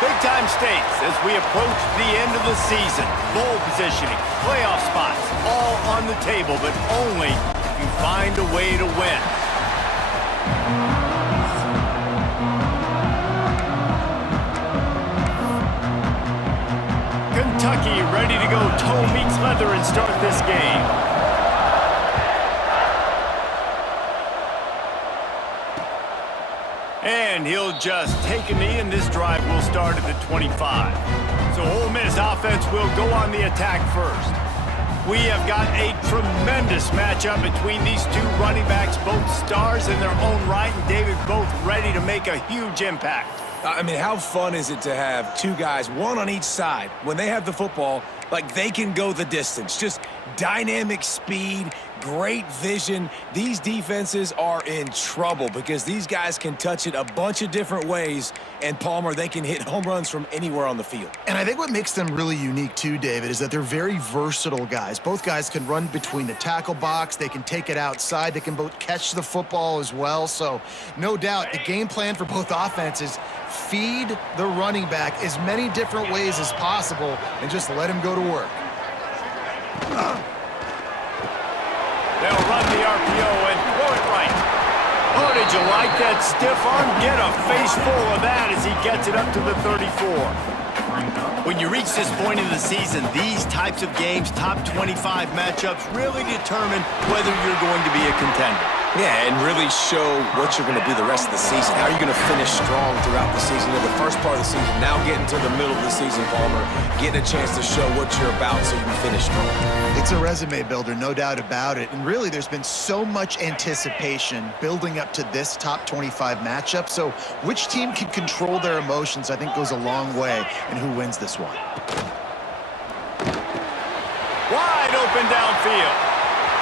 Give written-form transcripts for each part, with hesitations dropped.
Big-time stakes as we approach the end of the season. Bowl positioning, playoff spots, all on the table, but only if you find a way to win. Kentucky ready to go toe meets leather and start this game. And he'll just take a knee, and this drive will start at the 25. So Ole Miss offense will go on the attack first. We have got a tremendous matchup between these two running backs, both stars in their own right, and David, both ready to make a huge impact. I mean, how fun is it to have two guys, one on each side, when they have the football, like they can go the distance. Just dynamic speed, great vision. These defenses are in trouble because these guys can touch it a bunch of different ways, and Palmer, they can hit home runs from anywhere on the field. And I think what makes them really unique too, David, is that they're very versatile guys. Both guys can run between the tackle box, they can take it outside, they can both catch the football as well. So no doubt the game plan for both offenses, feed the running back as many different ways as possible and just let him go to work. They'll run the RPO and throw it right. Oh, did you like that stiff arm? Get a face full of that as he gets it up to the 34. When you reach this point in the season, these types of games, top 25 matchups, really determine whether you're going to be a contender. Yeah, and really show what you're going to do the rest of the season. How are you going to finish strong throughout the season? In the first part of the season, now getting to the middle of the season, Palmer, getting a chance to show what you're about so you can finish strong. It's a resume builder, no doubt about it. And really, there's been so much anticipation building up to this top 25 matchup. So which team can control their emotions, I think, goes a long way in who wins this one. Wide open downfield.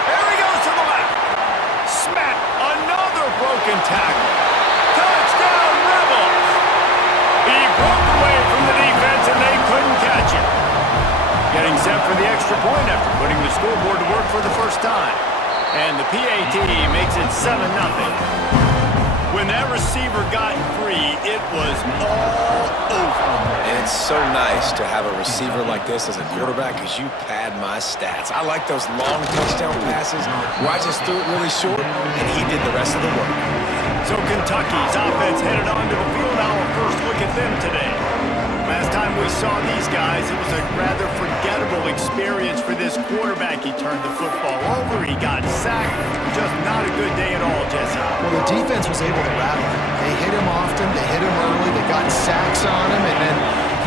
There he goes to the left. Smack. Another broken tackle. Touchdown, Rebels. He broke away from the defense, and they couldn't catch him. Getting set for the extra point after putting the scoreboard to work for the first time. And the PAT makes it 7-0. When that receiver got free, it was all over. And it's so nice to have a receiver like this as a quarterback because you pad my stats. I like those long touchdown passes where I just threw it really short, and he did the rest of the work. So Kentucky's offense headed onto the field. Now our first look at them today. Last time we saw these guys, it was a rather forgettable experience for this quarterback. He turned the football over, he got sacked. Just not a good day at all, Jesse. Well, the defense was able to rattle him. They hit him often, they hit him early, they got sacks on him, and then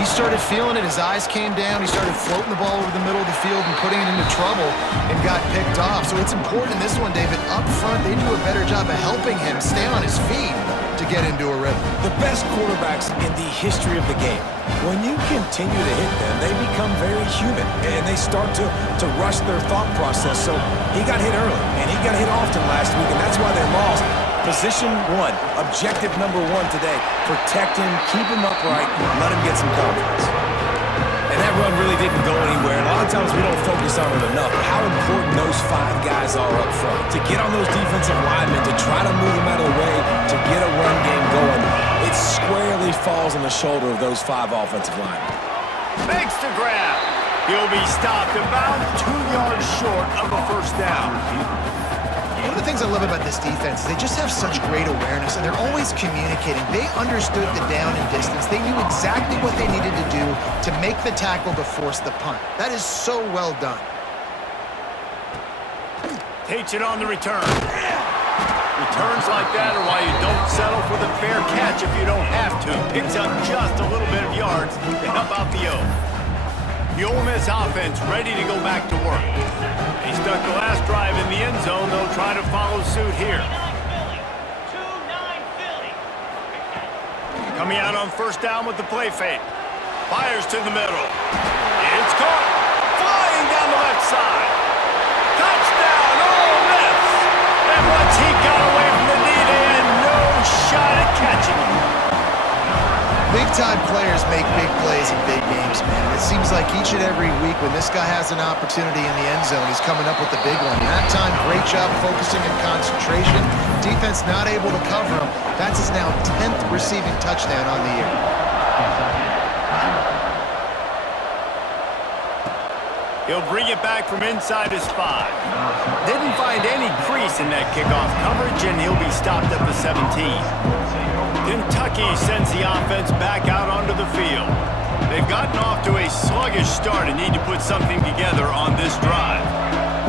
he started feeling it. His eyes came down, he started floating the ball over the middle of the field and putting it into trouble and got picked off. So it's important in this one, David, up front, they do a better job of helping him stay on his feet to get into a rhythm. The best quarterbacks in the history of the game, when you continue to hit them, they become very human, and they start to rush their thought process. So he got hit early, and he got hit often last week, and that's why they lost. Position one, objective number one today, protect him, keep him upright, let him get some confidence. And that run really didn't go anywhere. A lot of times we don't focus on it enough, but how important those five guys are up front. To get on those defensive linemen, to try to move them out of the way, to get a run game going, it squarely falls on the shoulder of those five offensive linemen. Makes the grab. He'll be stopped about 2 yards short of a first down. One of the things I love about this defense is they just have such great awareness, and they're always communicating. They understood the down and distance. They knew exactly what they needed to do to make the tackle to force the punt. That is so well done. Takes it on the return. Returns like that are why you don't settle for the fair catch if you don't have to. Picks up just a little bit of yards to help out the O. The Ole Miss offense ready to go back to work. They stuck the last drive in the end zone. They'll try to follow suit here. Coming out on first down with the play fake. Fires to the middle. It's caught. Flying down the left side. Touchdown, Ole Miss. And once he got away from the knee, they had no shot at catching him. Big Big-time players make big plays in big games, man. It seems like each and every week when this guy has an opportunity in the end zone, he's coming up with the big one. That time, great job focusing and concentration. Defense not able to cover him. That's his now 10th receiving touchdown on the year. He'll bring it back from inside his 5. Didn't find any crease in that kickoff coverage, and he'll be stopped at the 17. Kentucky sends the offense back out onto the field. They've gotten off to a sluggish start and need to put something together on this drive.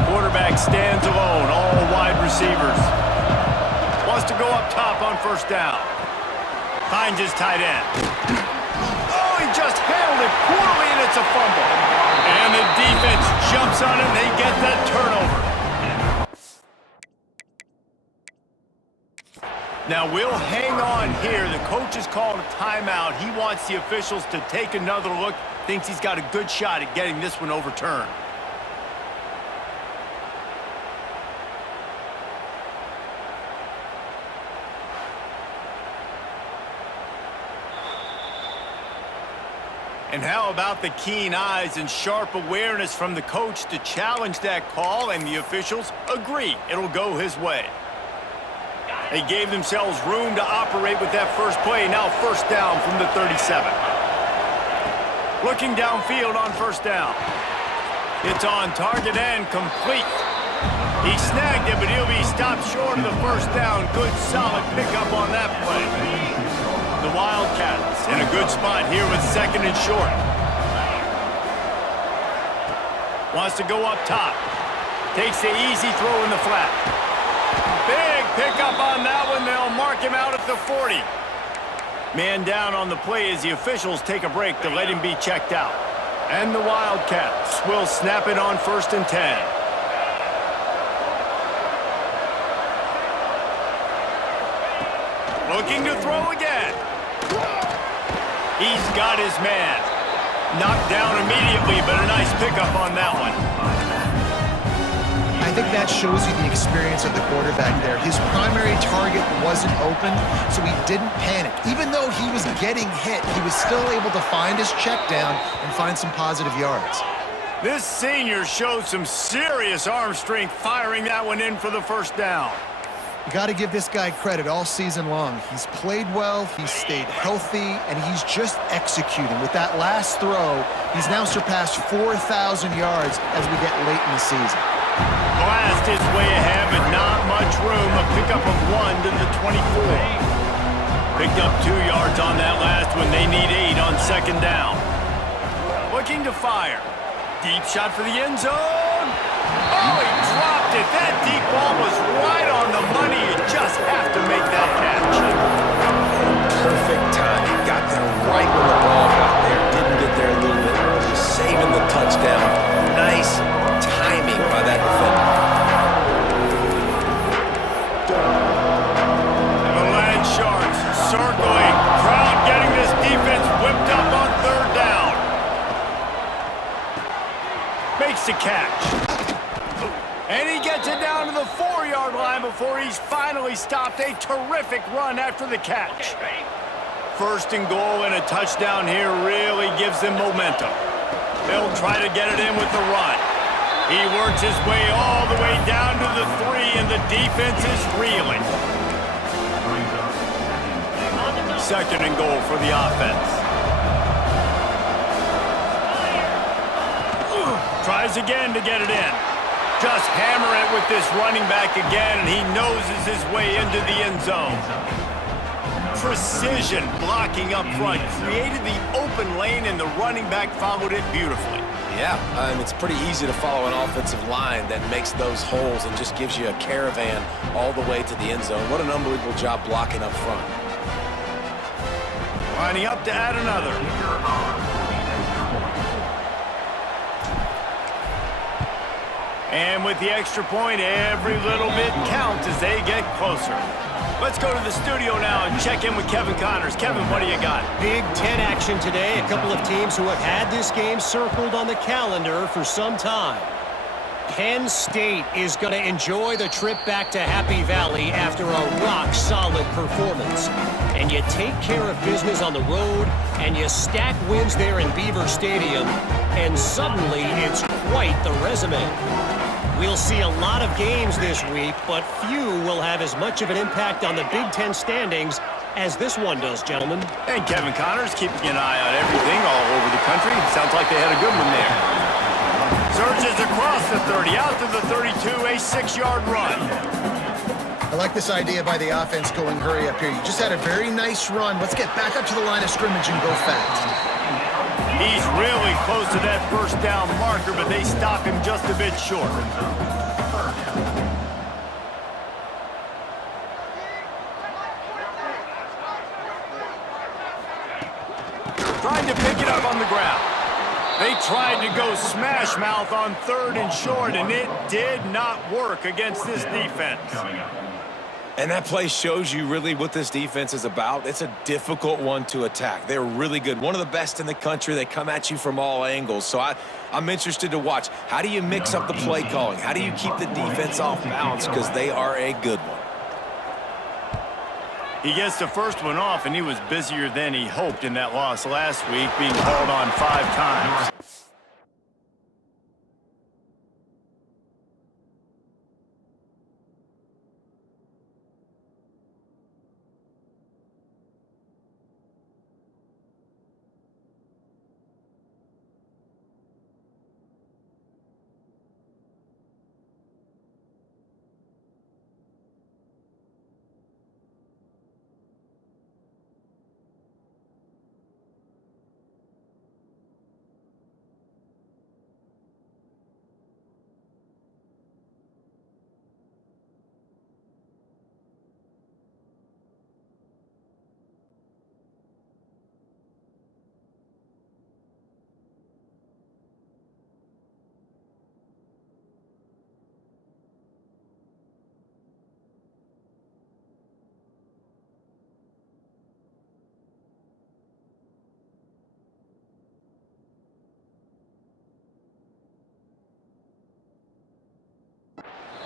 Quarterback stands alone, all wide receivers. Wants to go up top on first down. Finds his tight end. Oh, he just handled it poorly, and it's a fumble. And the defense jumps on it, and they get that turnover. Now, we'll hang on here. The coach has called a timeout. He wants the officials to take another look. Thinks he's got a good shot at getting this one overturned. And how about the keen eyes and sharp awareness from the coach to challenge that call, and the officials agree it'll go his way. They gave themselves room to operate with that first play. Now first down from the 37. Looking downfield on first down. It's on target and complete. He snagged it, but he'll be stopped short of the first down. Good, solid pickup on that play. The Wildcats in a good spot here with second and short. Wants to go up top. Takes the easy throw in the flat. Big pickup on that one. They'll mark him out at the 40. Man down on the play as the officials take a break to let him be checked out. And the Wildcats will snap it on first and 10. Looking to throw again. He's got his man. Knocked down immediately, but a nice pickup on that one. I think that shows you the experience of the quarterback there. His primary target wasn't open, so he didn't panic. Even though he was getting hit, he was still able to find his check down and find some positive yards. This senior showed some serious arm strength firing that one in for the first down. You got to give this guy credit all season long. He's played well, he's stayed healthy, and he's just executing. With that last throw, he's now surpassed 4,000 yards as we get late in the season. Blast his way ahead, but not much room. A pickup of 1 to the 24. Picked up 2 yards on that last one. They need 8 on second down. Looking to fire. Deep shot for the end zone. Oh, he dropped it. That deep ball was right on the money. You just have to make that catch. Perfect time. He got there right when the ball got there. Didn't get there a little bit early. Saving the touchdown. Nice timing by that defender. The Land Sharks circling. Crowd getting this defense whipped up on third down. Makes the catch. And he gets it down to the 4-yard line before he's finally stopped. A terrific run after the catch. First and goal and a touchdown here really gives them momentum. They'll try to get it in with the run. He works his way all the way down to the 3, and the defense is reeling. Second and goal for the offense. Tries again to get it in. Just hammer it with this running back again, and he noses his way into the end zone. Precision blocking up front created the open lane, and the running back followed it beautifully. Yeah, it's pretty easy to follow an offensive line that makes those holes and just gives you a caravan all the way to the end zone. What an unbelievable job blocking up front. Lining up to add another. And with the extra point, every little bit counts as they get closer. Let's go to the studio now and check in with Kevin Connors. Kevin, what do you got? Big Ten action today. A couple of teams who have had this game circled on the calendar for some time. Penn State is going to enjoy the trip back to Happy Valley after a rock-solid performance. And you take care of business on the road, and you stack wins there in Beaver Stadium, and suddenly it's quite the resume. We'll see a lot of games this week, but few will have as much of an impact on the Big Ten standings as this one does, gentlemen. And Kevin Connors keeping an eye on everything all over the country. Sounds like they had a good one there. Surges across the 30, out to the 32, a 6-yard run. I like this idea by the offense going hurry up here. You just had a very nice run. Let's get back up to the line of scrimmage and go fast. He's really close to that first down marker, but they stop him just a bit short. Trying to pick it up on the ground. They tried to go smash mouth on 3rd and short, and it did not work against this defense. And that play shows you really what this defense is about. It's a difficult one to attack. They're really good. One of the best in the country. They come at you from all angles. So I'm interested to watch. How do you mix up the play calling? How do you keep the defense off balance? Because they are a good one. He gets the first one off, and he was busier than he hoped in that loss last week, being called on 5 times.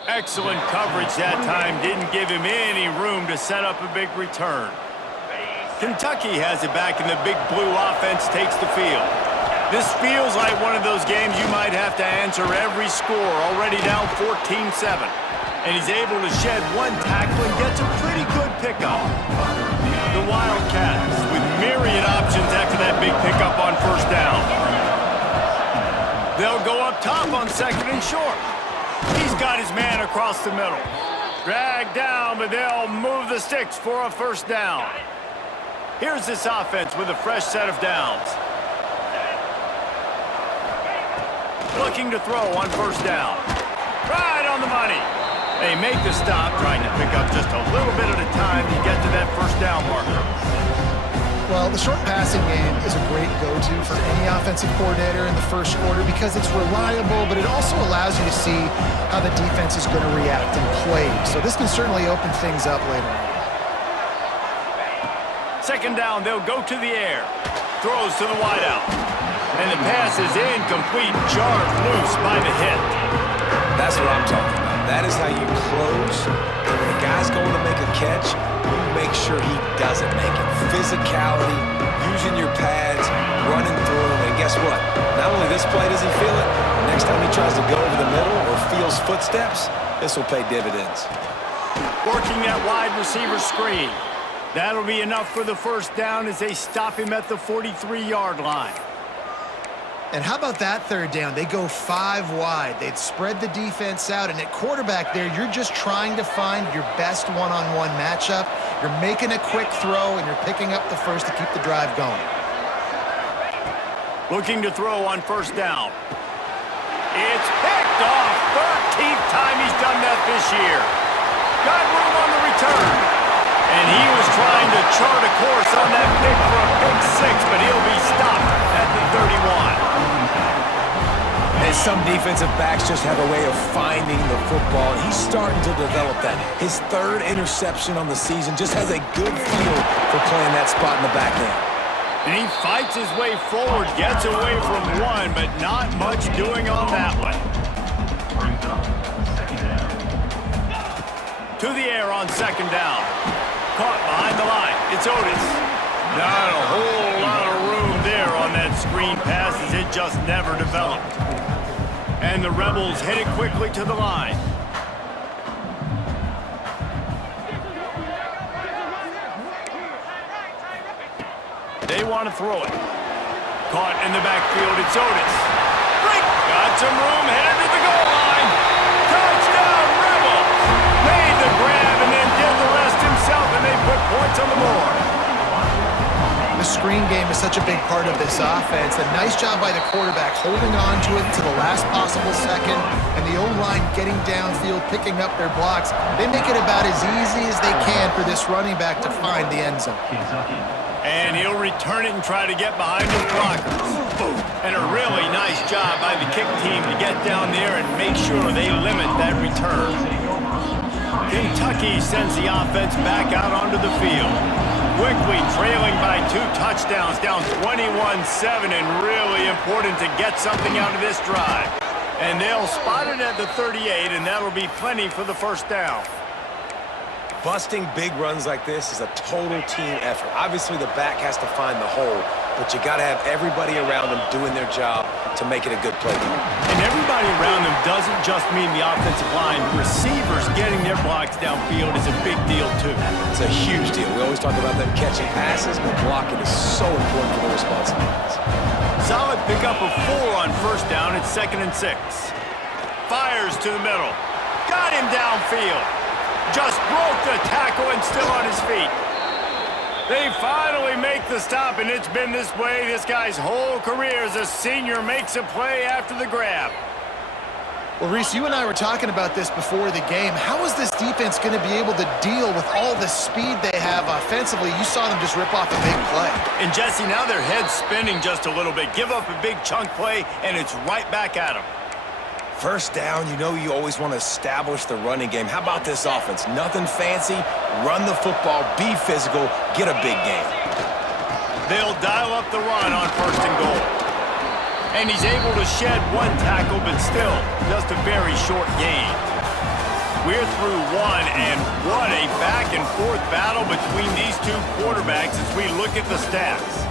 Excellent coverage that time. Didn't give him any room to set up a big return. Kentucky has it back, and the big blue offense takes the field. This feels like one of those games you might have to answer every score. Already down 14-7. And he's able to shed one tackle and gets a pretty good pickup. The Wildcats with myriad options after that big pickup on 1st down. They'll go up top on 2nd and short. He's got his man across the middle. Dragged down, but they'll move the sticks for a 1st down. Here's this offense with a fresh set of downs. Looking to throw on 1st down. Right on the money. They make the stop, trying to pick up just a little bit at a time to get to that 1st down marker. Well, the short passing game is a great go-to for any offensive coordinator in the 1st quarter because it's reliable, but it also allows you to see how the defense is going to react and play. So this can certainly open things up later on. 2nd down, they'll go to the air. Throws to the wideout. And the pass is incomplete, jarred loose by the hit. That's what I'm talking about. That is how you close. And when a guy's going to make a catch, you make sure he doesn't make it. Physicality, using your pads, running through him. And guess what? Not only this play does he feel it, next time he tries to go over the middle or feels footsteps, this will pay dividends. Working that wide receiver screen. That'll be enough for the 1st down as they stop him at the 43-yard line. And how about that 3rd down? They go 5 wide. They'd spread the defense out, and at quarterback there, you're just trying to find your best one-on-one matchup. You're making a quick throw, and you're picking up the first to keep the drive going. Looking to throw on 1st down. It's picked off. 13th time he's done that this year. Got room on the return. And he was trying to chart a course on that pick for a big 6, but he'll be stopped at the 31. And some defensive backs just have a way of finding the football, and he's starting to develop that. His 3rd interception on the season just has a good feel for playing that spot in the back end. And he fights his way forward, gets away from one, but not much doing on that one. To the air on second down. Caught behind the line. It's Otis. Not a whole lot of room there on that screen pass as it just never developed. And the Rebels hit it quickly to the line. They want to throw it. Caught in the backfield. It's Otis. Got some room, headed to the goal line. Touchdown, Rebels! Made the grab and then did the rest himself, and they put points on the board. The screen game is such a big part of this offense. A nice job by the quarterback holding on to it to the last possible second, and the O-line getting downfield, picking up their blocks. They make it about as easy as they can for this running back to find the end zone. And he'll return it and try to get behind his blockers. And a really nice job by the kick team to get down there and make sure they limit that return. Kentucky sends the offense back out onto the field. Quickly trailing by 2 touchdowns, down 21-7, and really important to get something out of this drive. And they'll spot it at the 38, and that'll be plenty for the first down. Busting big runs like this is a total team effort. Obviously, the back has to find the hole, but you got to have everybody around them doing their job to make it a good play. And everybody around them doesn't just mean the offensive line. Receivers getting their blocks downfield is a big deal, too. It's a huge deal. We always talk about them catching passes, but blocking is so important for the responsibilities. Solid pickup of 4 on first down. It's 2nd and 6. Fires to the middle. Got him downfield. Just broke the tackle and still on his feet. They finally make the stop, and it's been this way this guy's whole career as a senior makes a play after the grab. Well, Reese, you and I were talking about this before the game. How is this defense going to be able to deal with all the speed they have offensively? You saw them just rip off a big play. And, Jesse, now their head's spinning just a little bit. Give up a big chunk play, and it's right back at them. First down, you know you always want to establish the running game. How about this offense? Nothing fancy. Run the football, be physical, get a big game. They'll dial up the run on 1st and goal. And he's able to shed 1 tackle, but still, just a very short gain. We're through 1, and what a back-and-forth battle between these 2 quarterbacks as we look at the stats.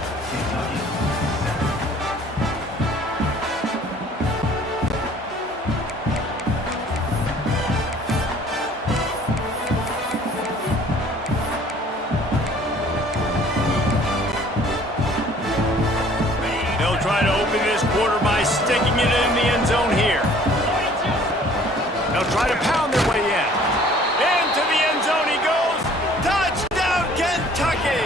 Try to open this quarter by sticking it in the end zone here. They'll try to pound their way in. Into the end zone he goes. Touchdown, Kentucky!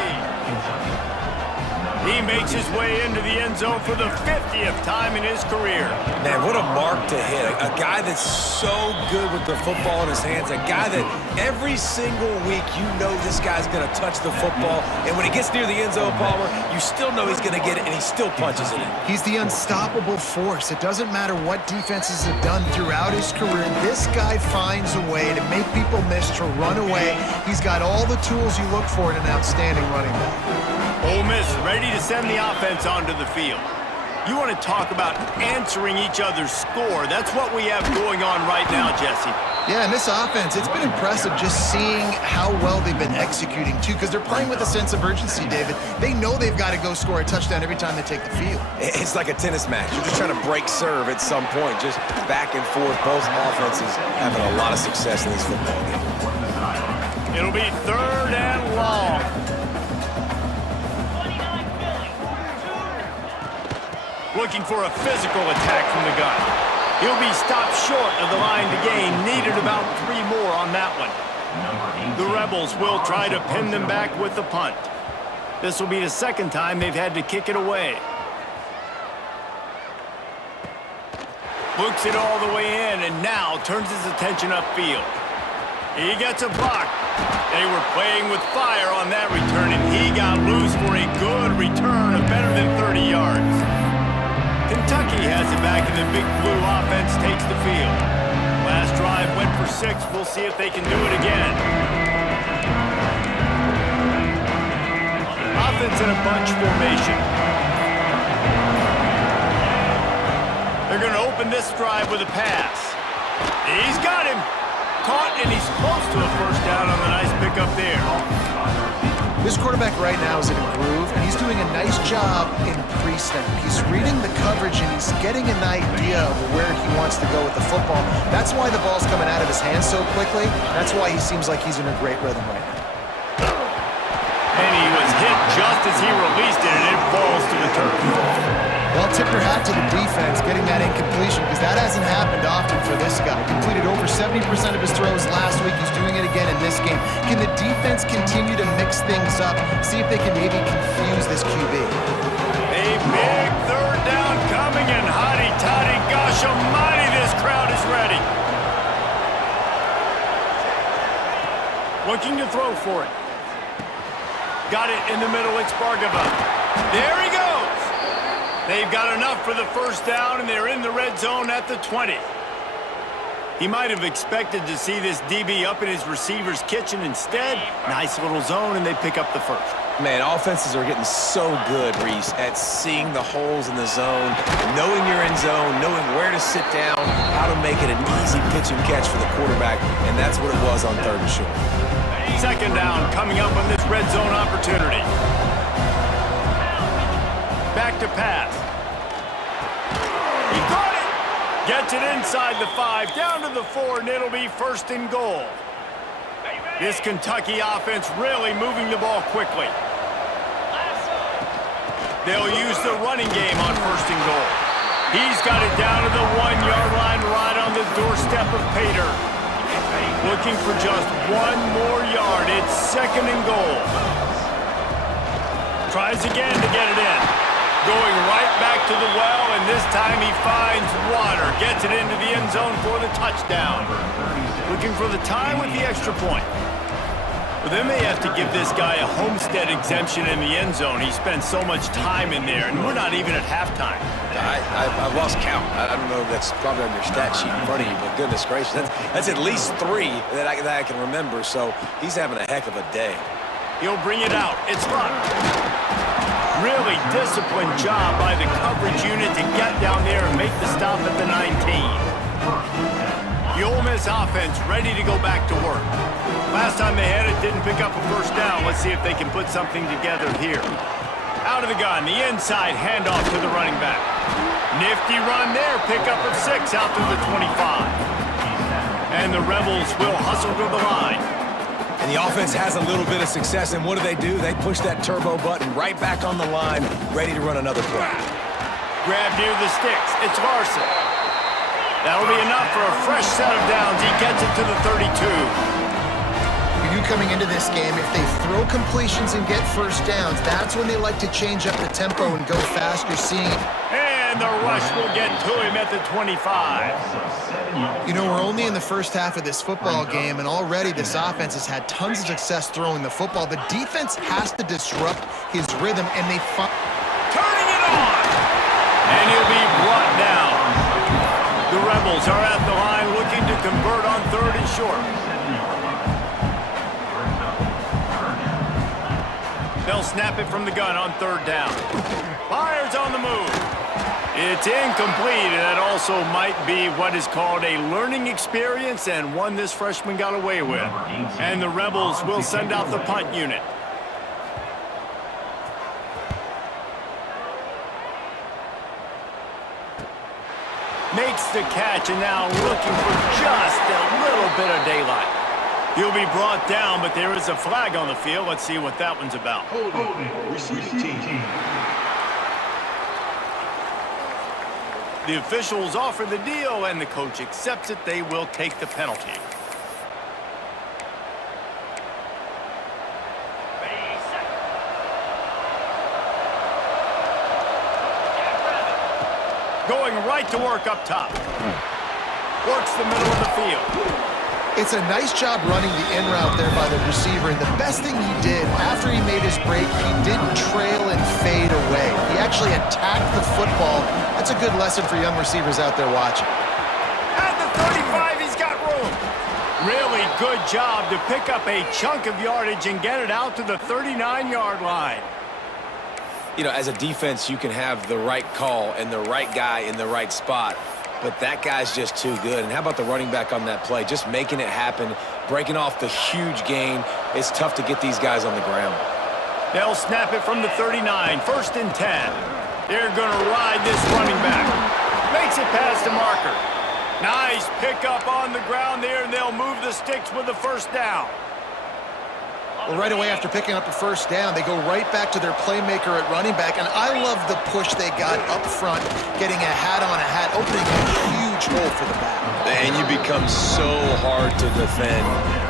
He makes his way into the end zone for the 50th time in his career. Man, what a mark to hit. A guy that's so good with the football in his hands. A guy that every single week you know this guy's going to touch the football. And when he gets near the end zone, Palmer, you still know he's going to get it, and he still punches it in. He's the unstoppable force. It doesn't matter what defenses have done throughout his career. This guy finds a way to make people miss, to run away. He's got all the tools you look for in an outstanding running back. Ole Miss ready to send the offense onto the field. You want to talk about answering each other's score. That's what we have going on right now, Jesse. Yeah, and this offense, it's been impressive just seeing how well they've been executing, too, because they're playing with a sense of urgency, David. They know they've got to go score a touchdown every time they take the field. It's like a tennis match. You're just trying to break serve at some point, just back and forth. Both offenses having a lot of success in this football game. It'll be 3rd and long. Looking for a physical attack from the gun. He'll be stopped short of the line to gain. Needed about 3 more on that one. The Rebels will try to pin them back with the punt. This will be the 2nd time they've had to kick it away. Looks it all the way in and now turns his attention upfield. He gets a block. They were playing with fire on that return, and he got loose for a good return of better than 30 yards. Kentucky has it back, and the Big Blue offense takes the field. Last drive went for 6. We'll see if they can do it again. Offense in a bunch formation. They're going to open this drive with a pass. He's got him. caught, and he's close to a first down on the nice pickup there. This quarterback right now is in a groove, and he's doing a nice job in pre-snap. He's reading the coverage, and he's getting an idea of where he wants to go with the football. That's why the ball's coming out of his hands so quickly. That's why he seems like he's in a great rhythm right now. And he was hit just as he released it, and it falls to the turf. Well, tip your hat to the defense getting that incompletion, because that hasn't happened often for this guy. Completed over 70% of his throws last week. He's doing it again in this game. Can the defense continue to mix things up? See if they can maybe confuse this QB. A big third down coming, and hotty-toddy, gosh almighty, this crowd is ready. Looking to throw for it. Got it in the middle, it's Bargava. There he goes. They've got enough for the first down, and they're in the red zone at the 20. He might have expected to see this DB up in his receiver's kitchen. Instead, nice little zone, and they pick up the first. Man, offenses are getting so good, Reese, at seeing the holes in the zone, knowing you're in zone, knowing where to sit down, how to make it an easy pitch and catch for the quarterback, and that's what it was on third and short. Second down coming up on this red zone opportunity. Back to pass. He caught it. Gets it inside the 5, down to the 4, and it'll be first and goal. This Kentucky offense really moving the ball quickly. They'll use the running game on first and goal. He's got it down to the 1-yard line, right on the doorstep of Pater. Looking for just one more yard. It's second and goal. Tries again to get it in. Going right back to the well, and this time he finds water. Gets it into the end zone for the touchdown. Looking for the time with the extra point. But they may have to give this guy a homestead exemption in the end zone. He spent so much time in there, and we're not even at halftime. I've lost count. I don't know if that's probably on your stat sheet in front of you, but goodness gracious, that's at least 3 that I can remember, so he's having a heck of a day. He'll bring it out. It's fun. Really disciplined job by the coverage unit to get down there and make the stop at the 19. The Ole Miss offense ready to go back to work. Last time they had it, didn't pick up a first down. Let's see if they can put something together here. Out of the gun, the inside handoff to the running back. Nifty run there, pickup of 6 out to the 25. And the Rebels will hustle to the line. And the offense has a little bit of success, and what do? They push that turbo button right back on the line, ready to run another play. Grab near the sticks. It's Larson. That'll be enough for a fresh set of downs. He gets it to the 32. You knew coming into this game, if they throw completions and get first downs, that's when they like to change up the tempo and go fast. You're seeing it. And the rush will get to him at the 25. You know, we're only in the first half of this football game, and already this offense has had tons of success throwing the football. The defense has to disrupt his rhythm, and they turning it on! And he'll be brought down. The Rebels are at the line looking to convert on third and short. They'll snap it from the gun on third down. Fires on the move. It's incomplete, and that also might be what is called a learning experience, and one this freshman got away with. And the Rebels will send out the punt unit. Makes the catch, and now looking for just a little bit of daylight. He'll be brought down, but there is a flag on the field. Let's see what that one's about. The officials offer the deal, and the coach accepts it. They will take the penalty. Going right to work up top. Works the middle of the field. It's a nice job running the in route there by the receiver, and the best thing he did after he made his break, he didn't trail and fade away. He actually attacked the football. That's a good lesson for young receivers out there watching. At the 35, he's got room. Really good job to pick up a chunk of yardage and get it out to the 39-yard line. You know, as a defense, you can have the right call and the right guy in the right spot. but that guy's just too good. And how about the running back on that play? Just making it happen, breaking off the huge gain. It's tough to get these guys on the ground. They'll snap it from the 39, 1st and 10. They're going to ride this running back. Makes it past the marker. Nice pickup on the ground there, and they'll move the sticks with the 1st down. Well, right away after picking up the 1st down, they go right back to their playmaker at running back, and I love the push they got up front, getting a hat on a hat, opening a huge hole for the back. And you become so hard to defend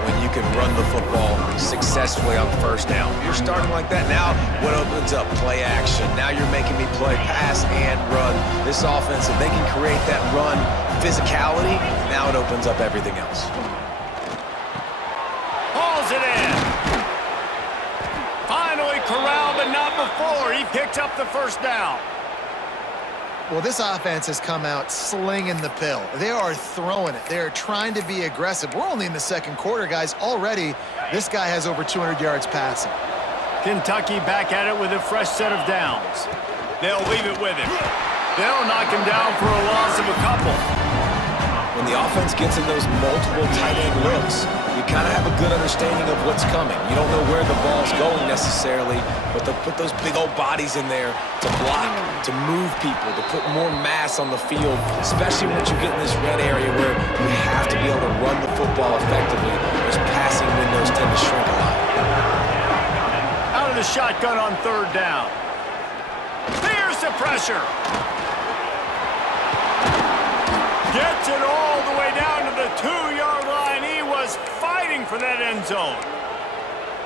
when you can run the football successfully on 1st down. You're starting like that. Now what opens up? Play action. Now you're making me play pass and run. This offense, if they can create that run physicality, now it opens up everything else. Hauls it in. Finally corralled, but not before. He picks up the 1st down. Well, this offense has come out slinging the pill. They are throwing it. They are trying to be aggressive. We're only in the 2nd quarter, guys. Already, this guy has over 200 yards passing. Kentucky back at it with a fresh set of downs. They'll leave it with him. They'll knock him down for a loss of a couple. When the offense gets in those multiple tight end looks, you kind of have a good understanding of what's coming. You don't know where the ball's going necessarily, but they'll put those big old bodies in there to block, to move people, to put more mass on the field, especially once you get in this red area where you have to be able to run the football effectively. Those passing windows tend to shrink a lot. Out of the shotgun on 3rd down. There's the pressure. Gets it all the way down to the 2-yard line. He was fighting for that end zone.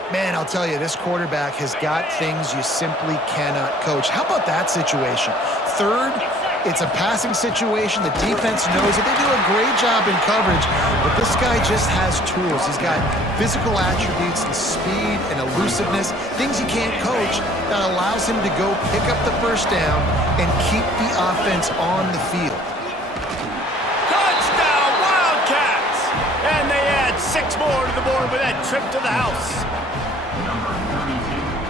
Man, I'll tell you, this quarterback has got things you simply cannot coach. How about that situation? 3rd, it's a passing situation. The defense knows it. They do a great job in coverage, but this guy just has tools. He's got physical attributes and speed and elusiveness, things you can't coach, that allows him to go pick up the 1st down and keep the offense on the field. Touchdown, Wildcats! And they add 6 more to the board with that trip to the house.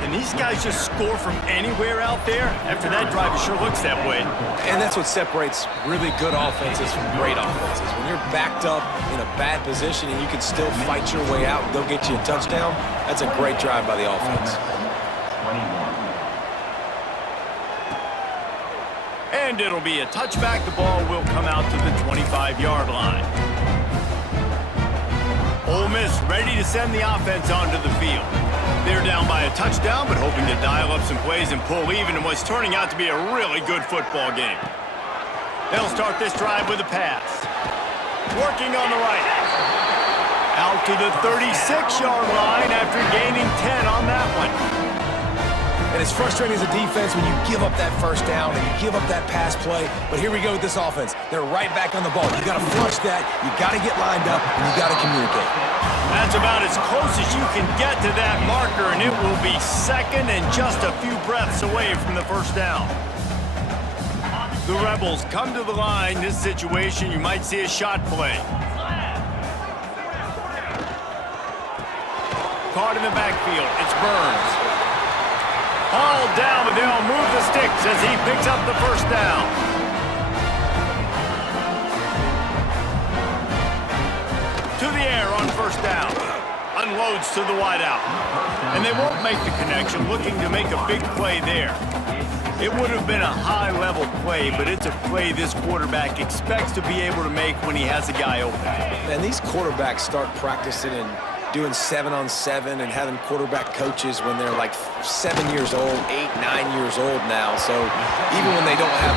And these guys just score from anywhere out there. After that drive, it sure looks that way. And that's what separates really good offenses from great offenses. When you're backed up in a bad position and you can still fight your way out and go get you a touchdown, that's a great drive by the offense. And it'll be a touchback. The ball will come out to the 25-yard line. Ole Miss ready to send the offense onto the field. They're down by a touchdown, but hoping to dial up some plays and pull even in what's turning out to be a really good football game. They'll start this drive with a pass. Working on the right. Out to the 36-yard line after gaining 10 on that one. And it's frustrating as a defense when you give up that 1st down and you give up that pass play. But here we go with this offense. They're right back on the ball. You got to flush that. You got to get lined up, and you got to communicate. That's about as close as you can get to that marker, and it will be 2nd and just a few breaths away from the 1st down. The Rebels come to the line. This situation, you might see a shot play. Caught in the backfield. It's Burns. All down, but they'll move the sticks as he picks up the 1st down. To the air on 1st down. Unloads to the wideout. And they won't make the connection, looking to make a big play there. It would have been a high-level play, but it's a play this quarterback expects to be able to make when he has a guy open. And these quarterbacks start practicing and doing 7-on-7 and having quarterback coaches when they're like 7 years old, 8, 9 years old now. So even when they don't have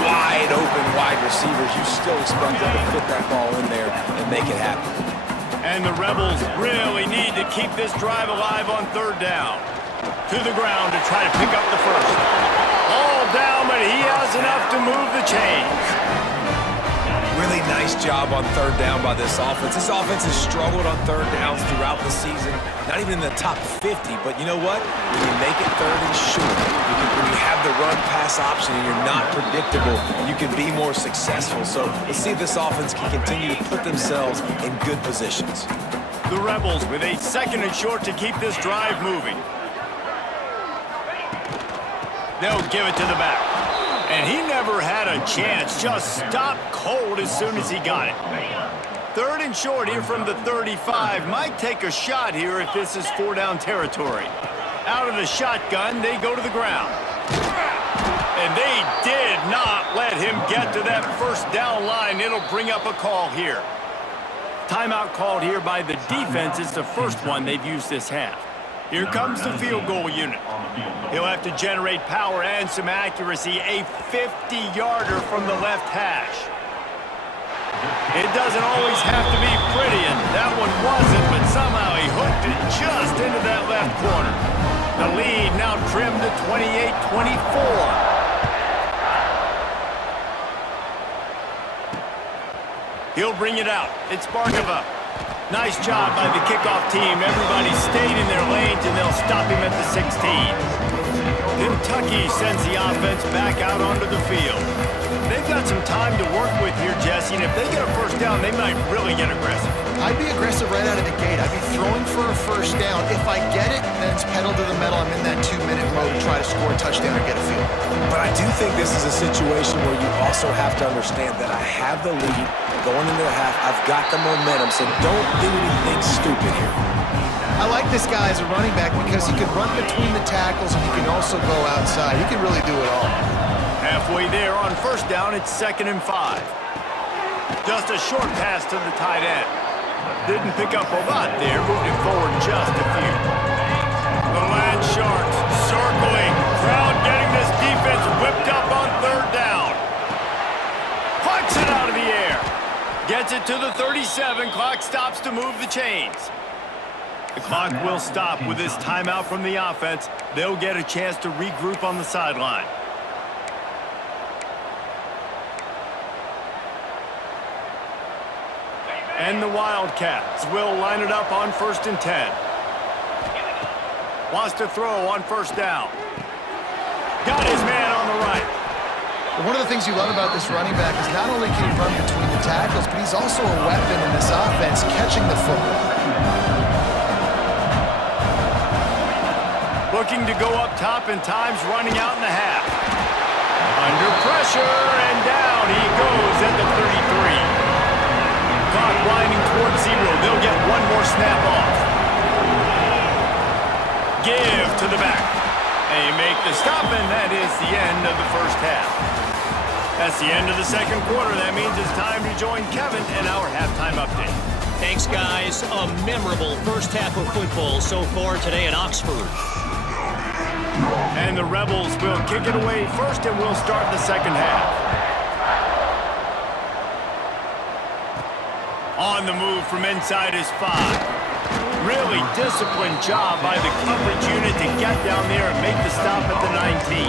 wide open wide receivers, you still expect them to fit that ball in there and make it happen. And the Rebels really need to keep this drive alive on 3rd down. To the ground to try to pick up the 1st. All down, but he has enough to move the chains. Really nice job on 3rd down by this offense. This offense has struggled on 3rd downs throughout the season. Not even in the top 50, but you know what? When you make it 3rd and short, when you have the run-pass option and you're not predictable, you can be more successful. So let's see if this offense can continue to put themselves in good positions. The Rebels with a 2nd and short to keep this drive moving. They'll give it to the back. And he never had a chance. Just stopped cold as soon as he got it. 3rd and short here from the 35. Might take a shot here if this is 4-down territory. Out of the shotgun, they go to the ground. And they did not let him get to that 1st down line. It'll bring up a call here. Timeout called here by the defense. It's the first one they've used this half. Here comes the field goal unit. He'll have to generate power and some accuracy. A 50-yarder from the left hash. It doesn't always have to be pretty, and that one wasn't, but somehow he hooked it just into that left corner. The lead now trimmed to 28-24. He'll bring it out. It's Barkova. Nice job by the kickoff team. Everybody stayed in their lanes, and they'll stop him at the 16. Kentucky sends the offense back out onto the field. They've got some time to work with here, Jesse, and if they get a 1st down, they might really get aggressive. I'd be aggressive right out of the gate. I'd be throwing for a 1st down. If I get it, then it's pedal to the metal. I'm in that 2-minute mode to try to score a touchdown or get a field. But I do think this is a situation where you also have to understand that I have the lead going into the half. I've got the momentum, so don't do anything stupid here. I like this guy as a running back because he can run between the tackles and he can also go outside. He can really do it all. Halfway there on 1st down, it's 2nd and 5. Just a short pass to the tight end. Didn't pick up a lot there, moving forward just a few. The Land Sharks circling. Crowd getting this defense whipped up on 3rd down. Pucks it out of the air. Gets it to the 37. Clock stops to move the chains. The clock will stop with this timeout from the offense. They'll get a chance to regroup on the sideline. And the Wildcats will line it up on 1st and 10. Wants to throw on 1st down. Got his man on the right. One of the things you love about this running back is not only can he run between the tackles, but he's also a weapon in this offense, catching the football. Looking to go up top and times running out in the half. Under pressure and down he goes at the 33. Clock winding towards 0. They'll get one more snap off. Give to the back. They make the stop, and that is the end of the 1st half. That's the end of the 2nd quarter. That means it's time to join Kevin in our halftime update. Thanks, guys. A memorable 1st half of football so far today in Oxford. And the Rebels will kick it away first, and we'll start the 2nd half. On the move from inside his 5. Really disciplined job by the coverage unit to get down there and make the stop at the 19.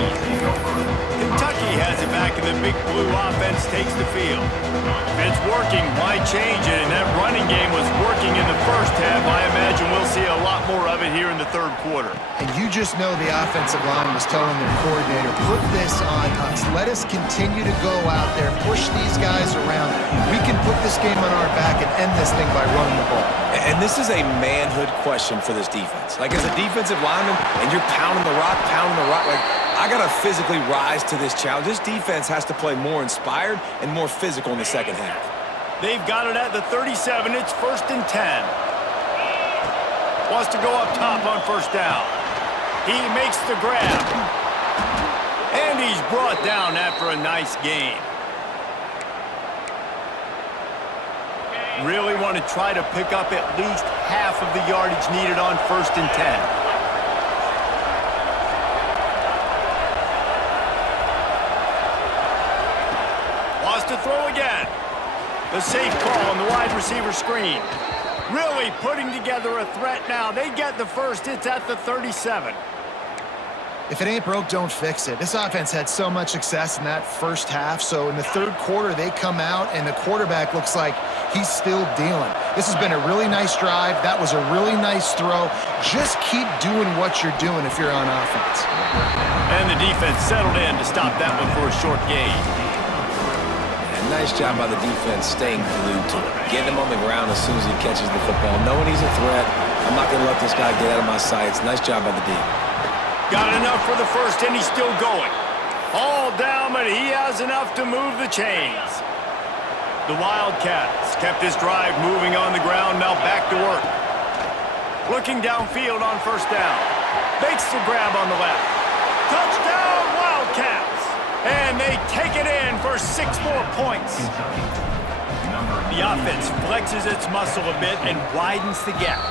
Kentucky has it back, and the Big Blue offense takes the field. If it's working, why change it? And that running game was working in the 1st half. I imagine we'll see a lot more of it here in the 3rd quarter. And you just know the offensive line was telling their coordinator, put this on us. Let us continue to go out there, push these guys around. We can put this game on our back and end this thing by running the ball. And this is a manhood question for this defense. Like, as a defensive lineman, and you're pounding the rock, like, I got to physically rise to this challenge. This defense has to play more inspired and more physical in the 2nd half. They've got it at the 37. It's 1st and 10. Wants to go up top on 1st down. He makes the grab. And he's brought down after a nice gain. Really want to try to pick up at least half of the yardage needed on 1st and 10. Wants to throw again. The safe call on the wide receiver screen. Really putting together a threat now. They get the 1st. It's at the 37. If it ain't broke, don't fix it. This offense had so much success in that 1st half, so in the 3rd quarter, they come out, and the quarterback looks like he's still dealing. This has been a really nice drive. That was a really nice throw. Just keep doing what you're doing if you're on offense. And the defense settled in to stop that one for a short gain. And nice job by the defense staying glued to it. Getting him on the ground as soon as he catches the football. Knowing he's a threat, I'm not going to let this guy get out of my sights. Nice job by the D. Got enough for the 1st, and he's still going. All down, but he has enough to move the chains. The Wildcats kept this drive moving on the ground, now back to work. Looking downfield on first down. Makes the grab on the left. Touchdown, Wildcats! And they take it in for 6 more points. The offense flexes its muscle a bit and widens the gap.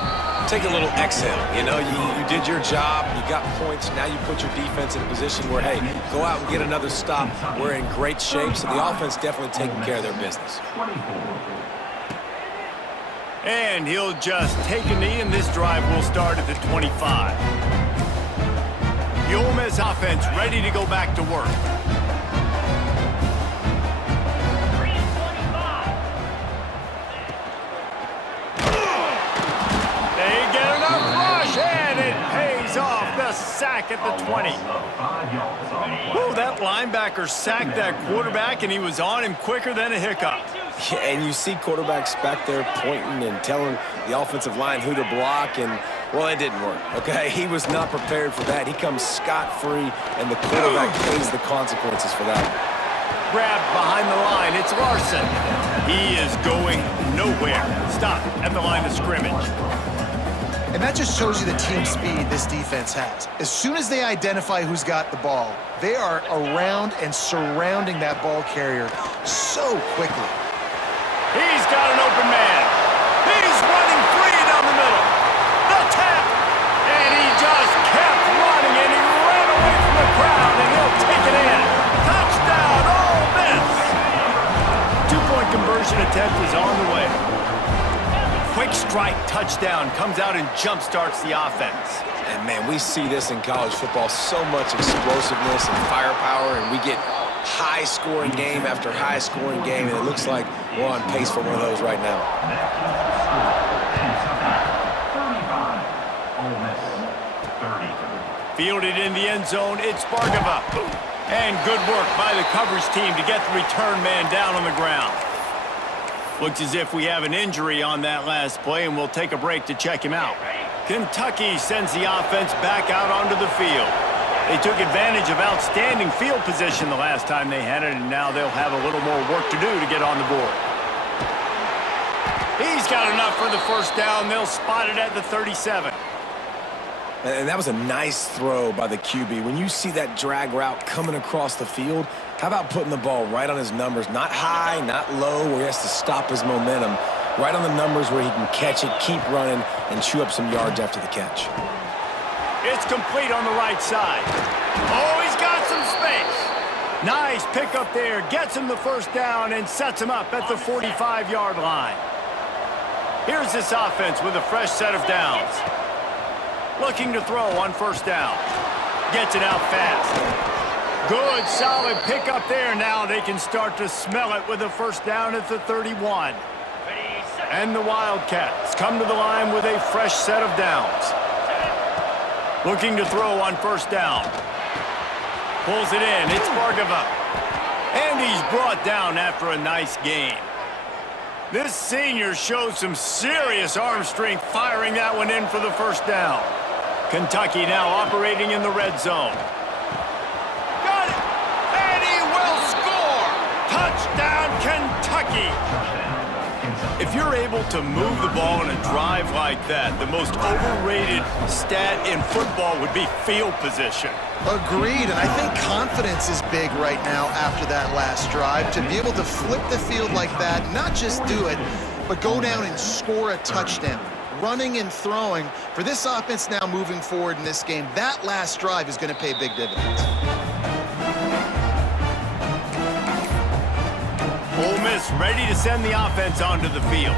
Take a little exhale. You know, you did your job, you got points, now you put your defense in a position where, hey, go out and get another stop. We're in great shape, so the offense definitely taking care of their business. And he'll just take a knee, and this drive will start at the 25. The Ole Miss offense ready to go back to work. And it pays off, the sack at the 20. Whoa, that linebacker sacked that quarterback, and he was on him quicker than a hiccup. Yeah, and you see quarterbacks back there pointing and telling the offensive line who to block, and, well, it didn't work, okay? He was not prepared for that. He comes scot-free, and the quarterback pays the consequences for that. Grabbed behind the line, it's Larson. He is going nowhere. Stop at the line of scrimmage. And that just shows you the team speed this defense has. As soon as they identify who's got the ball, they are around and surrounding that ball carrier so quickly. He's got an open man. He's running free down the middle. The tap. And he just kept running, and he ran away from the crowd, and he'll take it in. Touchdown, Ole Miss. 2-point conversion attempt is on the way. Quick strike touchdown comes out and jump-starts the offense. And, man, we see this in college football, so much explosiveness and firepower, and we get high-scoring game after high-scoring game, and it looks like we're on pace for one of those right now. Fielded in the end zone, it's Bargava. And good work by the coverage team to get the return man down on the ground. Looks as if we have an injury on that last play, and we'll take a break to check him out. Kentucky sends the offense back out onto the field. They took advantage of outstanding field position the last time they had it, and now they'll have a little more work to do to get on the board. He's got enough for the first down. They'll spot it at the 37. And that was a nice throw by the QB. When you see that drag route coming across the field, how about putting the ball right on his numbers? Not high, not low, where he has to stop his momentum. Right on the numbers where he can catch it, keep running, and chew up some yards after the catch. It's complete on the right side. Oh, he's got some space. Nice pickup there. Gets him the first down and sets him up at the 45-yard line. Here's this offense with a fresh set of downs. Looking to throw on first down. Gets it out fast. Good, solid pickup there. Now they can start to smell it with a first down at the 31. And the Wildcats come to the line with a fresh set of downs. Looking to throw on first down. Pulls it in. It's Bargava. And he's brought down after a nice gain. This senior shows some serious arm strength firing that one in for the first down. Kentucky now operating in the red zone. Got it! And he will score! Touchdown, Kentucky! If you're able to move the ball in a drive like that, the most overrated stat in football would be field position. Agreed, and I think confidence is big right now after that last drive. To be able to flip the field like that, not just do it, but go down and score a touchdown. Running and throwing. For this offense now moving forward in this game, that last drive is going to pay big dividends. Ole Miss ready to send the offense onto the field.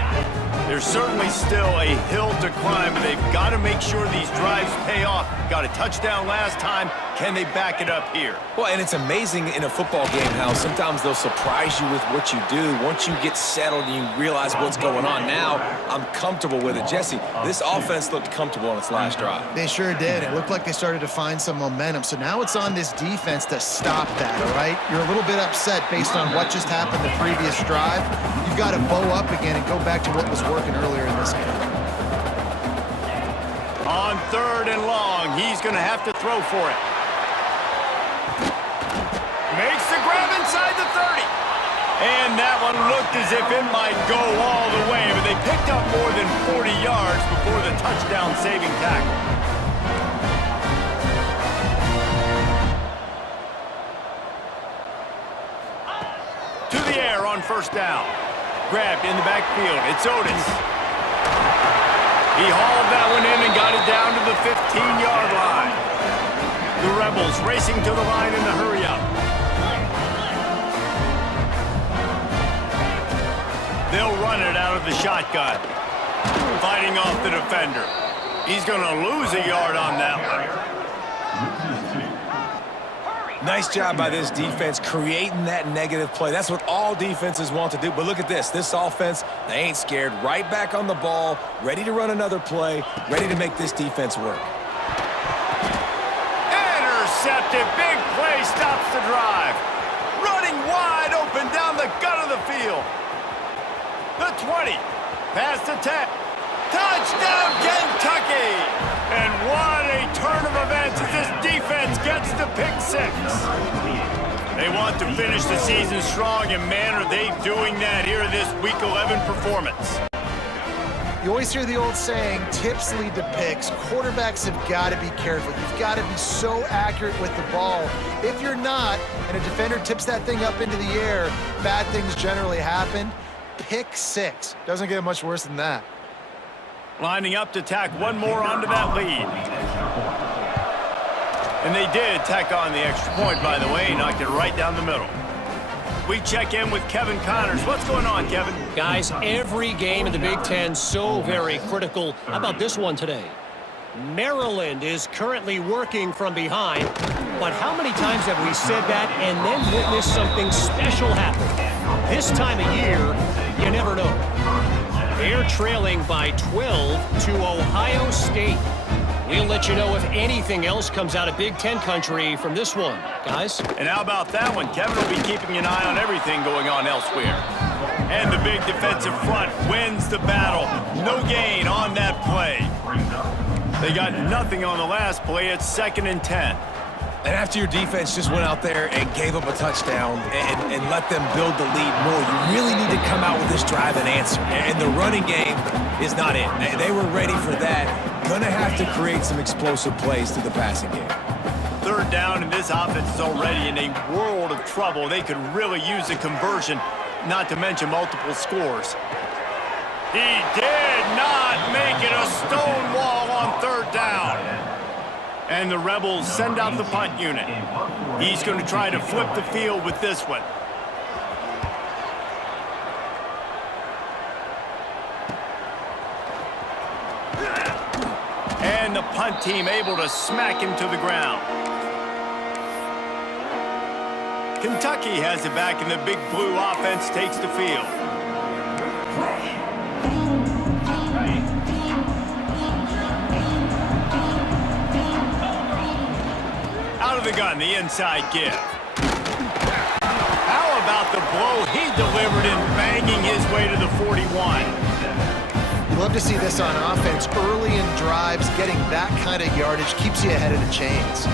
There's certainly still a hill to climb, but they've got to make sure these drives pay off. Got a touchdown last time. Can they back it up here? Well, and it's amazing in a football game how sometimes they'll surprise you with what you do. Once you get settled and you realize what's going on, now I'm comfortable with it. Jesse, this offense looked comfortable on its last drive. They sure did. It looked like they started to find some momentum. So now it's on this defense to stop that, all right? You're a little bit upset based on what just happened the previous drive. You've got to bow up again and go back to what was working earlier in this game. On 3rd and long, he's going to have to throw for it. And that one looked as if it might go all the way, but they picked up more than 40 yards before the touchdown-saving tackle. To the air on first down. Grabbed in the backfield. It's Otis. He hauled that one in and got it down to the 15-yard line. The Rebels racing to the line in the hurry-up. They'll run it out of the shotgun. Fighting off the defender. He's going to lose a yard on that one. Nice job by this defense creating that negative play. That's what all defenses want to do. But look at this. This offense, they ain't scared. Right back on the ball, ready to run another play, ready to make this defense work. Intercepted. Big play stops the drive. Running wide open down the gut of the field. The 20, past the 10, touchdown Kentucky! And what a turn of events as this defense gets the pick six. They want to finish the season strong, and man, are they doing that here in this Week 11 performance. You always hear the old saying, tips lead to picks. Quarterbacks have got to be careful. You've got to be so accurate with the ball. If you're not, and a defender tips that thing up into the air, bad things generally happen. Pick six. Doesn't get much worse than that. Lining up to tack one more onto that lead. And they did tack on the extra point, by the way. Knocked it right down the middle. We check in with Kevin Connors. What's going on, Kevin? Guys, every game in the Big Ten so very critical. How about this one today? Maryland is currently working from behind, but how many times have we said that and then witnessed something special happen? This time of year, you never know. They're trailing by 12 to Ohio State. We'll let you know if anything else comes out of Big Ten country from this one, guys. And how about that one? Kevin will be keeping an eye on everything going on elsewhere. And the big defensive front wins the battle. No gain on that play. They got nothing on the last play. It's 2nd and 10. And after your defense just went out there and gave up a touchdown and let them build the lead more, you really need to come out with this drive and answer. And the running game is not it. They were ready for that. Gonna have to create some explosive plays to the passing game. 3rd down, and this offense is already in a world of trouble. They could really use a conversion, not to mention multiple scores. He did not make it a stone wall on 3rd down. And the Rebels send out the punt unit. He's going to try to flip the field with this one. And the punt team able to smack him to the ground. Kentucky has it back, and the big blue offense takes the field. Out of the gun, the inside give. How about the blow he delivered in banging his way to the 41? You love to see this on offense. Early in drives, getting that kind of yardage keeps you ahead of the chains.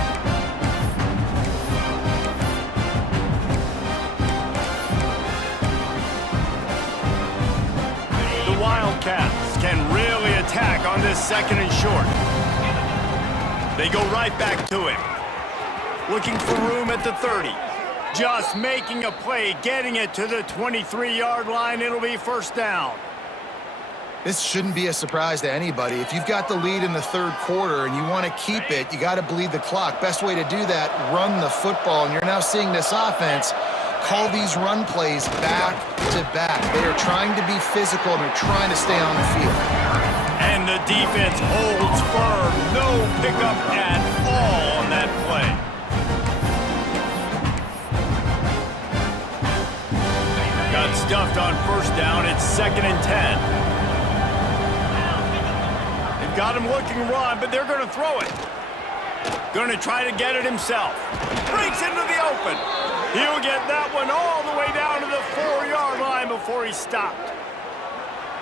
The Wildcats can really attack on this 2nd and short. They go right back to him. Looking for room at the 30. Just making a play, getting it to the 23-yard line. It'll be 1st down. This shouldn't be a surprise to anybody. If you've got the lead in the 3rd quarter and you want to keep it, you got to bleed the clock. Best way to do that, run the football. And you're now seeing this offense call these run plays back to back. They are trying to be physical, and they're trying to stay on the field. And the defense holds firm. No pickup at all on that play. Got stuffed on 1st down. It's 2nd and 10. They've got him looking run, but they're going to throw it. Going to try to get it himself. Breaks into the open. He'll get that one all the way down to the 4-yard line before he stopped.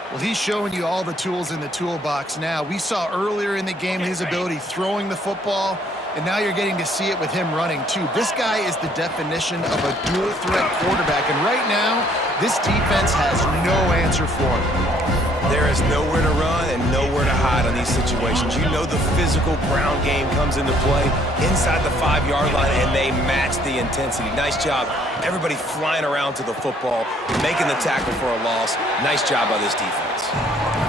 Well, he's showing you all the tools in the toolbox now. We saw earlier in the game his ability throwing the football. And now you're getting to see it with him running, too. This guy is the definition of a dual-threat quarterback, and right now, this defense has no answer for him. There is nowhere to run and nowhere to hide on these situations. You know the physical ground game comes into play inside the 5-yard line, and they match the intensity. Nice job. Everybody flying around to the football, making the tackle for a loss. Nice job by this defense.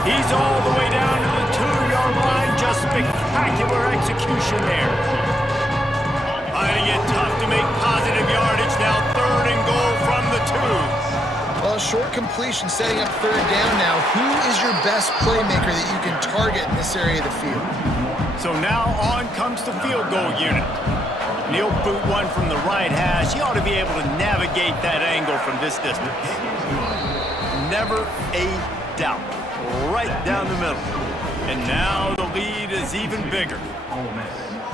He's all the way down to the 2-yard line. Just spectacular execution there. Finding it tough to make positive yardage now. 3rd and goal from the 2. Well, short completion setting up 3rd down now. Who is your best playmaker that you can target in this area of the field? So now on comes the field goal unit. And he'll boot one from the right hash. He ought to be able to navigate that angle from this distance. Never a doubt. Right down the middle. And now the lead is even bigger.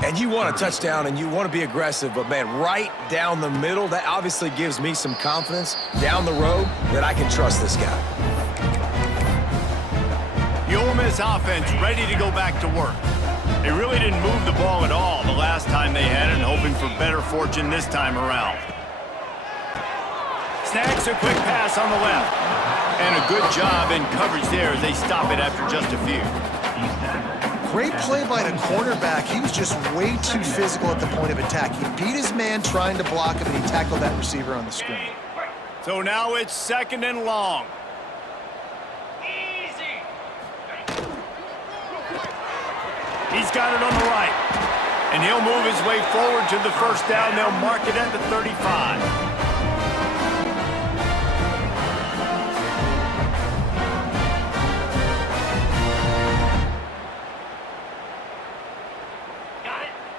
And you want a touchdown and you want to be aggressive, but man, right down the middle, that obviously gives me some confidence down the road that I can trust this guy. The Ole Miss offense ready to go back to work. They really didn't move the ball at all the last time they had it, hoping for better fortune this time around. Snacks a quick pass on the left. And a good job in coverage there as they stop it after just a few. Great play by the cornerback. He was just way too physical at the point of attack. He beat his man trying to block him, and he tackled that receiver on the screen. So now it's 2nd and long. He's got it on the right. And he'll move his way forward to the 1st down. They'll mark it at the 35.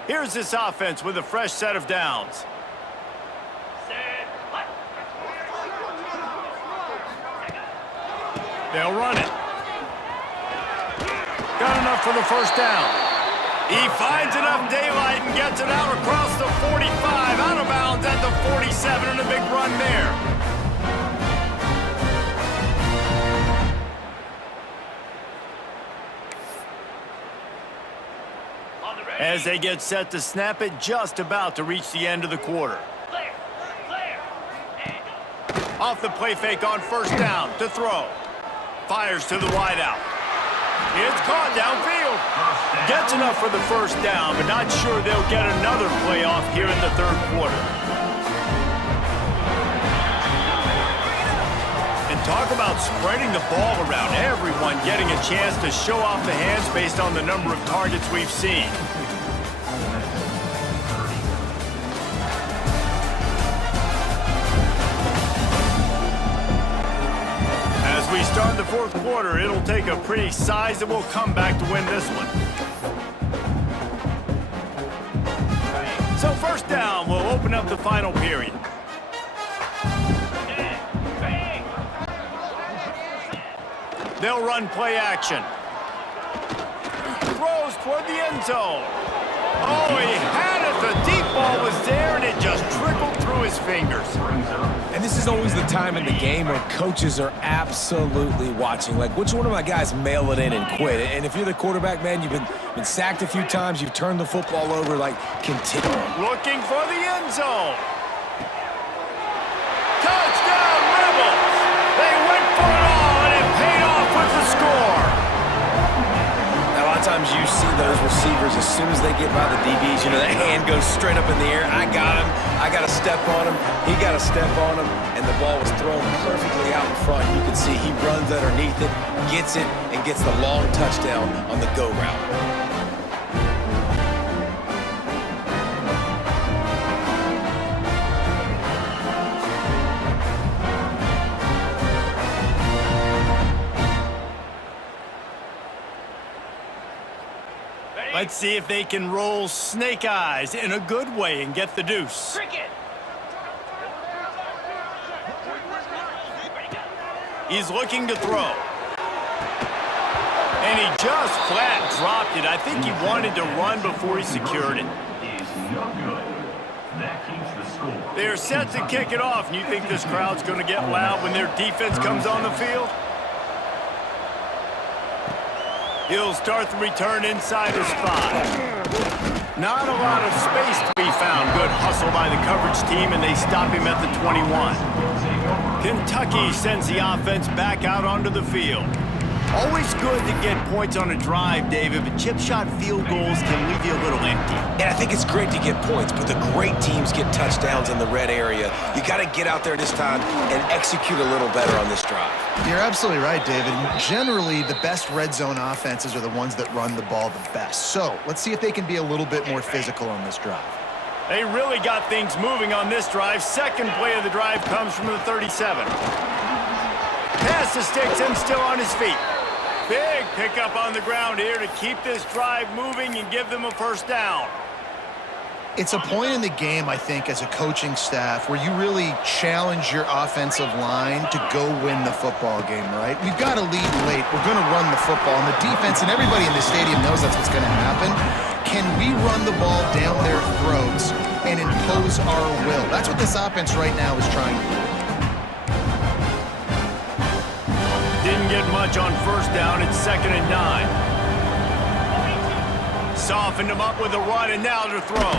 Here's this offense with a fresh set of downs. They'll run it. Got enough for the 1st down. He finds enough daylight and gets it out across the 45, out of bounds at the 47, and a big run there. As they get set to snap it, just about to reach the end of the quarter. Off the play fake on 1st down to throw. Fires to the wideout. It's caught downfield. Gets enough for the 1st down, but not sure they'll get another play off here in the 3rd quarter. And talk about spreading the ball around. Everyone getting a chance to show off the hands based on the number of targets we've seen. As we start the 4th quarter, it'll take a pretty sizable comeback to win this one. So 1st down will open up the final period. They'll run play action. Throws toward the end zone. Oh, he had it. The deep ball was there, and it just trickled through his fingers. And this is always the time in the game where coaches are absolutely watching. Like, which one of my guys mail it in and quit? And if you're the quarterback, man, you've been sacked a few times, you've turned the football over, like, continue. Looking for the end zone. Touchdown, Rebels! They went for it all, and it paid off with the score. Now, a lot of times you see those receivers, as soon as they get by the DBs, you know, that hand goes straight up in the air. I got him. I got to step on him. He got to step on him, and the ball was thrown perfectly out in front. You can see he runs underneath it, gets it, and gets the long touchdown on the go route. Let's see if they can roll snake eyes in a good way and get the deuce. He's looking to throw. And he just flat dropped it. I think he wanted to run before he secured it. They're set to kick it off, and you think this crowd's going to get loud when their defense comes on the field? He'll start the return inside his 5. Not a lot of space to be found. Good hustle by the coverage team, and they stop him at the 21. Kentucky sends the offense back out onto the field. Always good to get points on a drive, David, but chip shot field goals can leave you a little empty. And I think it's great to get points, but the great teams get touchdowns in the red area. You got to get out there this time and execute a little better on this drive. You're absolutely right, David. Generally, the best red zone offenses are the ones that run the ball the best. So let's see if they can be a little bit more physical on this drive. They really got things moving on this drive. Second play of the drive comes from the 37. Pass to sticks and still on his feet. Big pickup on the ground here to keep this drive moving and give them a first down. It's a point in the game, I think, as a coaching staff where you really challenge your offensive line to go win the football game, right? We've got to lead late. We're going to run the football. And the defense and everybody in the stadium knows that's what's going to happen. Can we run the ball down their throats and impose our will? That's what this offense right now is trying to do. Didn't get much on first down. It's 2nd and 9. Softened him up with a run, and now to throw.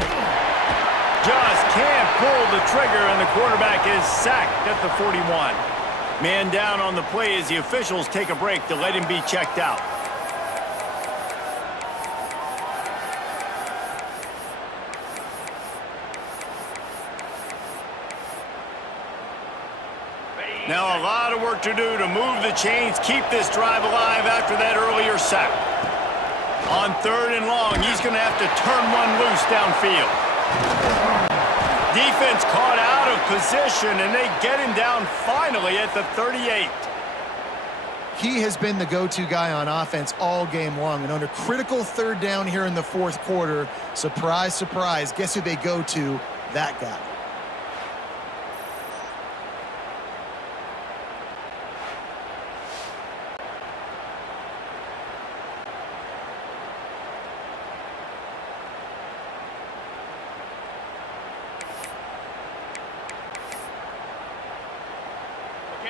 Just can't pull the trigger, and the quarterback is sacked at the 41. Man down on the play as the officials take a break to let him be checked out. Now a lot of work to do to move the chains, keep this drive alive after that earlier sack. On 3rd and long, he's going to have to turn one loose downfield. Defense caught out of position, and they get him down finally at the 38. He has been the go-to guy on offense all game long, and under critical 3rd down here in the 4th quarter, surprise, surprise, guess who they go to? That guy.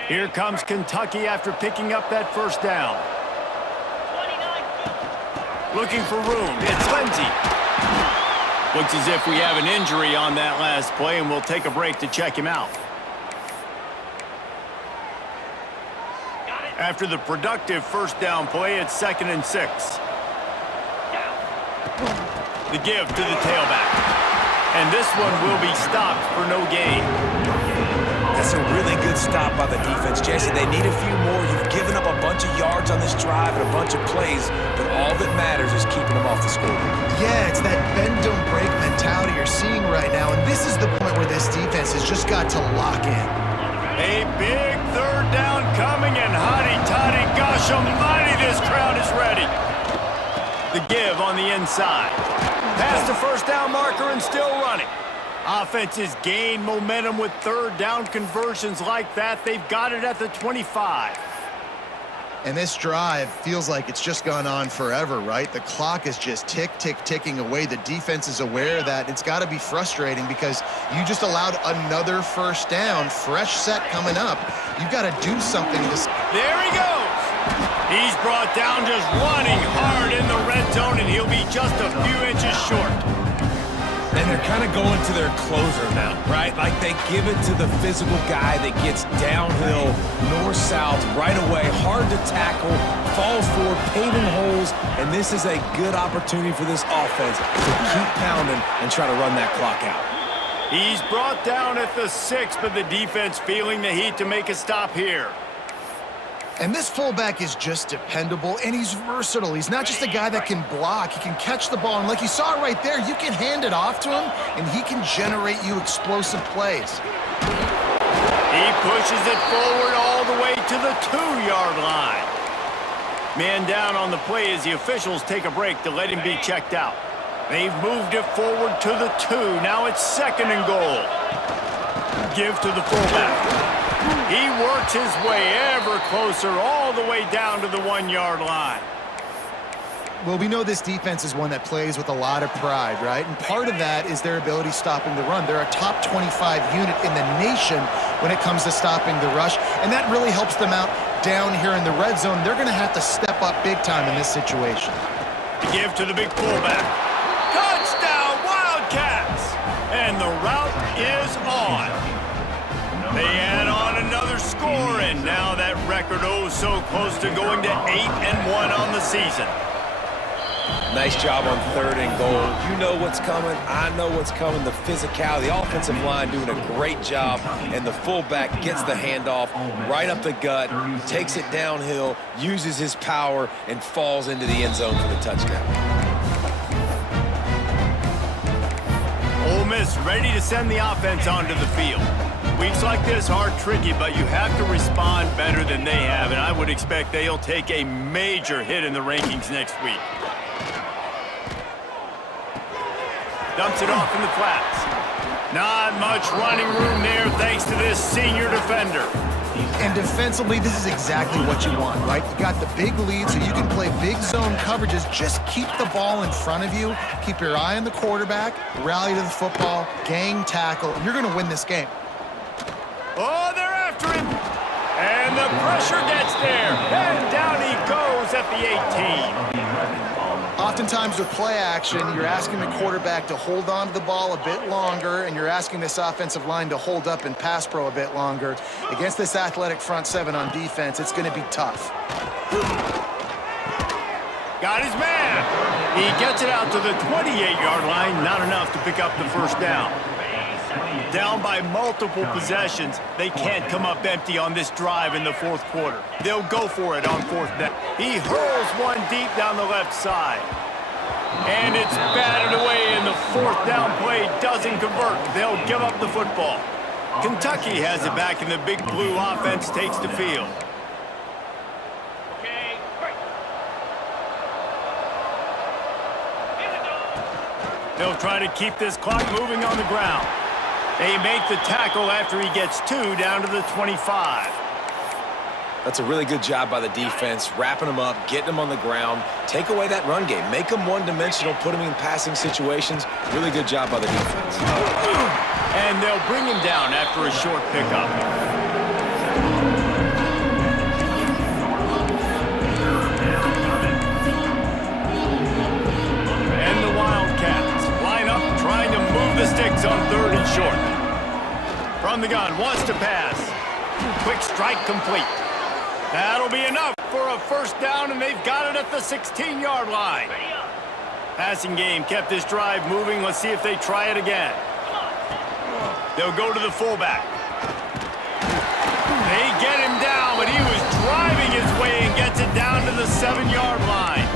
Here comes Kentucky after picking up that first down. Looking for room. It's Lindsey. Looks as if we have an injury on that last play, and we'll take a break to check him out. After the productive first down play, it's 2nd and 6. The give to the tailback. And this one will be stopped for no gain. That's a really good stop by the defense, Jason. They need a few more. You've given up a bunch of yards on this drive and a bunch of plays, but all that matters is keeping them off the scoreboard. Yeah, it's that bend, don't break mentality you're seeing right now, and this is the point where this defense has just got to lock in. A big 3rd down coming, and hotty-toddy, gosh almighty, this crowd is ready. The give on the inside. Past the first down marker and still running. Offenses gain momentum with 3rd down conversions like that. They've got it at the 25. And this drive feels like it's just gone on forever, right? The clock is just ticking away. The defense is aware that it's got to be frustrating because you just allowed another first down, fresh set coming up. You've got to do something. There he goes. He's brought down just running hard in the red zone, and he'll be just a few inches short. And they're kind of going to their closer now, right? Like they give it to the physical guy that gets downhill, north-south, right away, hard to tackle, falls forward, paving holes, and this is a good opportunity for this offense to keep pounding and try to run that clock out. He's brought down at the 6, but the defense feeling the heat to make a stop here. And this fullback is just dependable, and he's versatile. He's not just a guy that can block. He can catch the ball, and like you saw right there, you can hand it off to him, and he can generate you explosive plays. He pushes it forward all the way to the 2-yard line. Man down on the play as the officials take a break to let him be checked out. They've moved it forward to the 2. Now it's 2nd and goal. Give to the fullback. He works his way ever closer all the way down to the 1-yard line. Well, we know this defense is one that plays with a lot of pride, right? And part of that is their ability stopping the run. They're a top 25 unit in the nation when it comes to stopping the rush, and that really helps them out down here in the red zone. They're going to have to step up big time in this situation. Give to the big fullback. Touchdown! And the route is on. They add on another score, and now that record so close to going to 8-1 on the season. Nice job on 3rd and goal. You know what's coming. I know what's coming. The physicality, the offensive line doing a great job, and the fullback gets the handoff right up the gut, takes it downhill, uses his power, and falls into the end zone for the touchdown. Ole Miss ready to send the offense onto the field. Weeks like this are tricky, but you have to respond better than they have, and I would expect they'll take a major hit in the rankings next week. Dumps it off in the flats. Not much running room there thanks to this senior defender. And defensively, this is exactly what you want, right? You got the big lead, so you can play big zone coverages. Just keep the ball in front of you. Keep your eye on the quarterback. Rally to the football. Gang tackle. And you're going to win this game. Oh, they're after him. And the pressure gets there. And down he goes at the 18. Oftentimes with play action, you're asking the quarterback to hold on to the ball a bit longer, and you're asking this offensive line to hold up in pass pro a bit longer. Against this athletic front seven on defense, it's going to be tough. Got his man. He gets it out to the 28-yard line. Not enough to pick up the first down. Down by multiple possessions, they can't come up empty on this drive in the fourth quarter. They'll go for it on 4th down. He hurls one deep down the left side. And it's batted away, and the 4th down play doesn't convert. They'll give up the football. Kentucky has it back, and the Big Blue offense takes the field. They'll try to keep this clock moving on the ground. They make the tackle after he gets 2 down to the 25. That's a really good job by the defense, wrapping them up, getting them on the ground, take away that run game, make them one-dimensional, put them in passing situations. Really good job by the defense. And they'll bring him down after a short pickup. And the Wildcats line up, trying to move the sticks on 3rd and short. From the gun, wants to pass. Quick strike complete. That'll be enough for a first down, and they've got it at the 16-yard line. Passing game kept this drive moving. Let's see if they try it again. They'll go to the fullback. They get him down, but he was driving his way and gets it down to the 7-yard line.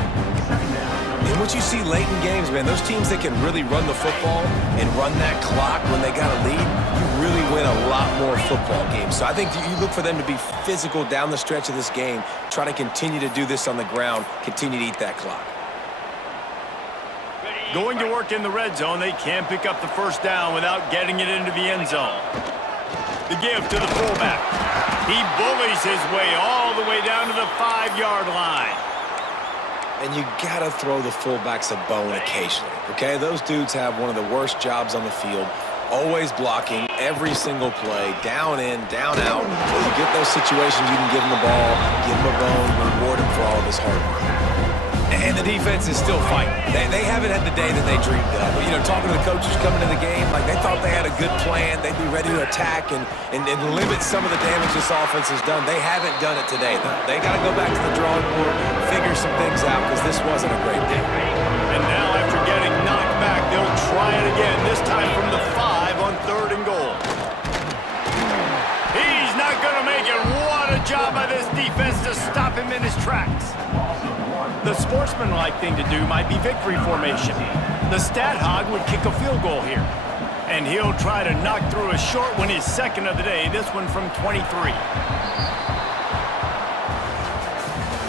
And what you see late in games, man, those teams that can really run the football and run that clock when they got a lead, you really win a lot more football games. So I think you look for them to be physical down the stretch of this game, try to continue to do this on the ground, continue to eat that clock. Going to work in the red zone, they can't pick up the first down without getting it into the end zone. The give to the fullback. He bullies his way all the way down to the 5-yard line. And you got to throw the fullbacks a bone occasionally, okay? Those dudes have one of the worst jobs on the field, always blocking every single play, down in, down out. When you get those situations, you can give them the ball, give them a bone, reward him for all of his hard work. And the defense is still fighting. They haven't had the day that they dreamed of. But, you know, talking to the coaches coming to the game, like they thought they had a good plan. They'd be ready to attack and limit some of the damage this offense has done. They haven't done it today, though. They got to go back to the drawing board, figure some things out, because this wasn't a great day. And now, after getting knocked back, they'll try it again, this time from the 5 on 3rd and goal. He's not going to make it. What a job by this defense to stop him in his tracks. The sportsmanlike thing to do might be victory formation. The stat hog would kick a field goal here. And he'll try to knock through a short one, his second of the day, this one from 23.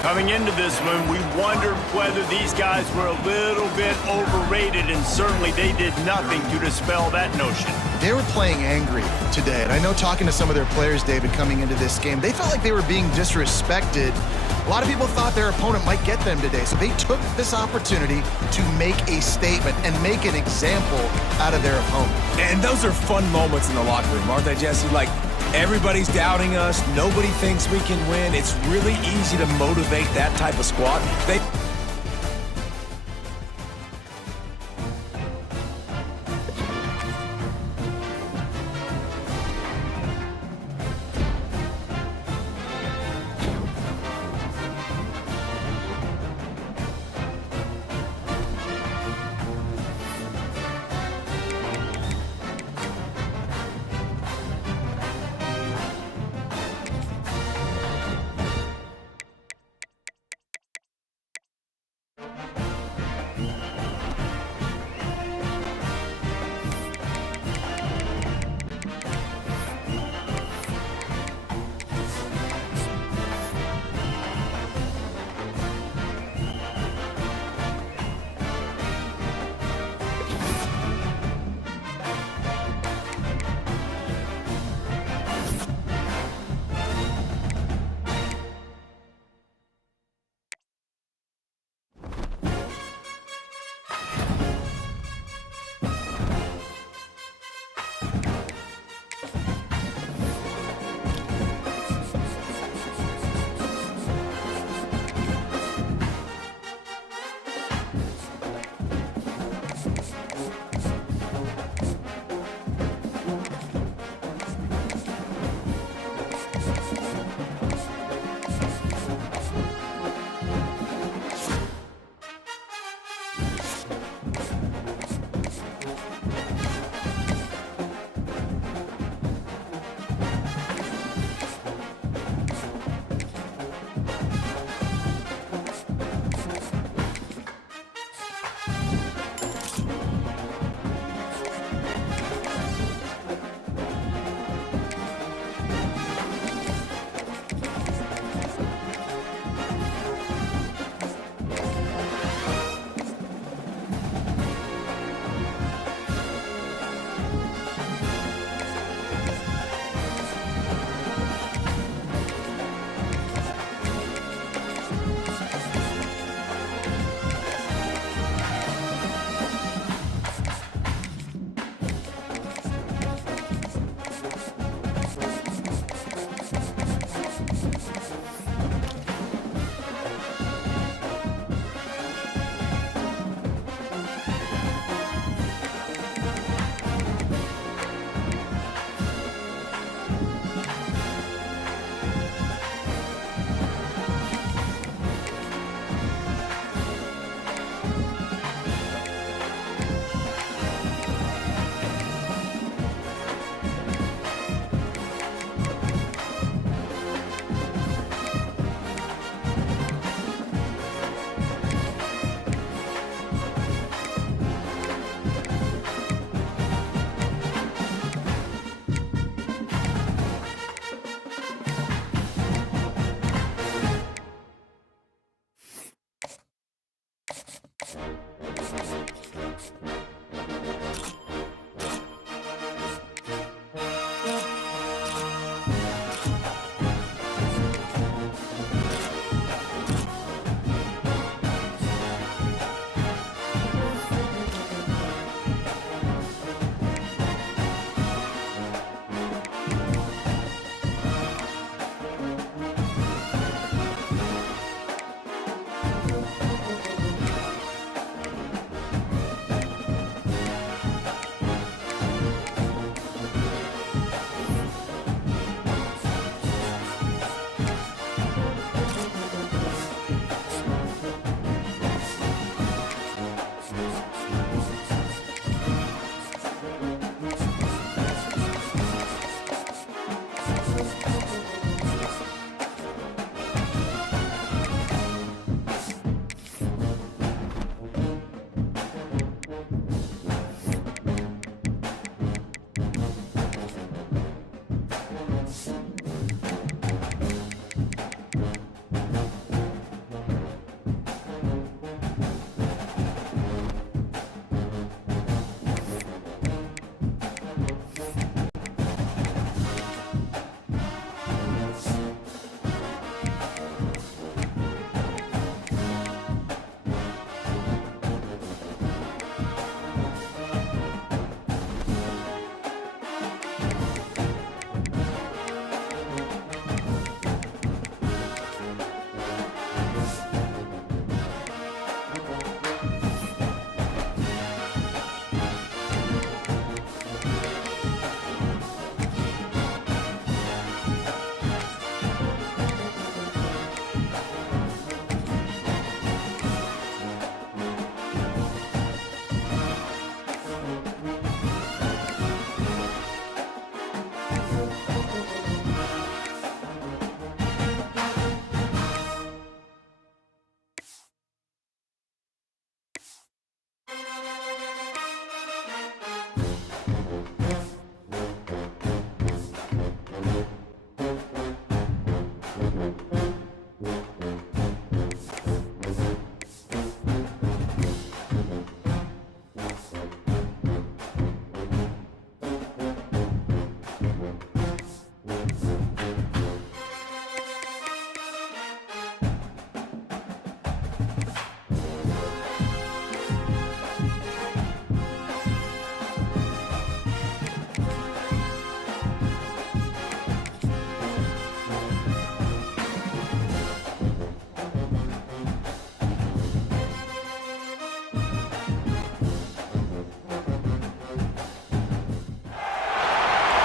Coming into this one, we wondered whether these guys were a little bit overrated, and certainly they did nothing to dispel that notion. They were playing angry today, and I know talking to some of their players, David, coming into this game, they felt like they were being disrespected. A lot of people thought their opponent might get them today, so they took this opportunity to make a statement and make an example out of their opponent. And those are fun moments in the locker room, aren't they, Jesse? Like, everybody's doubting us. Nobody thinks we can win. It's really easy to motivate that type of squad.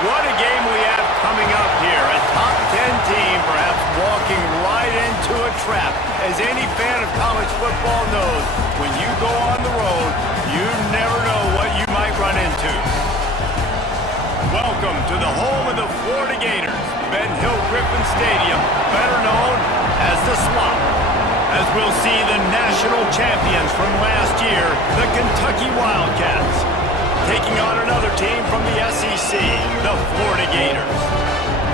What a game we have coming up here. A top 10 team perhaps walking right into a trap. As any fan of college football knows, when you go on the road, you never know what you might run into. Welcome to the home of the Florida Gators, Ben Hill Griffin Stadium, better known as the Swamp. As we'll see the national champions from last year, the Kentucky Wildcats, taking on another team from the SEC, the Florida Gators.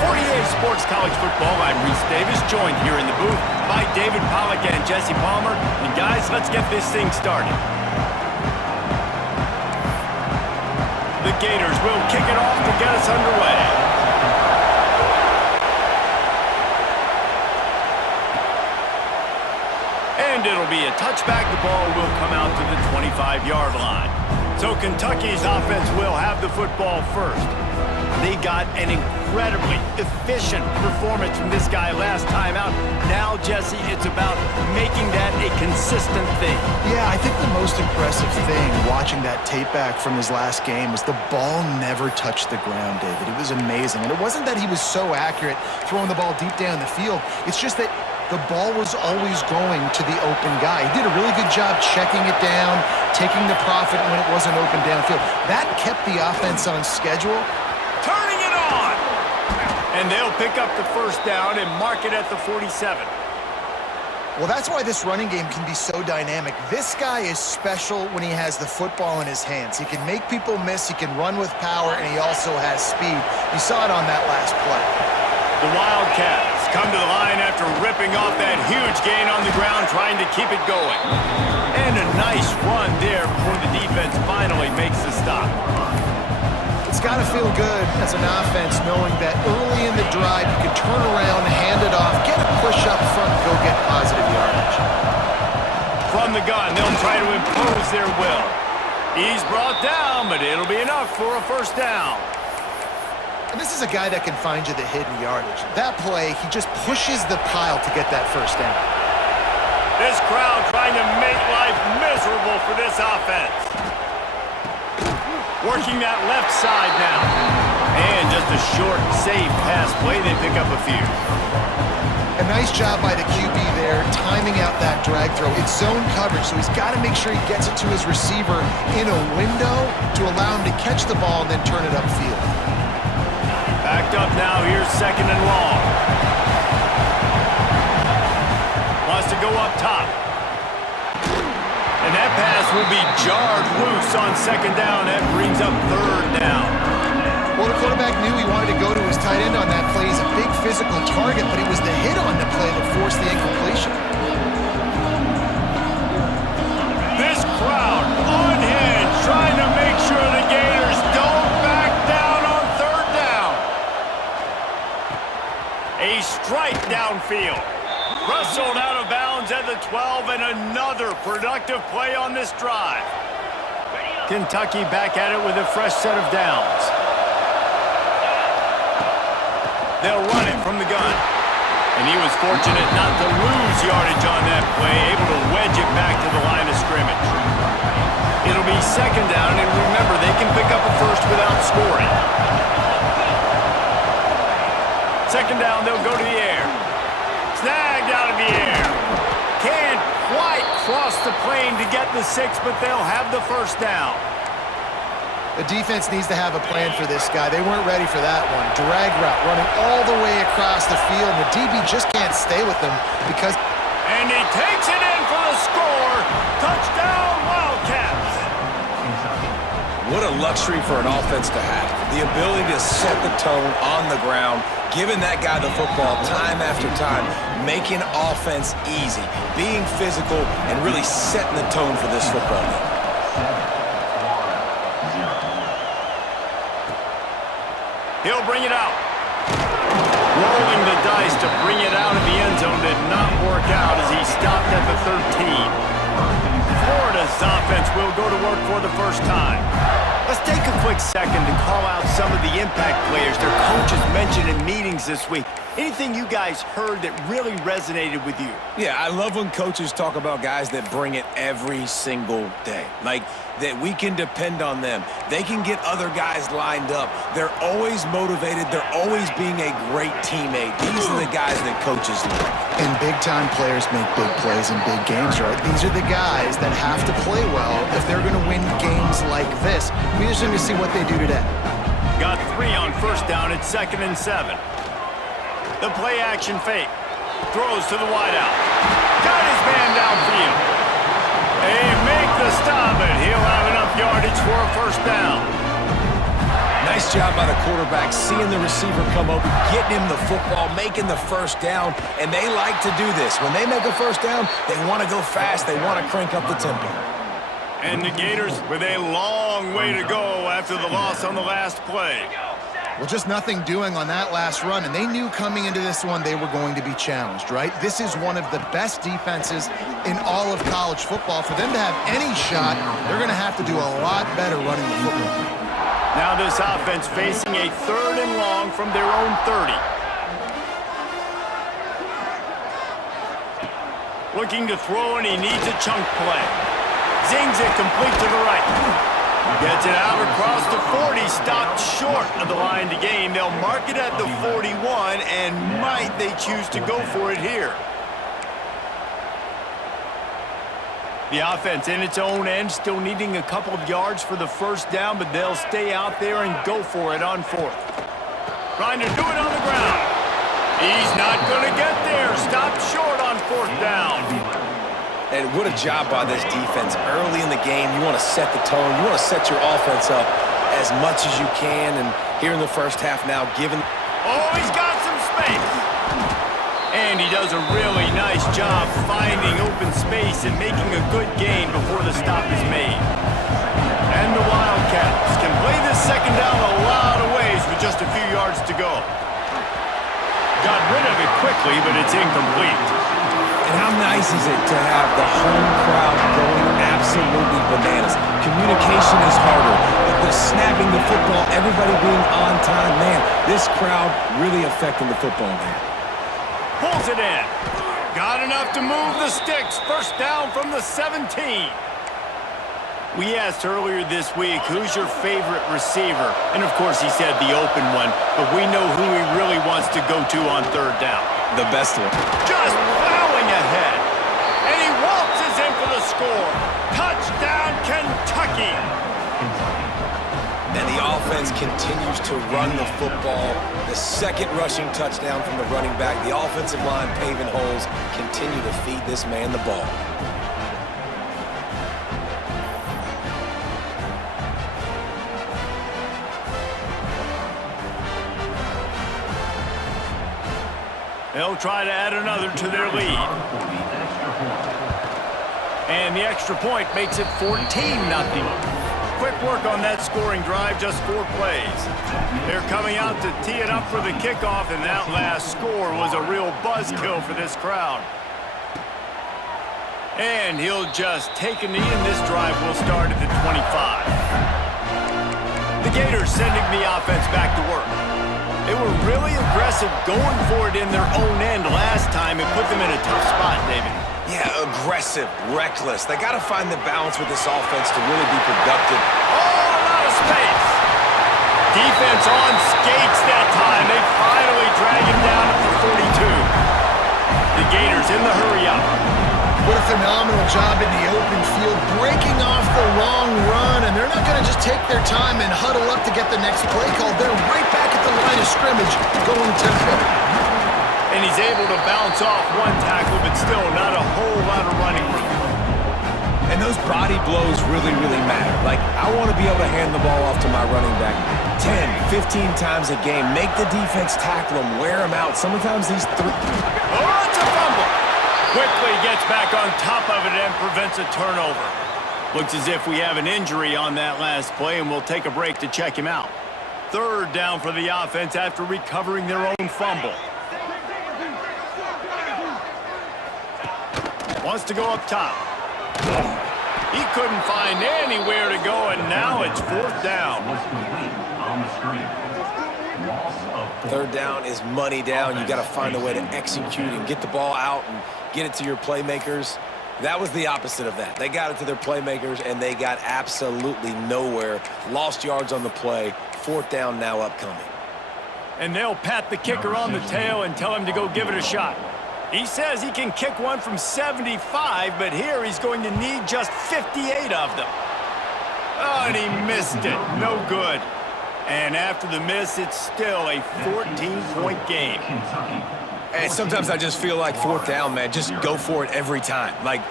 For EA Sports College Football, I'm Reese Davis, joined here in the booth by David Pollack and Jesse Palmer. And guys, let's get this thing started. The Gators will kick it off to get us underway. And it'll be a touchback. The ball will come out to the 25-yard line. So Kentucky's offense will have the football first. They got an incredibly efficient performance from this guy last time out. Now, Jesse, it's about making that a consistent thing. Yeah, I think the most impressive thing watching that tape back from his last game was the ball never touched the ground, David. It was amazing. And it wasn't that he was so accurate throwing the ball deep down the field. It's just that the ball was always going to the open guy. He did a really good job checking it down, taking the profit when it wasn't open downfield. That kept the offense on schedule. Turning it on! And they'll pick up the first down and mark it at the 47. Well, that's why this running game can be so dynamic. This guy is special when he has the football in his hands. He can make people miss, he can run with power, and he also has speed. You saw it on that last play. The Wildcats come to the line after ripping off that huge gain on the ground, trying to keep it going. And a nice run there before the defense finally makes the stop. It's got to feel good as an offense knowing that early in the drive you can turn around, hand it off, get a push up front, and go get positive yardage. From the gun, they'll try to impose their will. He's brought down, but it'll be enough for a first down. And this is a guy that can find you the hidden yardage. That play, he just pushes the pile to get that first down. This crowd trying to make life miserable for this offense. Working that left side now. And just a short, safe pass play. They pick up a few. A nice job by the QB there, timing out that drag throw. It's zone coverage, so he's got to make sure he gets it to his receiver in a window to allow him to catch the ball and then turn it upfield. Backed up now, here's second and long. Wants to go up top. And that pass will be jarred loose on second down. That brings up third down. Well, the quarterback knew he wanted to go to his tight end on that play. He's a big physical target, but it was the hit on the play that forced the incompletion. This crowd unhinged, trying to make sure the Gators don't back down on third down. A strike downfield. Wrestled out of bounds at the 12, and another productive play on this drive. Kentucky back at it with a fresh set of downs. They'll run it from the gun. And he was fortunate not to lose yardage on that play, able to wedge it back to the line of scrimmage. It'll be second down, and remember, they can pick up a first without scoring. Second down, they'll go to the air. Snagged out of the air. Can't quite cross the plane to get the 6, but they'll have the first down. The defense needs to have a plan for this guy. They weren't ready for that one. Drag route running all the way across the field. The DB just can't stay with them because... And he takes it in for the score. Touchdown, Wildcats. What a luxury for an offense to have. The ability to set the tone on the ground, giving that guy the football time after time, making offense easy, being physical, and really setting the tone for this football game. He'll bring it out. Rolling the dice to bring it out of the end zone did not work out as he stopped at the 13. Florida's offense will go to work for the first time. Let's take a quick second to call out some of the impact players their coaches mentioned in meetings this week. Anything you guys heard that really resonated with you? Yeah, I love when coaches talk about guys that bring it every single day. Like, that we can depend on them. They can get other guys lined up. They're always motivated. They're always being a great teammate. These are the guys that coaches love. And big-time players make big plays in big games, right? These are the guys that have to play well if they're going to win games like this. We just need to see what they do today. Got 3 on first down at 2nd and 7. The play action fake. Throws to the wideout. Got his man downfield. They make the stop, and he'll have enough yardage for a first down. Nice job by the quarterback, seeing the receiver come over, getting him the football, making the first down, and they like to do this. When they make a first down, they want to go fast. They want to crank up the tempo. And the Gators with a long way to go after the loss on the last play. Well, just nothing doing on that last run, and they knew coming into this one they were going to be challenged, right? This is one of the best defenses in all of college football. For them to have any shot, they're going to have to do a lot better running the football. Now this offense facing a 3rd and long from their own 30. Looking to throw, and he needs a chunk play. Zings it complete to the right. Gets it out across the 40, stopped short of the line to gain. They'll mark it at the 41, and might they choose to go for it here. The offense in its own end, still needing a couple of yards for the first down, but they'll stay out there and go for it on 4th. Trying to do it on the ground. He's not going to get there. Stopped short on 4th down. And what a job by this defense. Early in the game, you want to set the tone. You want to set your offense up as much as you can. And here in the first half now, given... Oh, he's got some space. And he does a really nice job finding open space and making a good gain before the stop is made. And the Wildcats can play this second down a lot of ways with just a few yards to go. Got rid of it quickly, but it's incomplete. And how nice is it to have the home crowd going absolutely bananas? Communication is harder. The snapping the football, everybody being on time. Man, this crowd really affecting the football game. Pulls it in. Got enough to move the sticks. First down from the 17. We asked earlier this week, who's your favorite receiver? And of course he said the open one, but we know who he really wants to go to on 3rd down. The best one. Just plowing ahead. And he waltzes in for the score. Touchdown, Kentucky. And the offense continues to run the football. The second rushing touchdown from the running back. The offensive line paving holes. Continue to feed this man the ball. They'll try to add another to their lead. And the extra point makes it 14-0. Quick work on that scoring drive, just 4 plays. They're coming out to tee it up for the kickoff, and that last score was a real buzzkill for this crowd. And he'll just take a knee, and this drive will start at the 25. The Gators sending the offense back to work. They were really aggressive going for it in their own end last time. It put them in a tough spot, David. Yeah, aggressive, reckless. They got to find the balance with this offense to really be productive. Oh, a lot of space. Defense on skates that time. They finally drag him down at the 42. The Gators in the hurry up. What a phenomenal job in the open field, breaking off the long run, and they're not going to just take their time and huddle up to get the next play call. They're right back at the line of scrimmage, going tempo. And he's able to bounce off one tackle, but still not a whole lot of running room. And those body blows really, really matter. Like, I want to be able to hand the ball off to my running back 10, 15 times a game. Make the defense tackle him, wear him out. Sometimes these 3... Oh, it's a fumble. Quickly gets back on top of it and prevents a turnover. Looks as if we have an injury on that last play, and we'll take a break to check him out. 3rd down for the offense after recovering their own fumble. Wants to go up top. He couldn't find anywhere to go, and now it's 4th down. On the screen. Loss of Third down is money down. You got to find a way to execute and get the ball out and get it to your playmakers. That was the opposite of that. They got it to their playmakers, and they got absolutely nowhere. Lost yards on the play. Fourth down now upcoming. And they'll pat the kicker on the tail and tell him to go give it a shot. He says he can kick one from 75, but here he's going to need just 58 of them. Oh, and he missed it. No good. And after the miss, it's still a 14-point game. And sometimes I just feel like fourth down, man, just go for it every time. Like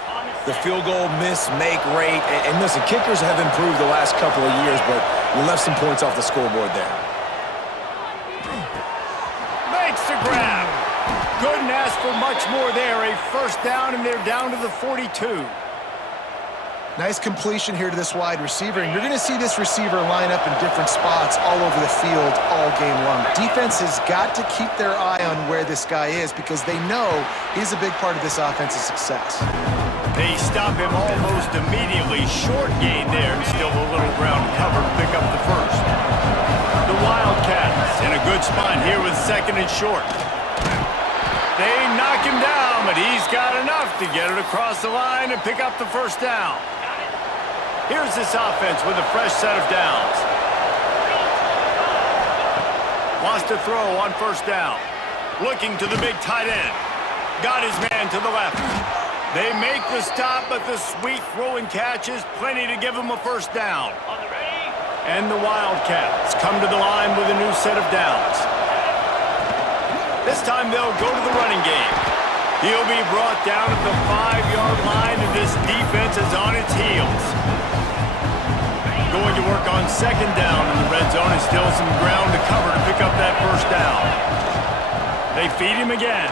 the field goal miss-make rate. And listen, kickers have improved the last couple of years, but we left some points off the scoreboard there. Makes the grab. Couldn't ask for much more there. A first down, and they're down to the 42. Nice completion here to this wide receiver, and you're going to see this receiver line up in different spots all over the field all game long. Defense has got to keep their eye on where this guy is because they know he's a big part of this offense's success. They stop him almost immediately. Short gain there, and still a little ground cover to pick up the first. The Wildcats in a good spot here with second and short. They knock him down, but he's got enough to get it across the line and pick up the first down. Here's this offense with a fresh set of downs. Wants to throw on first down. Looking to the big tight end. Got his man to the left. They make the stop, but the sweet throw and catch is plenty to give him a first down. And the Wildcats come to the line with a new set of downs. This time they'll go to the running game. He'll be brought down at the 5-yard line, and this defense is on its heels. Going to work on second down in the red zone, and still some ground to cover to pick up that first down. They feed him again.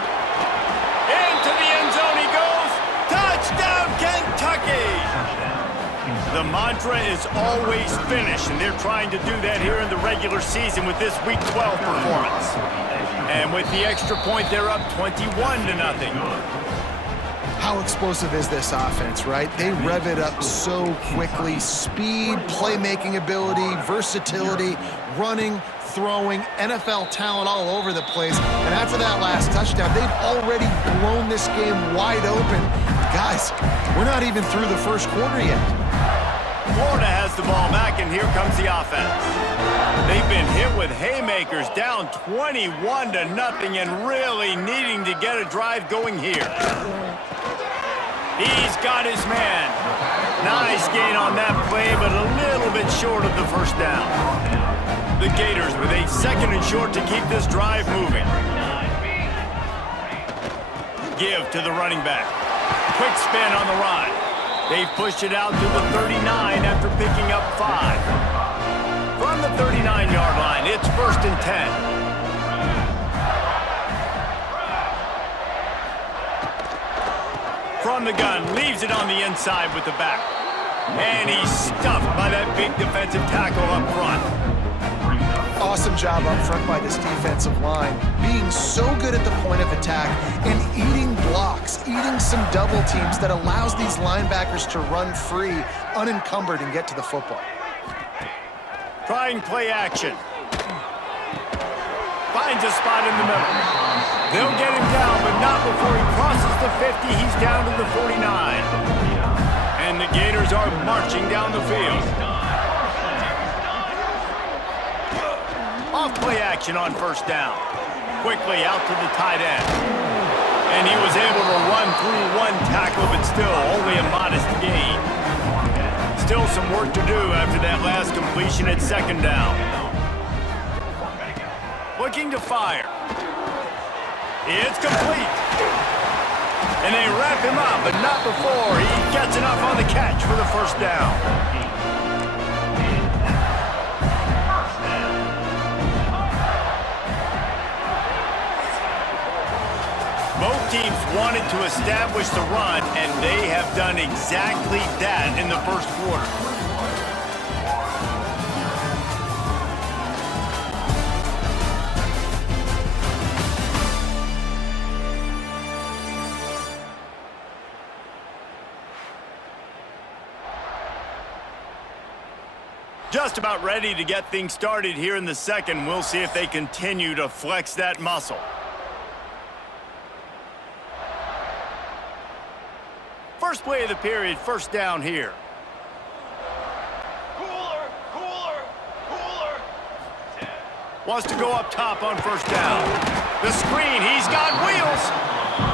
Into the end zone he goes. Touchdown, Kentucky! The mantra is always finish, and they're trying to do that here in the regular season with this Week 12 performance. And with the extra point, they're up 21-0. How explosive is this offense, right? They rev it up so quickly. Speed, playmaking ability, versatility, running, throwing, NFL talent all over the place. And after that last touchdown, they've already blown this game wide open. Guys, we're not even through the first quarter yet. Florida has the ball back, and here comes the offense. They've been hit with haymakers, down 21-0, and really needing to get a drive going here. He's got his man. Nice gain on that play, but a little bit short of the first down. The Gators with a second and short to keep this drive moving. Give to the running back. Quick spin on the run. They've pushed it out to the 39 after picking up 5. From the 39-yard line, it's first and 10. From the gun, leaves it on the inside with the back. And he's stuffed by that big defensive tackle up front. Awesome job up front by this defensive line. Being so good at the point of attack and eating blocks, eating some double teams that allows these linebackers to run free, unencumbered, and get to the football. Trying play action. Finds a spot in the middle. They'll get him down, but not before he crosses the 50. He's down to the 49. And the Gators are marching down the field. Off play action on first down. Quickly out to the tight end. And he was able to run through one tackle, but still only a modest gain. Still some work to do after that last completion at second down. Looking to fire. It's complete. And they wrap him up, but not before he gets enough on the catch for the first down. Both teams wanted to establish the run, and they have done exactly that in the first quarter. just about ready to get things started here in the second. We'll see if they continue to flex that muscle. First play of the period, first down here. Wants to go up top on first down. The screen, he's got wheels.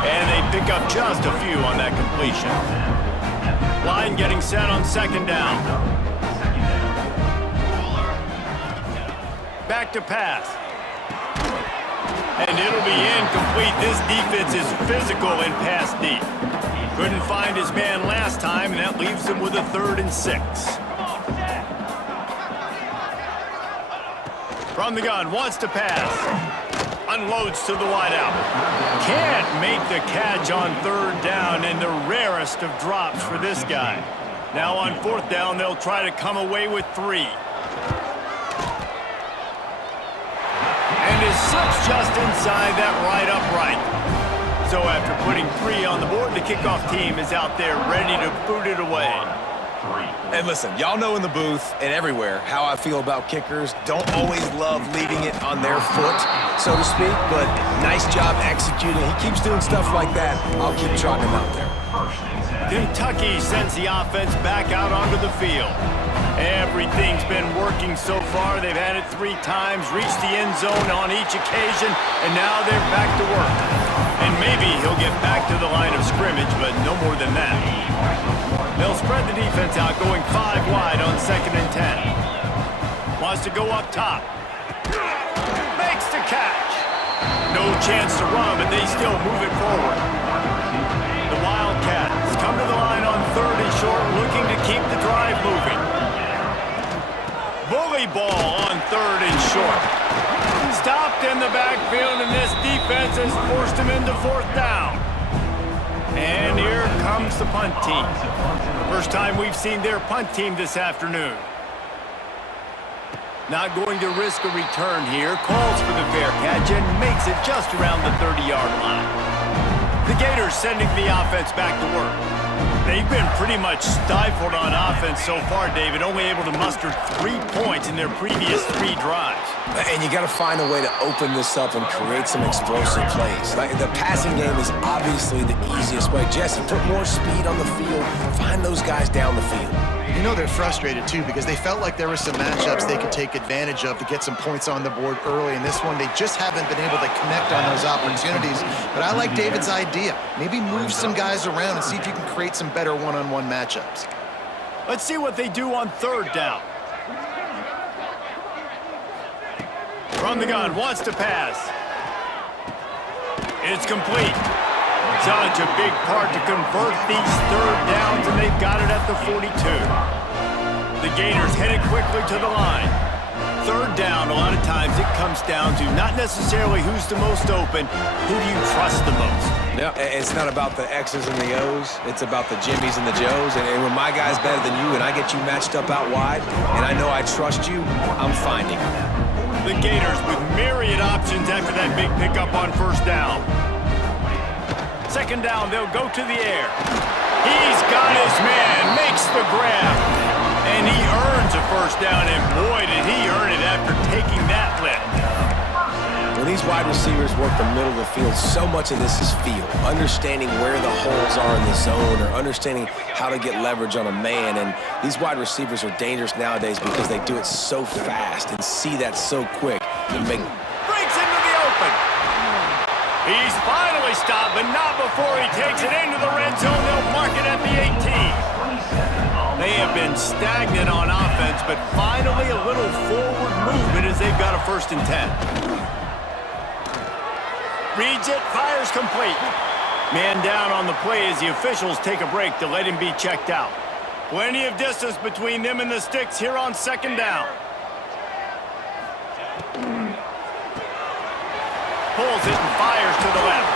And they pick up just a few on that completion. Line getting set on second down. Back to pass. And it'll be incomplete. This defense is physical and pass deep. Couldn't find his man last time, and that leaves him with a 3rd and 6. From the gun, wants to pass. Unloads to the wideout. Can't make the catch on 3rd down, and the rarest of drops for this guy. Now on 4th down, they'll try to come away with 3. And his slip's just inside that right upright. So after putting 3 on the board, the kickoff team is out there ready to boot it away. And listen, y'all know in the booth and everywhere how I feel about kickers. Don't always love leaving it on their foot, so to speak, but nice job executing. He keeps doing stuff like that. I'll keep trotting him out there. Kentucky sends the offense back out onto the field. Everything's been working so far. They've had it 3 times, reached the end zone on each occasion, and now they're back to work. And maybe he'll get back to the line of scrimmage, but no more than that. They'll spread the defense out, going 5 wide on 2nd and 10. Wants to go up top. Makes the catch. No chance to run, but they still move it forward. The Wildcats come to the line on 3rd and short, looking to keep the drive moving. Bully ball on 3rd and short. Stopped in the backfield, and this defense has forced him into 4th down. And here comes the punt team. First time we've seen their punt team this afternoon. Not going to risk a return here. Calls for the fair catch and makes it just around the 30-yard line. The Gators sending the offense back to work. They've been pretty much stifled on offense so far, David, only able to muster 3 points in their previous 3 drives. And you got to find a way to open this up and create some explosive plays. Like, the passing game is obviously the easiest way. Jesse, put more speed on the field. Find those guys down the field. You know they're frustrated, too, because they felt like there were some matchups they could take advantage of to get some points on the board early. In this one, they just haven't been able to connect on those opportunities. But I like David's idea. Maybe move some guys around and see if you can create some better one-on-one matchups. Let's see what they do on 3rd down. From the gun, wants to pass. It's complete. Such a big part to convert these 3rd downs, and they've got it at the 42. The Gators headed quickly to the line. 3rd down, a lot of times it comes down to not necessarily who's the most open, who do you trust the most? Yeah, it's not about the X's and the O's. It's about the Jimmies and the Joes. And when my guy's better than you and I get you matched up out wide, and I know I trust you, I'm finding you. The Gators with myriad options after that big pickup on 1st down. 2nd down, they'll go to the air. He's got his man, makes the grab. And he earns a 1st down, and boy, did he earn it after taking that lift. When these wide receivers work the middle of the field, so much of this is feel. Understanding where the holes are in the zone or understanding how to get leverage on a man. And these wide receivers are dangerous nowadays because they do it so fast and see that so quick. And make... Breaks into the open. He's finally stopped, but not before he takes it into the red zone. They'll mark it at the 18. They have been stagnant on offense, but finally a little forward movement as they've got a 1st and 10. Reads it, fires complete. Man down on the play as the officials take a break to let him be checked out. Plenty of distance between them and the sticks here on 2nd down. Pulls it and fires to the left.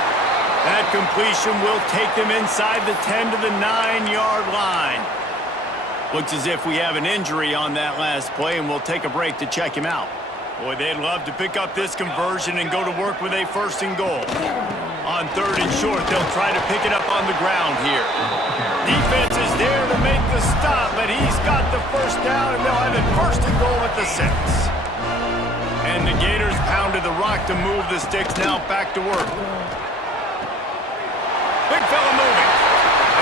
That completion will take them inside the 10 to the 9-yard line. Looks as if we have an injury on that last play, and we'll take a break to check him out. Boy, they'd love to pick up this conversion and go to work with a 1st and goal. On 3rd and short, they'll try to pick it up on the ground here. Defense is there to make the stop, but he's got the first down, and they'll have it first and goal at the 6. And the Gators pounded the rock to move the sticks. Now back to work. Big fella moving.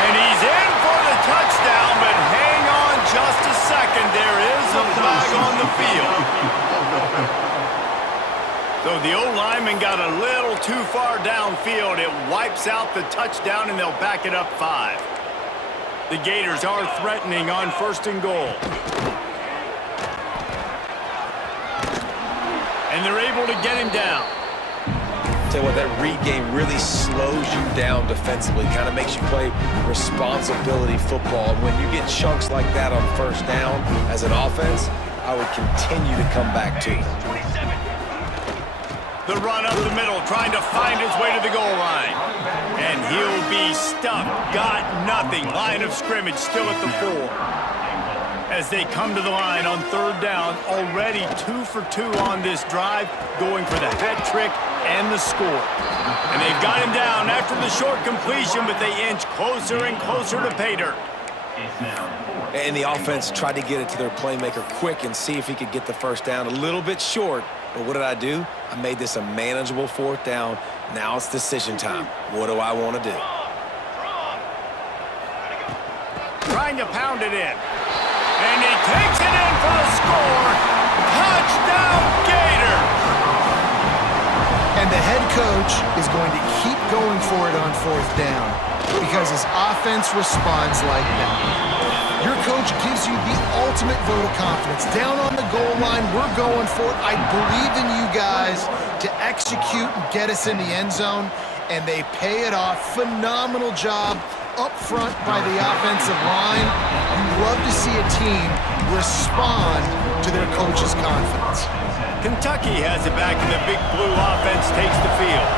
And he's in for the touchdown, but hang on just a second. There is a flag on the field. So the O-lineman got a little too far downfield. It wipes out the touchdown, and they'll back it up 5. The Gators are threatening on first and goal. And they're able to get him down. Tell you what, that read game really slows you down defensively, kind of makes you play responsibility football. When you get chunks like that on first down as an offense, I would continue to come back to it. The run up the middle, trying to find his way to the goal line. And he'll be stuck. Got nothing. Line of scrimmage still at the 4. As they come to the line on third down, already 2 for 2 on this drive, going for the hat trick and the score. And they've got him down after the short completion, but they inch closer and closer to pay dirt. And the offense tried to get it to their playmaker quick and see if he could get the first down. A little bit short, but what did I do? I made this a manageable fourth down. Now it's decision time. What do I want to do? Trying to pound it in. And he takes it in for the score. Touchdown, Gators! And the head coach is going to keep going for it on fourth down because his offense responds like that. Your coach gives you the ultimate vote of confidence. Down on the goal line, we're going for it. I believe in you guys to execute and get us in the end zone, and they pay it off. Phenomenal job up front by the offensive line. You love to see a team respond to their coach's confidence. Kentucky has it back, and the big blue offense takes the field.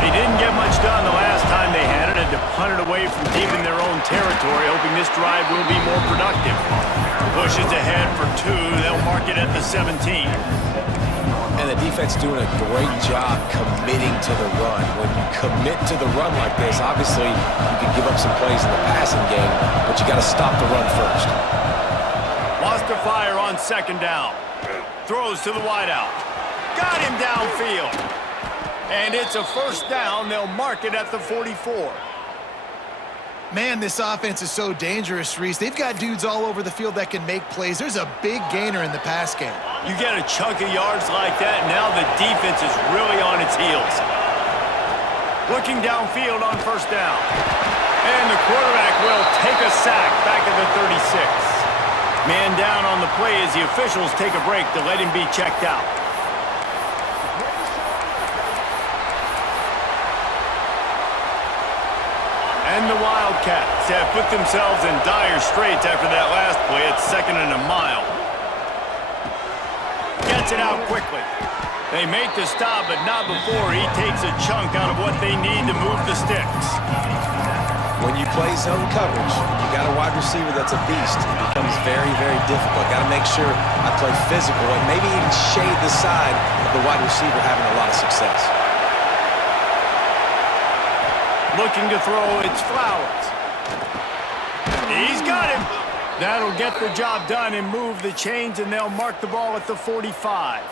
They didn't get much done the last time they had it, and to punt it away from deep in their own territory, hoping this drive will be more productive. Pushes ahead for 2. They'll mark it at the 17. And the defense doing a great job committing to the run. When you commit to the run like this, obviously you can give up some plays in the passing game, but you got to stop the run first. Lost a fire on second down. Throws to the wideout. Got him downfield. And it's a first down. They'll mark it at the 44. Man, this offense is so dangerous, Reese. They've got dudes all over the field that can make plays. There's a big gainer in the pass game. You get a chunk of yards like that, now the defense is really on its heels. Looking downfield on first down. And the quarterback will take a sack back at the 36. Man down on the play as the officials take a break to let him be checked out. And the Wildcats have put themselves in dire straits after that last play. It's 2nd and a mile. Gets it out quickly. They make the stop, but not before he takes a chunk out of what they need to move the sticks. When you play zone coverage, you got a wide receiver that's a beast. It becomes very, very difficult. Got to make sure I play physical and maybe even shade the side of the wide receiver having a lot of success. Looking to throw, it's Flowers. He's got him. That'll get the job done and move the chains, and they'll mark the ball at the 45.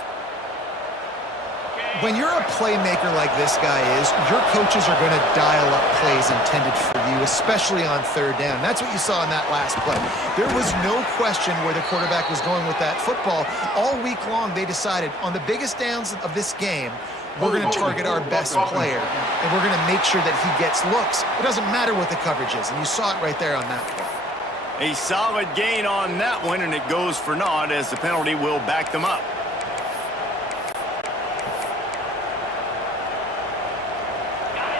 When you're a playmaker like this guy is, your coaches are going to dial up plays intended for you, especially on third down. That's what you saw in that last play. There was no question where the quarterback was going with that football. All week long, they decided on the biggest downs of this game, we're going to target our best player, and we're going to make sure that he gets looks. It doesn't matter what the coverage is, and you saw it right there on that play. A solid gain on that one, and it goes for naught as the penalty will back them up.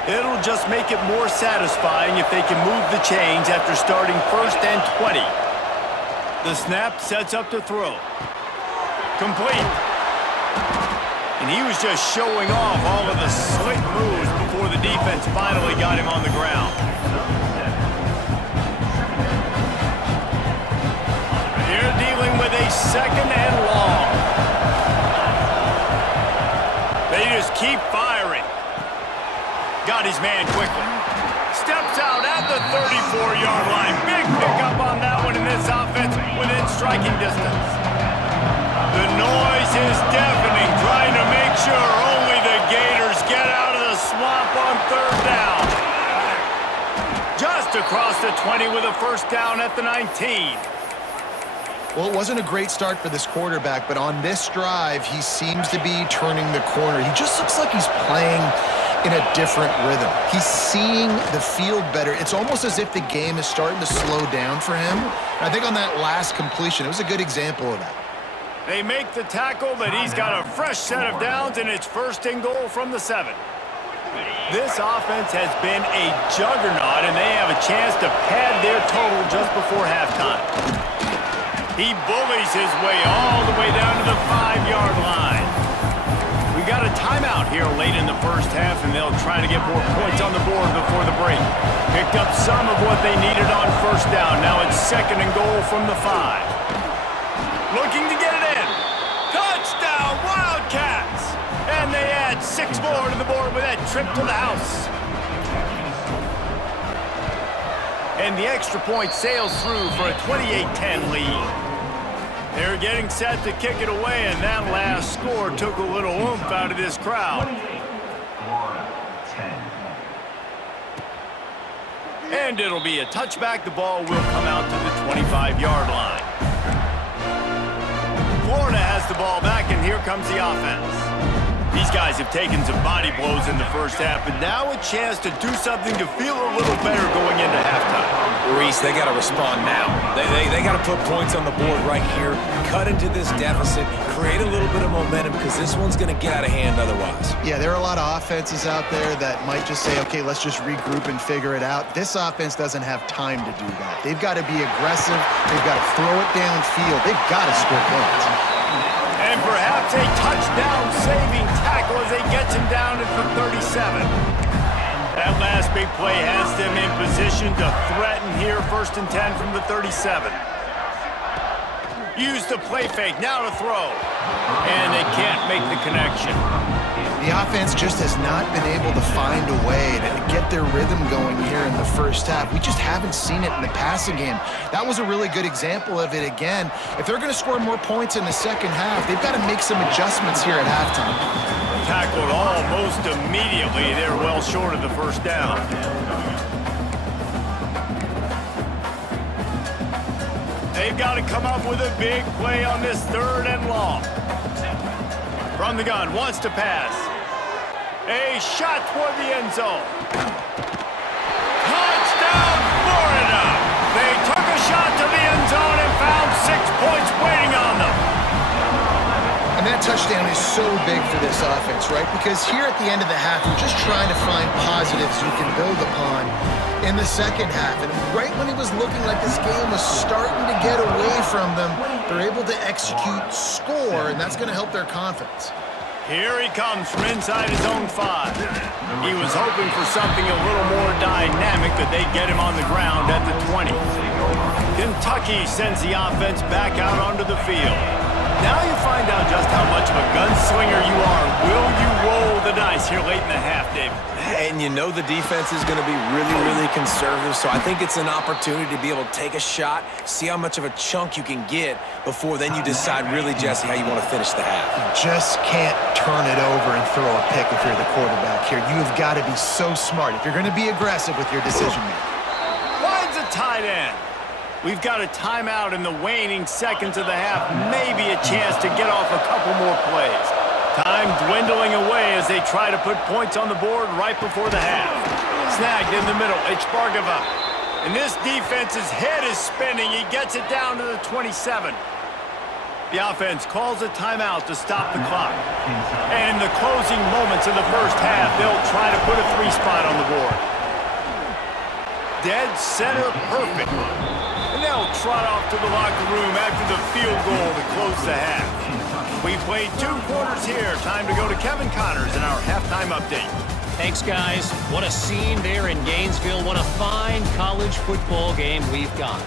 It'll just make it more satisfying if they can move the chains after starting 1st and 20. The snap sets up to throw. Complete. And he was just showing off all of the slick moves before the defense finally got him on the ground. They're dealing with a 2nd and long. They just keep firing. Got his man quickly. Steps out at the 34-yard line. Big pickup on that one in this offense within striking distance. The noise is deafening, trying to make sure only the Gators get out of the swamp on third down. Just across the 20 with a first down at the 19. Well, it wasn't a great start for this quarterback, but on this drive, he seems to be turning the corner. He just looks like he's playing in a different rhythm. He's seeing the field better. It's almost as if the game is starting to slow down for him. I think on that last completion, it was a good example of that. They make the tackle, but he's got a fresh set of downs, and it's first and goal from the 7. This offense has been a juggernaut, and they have a chance to pad their total just before halftime. He bullies his way all the way down to the 5-yard line. We got a timeout here late in the first half, and they'll try to get more points on the board before the break. Picked up some of what they needed on first down. Now it's second and goal from the 5. Looking to get it in. Touchdown, Wildcats! And they add 6 more to the board with that trip to the house. And the extra point sails through for a 28-10 lead. They're getting set to kick it away, and that last score took a little oomph out of this crowd. And it'll be a touchback. The ball will come out to the 25-yard line. Florida has the ball back, and here comes the offense. These guys have taken some body blows in the first half, but now a chance to do something to feel a little better going into halftime. Reese, they got to respond now. They got to put points on the board right here, cut into this deficit, create a little bit of momentum, because this one's going to get out of hand otherwise. Yeah, there are a lot of offenses out there that might just say, okay, let's just regroup and figure it out. This offense doesn't have time to do that. They've got to be aggressive. They've got to throw it downfield. They've got to score points. And perhaps a touchdown-saving tackle as they get him down at the 37. That last big play has them in position to threaten here, first and 10 from the 37. Use the play fake, now to throw. And they can't make the connection. The offense just has not been able to find a way to get their rhythm going here in the first half. We just haven't seen it in the passing game. That was a really good example of it again. If they're going to score more points in the second half, they've got to make some adjustments here at halftime. Tackled almost immediately. They're well short of the first down. They've got to come up with a big play on this third and long. From the gun, wants to pass. A shot toward the end zone. Touchdown, Florida! They took a shot to the end zone and found 6 points waiting on them. And that touchdown is so big for this offense, right? Because here at the end of the half, you're just trying to find positives you can build upon in the second half. And right when it was looking like this game was starting to get away from them, they're able to execute, score, and that's going to help their confidence. Here he comes from inside his own 5. He was hoping for something a little more dynamic, that they'd get him on the ground at the 20. Kentucky sends the offense back out onto the field. Now you find out just how much of a gunslinger you are. Will you roll the dice here late in the half, David? And you know the defense is going to be really, really conservative, so I think it's an opportunity to be able to take a shot, see how much of a chunk you can get before then you decide really, Jesse, how you want to finish the half. You just can't turn it over and throw a pick if you're the quarterback here. You've got to be so smart if you're going to be aggressive with your decision-making. Finds a tight end. We've got a timeout in the waning seconds of the half. Maybe a chance to get off a couple more plays. Time dwindling away as they try to put points on the board right before the half. Snagged in the middle, it's Bargava. And this defense's head is spinning. He gets it down to the 27. The offense calls a timeout to stop the clock. And in the closing moments of the first half, they'll try to put a 3 spot on the board. Dead center perfect. And they'll trot off to the locker room after the field goal to close the half. We played 2 quarters here. Time to go to Kevin Connors in our halftime update. Thanks, guys. What a scene there in Gainesville. What a fine college football game we've got.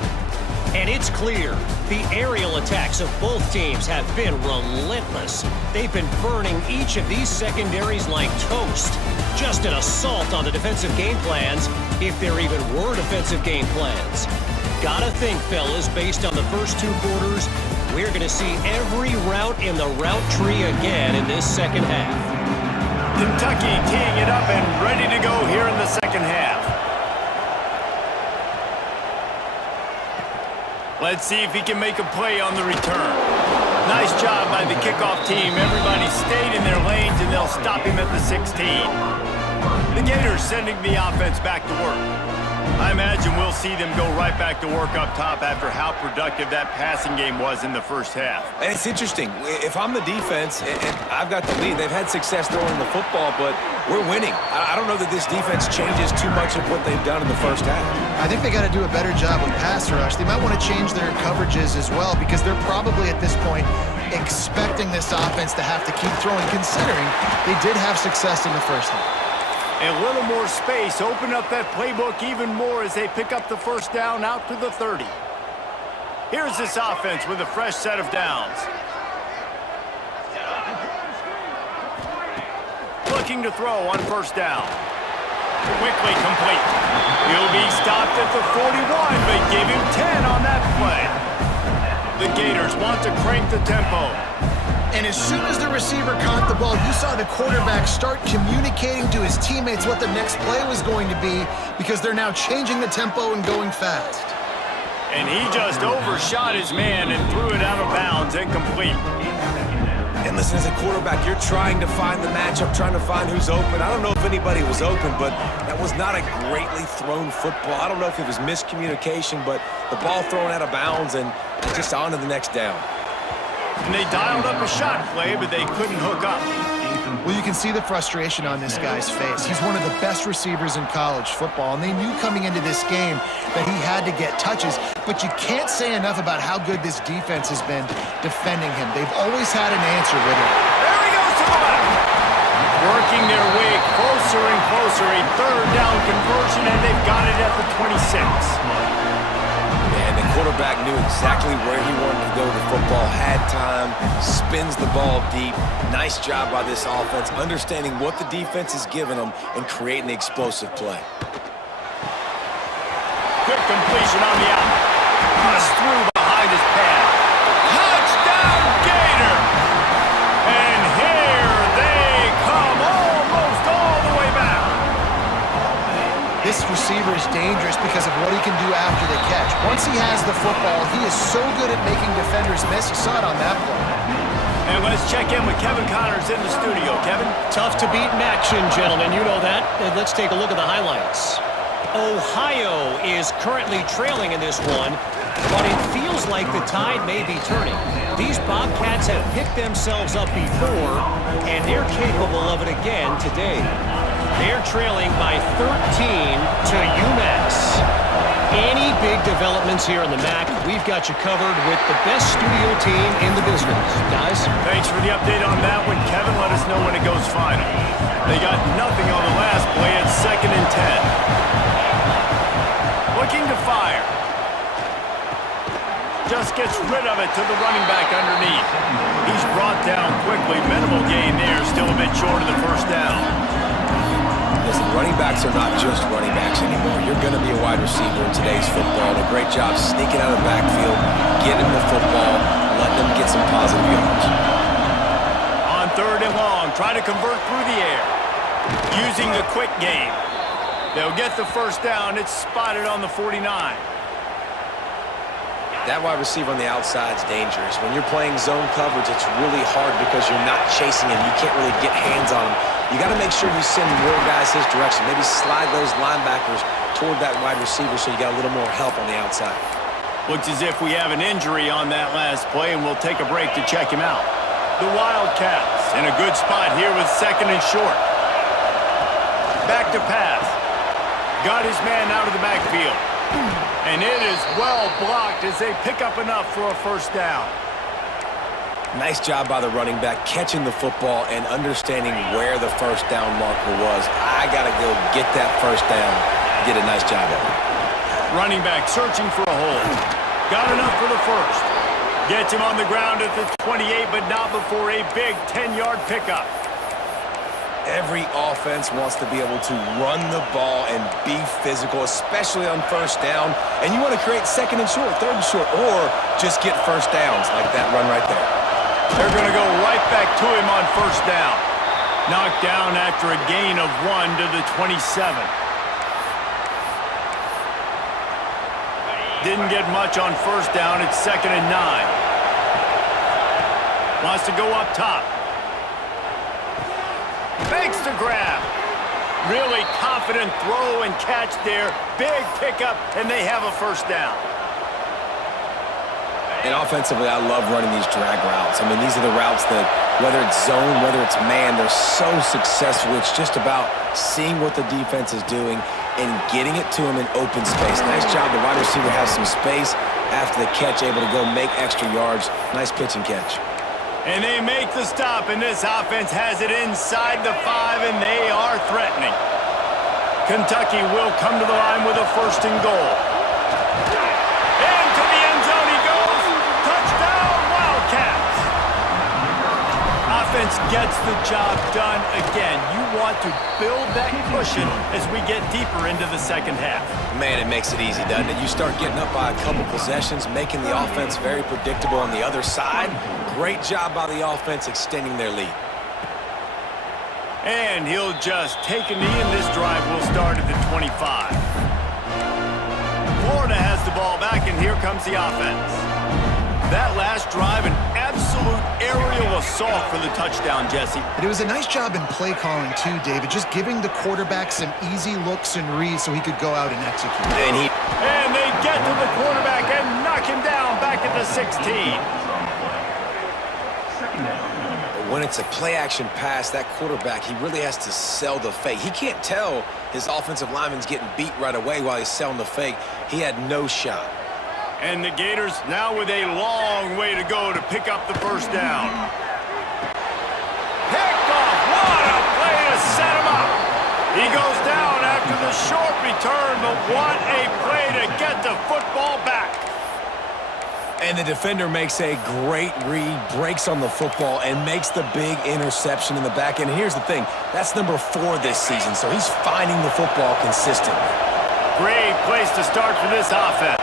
And it's clear, the aerial attacks of both teams have been relentless. They've been burning each of these secondaries like toast. Just an assault on the defensive game plans, if there even were defensive game plans. Gotta think, fellas, based on the first 2 quarters, we're going to see every route in the route tree again in this second half. Kentucky teeing it up and ready to go here in the second half. Let's see if he can make a play on the return. Nice job by the kickoff team. Everybody stayed in their lanes, and they'll stop him at the 16. The Gators sending the offense back to work. I imagine we'll see them go right back to work up top after how productive that passing game was in the first half. And it's interesting. If I'm the defense and I've got the lead, they've had success throwing the football, but we're winning. I don't know that this defense changes too much of what they've done in the first half. I think they got to do a better job with pass rush. They might want to change their coverages as well because they're probably at this point expecting this offense to have to keep throwing, considering they did have success in the first half. A little more space, open up that playbook even more as they pick up the first down out to the 30. Here's this offense with a fresh set of downs. Looking to throw on first down. Quickly complete. He'll be stopped at the 41, but give him 10 on that play. The Gators want to crank the tempo. And as soon as the receiver caught the ball, you saw the quarterback start communicating to his teammates what the next play was going to be because they're now changing the tempo and going fast. And he just overshot his man and threw it out of bounds, incomplete. And listen, as a quarterback, you're trying to find the matchup, trying to find who's open. I don't know if anybody was open, but that was not a greatly thrown football. I don't know if it was miscommunication, but the ball thrown out of bounds and just on to the next down. And they dialed up a shot play, but they couldn't hook up. Well, you can see the frustration on this guy's face. He's one of the best receivers in college football, and they knew coming into this game that he had to get touches, but you can't say enough about how good this defense has been defending him. They've always had an answer with him. There he goes to the left. Working their way closer and closer. A third down conversion, and they've got it at the 26. And the quarterback knew exactly where he wanted to go with the football, had time, spins the ball deep. Nice job by this offense, understanding what the defense is giving them and creating the explosive play. Quick completion on the out. Bust through behind his pad. Touchdown, Gator! And here they come, almost all the way back. This receiver is dangerous because of what he can do after the catch. Once he has the football, he is so good at making defenders miss. You saw it on that play. And let's check in with Kevin Connors in the studio. Kevin? Tough to beat in action, gentlemen. You know that. Let's take a look at the highlights. Ohio is currently trailing in this one, but it feels like the tide may be turning. These Bobcats have picked themselves up before, and they're capable of it again today. They're trailing by 13 to UMass. Any big developments here in the MAC, we've got you covered with the best studio team in the business. Guys? Thanks for the update on that one, Kevin. Let us know when it goes final. They got nothing on the last play. It's 2nd and 10. Looking to fire. Just gets rid of it to the running back underneath. He's brought down quickly. Minimal gain there. Still a bit short of the first down. Listen, running backs are not just running backs anymore. You're going to be a wide receiver in today's football. A great job sneaking out of the backfield, getting the football, letting them get some positive yards. On 3rd and long, try to convert through the air. Using the quick game. They'll get the first down. It's spotted on the 49. That wide receiver on the outside is dangerous. When you're playing zone coverage, it's really hard because you're not chasing him. You can't really get hands on him. You got to make sure you send more guys his direction. Maybe slide those linebackers toward that wide receiver so you got a little more help on the outside. Looks as if we have an injury on that last play, and we'll take a break to check him out. The Wildcats in a good spot here with 2nd and short. Back to pass. Got his man out of the backfield. And it is well blocked as they pick up enough for a first down. Nice job by the running back, catching the football and understanding where the first down marker was. I got to go get that first down. Did a nice job of it. Running back searching for a hole. Got enough for the first. Gets him on the ground at the 28, but not before a big 10-yard pickup. Every offense wants to be able to run the ball and be physical, especially on first down. And you want to create second and short, third and short, or just get first downs like that run right there. They're going to go right back to him on first down. Knocked down after a gain of 1 to the 27. Didn't get much on first down. It's 2nd and 9. Wants to go up top. Makes the grab. Really confident throw and catch there. Big pickup, and they have a first down. And offensively, I love running these drag routes. I mean, these are the routes that, whether it's zone, whether it's man, they're so successful. It's just about seeing what the defense is doing and getting it to him in open space. Nice job. The wide receiver has some space after the catch, able to go make extra yards. Nice pitch and catch. And they make the stop, and this offense has it inside the 5, and they are threatening. Kentucky will come to the line with a 1st and goal. Into the end zone he goes. Touchdown, Wildcats. Offense gets the job done again. You want to build that cushion as we get deeper into the second half. Man, it makes it easy, doesn't it? You start getting up by a couple possessions, making the offense very predictable on the other side. Great job by the offense extending their lead. And he'll just take a knee, and this drive will start at the 25. Florida has the ball back, and here comes the offense. That last drive, an absolute aerial assault for the touchdown, Jesse. But it was a nice job in play calling too, David, just giving the quarterback some easy looks and reads so he could go out and execute. And they get to the quarterback and knock him down back at the 16. When it's a play-action pass, that quarterback, he really has to sell the fake. He can't tell his offensive lineman's getting beat right away while he's selling the fake. He had no shot. And the Gators now with a long way to go to pick up the first down. Picked off. What a play to set him up. He goes down after the short return, but what a play to get the football back. And the defender makes a great read, breaks on the football, and makes the big interception in the back end. And here's the thing, that's number 4 this season, so he's finding the football consistently. Great place to start for this offense.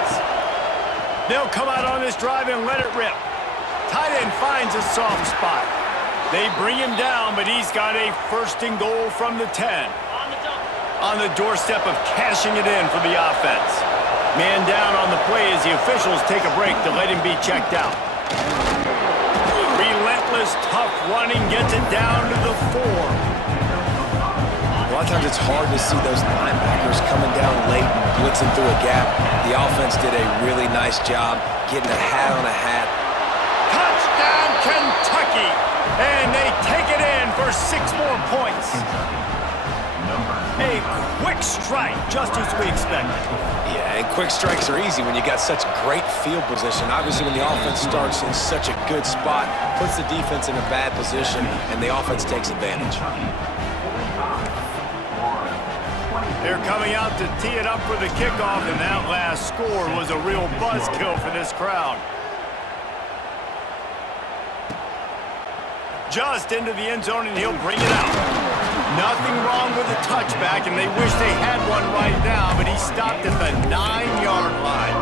They'll come out on this drive and let it rip. Tight end finds a soft spot. They bring him down, but he's got a 1st and goal from the 10. On the doorstep of cashing it in for the offense. Man down on the play as the officials take a break to let him be checked out. Relentless, tough running gets it down to the 4. A lot of times it's hard to see those linebackers coming down late and blitzing through a gap. The offense did a really nice job getting a hat on a hat. Touchdown, Kentucky! And they take it in for 6 more points. A quick strike, just as we expected. Yeah, and quick strikes are easy when you got such great field position. Obviously, when the offense starts in such a good spot, puts the defense in a bad position, and the offense takes advantage. They're coming out to tee it up for the kickoff, and that last score was a real buzzkill for this crowd. Just into the end zone, and he'll bring it out. Nothing wrong with the touchback, and they wish they had one right now, but he stopped at the 9-yard line.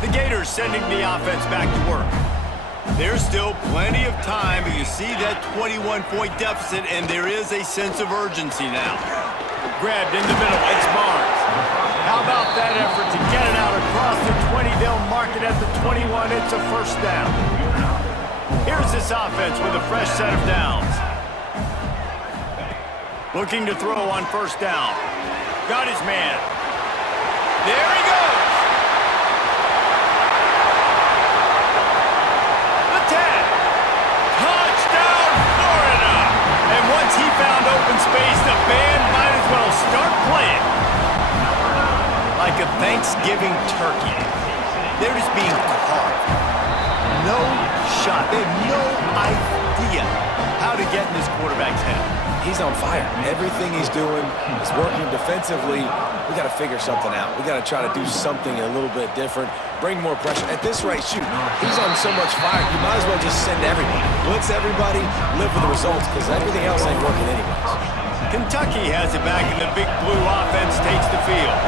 The Gators sending the offense back to work. There's still plenty of time, but you see that 21-point deficit, and there is a sense of urgency now. Grabbed in the middle, it's Barnes. How about that effort to get it out across the 20? They'll mark it at the 21. It's a first down. Here's this offense with a fresh set of downs. Looking to throw on first down. Got his man. There he goes. The 10. Touchdown, Florida. And once he found open space, the band might as well start playing. Like a Thanksgiving turkey. They're just being carved. No shot. They have no idea how to get in this quarterback's head. He he's on fire. Everything he's doing is working defensively. We got to figure something out. We got to try to do something a little bit different, bring more pressure. At this rate, shoot, he's on so much fire, you might as well just send everybody. Blitz everybody, live with the results, because everything else ain't working anyways. Kentucky has it back, and the Big Blue offense takes the field.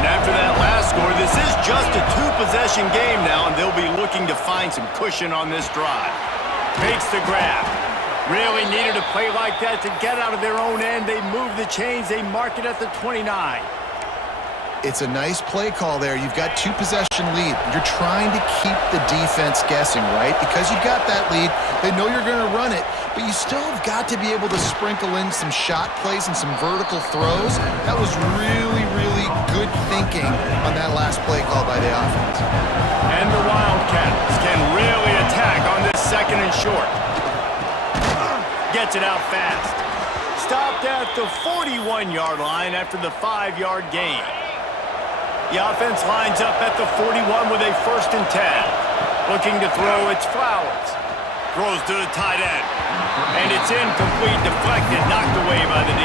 And after that last score, this is just a two-possession game now, and they'll be looking to find some cushion on this drive. Makes the grab. Really needed a play like that to get out of their own end. They move the chains. They mark it at the 29. It's a nice play call there. You've got two-possession lead. You're trying to keep the defense guessing, right? Because you've got that lead. They know you're going to run it, but you still have got to be able to sprinkle in some shot plays and some vertical throws. That was really, really good thinking on that last play call by the offense. And the Wildcats can really attack on this second and short. Gets it out fast. Stopped at the 41-yard line after the 5-yard gain. The offense lines up at the 41 with a 1st and 10. Looking to throw, it's Flowers. Throws to the tight end. And it's incomplete, deflected, knocked away by the D.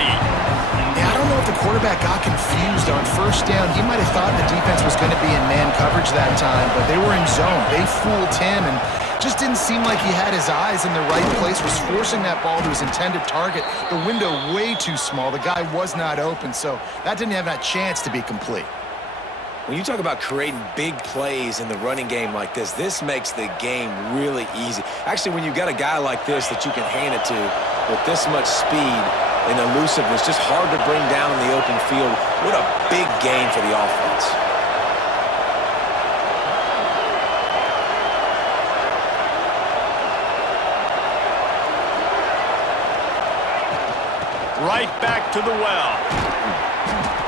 Yeah, I don't know if the quarterback got confused on 1st down. He might have thought the defense was going to be in man coverage that time, but they were in zone. They fooled him and just didn't seem like he had his eyes in the right place, was forcing that ball to his intended target. The window way too small. The guy was not open, so that didn't have that chance to be complete. When you talk about creating big plays in the running game like this makes the game really easy. Actually, when you've got a guy like this that you can hand it to with this much speed and elusiveness, just hard to bring down in the open field, what a big gain for the offense. Right back to the well.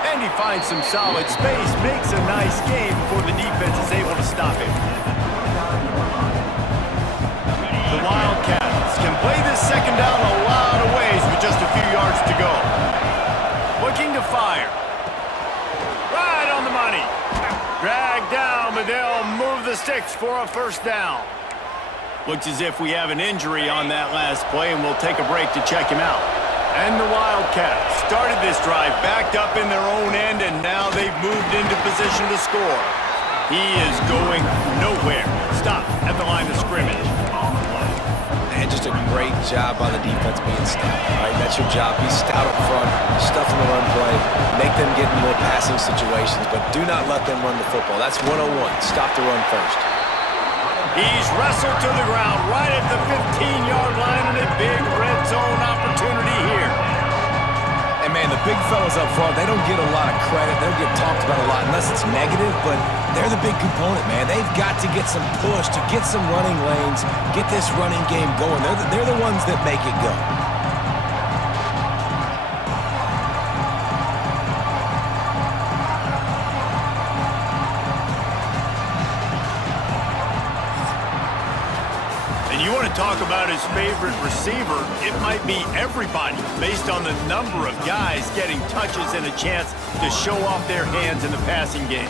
And he finds some solid space, makes a nice game before the defense is able to stop him. The Wildcats can play this second down a lot of ways with just a few yards to go. Looking to fire. Right on the money. Dragged down, but they'll move the sticks for a 1st down. Looks as if we have an injury on that last play, and we'll take a break to check him out. And the Wildcats started this drive backed up in their own end, and now they've moved into position to score. He is going nowhere. Stop at the line of scrimmage. And just a great job by the defense being stout, right? That's your job. Be stout up front, stuff in the run play, make them get in more passing situations, but do not let them run the football. That's 101. Stop the run first. He's wrestled to the ground right at the 15-yard line, and a big red zone opportunity here. And man, the big fellas up front, they don't get a lot of credit. They don't get talked about a lot unless it's negative, but they're the big component, man. They've got to get some push, to get some running lanes, get this running game going. They're the ones that make it go. You want to talk about his favorite receiver, it might be everybody based on the number of guys getting touches and a chance to show off their hands in the passing game.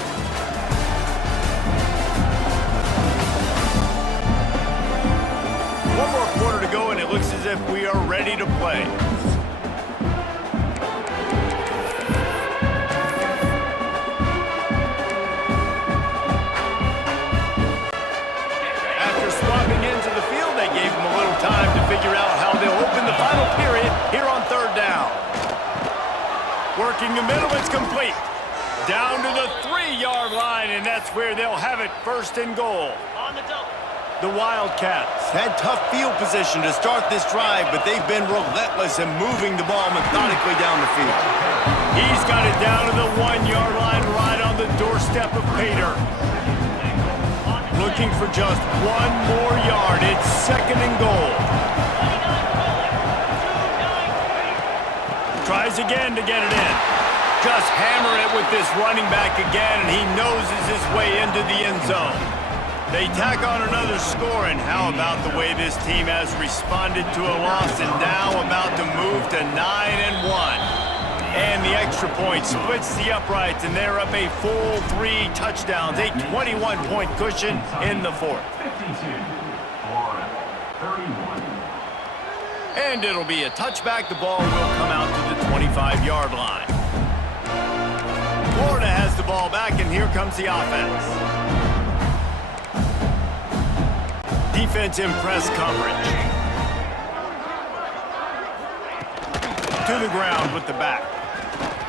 One more quarter to go, and it looks as if we are ready to play. Time to figure out how they'll open the final period here on 3rd down. Working the middle, it's complete. Down to the 3-yard line, and that's where they'll have it, 1st and goal. The Wildcats had tough field position to start this drive, but they've been relentless in moving the ball methodically down the field. He's got it down to the 1-yard line, right on the doorstep of Pater. Looking for just one more yard. It's 2nd and goal. Tries again to get it in. Just hammer it with this running back again, and he noses his way into the end zone. They tack on another score, and how about the way this team has responded to a loss and now about to move to 9-1. And the extra point splits the uprights, and they're up a full 3 touchdowns, a 21-point cushion in the 4th. And it'll be a touchback. The ball will come out to the 25-yard line. Florida has the ball back, and here comes the offense. Defense in press coverage. To the ground with the back.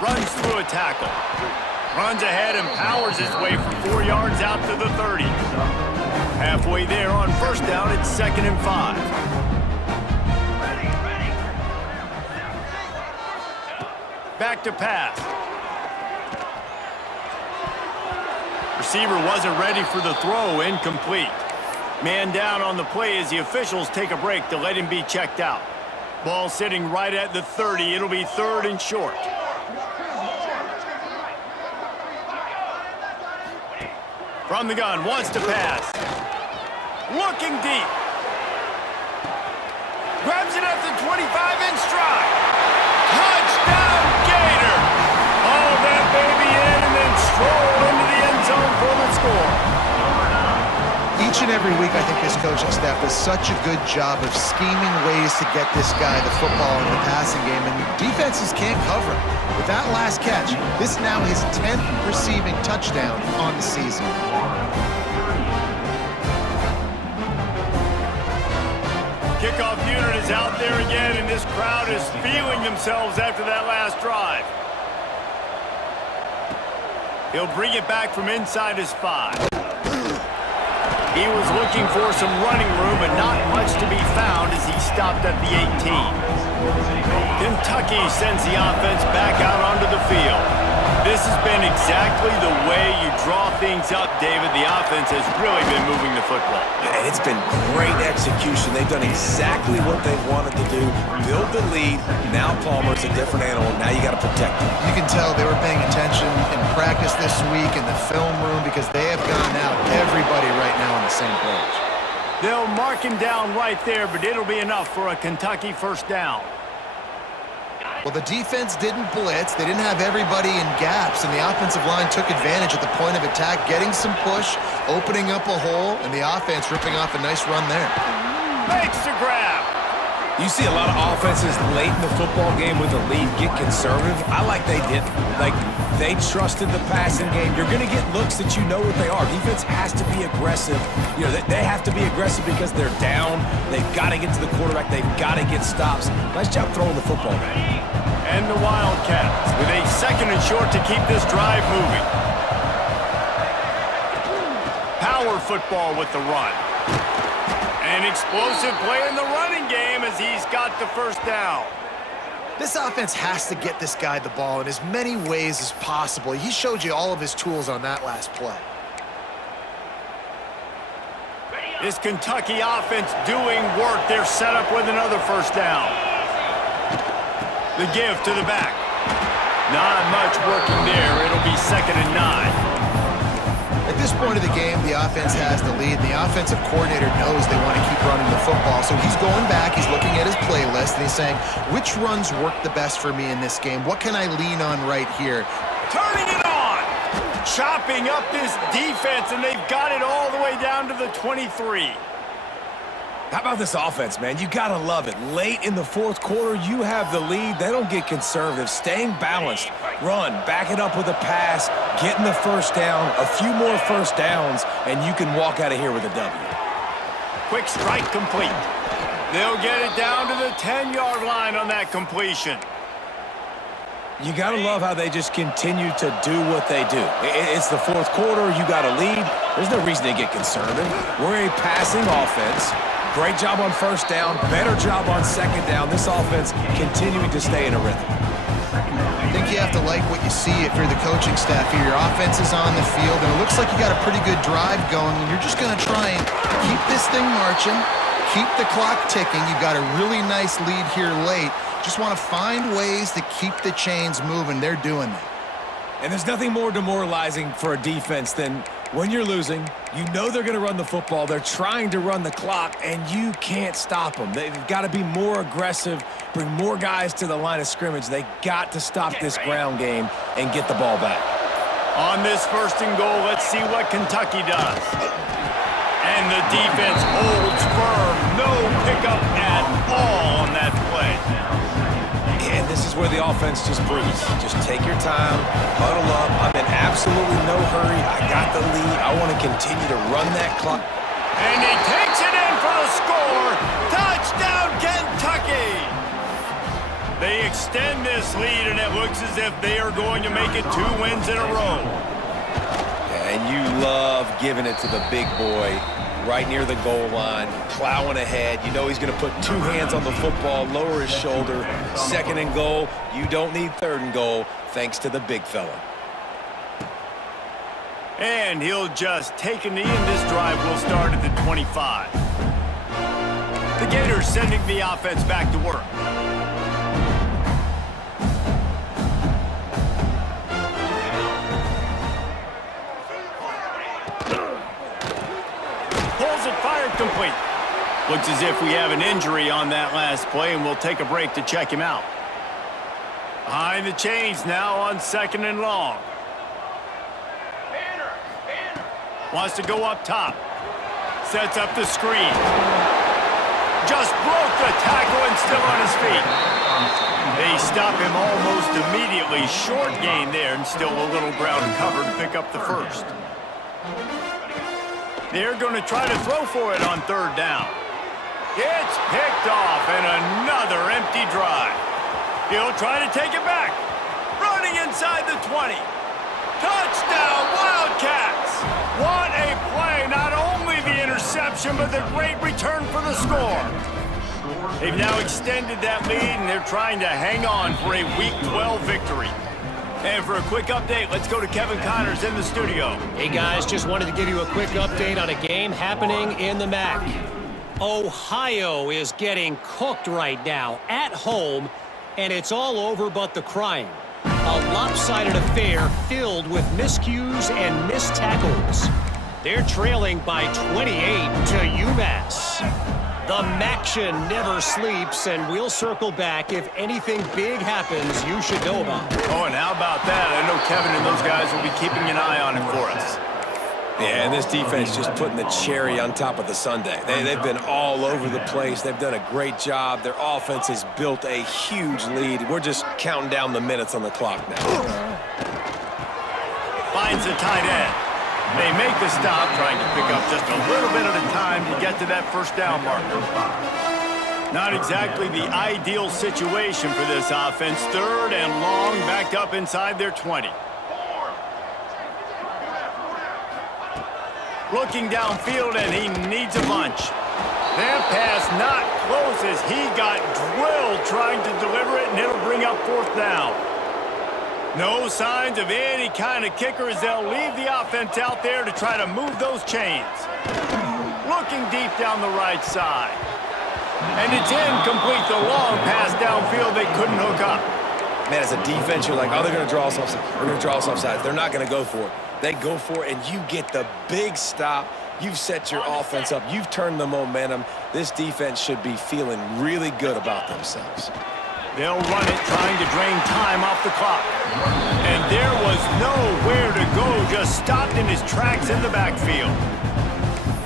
Runs through a tackle. Runs ahead and powers his way for 4 yards out to the 30. Halfway there on first down, it's 2nd and 5. Back to pass. Receiver wasn't ready for the throw, incomplete. Man down on the play as the officials take a break to let him be checked out. Ball sitting right at the 30. It'll be 3rd and short. From the gun, wants to pass. Looking deep. Grabs it at the 25 in stride. Touchdown, Gator! All that baby in and then stroll into the end zone for the score. Each and every week, I think this coaching staff does such a good job of scheming ways to get this guy the football in the passing game, and defenses can't cover him. With that last catch, this is now his 10th receiving touchdown on the season. Kickoff unit is out there again, and this crowd is feeling themselves after that last drive. He'll bring it back from inside his 5. He was looking for some running room, but not much to be found as he stopped at the 18. Kentucky sends the offense back out onto the field. This has been exactly the way you draw things up, David. The offense has really been moving the football. And it's been great execution. They've done exactly what they wanted to do. Build the lead. Now Palmer's a different animal. Now you got to protect him. You can tell they were paying attention in practice this week in the film room because they have gone out, everybody right now on the same page. They'll mark him down right there, but it'll be enough for a Kentucky first down. Well, the defense didn't blitz. They didn't have everybody in gaps, and the offensive line took advantage at the point of attack, getting some push, opening up a hole, and the offense ripping off a nice run there. Makes the grab. You see a lot of offenses late in the football game with a lead get conservative. I like they didn't. Like, they trusted the passing game. You're going to get looks that you know what they are. Defense has to be aggressive. You know, they have to be aggressive because they're down. They've got to get to the quarterback. They've got to get stops. Nice job throwing the football. And the Wildcats with a 2nd and short to keep this drive moving. Power football with the run. An explosive play in the running game as he's got the first down. This offense has to get this guy the ball in as many ways as possible. He showed you all of his tools on that last play. This Kentucky offense doing work. They're set up with another first down. The give to the back. Not much working there. It'll be 2nd and 9. At this point of the game, the offense has the lead, and the offensive coordinator knows they want to keep running the football. So he's going back, he's looking at his playlist, and he's saying, which runs work the best for me in this game? What can I lean on right here? Turning it on! Chopping up this defense, and they've got it all the way down to the 23. How about this offense, man? You got to love it. Late in the 4th quarter, you have the lead. They don't get conservative. Staying balanced. Run, back it up with a pass, getting the first down, a few more first downs, and you can walk out of here with a W. Quick strike complete. They'll get it down to the 10-yard line on that completion. You got to love how they just continue to do what they do. It's the 4th quarter. You got a lead. There's no reason to get conservative. We're a passing offense. Great job on first down. Better job on 2nd down. This offense continuing to stay in a rhythm. I think you have to like what you see if you're the coaching staff here. Your offense is on the field, and it looks like you got a pretty good drive going, and you're just going to try and keep this thing marching, keep the clock ticking. You've got a really nice lead here late. Just want to find ways to keep the chains moving. They're doing that. And there's nothing more demoralizing for a defense than when you're losing, you know they're going to run the football, they're trying to run the clock, and you can't stop them. They've got to be more aggressive, bring more guys to the line of scrimmage. They got to stop this ground game and get the ball back. On this 1st and goal, let's see what Kentucky does. And the defense holds firm. No pickup at all on that where the offense just breathes. Just take your time, huddle up. I'm in absolutely no hurry. I got the lead. I want to continue to run that clock. And he takes it in for the score. Touchdown, Kentucky! They extend this lead, and it looks as if they are going to make it 2 wins in a row. And you love giving it to the big boy right near the goal line, plowing ahead. You know he's going to put 2 hands on the football, lower his shoulder. 2nd and goal. You don't need 3rd and goal, thanks to the big fella. And he'll just take a knee, and this drive will start at the 25. The Gators sending the offense back to work. Pulls it, fired, complete. Looks as if we have an injury on that last play, and we'll take a break to check him out. Behind the chains now on 2nd and long. Wants to go up top. Sets up the screen. Just broke the tackle and still on his feet. They stop him almost immediately. Short gain there and still a little ground cover to pick up the first. They're going to try to throw for it on 3rd down. It's picked off and another empty drive. He'll try to take it back. Running inside the 20. Touchdown, Wildcats! What a play! Not only the interception, but the great return for the score. They've now extended that lead, and they're trying to hang on for a Week 12 victory. And for a quick update, let's go to Kevin Connors in the studio. Hey, guys, just wanted to give you a quick update on a game happening in the MAC. Ohio is getting cooked right now at home, and it's all over but the crying. A lopsided affair filled with miscues and missed tackles. They're trailing by 28 to UMass. The MACtion never sleeps, and we'll circle back if anything big happens you should know about. Oh, and how about that? I know Kevin and those guys will be keeping an eye on it for us. Yeah, and this defense just putting the cherry on top of the sundae. They've been all over the place. They've done a great job. Their offense has built a huge lead. We're just counting down the minutes on the clock now. Finds the tight end. They make the stop, trying to pick up just a little bit at a time to get to that 1st down marker. Not exactly the ideal situation for this offense. 3rd and long, backed up inside their 20. Looking downfield, and he needs a bunch. That pass not close as he got drilled trying to deliver it, and it'll bring up 4th down. No signs of any kind of kicker as they'll leave the offense out there to try to move those chains. Looking deep down the right side. And it's incomplete. The long pass downfield they couldn't hook up. Man, as a defense, you're like, oh, they're going to draw us offside. They're going to draw us offside. They're not going to go for it. They go for it, and you get the big stop. You've set your offense up. You've turned the momentum. This defense should be feeling really good about themselves. They'll run it, trying to drain time off the clock. And there was nowhere to go, just stopped in his tracks in the backfield.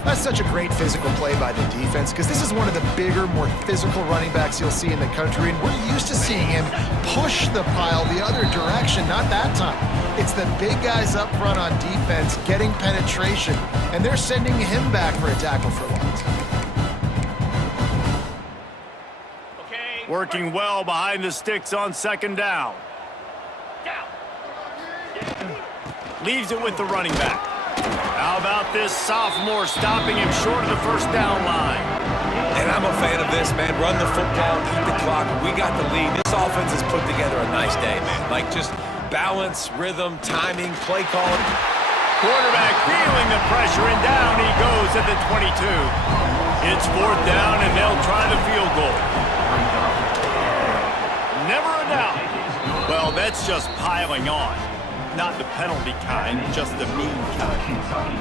That's such a great physical play by the defense because this is one of the bigger, more physical running backs you'll see in the country, and we're used to seeing him push the pile the other direction, not that time. It's the big guys up front on defense getting penetration, and they're sending him back for a tackle for loss. Working well behind the sticks on 2nd down. Leaves it with the running back. How about this sophomore stopping him short of the 1st down line? And I'm a fan of this, man. Run the football, eat the clock. We got the lead. This offense has put together a nice day, man. Like just balance, rhythm, timing, play calling. Quarterback feeling the pressure, and down he goes at the 22. It's 4th down, and they'll try the field goal. Never a doubt. Well, that's just piling on. Not the penalty kind, just the mean kind.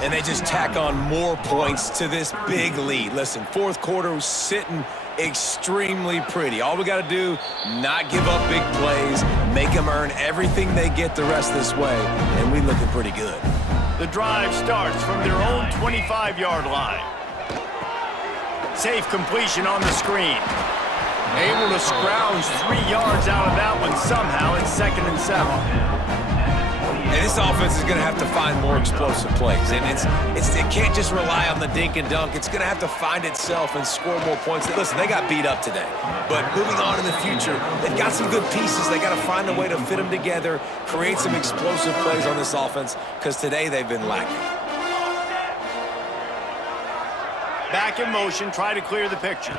And they just tack on more points to this big lead. Listen, 4th quarter was sitting extremely pretty. All we got to do, not give up big plays, make them earn everything they get the rest this way, and we looking pretty good. The drive starts from their own 25-yard line. Safe completion on the screen. Able to scrounge 3 yards out of that one somehow. It's 2nd and 7. And this offense is going to have to find more explosive plays. And it can't just rely on the dink and dunk. It's going to have to find itself and score more points. Listen, they got beat up today. But moving on in the future, they've got some good pieces. They got to find a way to fit them together, create some explosive plays on this offense, because today they've been lacking. Back in motion, try to clear the picture.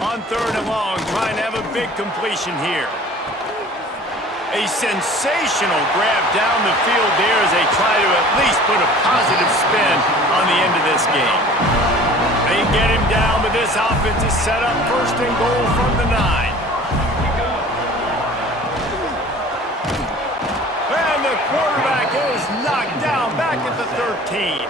On 3rd and long, trying to have a big completion here. A sensational grab down the field there as they try to at least put a positive spin on the end of this game. They get him down, but this offense is set up 1st and goal from the 9. And the quarterback is knocked down back at the 13.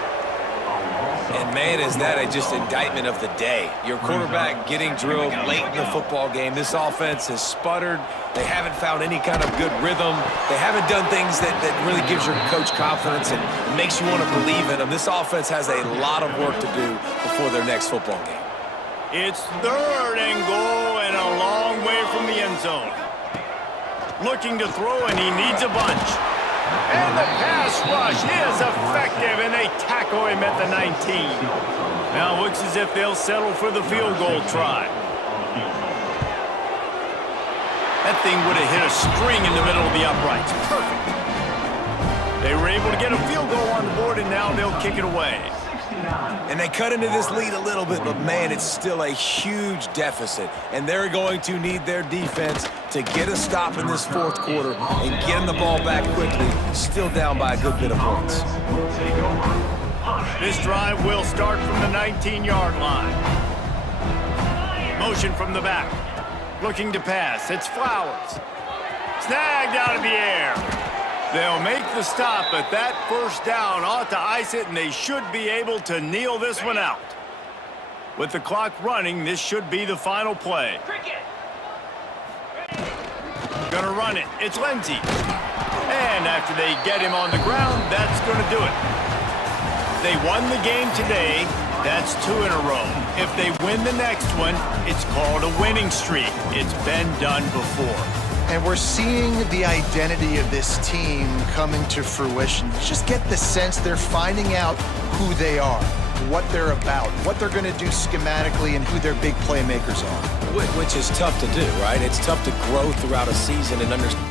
And, man, is that just indictment of the day. Your quarterback getting drilled late in the football game. This offense has sputtered. They haven't found any kind of good rhythm. They haven't done things that really gives your coach confidence and makes you want to believe in them. This offense has a lot of work to do before their next football game. It's 3rd and goal and a long way from the end zone. Looking to throw, and he needs a bunch. And the pass rush is effective, and they tackle him at the 19. Now it looks as if they'll settle for the field goal try. That thing would have hit a string in the middle of the uprights. Perfect. They were able to get a field goal on the board, and now they'll kick it away. And they cut into this lead a little bit, but, man, it's still a huge deficit. And they're going to need their defense to get a stop in this 4th quarter and get the ball back quickly, still down by a good bit of points. This drive will start from the 19-yard line. Motion from the back. Looking to pass. It's Flowers. Snagged out of the air. They'll make the stop, but that 1st down ought to ice it, and they should be able to kneel this one out. With the clock running, this should be the final play. Gonna run it. It's Lindsey. And after they get him on the ground, that's gonna do it. They won the game today. That's 2 in a row. If they win the next one, it's called a winning streak. It's been done before. And we're seeing the identity of this team coming to fruition. You just get the sense they're finding out who they are, what they're about, what they're going to do schematically, and who their big playmakers are. Which is tough to do, right? It's tough to grow throughout a season and understand.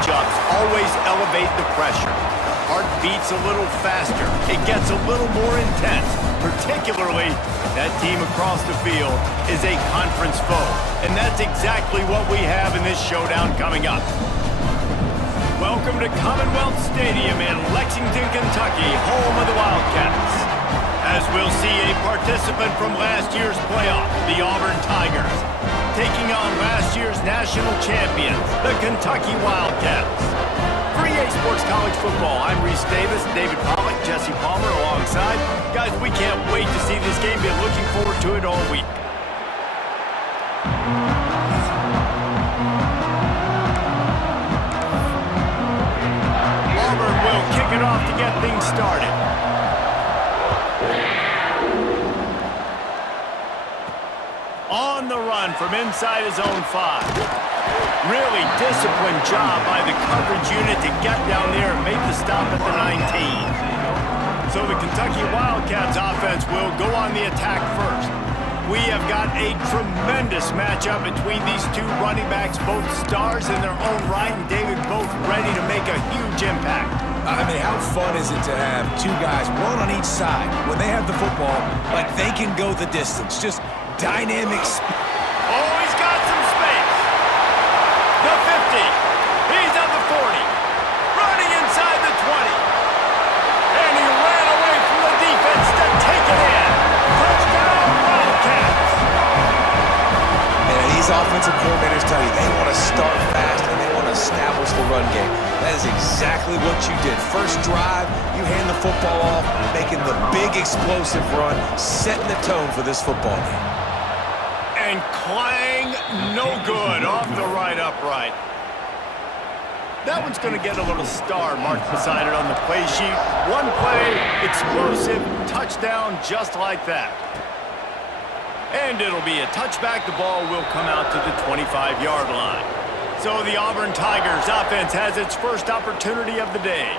matchups always elevate the pressure. Heart beats a little faster. It gets a little more intense. Particularly, that team across the field is a conference foe. And that's exactly what we have in this showdown coming up. Welcome to Commonwealth Stadium in Lexington, Kentucky, home of the Wildcats. As we'll see a participant from last year's playoff, the Auburn Tigers, taking on last year's national champions, the Kentucky Wildcats. For EA Sports College Football, I'm Reese Davis, David Pollack, Jesse Palmer alongside. Guys, we can't wait to see this game. Been looking forward to it all week. Auburn will kick it off to get things started. On the run from inside his own 5. Really disciplined job by the coverage unit to get down there and make the stop at the 19. So the Kentucky Wildcats offense will go on the attack first. We have got a tremendous matchup between these two running backs, both stars in their own right, and David both ready to make a huge impact. I mean, how fun is it to have two guys, one on each side, when they have the football, like they can go the distance, just dynamic. Oh, he's got some space. The 50. He's on the 40. Running inside the 20. And he ran away from the defense to take it in. Touchdown, Wildcats. Man, these offensive coordinators tell you they want to start fast and they want to establish the run game. That is exactly what you did. First drive, you hand the football off, making the big explosive run, setting the tone for this football game. And clang, no good, off the right upright. That one's going to get a little star marked beside it on the play sheet. One play, explosive, touchdown, just like that. And it'll be a touchback. The ball will come out to the 25-yard line. So the Auburn Tigers offense has its first opportunity of the day.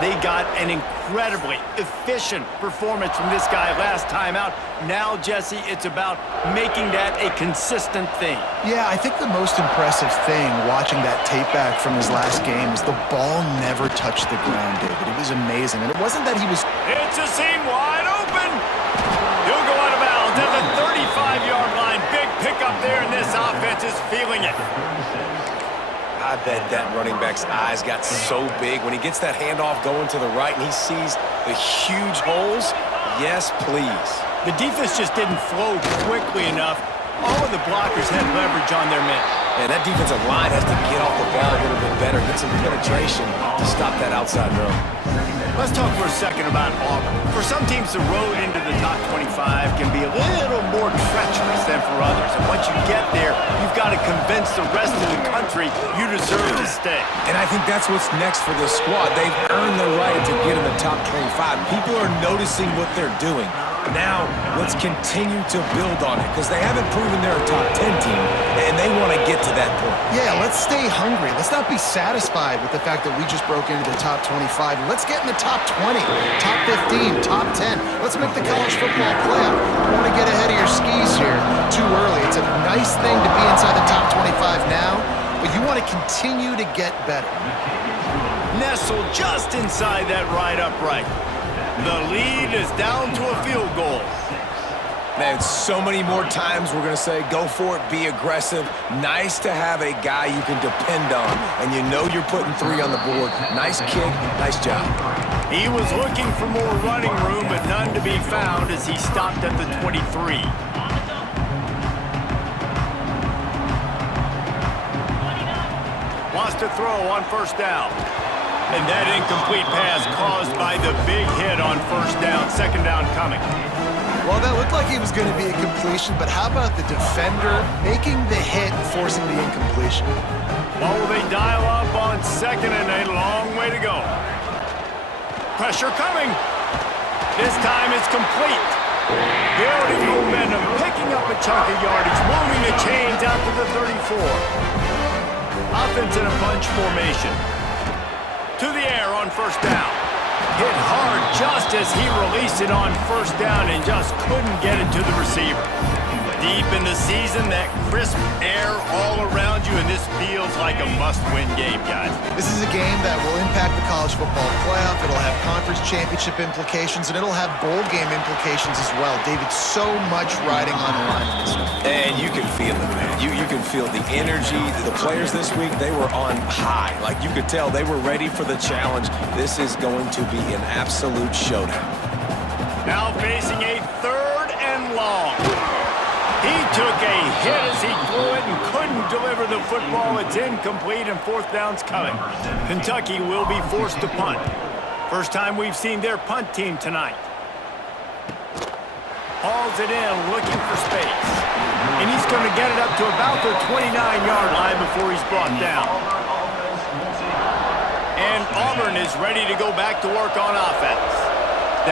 They got an incredibly efficient performance from this guy last time out. Now, Jesse, it's about making that a consistent thing. Yeah, I think the most impressive thing watching that tape back from his last game is the ball never touched the ground, David. It was amazing. And it wasn't that he was... It's a seam wide open. He'll go out of bounds at the 35-yard line. Big pickup there, and this offense is feeling it. I bet that running back's eyes got so big when he gets that handoff going to the right and he sees the huge holes. Yes, please. The defense just didn't flow quickly enough. All of the blockers had leverage on their men. And that defensive line has to get off the ball a little bit better, get some penetration to stop that outside run. Let's talk for a second about Auburn. For some teams, the road into the top 25 can be a little more treacherous than for others. And once you get there, you've got to convince the rest of the country you deserve to stay. And I think that's what's next for this squad. They've earned the right to get in the top 25. People are noticing what they're doing. Now, let's continue to build on it because they haven't proven they're a top 10 team, and they want to get to that point. Yeah, let's stay hungry. Let's not be satisfied with the fact that we just broke into the top 25. Let's get in the top 20, top 15, top 10. Let's make the college football playoff. Don't want to get ahead of your skis here too early. It's a nice thing to be inside the top 25 now, but you want to continue to get better. Nestled just inside that right upright. The lead is down to a field goal. Man, so many more times we're going to say, go for it, be aggressive. Nice to have a guy you can depend on, and you know you're putting 3 on the board. Nice kick, nice job. He was looking for more running room, but none to be found as he stopped at the 23. Wants to throw on first down. And that incomplete pass caused by the big hit on first down. Second down coming. Well, that looked like it was going to be a completion, but how about the defender making the hit and forcing the incompletion? What will they dial up on second and a long way to go? Pressure coming. This time it's complete. Building momentum, picking up a chunk of yardage, moving the chains out to the 34. Offense in a bunch formation. To the air on first down. Hit hard just as he released it on first down and just couldn't get it to the receiver. Deep in the season, that crisp air all around you, and this feels like a must-win game, guys. This is a game that will impact the college football playoff. It'll have conference championship implications, and it'll have bowl game implications as well. David, so much riding on the line in this one. And you can feel it, man. You can feel the energy. The players this week, they were on high. Like, you could tell they were ready for the challenge. This is going to be an absolute showdown. Now facing a 3rd and long. He took a hit as he threw it and couldn't deliver the football. It's incomplete and 4th down's coming. Kentucky will be forced to punt. First time we've seen their punt team tonight. Hauls it in, looking for space. And he's going to get it up to about the 29-yard line before he's brought down. And Auburn is ready to go back to work on offense.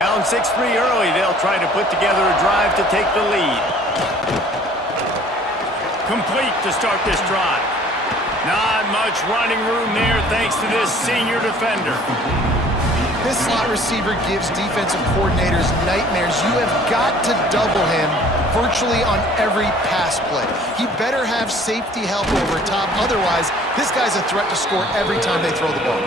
Down 6-3 early, they'll try to put together a drive to take the lead. Complete to start this drive. Not much running room there thanks to this senior defender. This slot receiver gives defensive coordinators nightmares. You have got to double him virtually on every pass play. He better have safety help over top. Otherwise, this guy's a threat to score every time they throw the ball.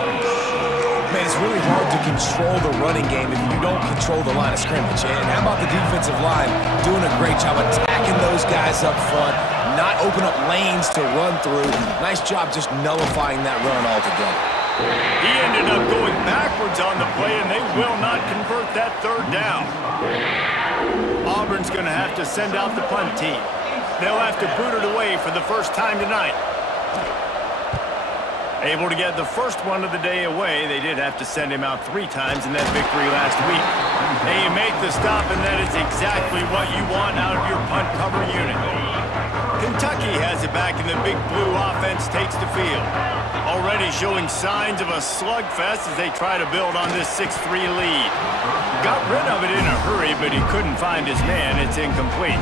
Man, it's really hard to control the running game if you don't control the line of scrimmage. And how about the defensive line doing a great job attacking those guys up front, not open up lanes to run through. Nice job just nullifying that run altogether. He ended up going backwards on the play, and they will not convert that 3rd down. Auburn's going to have to send out the punt team. They'll have to boot it away for the first time tonight. Able to get the first one of the day away. They did have to send him out 3 times in that victory last week. They make the stop, and that is exactly what you want out of your punt cover unit. Kentucky has it back, and the big blue offense takes the field. Already showing signs of a slugfest as they try to build on this 6-3 lead. Got rid of it in a hurry, but he couldn't find his man. It's incomplete.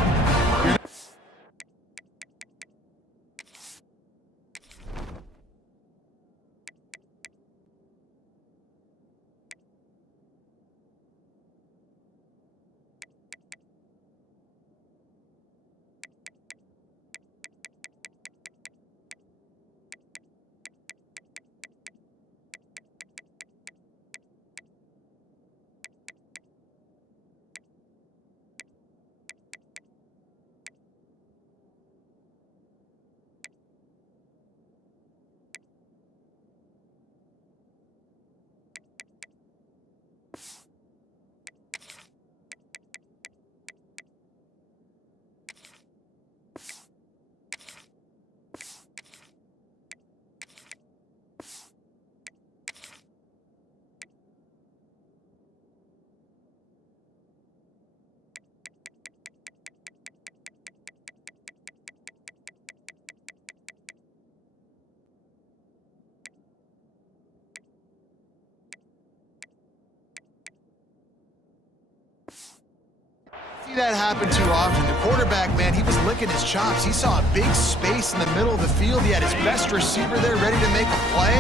See that happen too often. The quarterback, man, he was licking his chops. He saw a big space in the middle of the field. He had his best receiver there ready to make a play,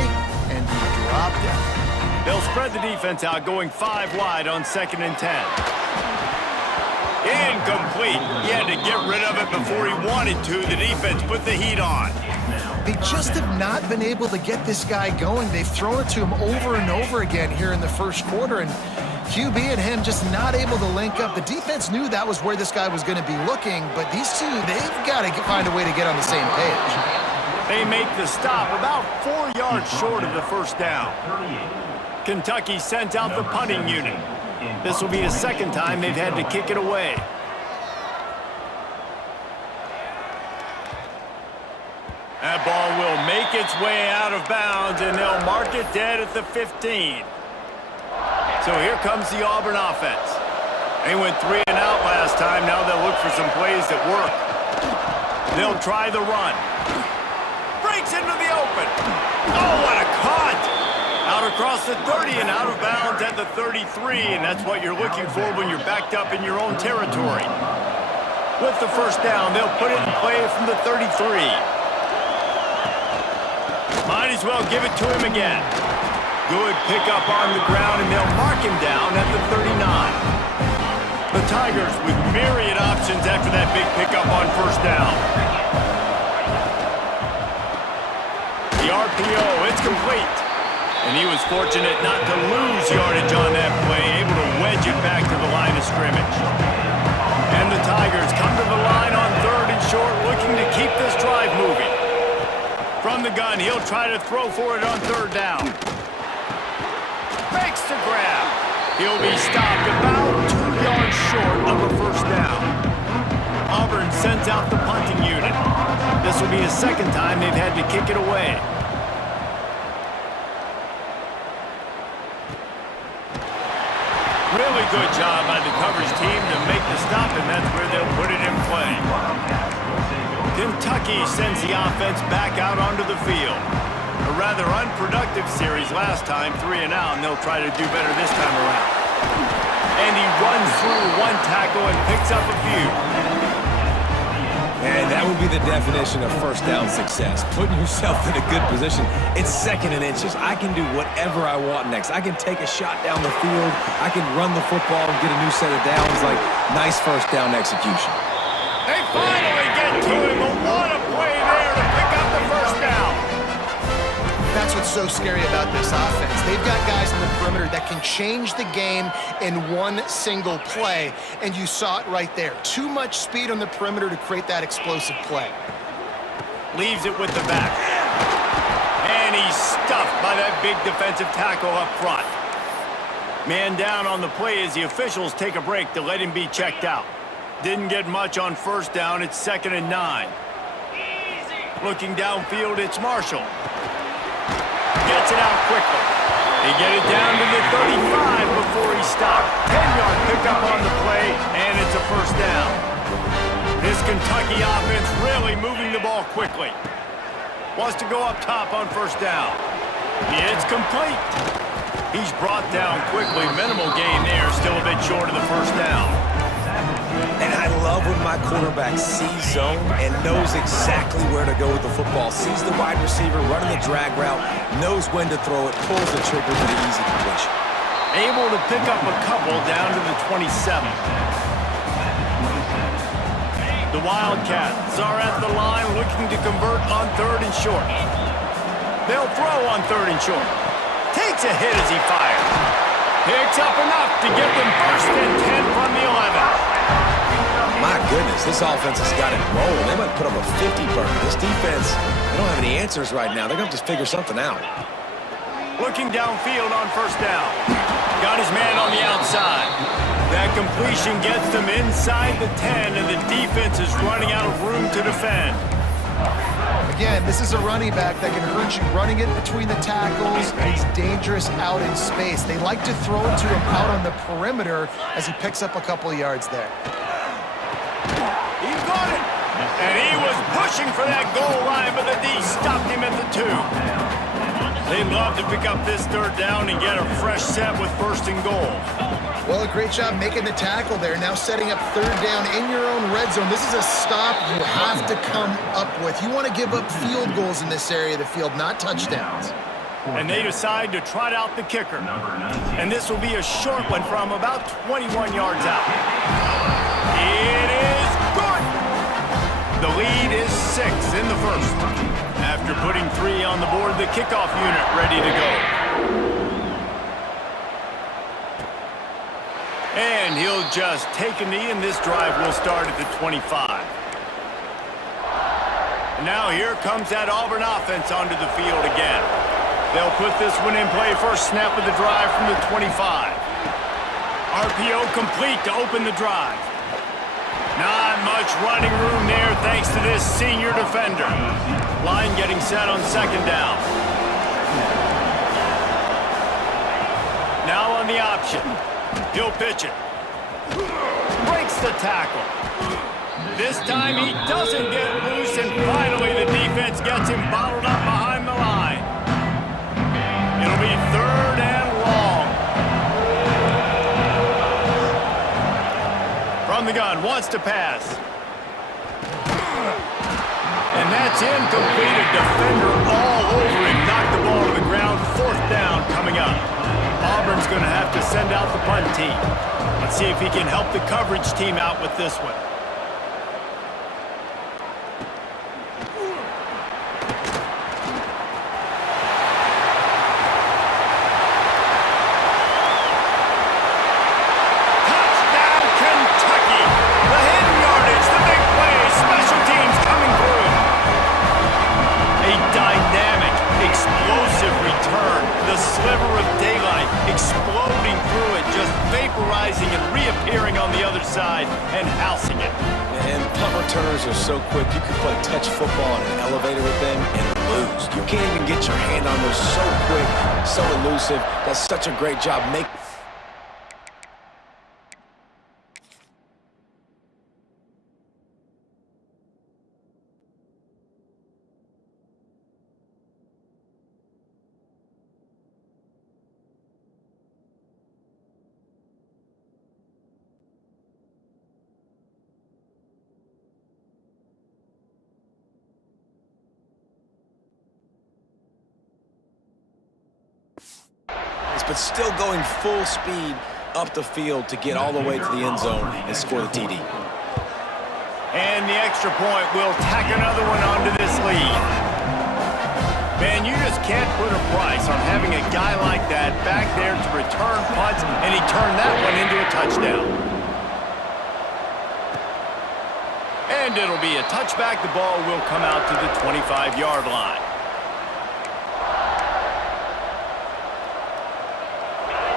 and he dropped it. They'll spread the defense out, going 5 wide on 2nd and 10. Incomplete. He had to get rid of it before he wanted to. The defense put the heat on. They just have not been able to get this guy going. They've thrown it to him over and over again here in the first quarter, and QB and him just not able to link up. The defense knew that was where this guy was going to be looking, but these two, they've got to find a way to get on the same page. They make the stop about 4 yards short of the first down. Kentucky sends out the punting unit. This will be the 2nd time they've had to kick it away. That ball will make its way out of bounds, and they'll mark it dead at the 15. So here comes the Auburn offense. They went 3 and out last time. Now they'll look for some plays that work. They'll try the run. Breaks into the open. Oh, what a cut! Out across the 30 and out of bounds at the 33, and that's what you're looking for when you're backed up in your own territory. With the first down, they'll put it in play from the 33. Might as well give it to him again. Good pickup on the ground, and they'll mark him down at the 39. The Tigers with myriad options after that big pickup on first down. RPO. It's complete. And he was fortunate not to lose yardage on that play, able to wedge it back to the line of scrimmage. And the Tigers come to the line on 3rd and short, looking to keep this drive moving. From the gun, he'll try to throw for it on 3rd down. Makes the grab. He'll be stopped about 2 yards short of a 1st down. Auburn sends out the punting unit. This will be the 2nd time they've had to kick it away. Really good job by the coverage team to make the stop, and that's where they'll put it in play. Kentucky sends the offense back out onto the field. A rather unproductive series last time, 3 and out, and they'll try to do better this time around. And he runs through 1 tackle and picks up a few. And that would be the definition of 1st down success. Putting yourself in a good position. It's 2nd and inches. I can do whatever I want next. I can take a shot down the field. I can run the football and get a new set of downs. Like, nice 1st down execution. They finally get to him, but what a play there to pick up the 1st down. That's what's so scary about this offense. They've got guys in the perimeter that can change the game in one single play, and you saw it right there. Too much speed on the perimeter to create that explosive play. Leaves it with the back. And he's stuffed by that big defensive tackle up front. Man down on the play as the officials take a break to let him be checked out. Didn't get much on 1st down. It's 2nd and 9. Looking downfield, it's Marshall. Gets it out quickly. They get it down to the 35 before he stopped. 10-yard pickup on the play, and it's a 1st down. This Kentucky offense really moving the ball quickly. Wants to go up top on 1st down. It's complete. He's brought down quickly. Minimal gain there, still a bit short of the 1st down. And I love when my quarterback sees zone and knows exactly where to go with the football. Sees the wide receiver running the drag route, knows when to throw it, pulls the trigger for the easy completion. Able to pick up a couple down to the 27. The Wildcats are at the line looking to convert on 3rd and short. They'll throw on 3rd and short. Takes a hit as he fires. Picks up enough to get them 1st and 10 from the 11. My goodness, this offense has got it rolling. They might put up a 50 burger. This defense, they don't have any answers right now. They're going to just figure something out. Looking downfield on 1st down. Got his man on the outside. That completion gets them inside the 10, and the defense is running out of room to defend. Again, this is a running back that can hurt you running it between the tackles, and he's dangerous out in space. They like to throw it to him out on the perimeter as he picks up a couple of yards there. He got it. And he was pushing for that goal line, but the D stopped him at the 2. They'd love to pick up this 3rd down and get a fresh set with 1st and goal. Well, a great job making the tackle there. Now setting up 3rd down in your own red zone. This is a stop you have to come up with. You want to give up field goals in this area of the field, not touchdowns. And they decide to trot out the kicker. And this will be a short one from about 21 yards out. It is good. The lead is 6 in the 1st. After putting 3 on the board, the kickoff unit ready to go. And he'll just take a knee, and this drive will start at the 25. And now here comes that Auburn offense onto the field again. They'll put this one in play. First snap of the drive from the 25. RPO complete to open the drive. Not much running room there thanks to this senior defender. Line getting set on 2nd down. Now on the option. He'll pitch it. Breaks the tackle. This time he doesn't get loose, and finally the defense gets him bottled up behind the line. It'll be 3rd and long. From the gun, wants to pass. And that's incomplete. A defender all over him. Knocked the ball to the ground. 4th down coming up. Auburn's going to have to send out the punt team. Let's see if he can help the coverage team out with this one. and housing it. And punt returners are so quick, you can play touch football in an elevator with them and lose. You can't even get your hand on those. So quick, so elusive. Does such a great job making. But still going full speed up the field to get all the way to the end zone and score the TD. And the extra point will tack another one onto this lead. Man, you just can't put a price on having a guy like that back there to return punts, and he turned that one into a touchdown. And it'll be a touchback. The ball will come out to the 25-yard line.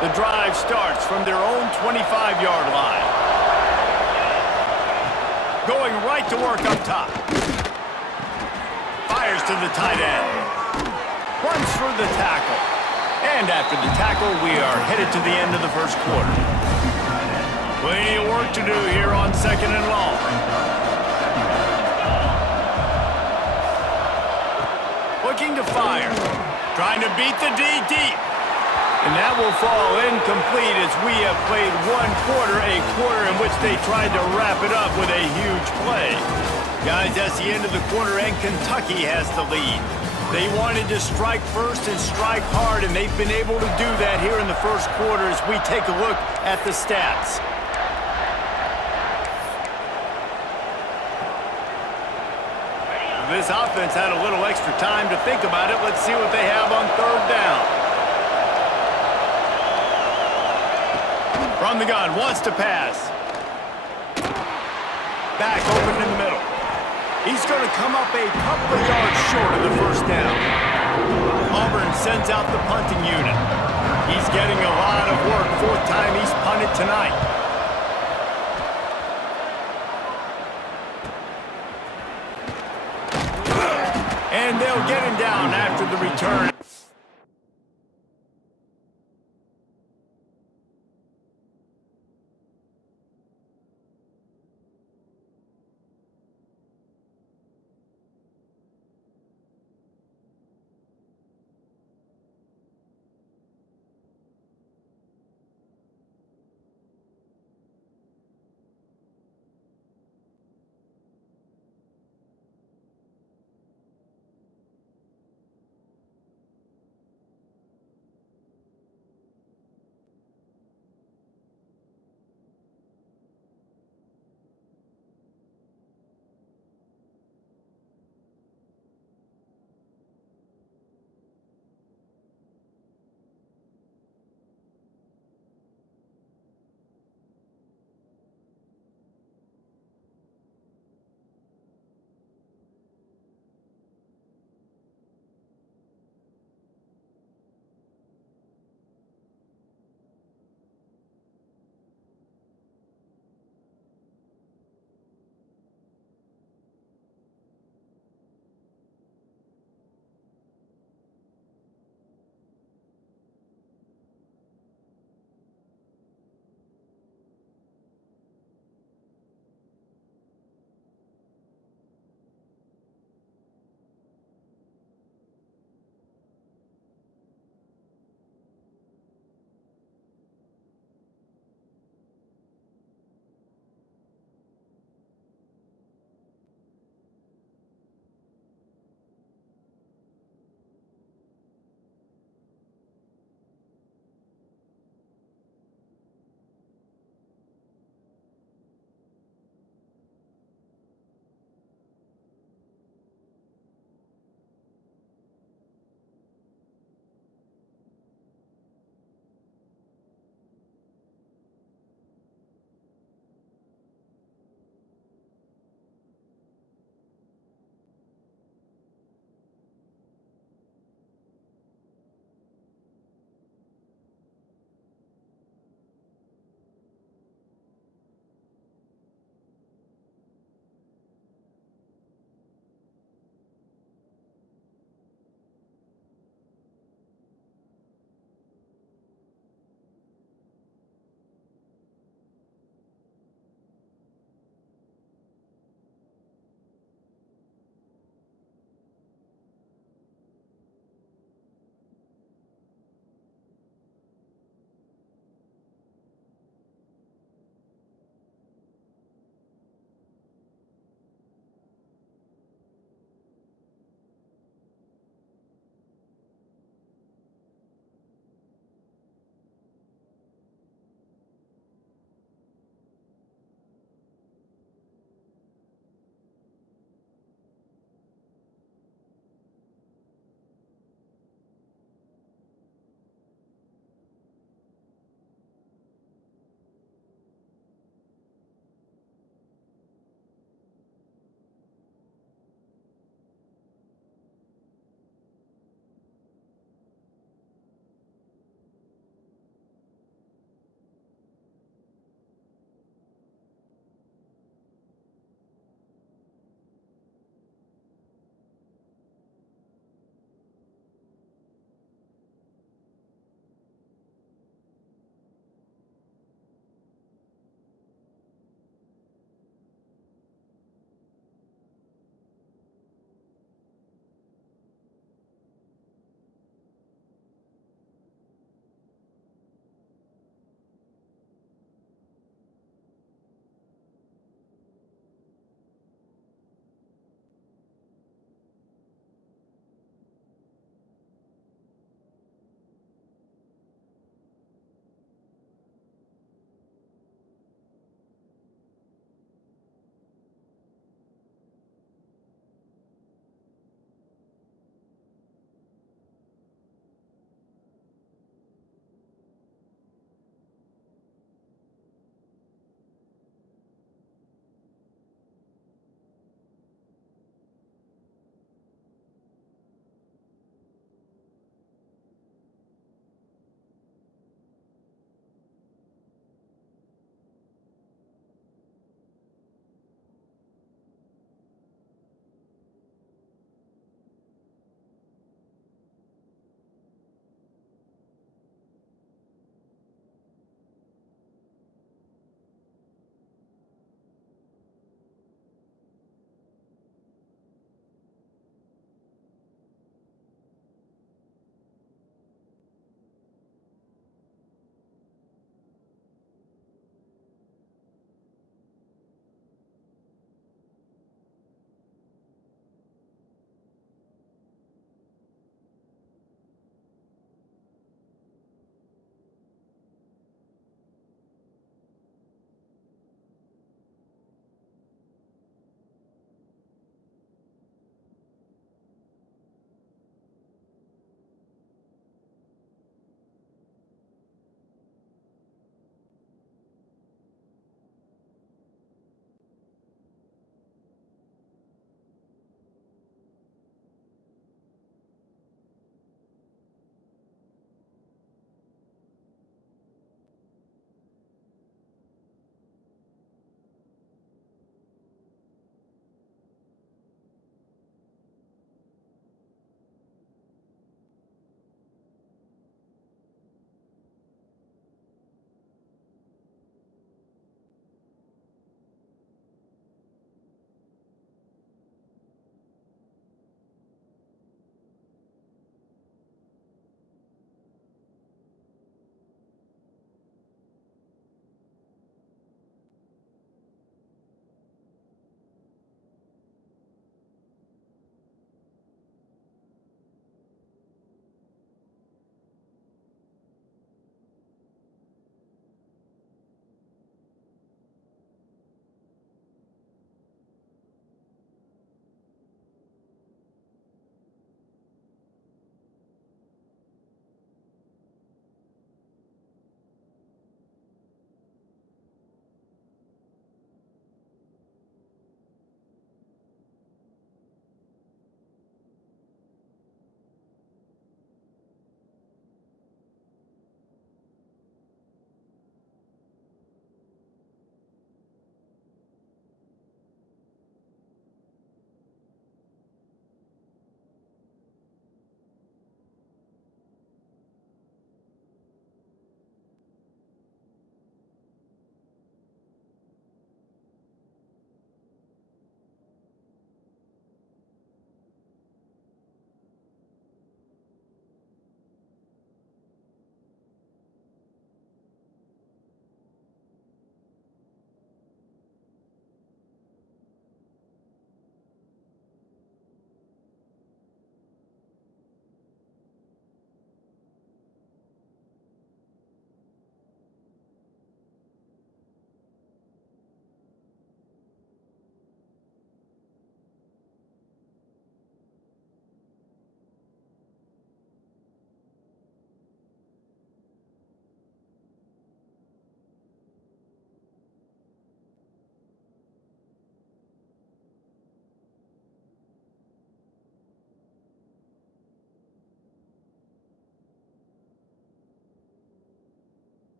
The drive starts from their own 25-yard line. Going right to work up top. Fires to the tight end. Runs through the tackle. And after the tackle, we are headed to the end of the first quarter. Plenty of work to do here on 2nd and long. Looking to fire. Trying to beat the D deep. And that will fall incomplete as we have played one quarter, a quarter in which they tried to wrap it up with a huge play. Guys, that's the end of the quarter, and Kentucky has the lead. They wanted to strike first and strike hard, and they've been able to do that here in the first quarter as we take a look at the stats. This offense had a little extra time to think about it. Let's see what they have on 3rd down. From the gun, wants to pass. Back open in the middle. He's going to come up a couple of yards short of the 1st down. Auburn sends out the punting unit. He's getting a lot of work. 4th time he's punted tonight. And they'll get him down after the return.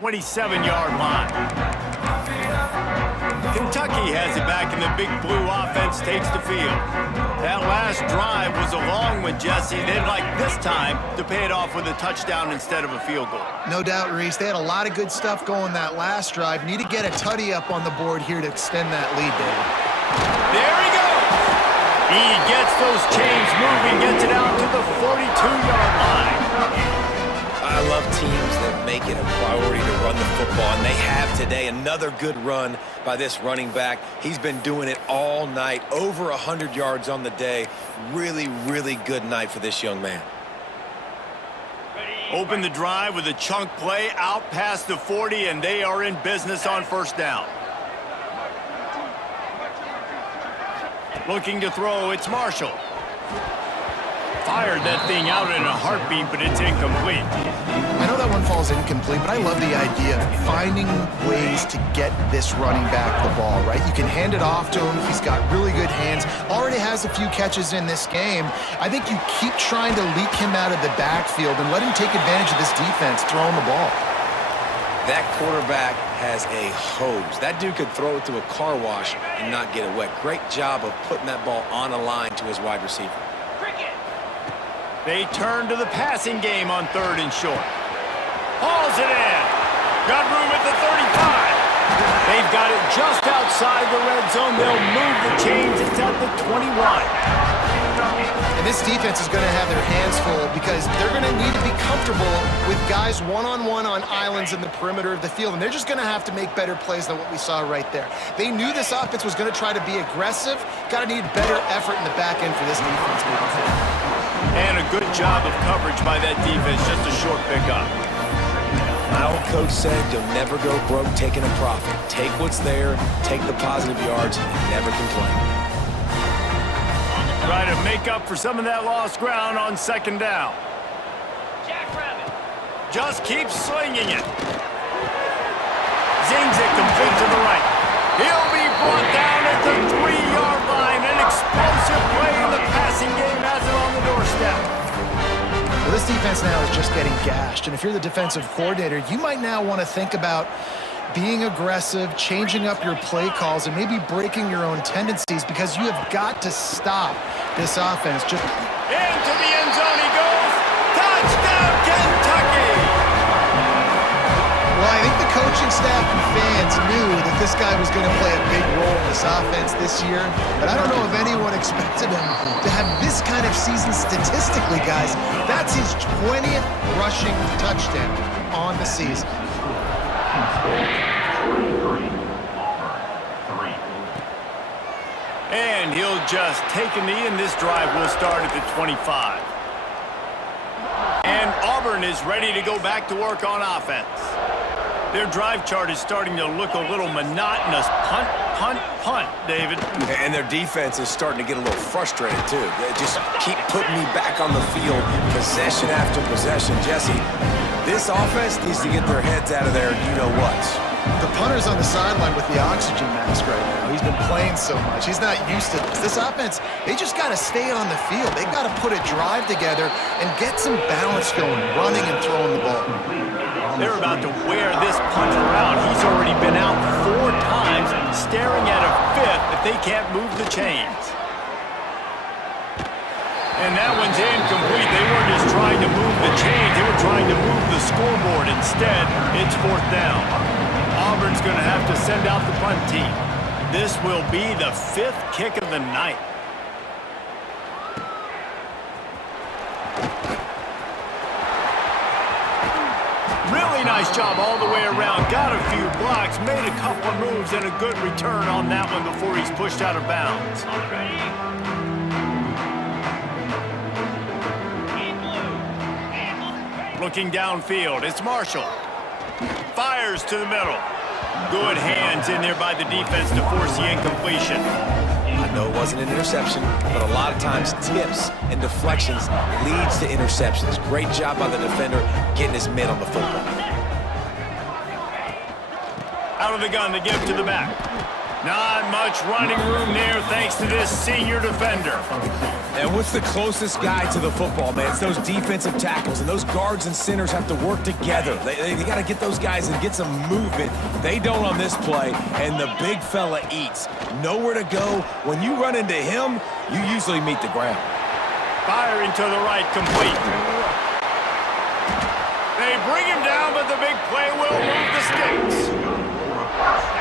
27-yard line. Kentucky has it back, and the Big Blue offense takes the field. That last drive was a long one, Jesse. They'd like this time to pay it off with a touchdown instead of a field goal. No doubt, Reese. They had a lot of good stuff going that last drive. Need to get a tutty up on the board here to extend that lead, David. There he goes. He gets those chains moving, gets it out to the 42-yard line. I love teams that make it a priority to run the football, and they have today. Another good run by this running back. He's been doing it all night, over 100 yards on the day. Really, really good night for this young man. Open the drive with a chunk play out past the 40, and they are in business on first down. Looking to throw, it's Marshall. Fired that thing out in a heartbeat, but it's incomplete. I know that one falls incomplete, but I love the idea of finding ways to get this running back the ball, right? You can hand it off to him. He's got really good hands. Already has a few catches in this game. I think you keep trying to leak him out of the backfield and let him take advantage of this defense throwing the ball. That quarterback has a hose. That dude could throw it to a car wash and not get it wet. Great job of putting that ball on a line to his wide receiver. They turn to the passing game on 3rd and short. Hauls it in. Got room at the 35. They've got it just outside the red zone. They'll move the chains. It's at the 21. And this defense is going to have their hands full because they're going to need to be comfortable with guys one-on-one on islands in the perimeter of the field, and they're just going to have to make better plays than what we saw right there. They knew this offense was going to try to be aggressive. Got to need better effort in the back end for this defense moving forward. And a good job of coverage by that defense, just a short pickup. My old coach said you'll never go broke taking a profit. Take what's there, take the positive yards, and never complain. Try to make up for some of that lost ground on 2nd down. Just keeps slinging it. Zings it complete to the right. He'll be brought down at the 3-yard line. An explosive play in the passing game has it on the doorstep. Well, this defense now is just getting gashed, and if you're the defensive coordinator, you might now want to think about being aggressive, changing up your play calls, and maybe breaking your own tendencies because you have got to stop this offense. Just into the end zone he goes. Touchdown, Kentucky! Well, I think the coaching staff and fans knew that this guy was going to play a big role in this offense this year, but I don't know if anyone expected him to have this kind of season statistically, guys. That's his 20th rushing touchdown on the season. And he'll just take a knee, and this drive will start at the 25. And Auburn is ready to go back to work on offense. Their drive chart is starting to look a little monotonous. Punt, punt, punt, David. And their defense is starting to get a little frustrated, too. They just keep putting me back on the field, possession after possession. Jesse, this offense needs to get their heads out of there, you-know-what. The punter's on the sideline with the oxygen mask right now. He's been playing so much. He's not used to this. This offense, they just got to stay on the field. They've got to put a drive together and get some balance going, running and throwing the ball. They're about to wear this punter out. He's already been out 4 times, staring at a 5th if they can't move the chains. And that one's incomplete. They weren't just trying to move the chains. They were trying to move the scoreboard. Instead, it's 4th down. Auburn's going to have to send out the punt team. This will be the 5th kick of the night. Really nice job all the way around. Got a few blocks, made a couple of moves, and a good return on that one before he's pushed out of bounds. Looking downfield, it's Marshall. Fires to the middle. Good hands in there by the defense to force the incompletion. I know it wasn't an interception, but a lot of times tips and deflections leads to interceptions. Great job by the defender getting his mitt on the football. Out of the gun, they give to the back. Not much running room there thanks to this senior defender. And what's the closest guy to the football, man? It's those defensive tackles, and those guards and centers have to work together. They got to get those guys and get some movement. They don't on this play, and the big fella eats. Nowhere to go. When you run into him, you usually meet the ground. Firing to the right, complete. They bring him down, but the big play will move the sticks.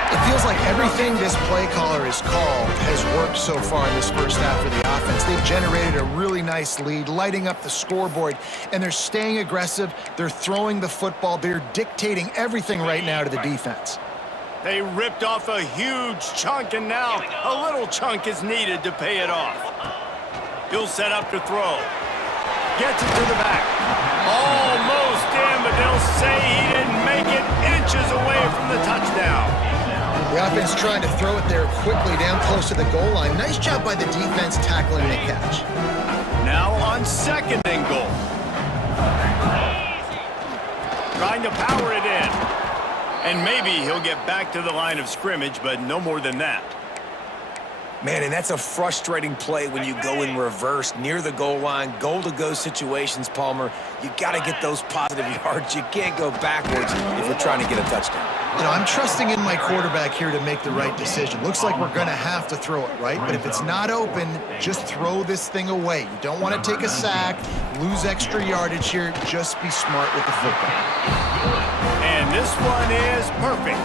It feels like everything this play caller has called has worked so far in this first half of the offense. They've generated a really nice lead, lighting up the scoreboard, and they're staying aggressive. They're throwing the football. They're dictating everything right now to the defense. They ripped off a huge chunk, and now a little chunk is needed to pay it off. He'll set up to throw. Gets it to the back. Almost in, but they'll say he didn't make it, inches away from the touchdown. The offense trying to throw it there quickly down close to the goal line. Nice job by the defense tackling the catch. Now on second and goal. Trying to power it in. And maybe he'll get back to the line of scrimmage, but no more than that. Man, and that's a frustrating play when you go in reverse near the goal line, goal-to-go situations, Palmer. You got to get those positive yards. You can't go backwards if you're trying to get a touchdown. You know, I'm trusting in my quarterback here to make the right decision. Looks like we're going to have to throw it, right? But if it's not open, just throw this thing away. You don't want to take a sack, lose extra yardage here. Just be smart with the football. And this one is perfect.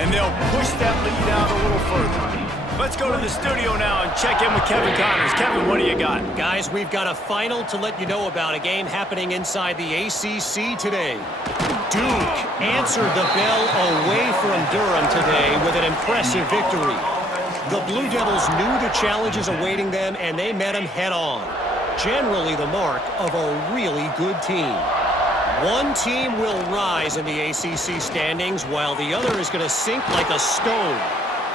And they'll push that lead out a little further. Let's go to the studio now and check in with Kevin Connors. Kevin, what do you got? Guys, we've got a final to let you know about, a game happening inside the ACC today. Duke answered the bell away from Durham today with an impressive victory. The Blue Devils knew the challenges awaiting them, and they met them head-on. Generally the mark of a really good team. One team will rise in the ACC standings, while the other is going to sink like a stone.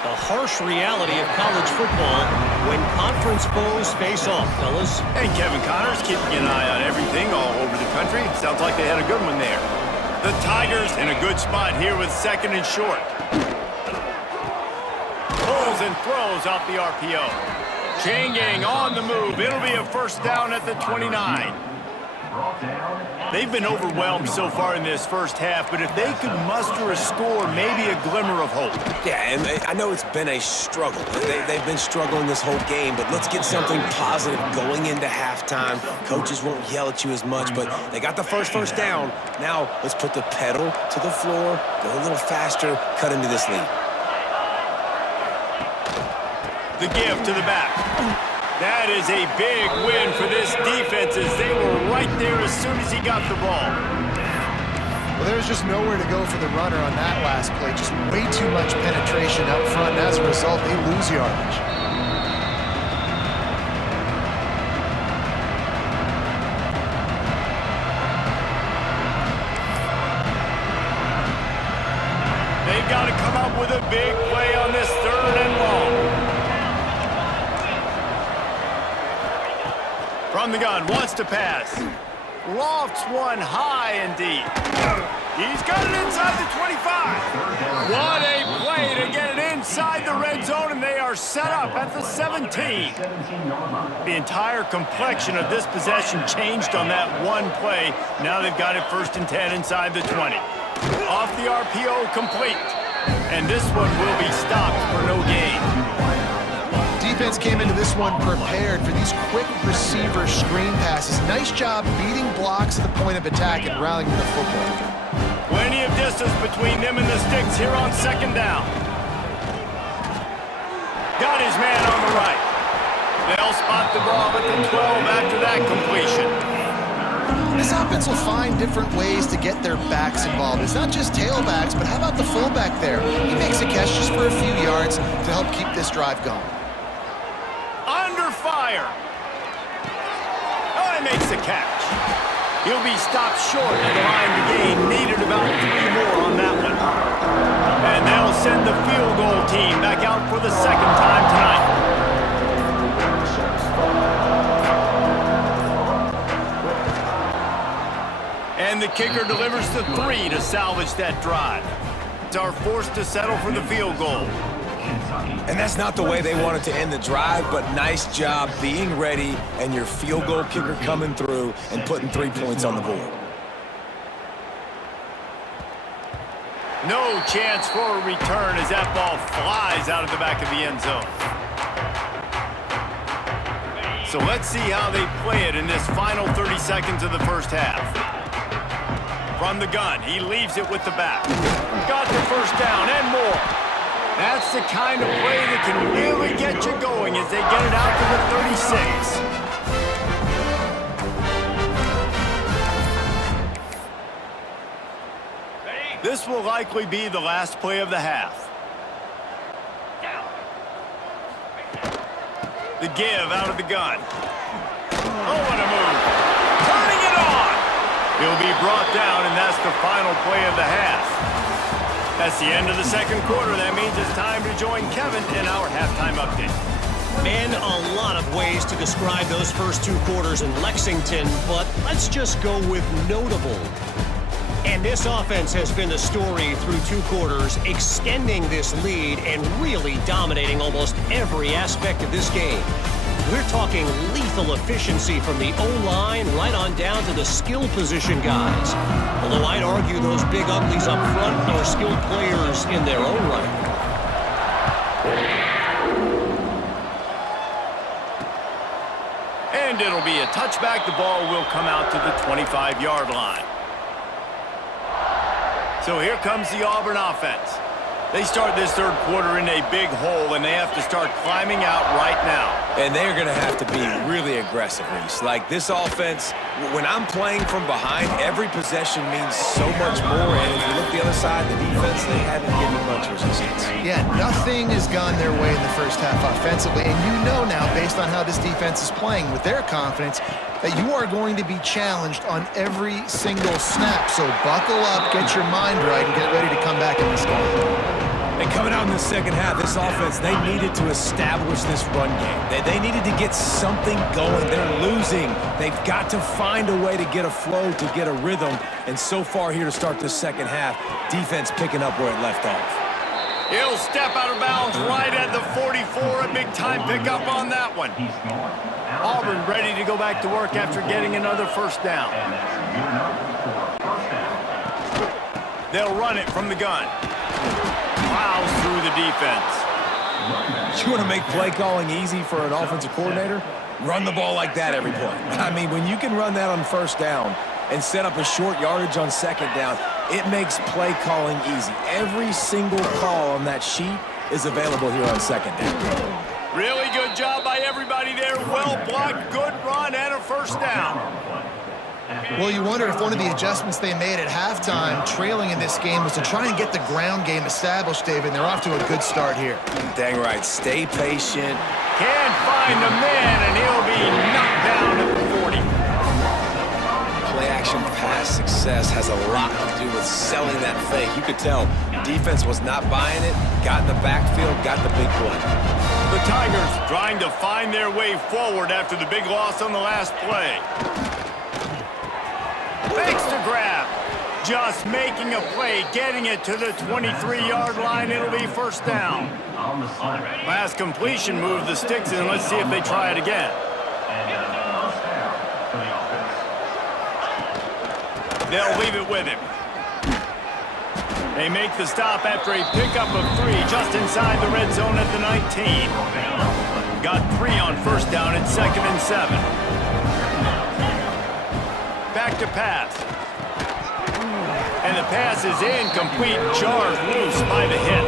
The harsh reality of college football when conference foes face off, fellas. And Kevin Connors keeping an eye on everything all over the country. Sounds like they had a good one there. The Tigers in a good spot here with second and short. Pulls and throws off the RPO. Chain gang on the move. It'll be a first down at the 29. They've been overwhelmed so far in this first half, but if they could muster a score, maybe a glimmer of hope. Yeah, and I know it's been a struggle. They've been struggling this whole game, but let's get something positive going into halftime. Coaches won't yell at you as much, but they got the first down. Now let's put the pedal to the floor, go a little faster, cut into this lead. The give to the back. That is a big win for this defense as they were right there as soon as he got the ball. Well, there was just nowhere to go for the runner on that last play. Just way too much penetration up front, and as a result, they lose yardage. They've got to come up with a big play on this third and long. From the gun, wants to pass. Lofts one high and deep. He's got it inside the 25. What a play to get it inside the red zone, and they are set up at the 17. The entire complexion of this possession changed on that one play. Now they've got it first and 10 inside the 20. Off the RPO, complete. And this one will be stopped for no gain. Defense came into this one prepared for these quick receiver screen passes. Nice job beating blocks at the point of attack and rallying to the football. Plenty of distance between them and the sticks here on second down. Got his man on the right. They'll spot the ball at the 12 after that completion. This offense will find different ways to get their backs involved. It's not just tailbacks, but how about the fullback there? He makes a catch just for a few yards to help keep this drive going. Under fire. Oh, he makes the catch. He'll be stopped short of the line to gain. Needed about 3 more on that one. And they'll send the field goal team back out for the second time tonight. And the kicker delivers the 3 to salvage that drive. Are forced to settle for the field goal. And that's not the way they wanted to end the drive, but nice job being ready and your field goal kicker coming through and putting 3 points on the board. No chance for a return as that ball flies out of the back of the end zone. So let's see how they play it in this final 30 seconds of the first half. From the gun, he leaves it with the back. Got the first down and more. That's the kind of play that can really get you going as they get it out to the 36. This will likely be the last play of the half. The give out of the gun. Oh, what a move. Turning it on. He'll be brought down, and that's the final play of the half. That's the end of the second quarter. That means it's time to join Kevin in our halftime update. Man, a lot of ways to describe those first 2 quarters in Lexington, but let's just go with notable. And this offense has been the story through 2 quarters, extending this lead and really dominating almost every aspect of this game. We're talking lethal efficiency from the O-line right on down to the skill position guys. Although I'd argue those big uglies up front are skilled players in their own right. And it'll be a touchback. The ball will come out to the 25-yard line. So here comes the Auburn offense. They start this third quarter in a big hole, and they have to start climbing out right now. And they're going to have to be really aggressive, Reese. Like, this offense, when I'm playing from behind, every possession means so much more. And if you look the other side, the defense, they haven't given much resistance. Yeah, nothing has gone their way in the first half offensively. And you know now, based on how this defense is playing with their confidence, that you are going to be challenged on every single snap. So buckle up, get your mind right, and get ready to come back in this game. And coming out in the second half, this offense, they needed to establish this run game. They needed to get something going. They're losing. They've got to find a way to get a flow, to get a rhythm. And so far here to start this second half, defense picking up where it left off. He'll step out of bounds right at the 44. A big-time pickup on that one. Auburn ready to go back to work after getting another first down. They'll run it from the gun. Plows through the defense. You want to make play calling easy for an offensive coordinator? Run the ball like that every play. I mean, when you can run that on first down and set up a short yardage on second down, it makes play calling easy. Every single call on that sheet is available here on second down. Really good job by everybody there. Well blocked, good run, and a first down. Well, you wonder if one of the adjustments they made at halftime, trailing in this game, was to try and get the ground game established, David, and they're off to a good start here. Dang right. Stay patient. Can't find the man, and he'll be knocked down at the 40. Play-action pass success has a lot to do with selling that fake. You could tell defense was not buying it, got in the backfield, got the big play. The Tigers trying to find their way forward after the big loss on the last play. Fakes to grab. Just making a play, getting it to the 23-yard line. It'll be first down. Last completion moved the sticks in. Let's see if they try it again. They'll leave it with him. They make the stop after a pickup of 3 just inside the red zone at the 19. Got 3 on first down and 2nd and 7. Back to pass. And the pass is incomplete, jarred loose by the hit.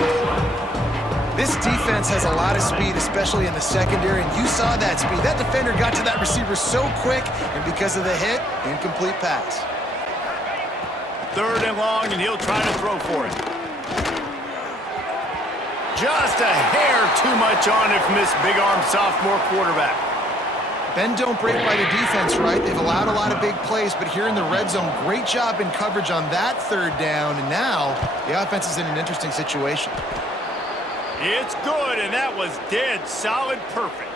This defense has a lot of speed, especially in the secondary, and you saw that speed. That defender got to that receiver so quick, and because of the hit, incomplete pass. 3rd and long, and he'll try to throw for it. Just a hair too much on it from this big-arm sophomore quarterback. Bend don't break by the defense, right? They've allowed a lot of big plays, but here in the red zone, great job in coverage on that 3rd down, and now the offense is in an interesting situation. It's good, and that was dead solid perfect.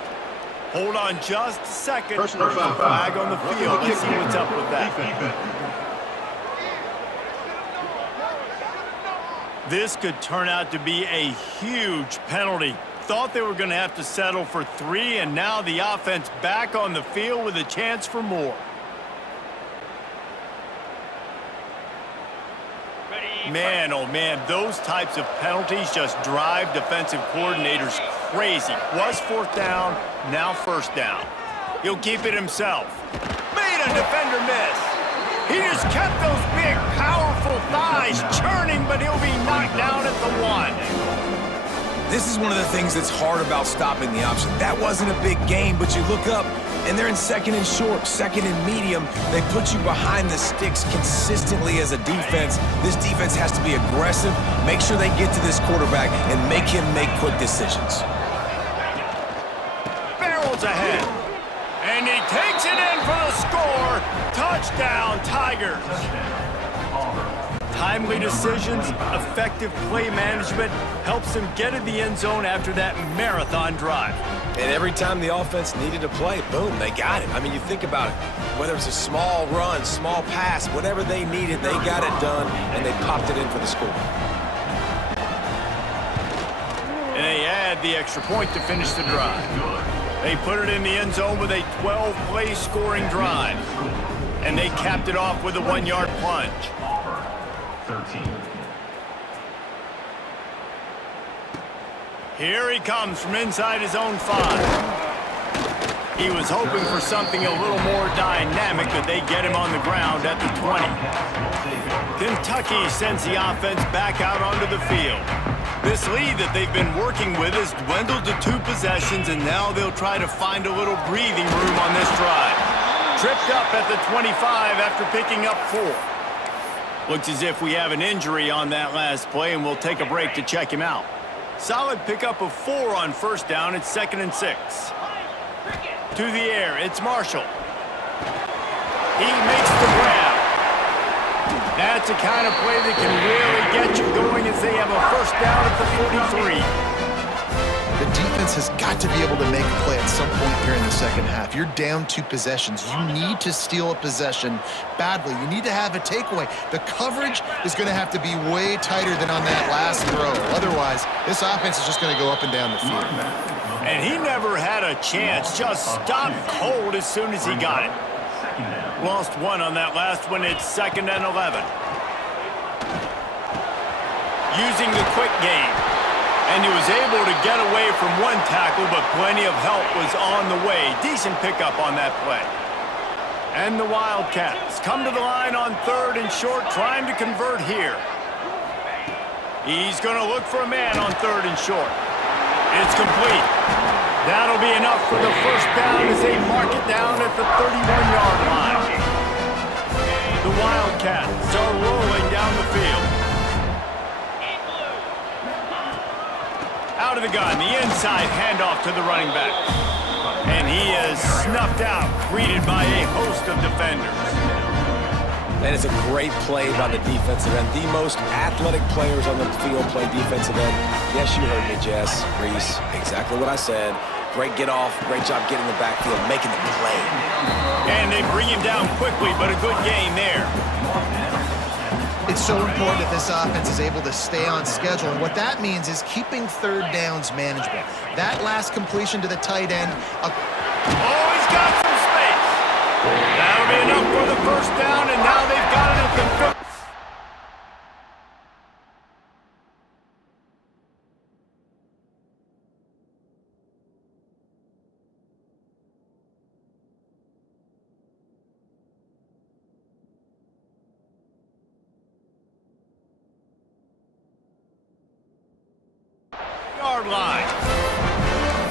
Hold on just a second. Personal foul. Flag on the field. Let's see what's up with that. This could turn out to be a huge penalty. Thought they were going to have to settle for 3, and now the offense back on the field with a chance for more. Man, oh man, those types of penalties just drive defensive coordinators crazy. Was 4th down, now 1st down. He'll keep it himself. Made a defender miss. He just kept those big, powerful thighs churning, but he'll be knocked down at the 1. This is one of the things that's hard about stopping the option. That wasn't a big gain, but you look up, and they're in 2nd and short, 2nd and medium. They put you behind the sticks consistently as a defense. This defense has to be aggressive, make sure they get to this quarterback, and make him make quick decisions. Barrels ahead. And he takes it in for the score. Touchdown, Tigers. Timely decisions, effective play management helps them get in the end zone after that marathon drive. And every time the offense needed a play, boom, they got it. I mean, you think about it. Whether it's a small run, small pass, whatever they needed, they got it done, and they popped it in for the score. And they add the extra point to finish the drive. They put it in the end zone with a 12-play scoring drive. And they capped it off with a 1-yard plunge. 13. Here he comes from inside his own 5. He was hoping for something a little more dynamic, but they get him on the ground at the 20. Kentucky sends the offense back out onto the field. This lead that they've been working with has dwindled to 2 possessions, and now they'll try to find a little breathing room on this drive. Tripped up at the 25 after picking up 4. Looks as if we have an injury on that last play, and we'll take a break to check him out. Solid pickup of 4 on 1st down. It's 2nd and 6. To the air, it's Marshall. He makes the grab. That's the kind of play that can really get you going as they have a 1st down at the 43. The defense has got to be able to make a play at some point here in the 2nd half. You're down 2 possessions. You need to steal a possession badly. You need to have a takeaway. The coverage is going to have to be way tighter than on that last throw. Otherwise, this offense is just going to go up and down the field. And he never had a chance. Just stopped cold as soon as he got it. Lost 1 on that last one. It's 2nd and 11. Using the quick game. And he was able to get away from 1 tackle, but plenty of help was on the way. Decent pickup on that play. And the Wildcats come to the line on 3rd and short, trying to convert here. He's going to look for a man on 3rd and short. It's complete. That'll be enough for the 1st down as they mark it down at the 31-yard line. The Wildcats are rolling down the field. Out of the gun, the inside handoff to the running back. And he is snuffed out, greeted by a host of defenders. That is a great play by the defensive end. The most athletic players on the field play defensive end. Yes, you heard me, Jess, Reese. Exactly what I said. Great get off, great job getting the backfield, making the play. And they bring him down quickly, but a good gain there. It's so important that this offense is able to stay on schedule. And what that means is keeping 3rd downs manageable. That last completion to the tight end. Oh, he's got some space. That'll be enough for the 1st down, and now they've got it at the 50. Line.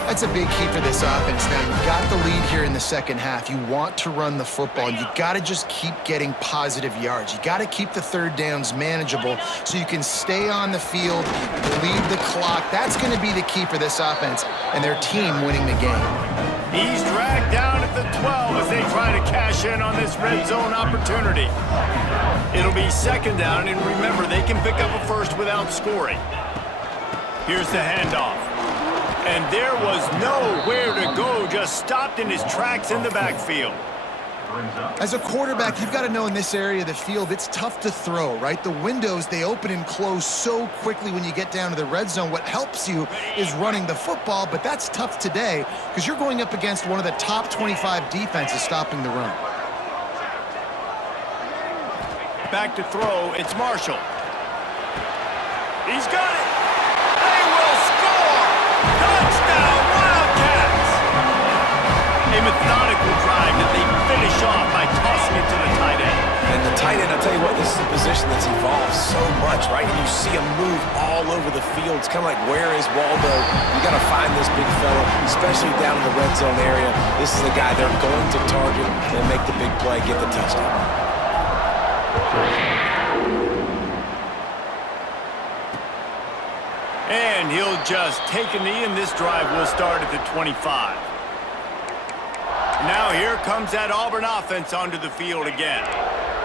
That's a big key for this offense. Now, you've got the lead here in the 2nd half. You want to run the football. You got to just keep getting positive yards. You got to keep the 3rd downs manageable so you can stay on the field, lead the clock. That's going to be the key for this offense and their team winning the game. He's dragged down at the 12 as they try to cash in on this red zone opportunity. It'll be 2nd down, and remember, they can pick up a 1st without scoring. Here's the handoff. And there was nowhere to go, just stopped in his tracks in the backfield. As a quarterback, you've got to know in this area of the field, it's tough to throw, right? The windows, they open and close so quickly when you get down to the red zone. What helps you is running the football, but that's tough today because you're going up against one of the top 25 defenses stopping the run. Back to throw, it's Marshall. He's got it. They will score. Touchdown, Wildcats. A methodical drive that they finish off by tossing it to the tight end. And the tight end, I'll tell you what, this is a position that's evolved so much, right? And you see him move all over the field. It's kind of like, where is Waldo? You got to find this big fella, especially down in the red zone area. This is the guy they're going to target and make the big play, get the touchdown. And he'll just take a knee, and this drive will start at the 25. Now here comes that Auburn offense onto the field again.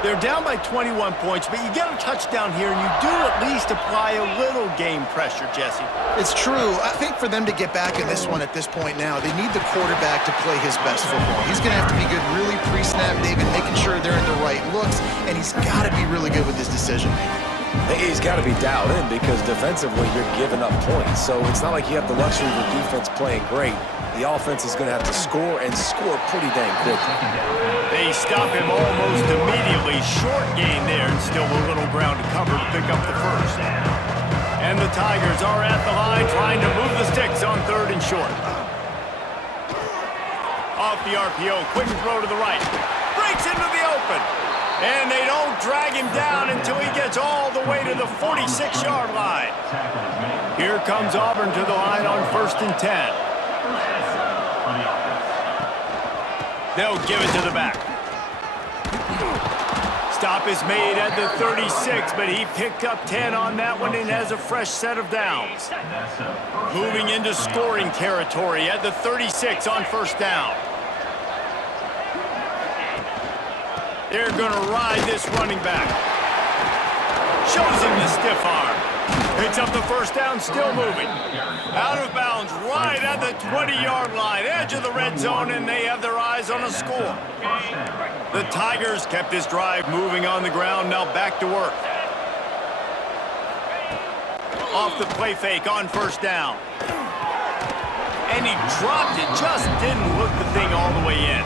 They're down by 21 points, but you get a touchdown here, and you do at least apply a little game pressure, Jesse. It's true. I think for them to get back in this one at this point now, they need the quarterback to play his best football. He's going to have to be good really pre-snap, David, making sure they're in the right looks, and he's got to be really good with his decision-making. He's got to be dialed in because defensively you're giving up points. So it's not like you have the luxury of the defense playing great. The offense is going to have to score and score pretty dang quickly. They stop him almost immediately. Short gain there and still a little ground to cover to pick up the first. And the Tigers are at the line trying to move the sticks on 3rd and short. Off the RPO, quick throw to the right. Breaks into the open. And they don't drag him down until he gets all the way to the 46-yard line. Here comes Auburn to the line on 1st and 10. They'll give it to the back. Stop is made at the 36, but he picked up 10 on that one and has a fresh set of downs. Moving into scoring territory at the 36 on 1st down. They're going to ride this running back. Shows him the stiff arm. Picks up the 1st down, still moving. Out of bounds, right at the 20-yard line, edge of the red zone, and they have their eyes on a score. The Tigers kept this drive moving on the ground, now back to work. Off the play fake on 1st down. And he dropped it, just didn't look the thing all the way in.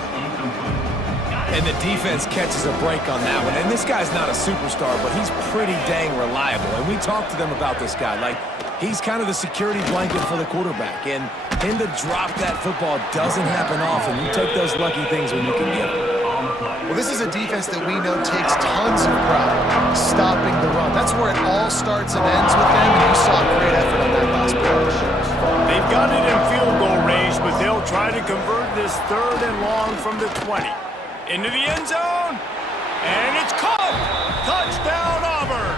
And the defense catches a break on that one. And this guy's not a superstar, but he's pretty dang reliable. And we talked to them about this guy. Like, he's kind of the security blanket for the quarterback. And him to drop that football doesn't happen often. You take those lucky things when you can get them. Well, this is a defense that we know takes tons of pride stopping the run. That's where it all starts and ends with them, and you saw a great effort on that last play. They've got it in field goal range, but they'll try to convert this 3rd and long from the 20. Into the end zone, and it's caught! Touchdown, Auburn!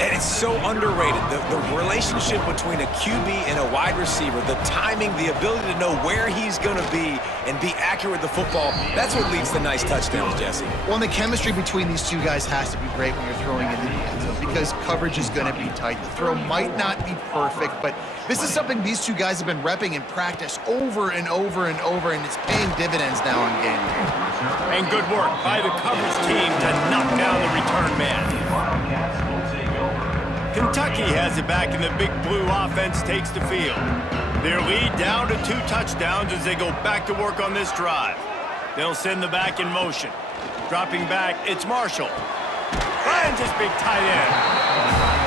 And it's so underrated. The relationship between a QB and a wide receiver, the timing, the ability to know where he's going to be and be accurate with the football, that's what leads to nice touchdowns, Jesse. Well, and the chemistry between these two guys has to be great when you're throwing into the end zone because coverage is going to be tight. The throw might not be perfect, but this is something these two guys have been repping in practice over and over and over, and it's paying dividends now on game day. And good work by the coverage team to knock down the return man. Kentucky has it back, and the Big Blue offense takes the field. Their lead down to 2 touchdowns as they go back to work on this drive. They'll send the back in motion. Dropping back, it's Marshall. Finds his big tight end.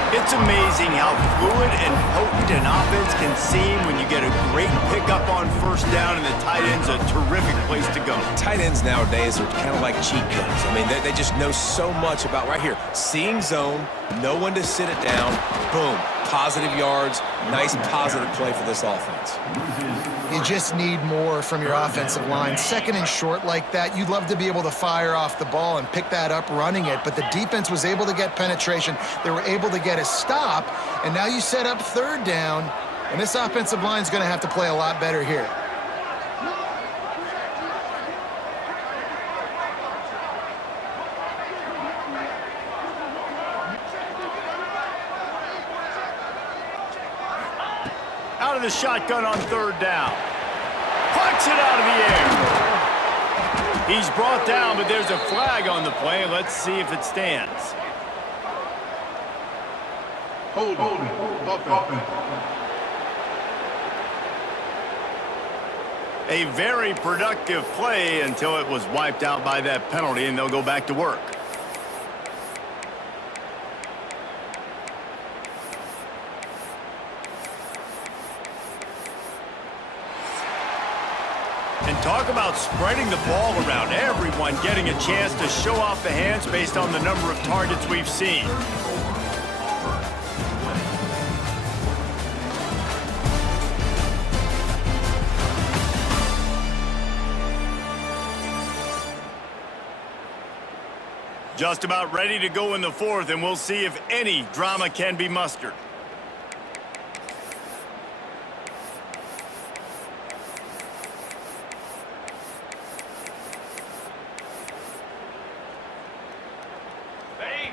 It's amazing how fluid and potent an offense can seem when you get a great pickup on 1st down, and the tight end's a terrific place to go. Tight ends nowadays are kind of like cheat codes. I mean, they just know so much about right here. Seeing zone, know when to sit it down, boom, positive yards, nice positive play for this offense. You just need more from your offensive line. 2nd and short like that, you'd love to be able to fire off the ball and pick that up running it, but the defense was able to get penetration. They were able to get a stop, and now you set up 3rd down, and this offensive line is going to have to play a lot better here. Out of the shotgun on 3rd down. Plucks it out of the air. He's brought down, but there's a flag on the play. Let's see if it stands. Hold it. A very productive play until it was wiped out by that penalty, and they'll go back to work. And talk about spreading the ball around. Everyone getting a chance to show off the hands based on the number of targets we've seen. Just about ready to go in the fourth, and we'll see if any drama can be mustered.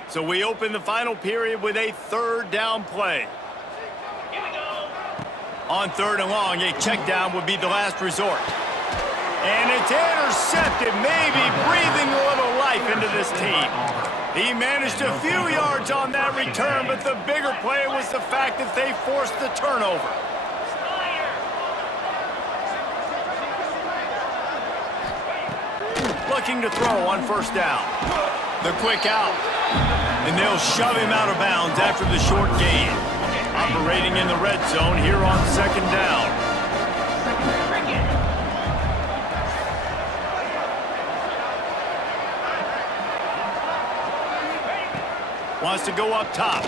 So we open the final period with a third down play. Here we go. On third and long, a check down would be the last resort. And it's intercepted, maybe breathing a little life into this team. He managed a few yards on that return, but the bigger play was the fact that they forced the turnover. Looking to throw on first down. The quick out. And they'll shove him out of bounds after the short gain. Operating in the red zone here on second down. Wants to go up top.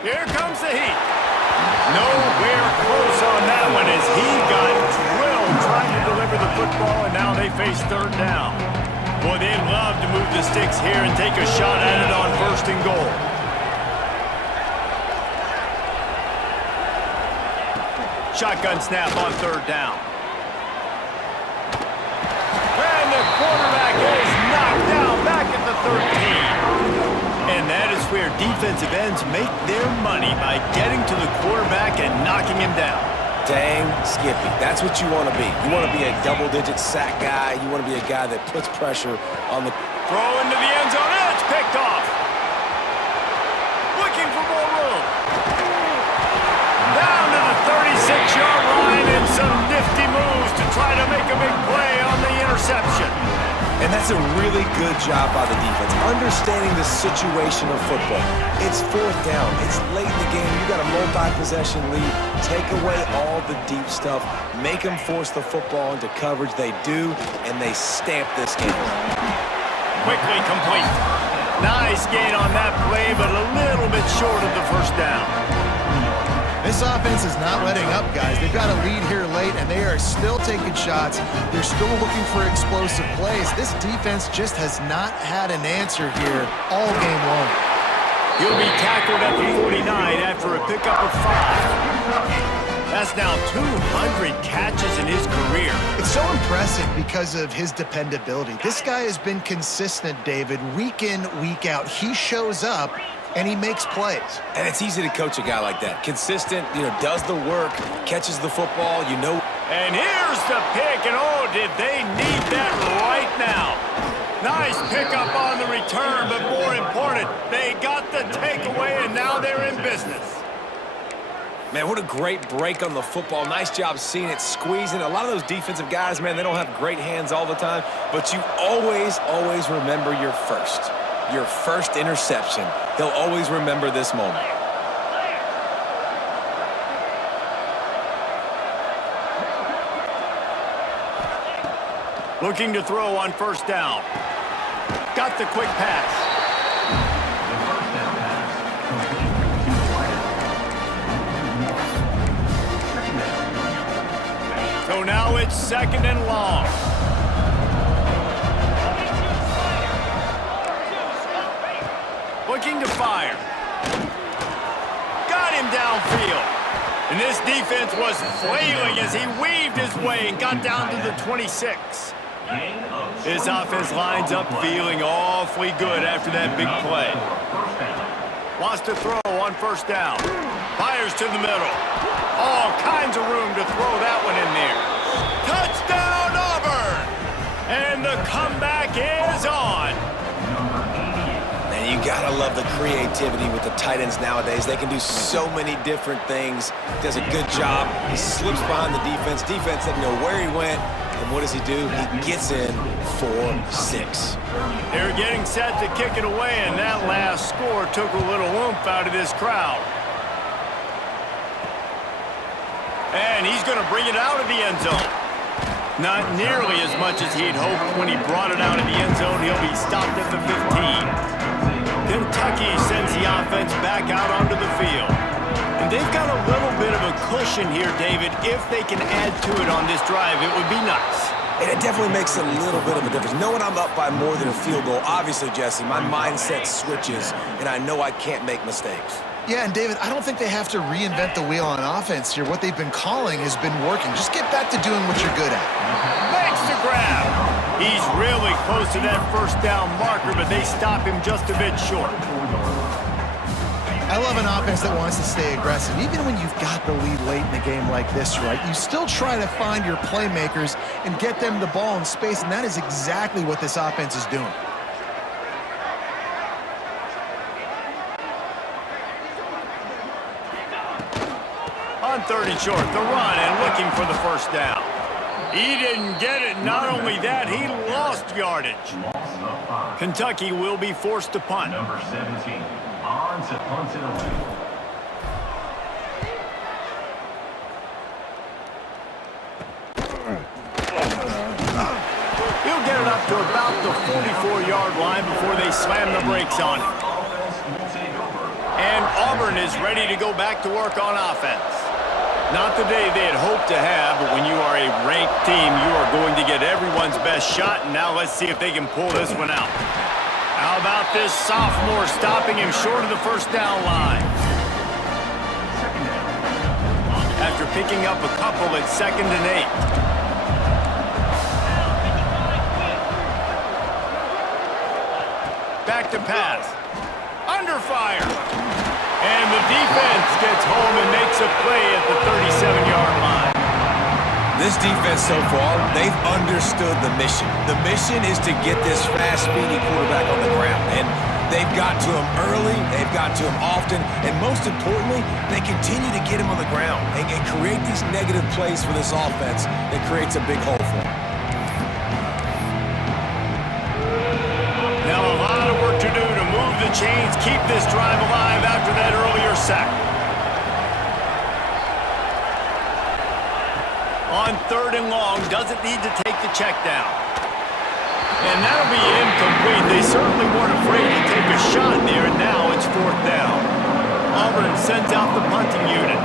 Here comes the heat. Nowhere close on that one as he got drilled trying to deliver the football, and now they face third down. Boy, they'd love to move the sticks here and take a shot at it on first and goal. Shotgun snap on third down. And the quarterback is knocked down back at the 13. And that is where defensive ends make their money, by getting to the quarterback and knocking him down. Dang, Skippy, that's what you want to be. You want to be a double-digit sack guy. You want to be a guy that puts pressure on the... Throw into the end zone, and it's picked off. Looking for more room. Down to the 36-yard line, and some nifty moves to try to make a big play on the interception. And that's a really good job by the defense, understanding the situation of football. It's fourth down. It's late in the game. You got a multi-possession lead. Take away all the deep stuff. Make them force the football into coverage. They do, and they stamp this game. Quickly complete. Nice gain on that play, but a little bit short of the first down. This offense is not letting up, guys. They've got a lead here late, and they are still taking shots. They're still looking for explosive plays. This defense just has not had an answer here all game long. He'll be tackled at the 49 after a pickup of 5. That's now 200 catches in his career. It's so impressive because of his dependability. This guy has been consistent, David, week in, week out. He shows up, and he makes plays. And it's easy to coach a guy like that. Consistent, does the work, catches the football, And here's the pick, and oh, did they need that right now. Nice pickup on the return, but more important, they got the takeaway, and now they're in business. Man, what a great break on the football. Nice job seeing it, squeezing. A lot of those defensive guys, man, they don't have great hands all the time, but you always remember your first interception. They'll always remember this moment. Looking to throw on first down. Got the quick pass. So now it's second and long. Looking to fire. Got him downfield. And this defense was flailing as he weaved his way and got down to the 26. His offense lines up feeling awfully good after that big play. Wants to throw on first down. Fires to the middle. All kinds of room to throw that one in there. Touchdown, Auburn! And the comeback is on. Man, you gotta love the creativity with the tight ends nowadays. They can do so many different things. He does a good job. He slips behind the defense. Defense doesn't know where he went. And what does he do? He gets in for 6. They're getting set to kick it away, and that last score took a little oomph out of this crowd. And he's going to bring it out of the end zone. Not nearly as much as he'd hoped when he brought it out of the end zone. He'll be stopped at the 15. Kentucky sends the offense back out onto the field. And they've got a little bit of a cushion here, David. If they can add to it on this drive, it would be nice. And it definitely makes a little bit of a difference. Knowing I'm up by more than a field goal, obviously, Jesse, my mindset switches, and I know I can't make mistakes. Yeah, and David, I don't think they have to reinvent the wheel on offense here. What they've been calling has been working. Just get back to doing what you're good at. Makes the grab. He's really close to that first down marker, but they stop him just a bit short. I love an offense that wants to stay aggressive. Even when you've got the lead late in the game like this, right, you still try to find your playmakers and get them the ball in space, and that is exactly what this offense is doing. On 3rd and short, the run and looking for the first down. He didn't get it. Not only that, he lost yardage. Kentucky will be forced to punt. Number 17, on to punt it away. He'll get it up to about the 44-yard line before they slam the brakes on it. And Auburn is ready to go back to work on offense. Not the day they had hoped to have, but when you are a ranked team, you are going to get everyone's best shot, and now let's see if they can pull this one out. How about this sophomore stopping him short of the first down line? After picking up a couple at 2nd and 8. Back to pass. Under fire. And the defense gets home and makes a play at the 37-yard line. This defense so far, they've understood the mission. The mission is to get this fast, speedy quarterback on the ground. And they've got to him early, they've got to him often, and most importantly, they continue to get him on the ground and create these negative plays for this offense that creates a big hole for them. Now a lot of work to do to move the chains, keep this drive alive after that earlier sack. On 3rd and long, doesn't need to take the check down. And that'll be incomplete. They certainly weren't afraid to take a shot there, and now it's 4th down. Auburn sends out the punting unit.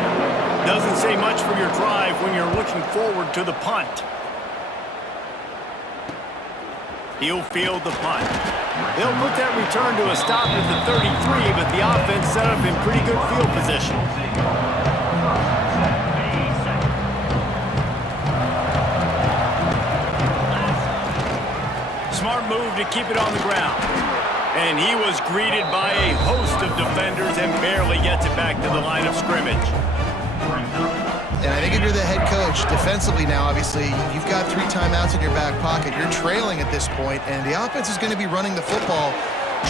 Doesn't say much for your drive when you're looking forward to the punt. He'll field the punt. They'll put that return to a stop at the 33, but the offense set up in pretty good field position. Smart move to keep it on the ground. And he was greeted by a host of defenders and barely gets it back to the line of scrimmage. And I think if you're the head coach, defensively now, obviously, you've got 3 timeouts in your back pocket. You're trailing at this point, and the offense is going to be running the football,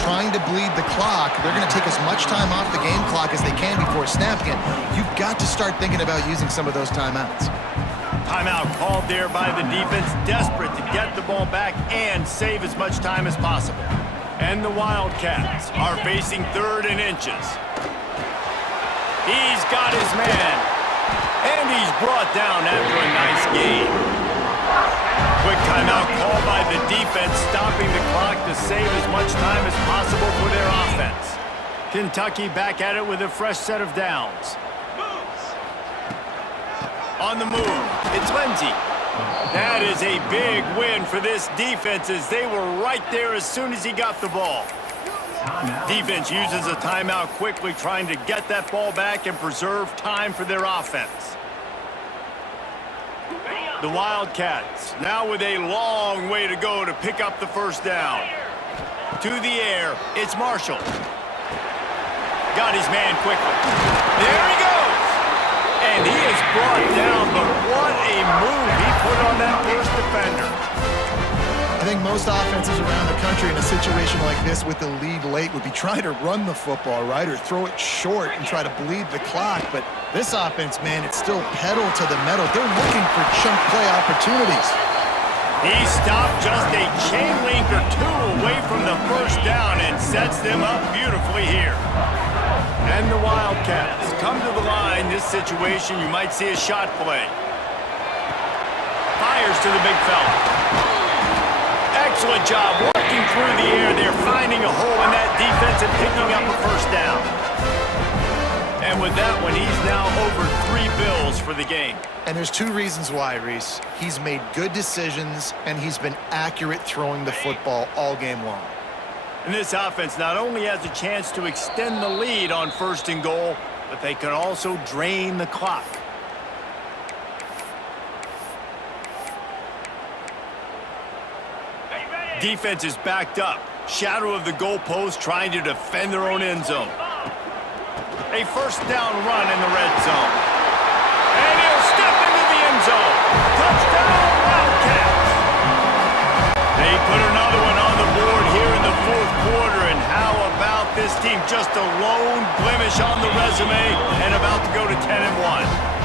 trying to bleed the clock. They're going to take as much time off the game clock as they can before snapping it. You've got to start thinking about using some of those timeouts. Timeout called there by the defense, desperate to get the ball back and save as much time as possible. And the Wildcats are facing 3rd and inches. He's got his man. And he's brought down after a nice gain. Quick timeout called by the defense, stopping the clock to save as much time as possible for their offense. Kentucky back at it with a fresh set of downs. On the move, it's Lindsey. That is a big win for this defense as they were right there as soon as he got the ball. Defense uses a timeout quickly, trying to get that ball back and preserve time for their offense. The Wildcats now with a long way to go to pick up the first down. To the air, it's Marshall. Got his man quickly. There he goes! And he is brought down, but what a move he put on that first defender. think most offenses around the country in a situation like this with the lead late would be trying to run the football, right, or throw it short and try to bleed the clock. But this offense, man, it's still pedal to the metal. They're looking for chunk play opportunities. He stopped just a chain link or two away from the first down and sets them up beautifully here. And the Wildcats come to the line. This situation, you might see a shot play. Fires to the big fella. Excellent job working through the air there, finding a hole in that defense and picking up a first down. And with that one, he's now over 3 bills for the game. And there's 2 reasons why, Reese. He's made good decisions, and he's been accurate throwing the football all game long. And this offense not only has a chance to extend the lead on 1st and goal, but they can also drain the clock. Defense is backed up. Shadow of the goalpost trying to defend their own end zone. A first down run in the red zone. And he'll step into the end zone. Touchdown, Wildcats! They put another one on the board here in the 4th quarter. And how about this team? Just a lone blemish on the resume and about to go to 10-1.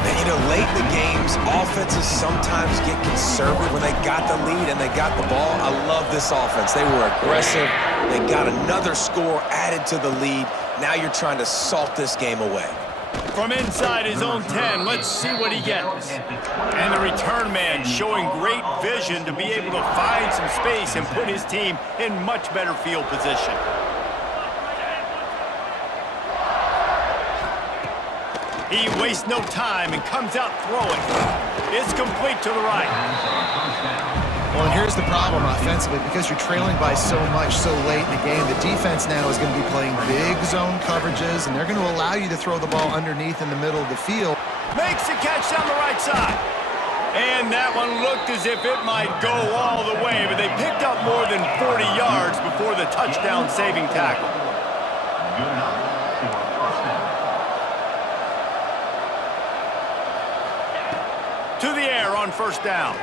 And, you know, late in the games, offenses sometimes get conservative when they got the lead and they got the ball. I love this offense. They were aggressive. They got another score added to the lead. Now you're trying to salt this game away. From inside his own 10, let's see what he gets. And the return man showing great vision to be able to find some space and put his team in much better field position. He wastes no time and comes out throwing. It's complete to the right. Well, and here's the problem offensively. Because you're trailing by so much so late in the game, the defense now is going to be playing big zone coverages, and they're going to allow you to throw the ball underneath in the middle of the field. Makes the catch down the right side. And that one looked as if it might go all the way, but they picked up more than 40 yards before the touchdown-saving tackle. Good enough for first down. To the air on first down.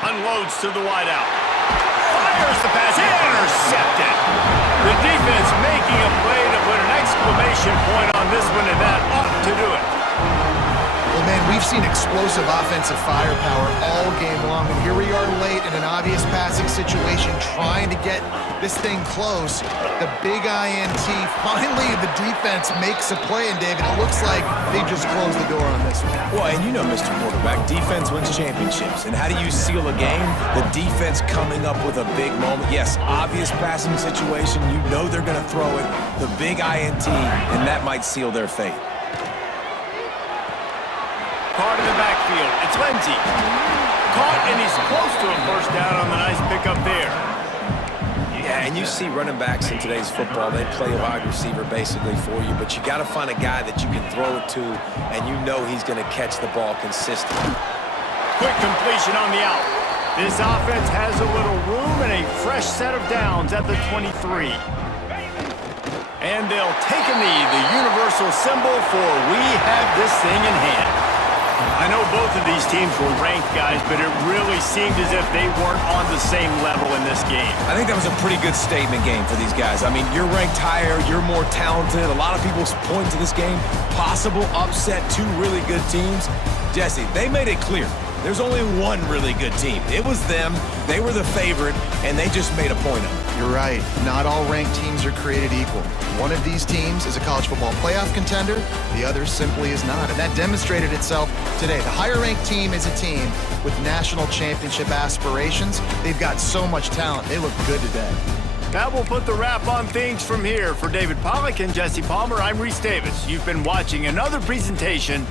Unloads to the wideout. Fires the pass. Intercepted. The defense making a play to put an exclamation point on this one, and that ought to do it. Well, man, we've seen explosive offensive firepower all game long, and here we are late in an obvious passing situation trying to get this thing close. The big INT, finally the defense makes a play, and David, it looks like they just closed the door on this one. Well, and you know, Mr. Quarterback, defense wins championships. And how do you seal a game? The defense coming up with a big moment. Yes, obvious passing situation. You know they're going to throw it. The big INT, and that might seal their fate. Part of the backfield. It's Lindsey. Caught, and he's close to a first down on the nice pickup there. Yeah, and you see running backs in today's football, they play a wide receiver basically for you, but you got to find a guy that you can throw it to, and you know he's going to catch the ball consistently. Quick completion on the out. This offense has a little room and a fresh set of downs at the 23. And they'll take a knee, the universal symbol for we have this thing in hand. I know both of these teams were ranked, guys, but it really seemed as if they weren't on the same level in this game. I think that was a pretty good statement game for these guys. I mean, you're ranked higher, you're more talented. A lot of people point to this game, possible upset, 2 really good teams. Jesse, they made it clear. There's only one really good team. It was them. They were the favorite, and they just made a point of it. You're right. Not all ranked teams are created equal. One of these teams is a college football playoff contender. The other simply is not. And that demonstrated itself today. The higher-ranked team is a team with national championship aspirations. They've got so much talent. They look good today. That will put the wrap on things from here. For David Pollack and Jesse Palmer, I'm Reese Davis. You've been watching another presentation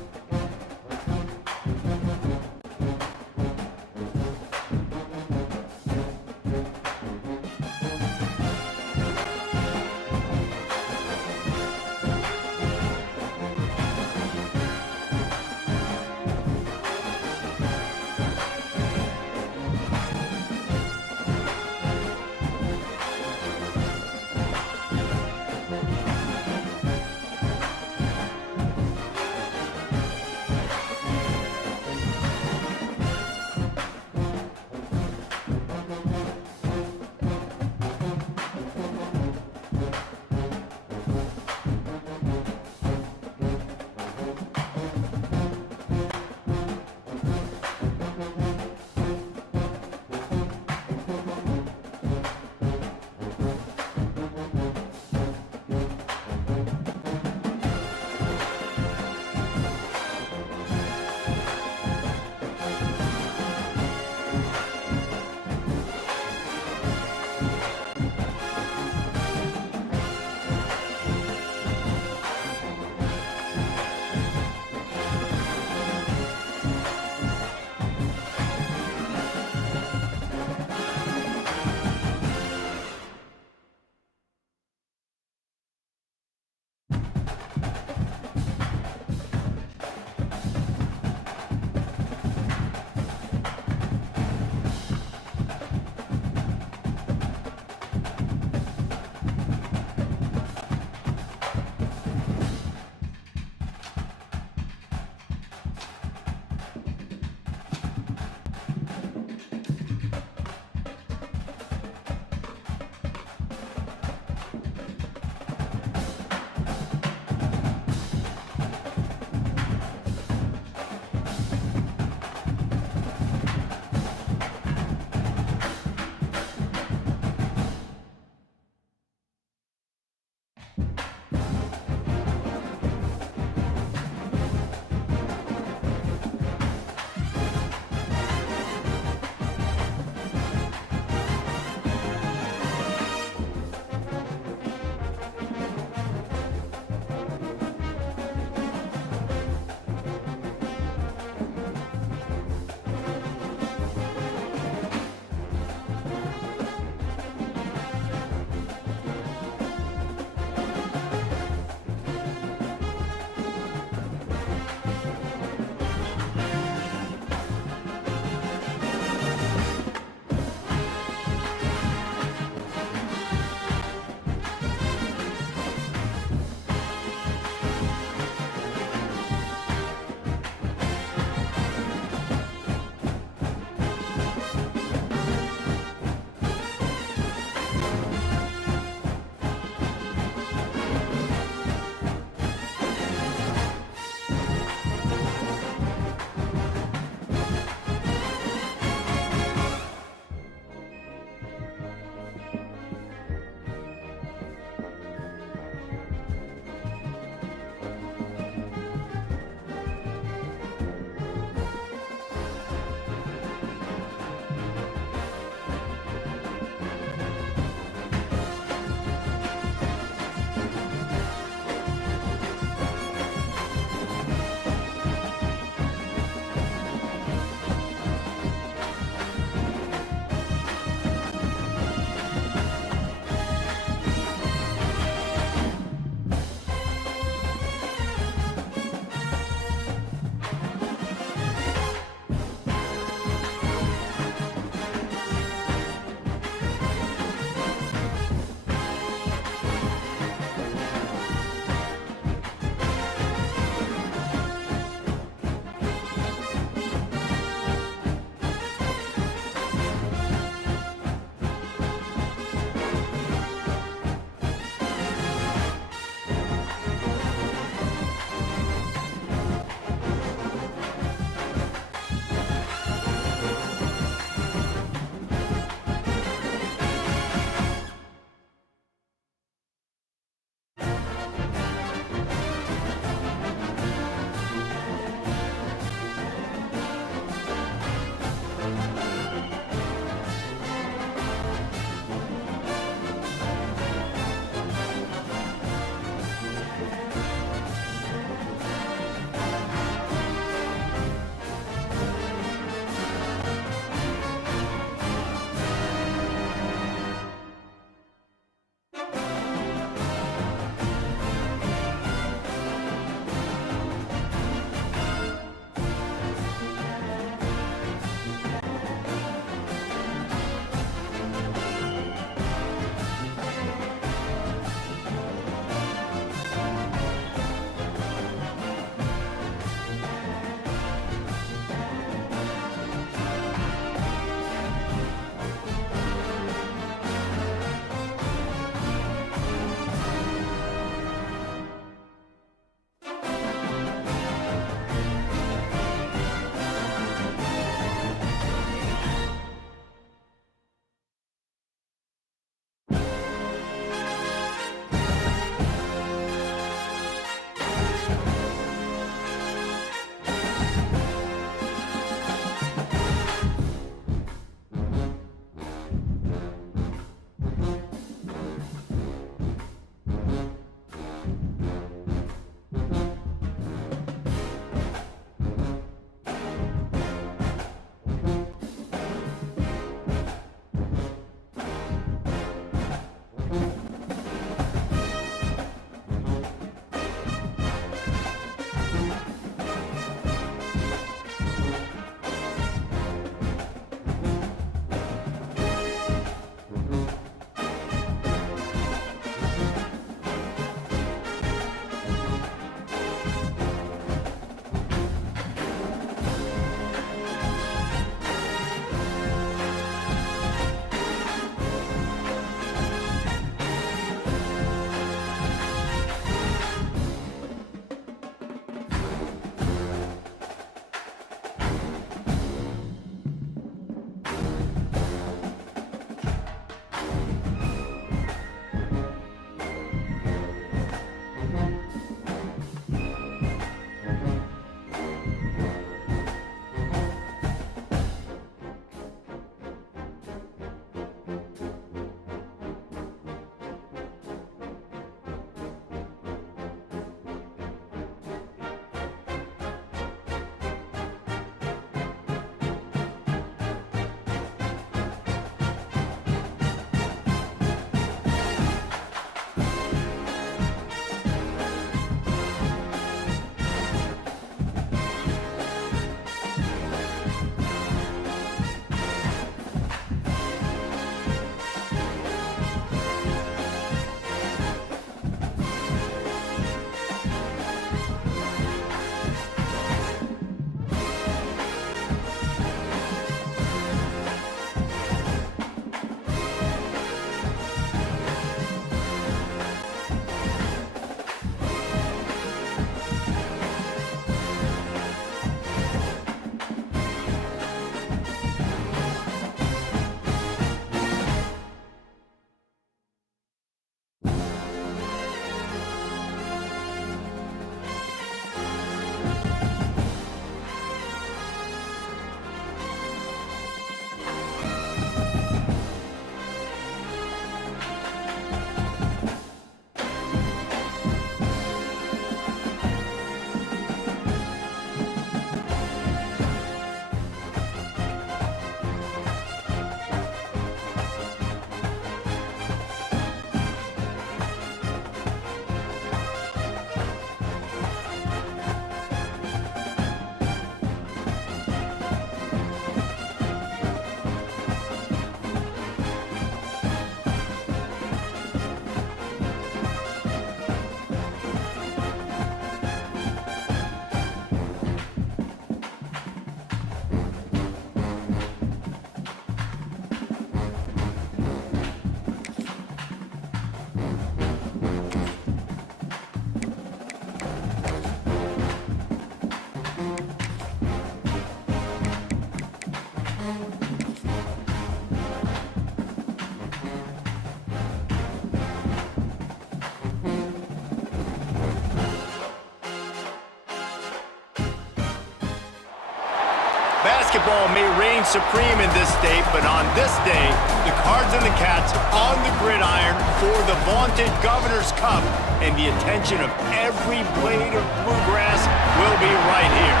Basketball may reign supreme in this state, but on this day, the Cards and the Cats on the gridiron for the vaunted Governor's Cup, and the attention of every blade of bluegrass will be right here.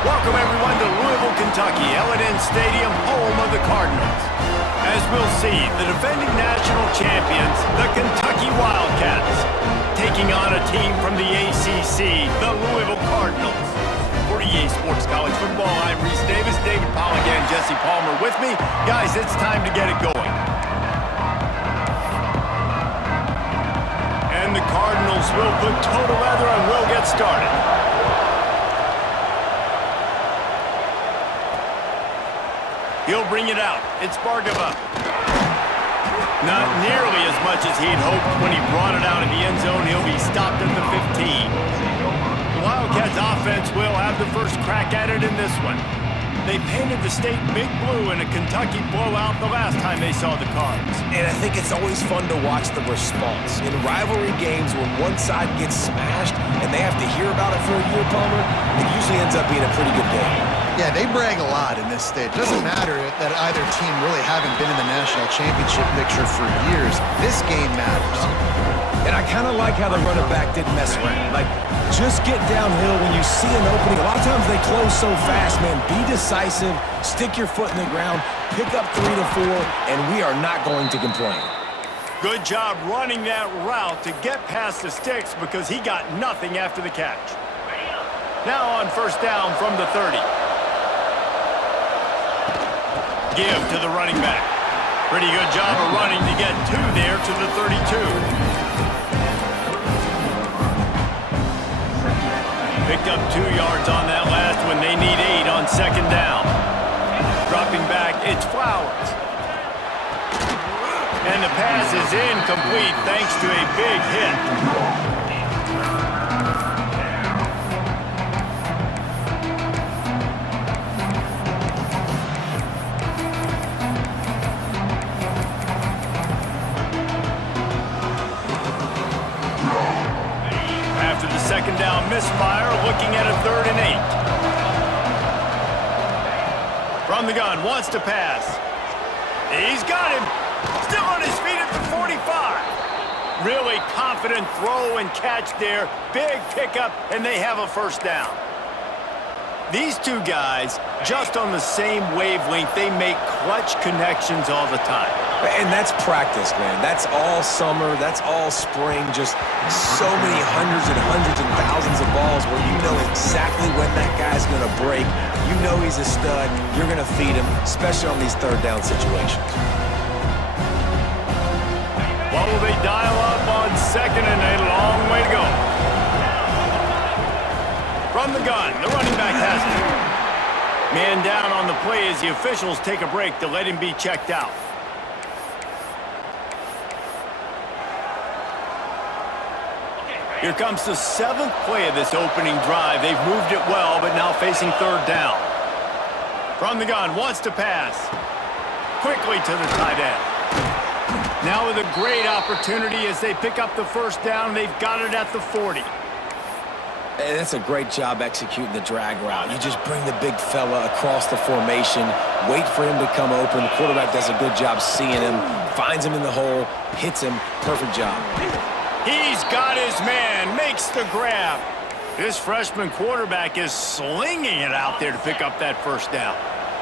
Welcome, everyone, to Louisville, Kentucky, L&N Stadium, home of the Cardinals. As we'll see, the defending national champions, the Kentucky Wildcats, taking on a team from the ACC, the Louisville Cardinals. For EA Sports College Football, I'm Reese Davis, David Polligan, Jesse Palmer with me. Guys, it's time to get it going. And the Cardinals will put toe together and we'll get started. He'll bring it out. It's Bargava. Not nearly as much as he'd hoped when he brought it out of the end zone. He'll be stopped at the 15. The Wildcats offense will have the first crack at it in this one. They painted the state big blue in a Kentucky blowout the last time they saw the Cards. And I think it's always fun to watch the response. In rivalry games, when one side gets smashed and they have to hear about it for a year, Palmer, it usually ends up being a pretty good game. Yeah, they brag a lot in this state. It doesn't matter that either team really haven't been in the national championship picture for years. This game matters. And I kind of like how the running back didn't mess around. Like, just get downhill when you see an opening. A lot of times they close so fast, man. Be decisive, stick your foot in the ground, pick up 3 to 4, and we are not going to complain. Good job running that route to get past the sticks because he got nothing after the catch. Now on first down from the 30. Give to the running back. Pretty good job of running to get 2 there to the 32. Picked up 2 yards on that last one. They need 8 on second down. Dropping back, it's Flowers. And the pass is incomplete thanks to a big hit. After the second down misfire, looking at a 3rd and 8. From the gun, wants to pass. He's got him. Still on his feet at the 45. Really confident throw and catch there. Big pickup, and they have a first down. These two guys, just on the same wavelength, they make clutch connections all the time. And that's practice, man. That's all summer. That's all spring. Just so many hundreds and thousands of balls where you know exactly when that guy's going to break. You know he's a stud. You're going to feed him, especially on these 3rd down situations. What will they dial up on 2nd and a long way to go? From the gun, the running back has it. Man down on the play as the officials take a break to let him be checked out. Here comes the 7th play of this opening drive. They've moved it well, but now facing 3rd down. From the gun, wants to pass. Quickly to the tight end. Now with a great opportunity as they pick up the first down. They've got it at the 40. And that's a great job executing the drag route. You just bring the big fella across the formation, wait for him to come open. The quarterback does a good job seeing him, finds him in the hole, hits him. Perfect job. He's got his man, makes the grab. This freshman quarterback is slinging it out there to pick up that first down.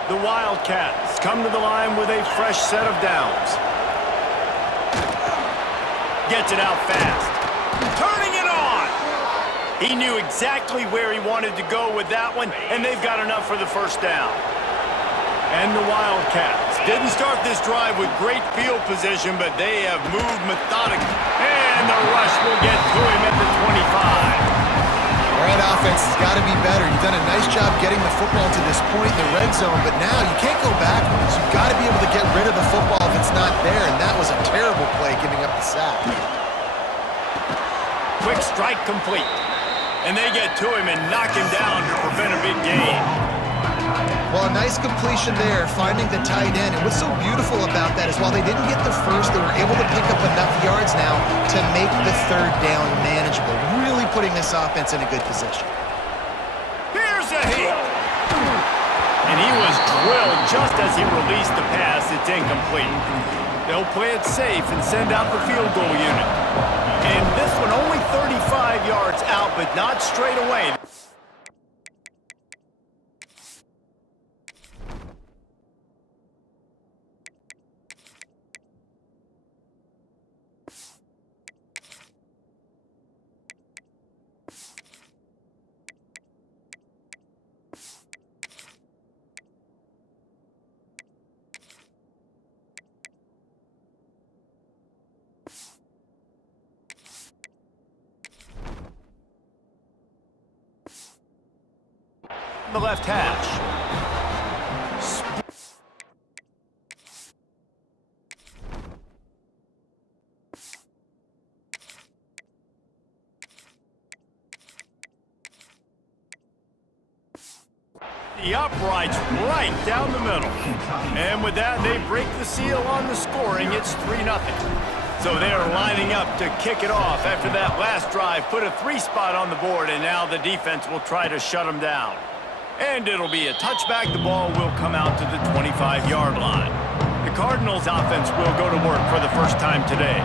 The Wildcats come to the line with a fresh set of downs. Gets it out fast. Turning it on. He knew exactly where he wanted to go with that one, and they've got enough for the first down. And the Wildcats didn't start this drive with great field position, but they have moved methodically. And the rush will get to him at the 25. Right offense has got to be better. You've done a nice job getting the football to this point in the red zone, but now you can't go backwards. You've got to be able to get rid of the football if it's not there, and that was a terrible play giving up the sack. Quick strike complete. And they get to him and knock him down to prevent a big gain. Well, a nice completion there, finding the tight end. And what's so beautiful about that is while they didn't get the first, they were able to pick up enough yards now to make the 3rd down manageable. Really putting this offense in a good position. Here's a hit. And he was drilled just as he released the pass. It's incomplete. They'll play it safe and send out the field goal unit. And this one only 35 yards out, but not straight away. The left hash. The uprights right down the middle. And with that, they break the seal on the scoring. It's 3-0. So they are lining up to kick it off after that last drive. Put a 3 spot on the board, and now the defense will try to shut them down. And it'll be a touchback. The ball will come out to the 25-yard line. The Cardinals' offense will go to work for the first time today.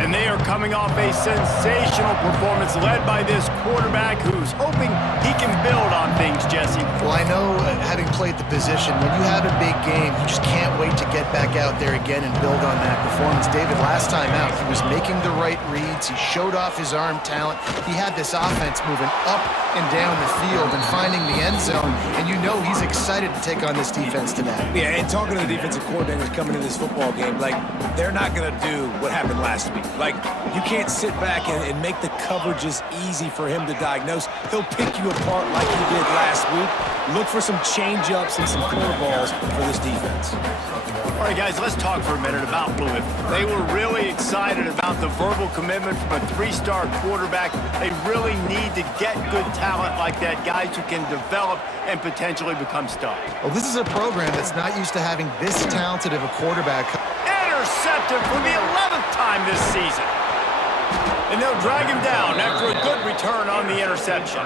And they are coming off a sensational performance led by this quarterback who's hoping he can build on things, Jesse. Well, I know, having played the position, when you have a big game, you just can't wait to get back out there again and build on that performance. David, last time out, he was making the right reads. He showed off his arm talent. He had this offense moving up and down the field and finding the end zone. And you know he's excited to take on this defense tonight. Yeah, and talking to the defensive coordinators coming into this football game, like, they're not going to do what happened last week. Like, you can't sit back and make the coverages easy for him to diagnose. He'll pick you apart like he did last week. Look for some change-ups and some curveballs for this defense. All right, guys, let's talk for a minute about Louisville. They were really excited about the verbal commitment from a 3-star quarterback. They really need to get good talent like that, guys who can develop and potentially become stars. Well, this is a program that's not used to having this talented of a quarterback. Intercepted for the 11th time this season. And they'll drag him down after a good return on the interception.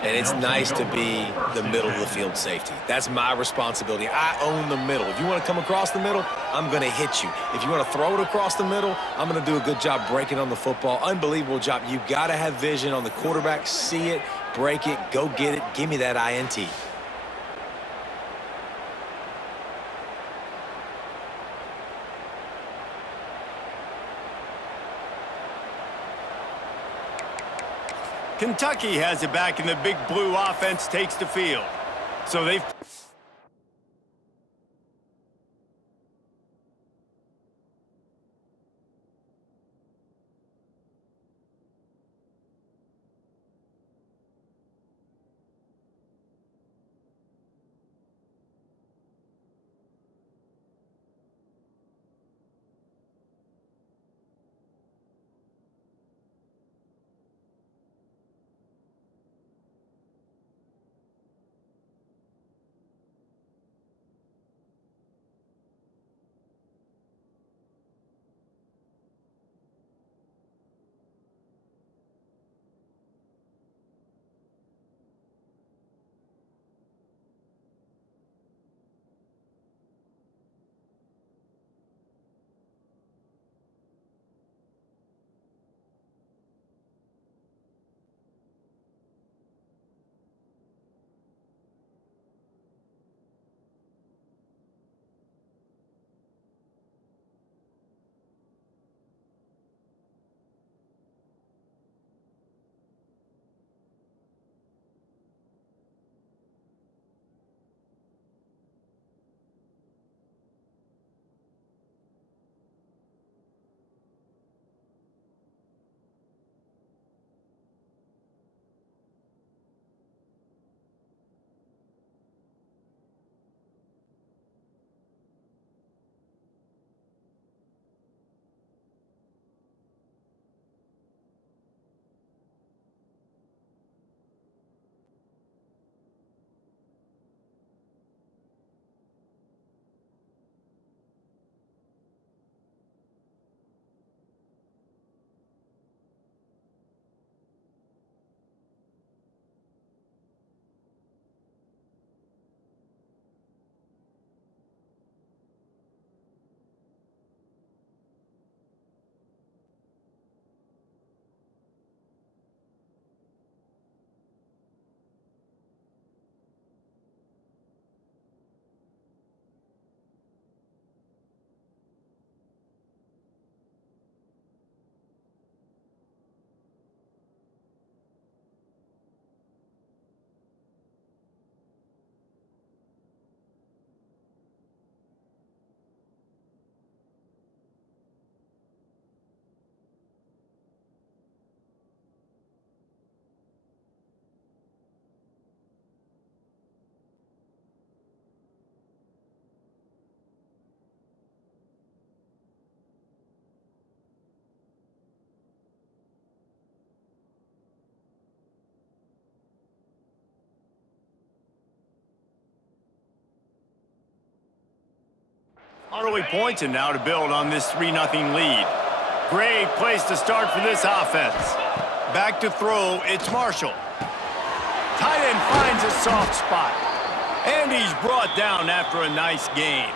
And it's nice to be the middle of the field safety. That's my responsibility. I own the middle. If you want to come across the middle, I'm going to hit you. If you want to throw it across the middle, I'm going to do a good job breaking on the football. Unbelievable job. You got to have vision on the quarterback. See it, break it, go get it. Give me that INT. Kentucky has it back, and the big blue offense takes the field. So they've... early points and now to build on this 3-0 lead. Great place to start for this offense. Back to throw, it's Marshall. Tight end finds a soft spot. And he's brought down after a nice gain.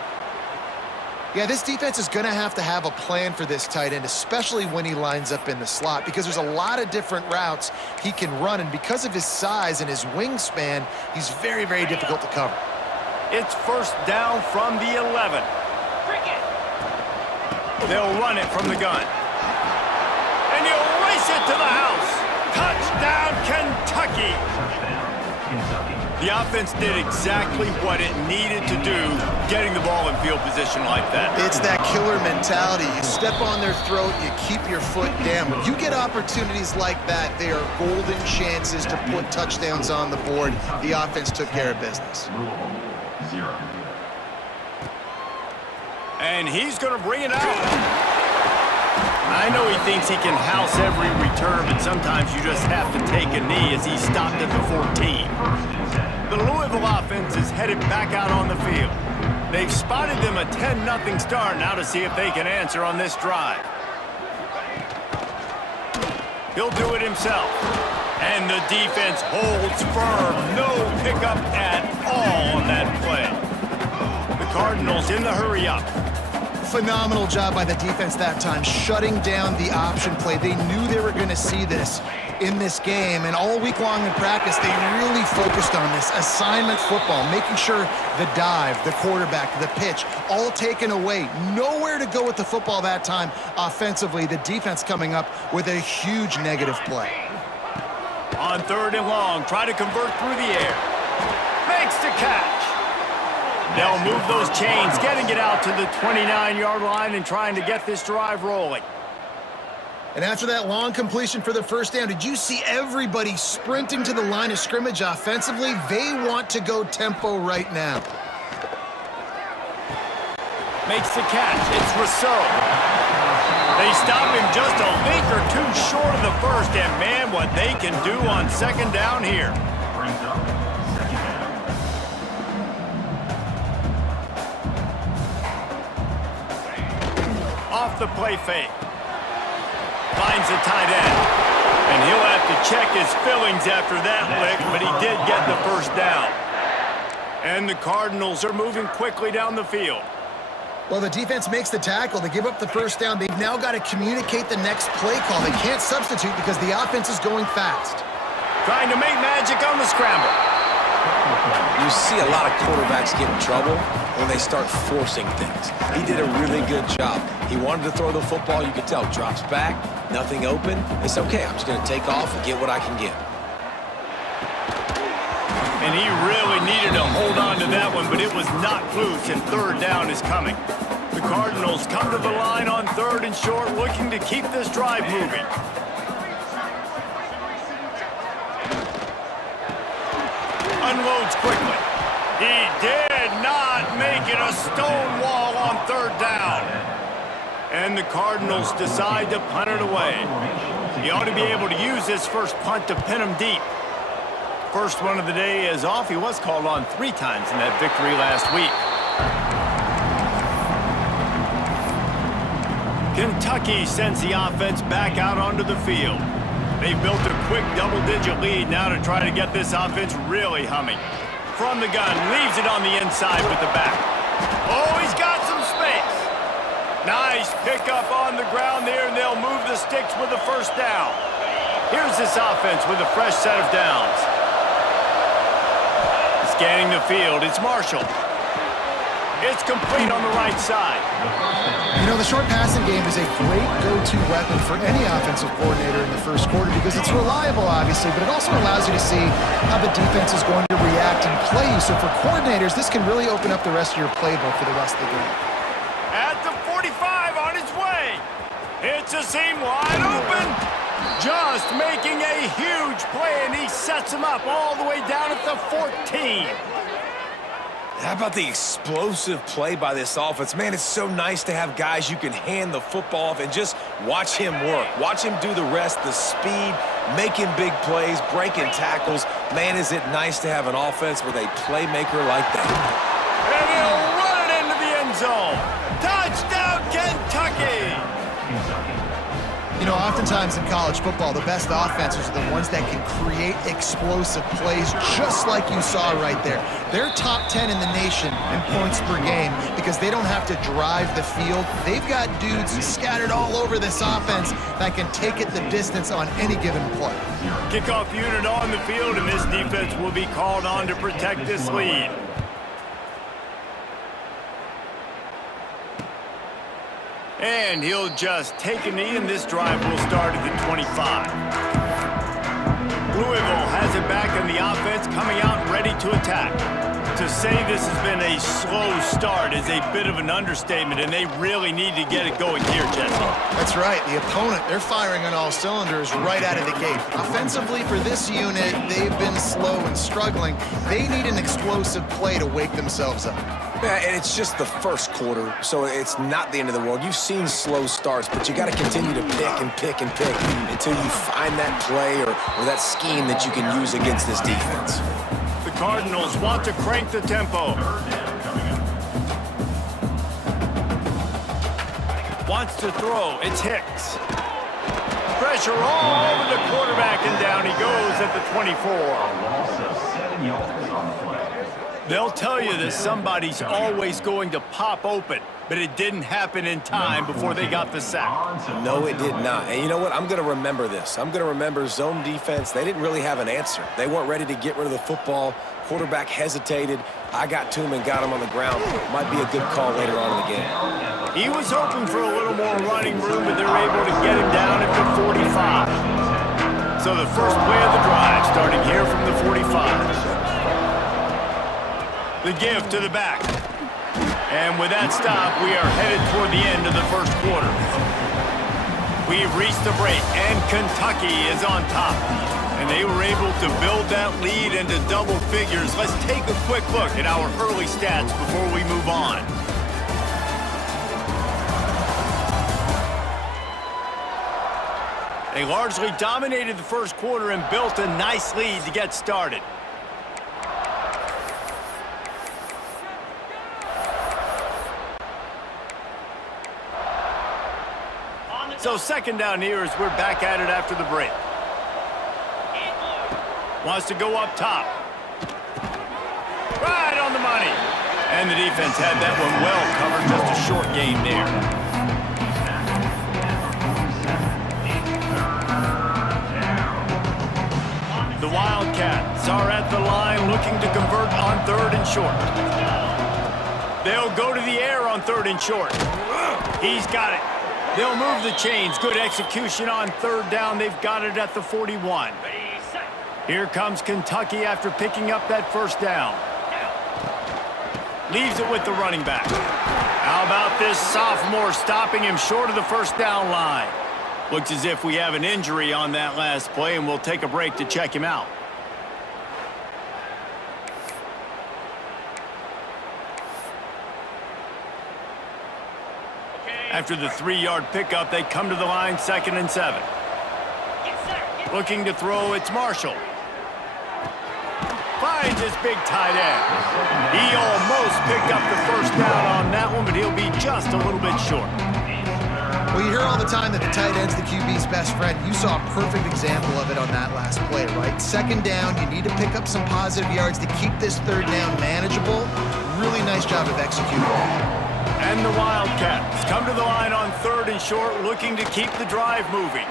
Yeah, this defense is going to have a plan for this tight end, especially when he lines up in the slot, because there's a lot of different routes he can run, and because of his size and his wingspan, he's very, very difficult to cover. It's first down from the 11. They'll run it from the gun. And he'll race it to the house. Touchdown, Kentucky. Touchdown, Kentucky. The offense did exactly what it needed to do, getting the ball in field position like that. It's that killer mentality. You step on their throat, you keep your foot down. When you get opportunities like that, they are golden chances to put touchdowns on the board. The offense took care of business. Louisville, 0. And he's going to bring it out. I know he thinks he can house every return, but sometimes you just have to take a knee as he stopped at the 14. The Louisville offense is headed back out on the field. They've spotted them a 10-0 start now to see if they can answer on this drive. He'll do it himself. And the defense holds firm. No pickup at all on that play. The Cardinals in the hurry up. Phenomenal job by the defense that time, shutting down the option play. They knew they were going to see this in this game, and all week long in practice, they really focused on this assignment football, making sure the dive, the quarterback, the pitch, all taken away. Nowhere to go with the football that time offensively. The defense coming up with a huge negative play. On 3rd and long, try to convert through the air. Makes the catch. They'll move those chains, getting it out to the 29-yard line and trying to get this drive rolling. And after that long completion for the first down, did you see everybody sprinting to the line of scrimmage offensively? They want to go tempo right now. Makes the catch. It's Rousseau. They stop him just a link or two short of the first, and man, what they can do on 2nd down here. Brings up 2nd down. Off the play fake. Finds the tight end. And he'll have to check his fillings after that lick, but he did get the first down. And the Cardinals are moving quickly down the field. Well, the defense makes the tackle. They give up the first down. They've now got to communicate the next play call. They can't substitute because the offense is going fast. Trying to make magic on the scramble. You see a lot of quarterbacks get in trouble when they start forcing things. He did a really good job. He wanted to throw the football. You could tell. Drops back, nothing open. It's okay. I'm just going to take off and get what I can get. And he really needed to hold on to that one, but it was not loose, and 3rd down is coming. The Cardinals come to the line on 3rd and short, looking to keep this drive moving. Unloads quickly. He did not make it a stone wall on 3rd down. And the Cardinals decide to punt it away. He ought to be able to use this first punt to pin him deep. First one of the day is off. He was called on 3 times in that victory last week. Kentucky sends the offense back out onto the field. They've built a quick double-digit lead now to try to get this offense really humming. From the gun, leaves it on the inside with the back. Oh, he's got some space. Nice pickup on the ground there, and they'll move the sticks with the first down. Here's this offense with a fresh set of downs. Scanning the field, it's Marshall. It's complete on the right side. You know, the short passing game is a great go-to weapon for any offensive coordinator in the first quarter because it's reliable, obviously, but it also allows you to see how the defense is going to react and play you. So for coordinators, this can really open up the rest of your playbook for the rest of the game. At the 45 on his way. It's a seam wide open. Just making a huge play, and he sets him up all the way down at the 14. How about the explosive play by this offense? Man, it's so nice to have guys you can hand the football off and just watch him work. Watch him do the rest, the speed, making big plays, breaking tackles. Man, is it nice to have an offense with a playmaker like that. And he'll run it into the end zone. Touchdown, Kentucky! Kentucky. You know, oftentimes in college football, the best offenses are the ones that can create explosive plays, just like you saw right there. They're top 10 in the nation in points per game because they don't have to drive the field. They've got dudes scattered all over this offense that can take it the distance on any given play. Kickoff unit on the field, and this defense will be called on to protect this lead. And he'll just take a knee, and this drive will start at the 25. Louisville has it back in the offense, coming out ready to attack. To say this has been a slow start is a bit of an understatement, and they really need to get it going here, Jesse. That's right. The opponent, they're firing on all cylinders right out of the gate. Offensively for this unit, they've been slow and struggling. They need an explosive play to wake themselves up. Yeah, and it's just the first quarter, so it's not the end of the world. You've seen slow starts, but you got to continue to pick and pick and pick until you find that play or that scheme that you can use against this defense. The Cardinals want to crank the tempo. Wants to throw. It's Hicks. Pressure all over the quarterback, and down he goes at the 24. Loss of 7 yards on the play. They'll tell you that somebody's always going to pop open, but it didn't happen in time before they got the sack. No, it did not. And you know what? I'm going to remember this. I'm going to remember zone defense. They didn't really have an answer. They weren't ready to get rid of the football. Quarterback hesitated. I got to him and got him on the ground. Might be a good call later on in the game. He was hoping for a little more running room, but they're able to get him down at the 45. So the first play of the drive starting here from the 45. The give to the back. And with that stop, we are headed toward the end of the first quarter. We've reached the break, and Kentucky is on top. And they were able to build that lead into double figures. Let's take a quick look at our early stats before we move on. They largely dominated the first quarter and built a nice lead to get started. So second down here as we're back at it after the break. Wants to go up top. Right on the money. And the defense had that one well covered. Just a short gain there. The Wildcats are at the line looking to convert on 3rd and short. They'll go to the air on 3rd and short. He's got it. They'll move the chains. Good execution on 3rd down. They've got it at the 41. Here comes Kentucky after picking up that first down. Leaves it with the running back. How about this sophomore stopping him short of the first down line? Looks as if we have an injury on that last play, and we'll take a break to check him out. After the 3-yard pickup, they come to the line 2nd and 7. Looking to throw, it's Marshall. Finds his big tight end. He almost picked up the first down on that one, but he'll be just a little bit short. Well, you hear all the time that the tight end's the QB's best friend. You saw a perfect example of it on that last play, right? 2nd down, you need to pick up some positive yards to keep this 3rd down manageable. Really nice job of executing. And the Wildcats come to the line on 3rd and short, looking to keep the drive moving.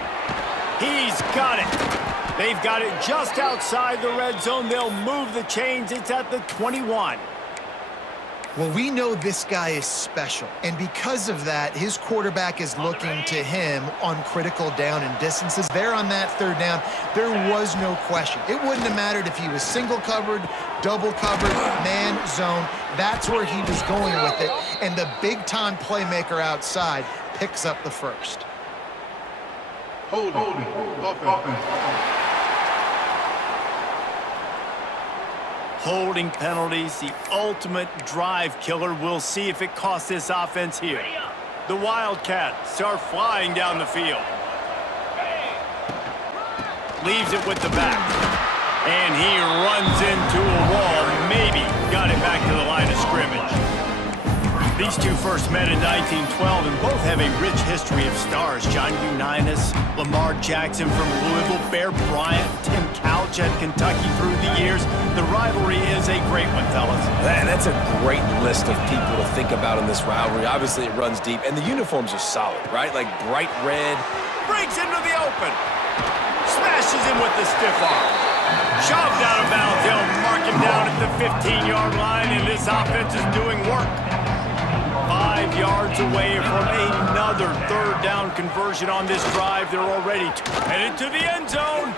He's got it. They've got it just outside the red zone. They'll move the chains. It's at the 21. Well, we know this guy is special, and because of that, his quarterback is looking to him on critical down and distances. There on that 3rd down, there was no question. It wouldn't have mattered if he was single covered, double covered, man, zone. That's where he was going with it, and the big-time playmaker outside picks up the first. Holding penalties, the ultimate drive killer. We'll see if it costs this offense here. The Wildcats are flying down the field. Leaves it with the back. And he runs into a wall. Maybe got it back to the line of scrimmage. These two first met in 1912 and both have a rich history of stars. John Unitas, Lamar Jackson from Louisville, Bear Bryant, Tim Couch at Kentucky through the years. The rivalry is a great one, fellas. And that's a great list of people to think about in this rivalry. Obviously, it runs deep, and the uniforms are solid, right? Like bright red. Breaks into the open. Smashes him with the stiff arm. Shoved out of bounds. They'll mark him down at the 15-yard line, and this offense is doing work. 5 yards away from another third down conversion on this drive. They're already headed to the end zone.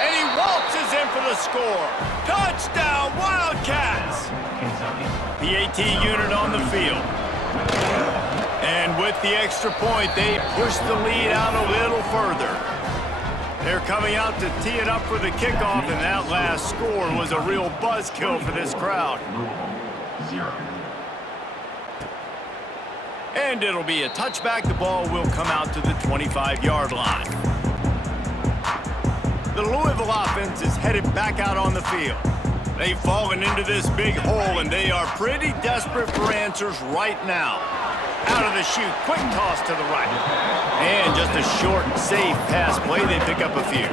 And he waltzes in for the score. Touchdown, Wildcats! The AT unit on the field. And with the extra point, they push the lead out a little further. They're coming out to tee it up for the kickoff, and that last score was a real buzzkill for this crowd. 0. And it'll be a touchback. The ball will come out to the 25-yard line. The Louisville offense is headed back out on the field. They've fallen into this big hole, and they are pretty desperate for answers right now. Out of the chute, quick toss to the right. And just a short, safe pass play. They pick up a few.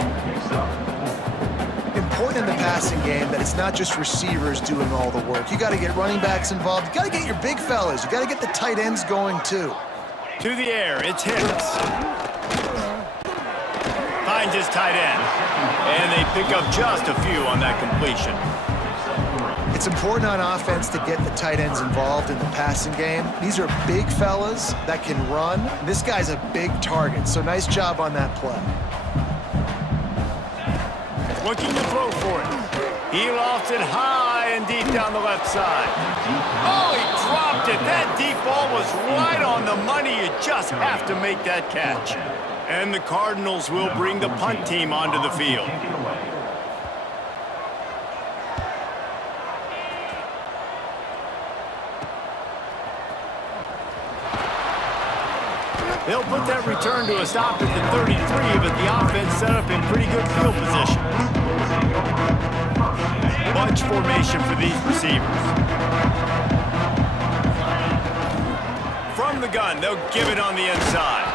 Important in the passing game that it's not just receivers doing all the work. You got to get running backs involved. You got to get your big fellas. You got to get the tight ends going too. To the air, it's Hibbs. Finds his tight end. And they pick up just a few on that completion. It's important on offense to get the tight ends involved in the passing game. These are big fellas that can run. This guy's a big target, so nice job on that play. Looking to throw for it. He lofts it high and deep down the left side. Oh, he dropped it. That deep ball was right on the money. You just have to make that catch. And the Cardinals will bring the punt team onto the field. They'll put that return to a stop at the 33, but the offense set up in pretty good field position. Bunch formation for these receivers. From the gun, they'll give it on the inside.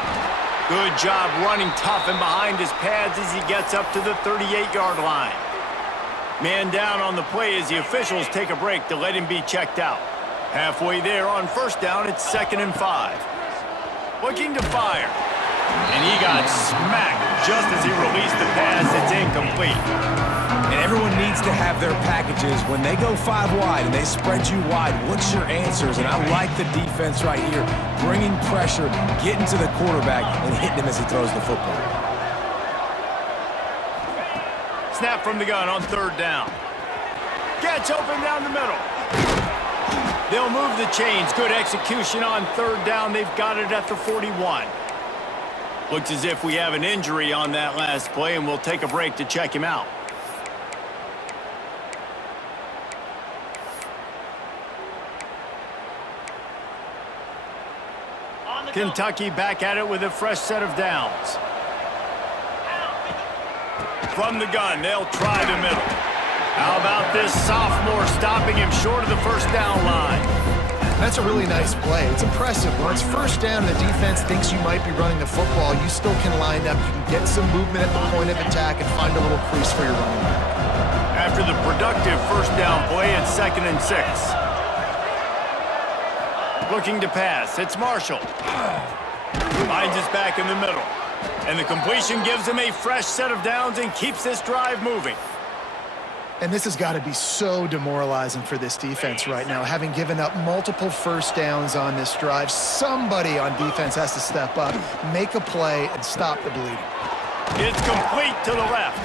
Good job running tough and behind his pads as he gets up to the 38-yard line. Man down on the play as the officials take a break to let him be checked out. Halfway there on first down, it's 2nd and 5. Looking to fire. And he got smacked just as he released the pass. It's incomplete. And everyone needs to have their packages. When they go 5 wide and they spread you wide, what's your answers? And I like the defense right here, bringing pressure, getting to the quarterback, and hitting him as he throws the football. Snap from the gun on 3rd down. Gets open down the middle. They'll move the chains. Good execution on 3rd down. They've got it at the 41. Looks as if we have an injury on that last play, and we'll take a break to check him out. Kentucky back at it with a fresh set of downs. From the gun, they'll try the middle. How about this sophomore stopping him short of the 1st down line? That's a really nice play. It's impressive. When it's 1st down and the defense thinks you might be running the football, you still can line up. You can get some movement at the point of attack and find a little crease for your running back. After the productive 1st down play, it's 2nd and 6. Looking to pass. It's Marshall. Finds his back in the middle. And the completion gives him a fresh set of downs and keeps this drive moving. And this has got to be so demoralizing for this defense right now. Having given up multiple 1st downs on this drive, somebody on defense has to step up, make a play, and stop the bleeding. It's complete to the left.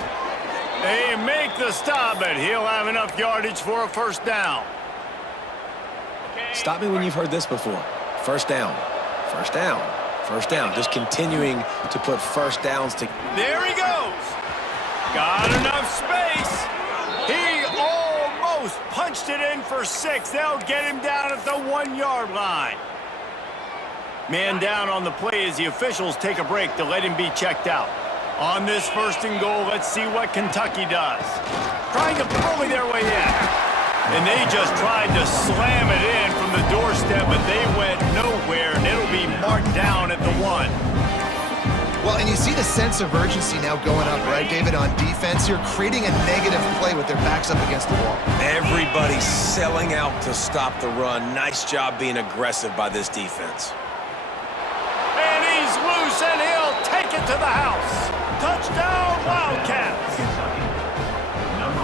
They make the stop, but he'll have enough yardage for a 1st down. Stop me when you've heard this before. 1st down, 1st down, 1st down. Just continuing to put 1st downs to... There he goes. Got enough space. He almost punched it in for 6. They'll get him down at the 1-yard line. Man down on the play as the officials take a break to let him be checked out. On this 1st and goal, let's see what Kentucky does. Trying to bully their way in. And they just tried to slam it in from the doorstep, but they went nowhere, and it'll be marked down at the 1. Well, and you see the sense of urgency now going up, right, David, on defense. You're creating a negative play with their backs up against the wall. Everybody's selling out to stop the run. Nice job being aggressive by this defense. And he's loose, and he'll take it to the house. Touchdown, Wildcats.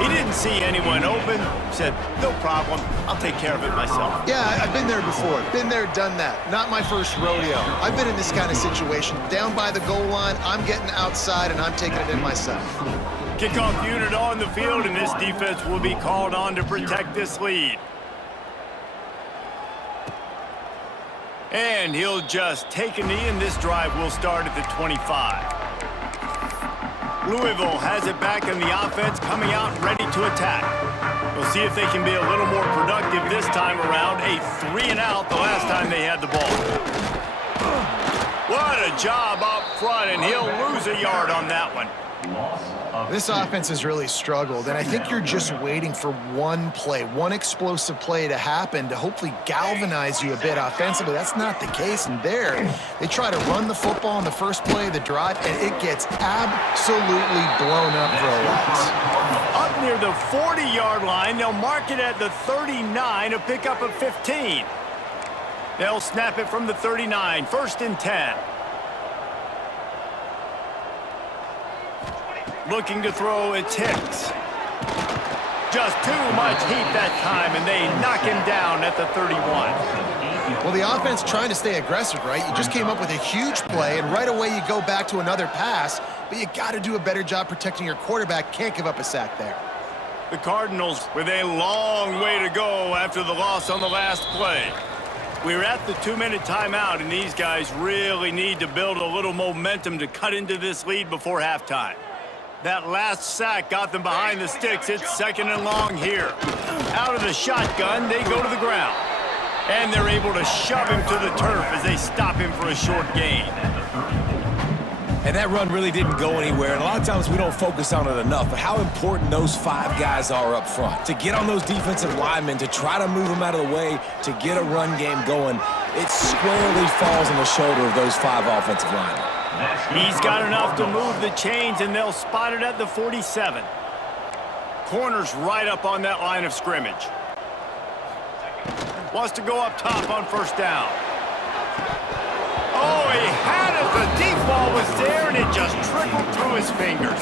He didn't see anyone open. Said, no problem. I'll take care of it myself. Yeah, I've been there before. Been there, done that. Not my first rodeo. I've been in this kind of situation. Down by the goal line, I'm getting outside, and I'm taking it in myself. Kickoff unit on the field, and this defense will be called on to protect this lead. And he'll just take a knee, and this drive will start at the 25. Louisville has it back in the offense, coming out ready to attack. We'll see if they can be a little more productive this time around. A 3-and-out the last time they had the ball. What a job up front, and he'll lose a yard on that one. This offense has really struggled, and I think you're just waiting for one play, one explosive play to happen to hopefully galvanize you a bit offensively. That's not the case, and there, they try to run the football on the first play of the drive, and it gets absolutely blown up for a loss. Up near the 40-yard line, they'll mark it at the 39, a pickup of 15. They'll snap it from the 39, 1st and 10. Looking to throw, it's Hicks. Just too much heat that time, and they knock him down at the 31. Well, the offense trying to stay aggressive, right? You just came up with a huge play, and right away you go back to another pass, but you got to do a better job protecting your quarterback. Can't give up a sack there. The Cardinals with a long way to go after the loss on the last play. We're at the 2-minute timeout, and these guys really need to build a little momentum to cut into this lead before halftime. That last sack got them behind the sticks. It's 2nd and long here. Out of the shotgun, they go to the ground. And they're able to shove him to the turf as they stop him for a short gain. And that run really didn't go anywhere, and a lot of times we don't focus on it enough, but how important those 5 guys are up front. To get on those defensive linemen, to try to move them out of the way, to get a run game going, it squarely falls on the shoulder of those 5 offensive linemen. He's got enough to move the chains, and they'll spot it at the 47. Corner's right up on that line of scrimmage. Wants to go up top on 1st down. Oh, he had it. The deep ball was there, and it just trickled through his fingers.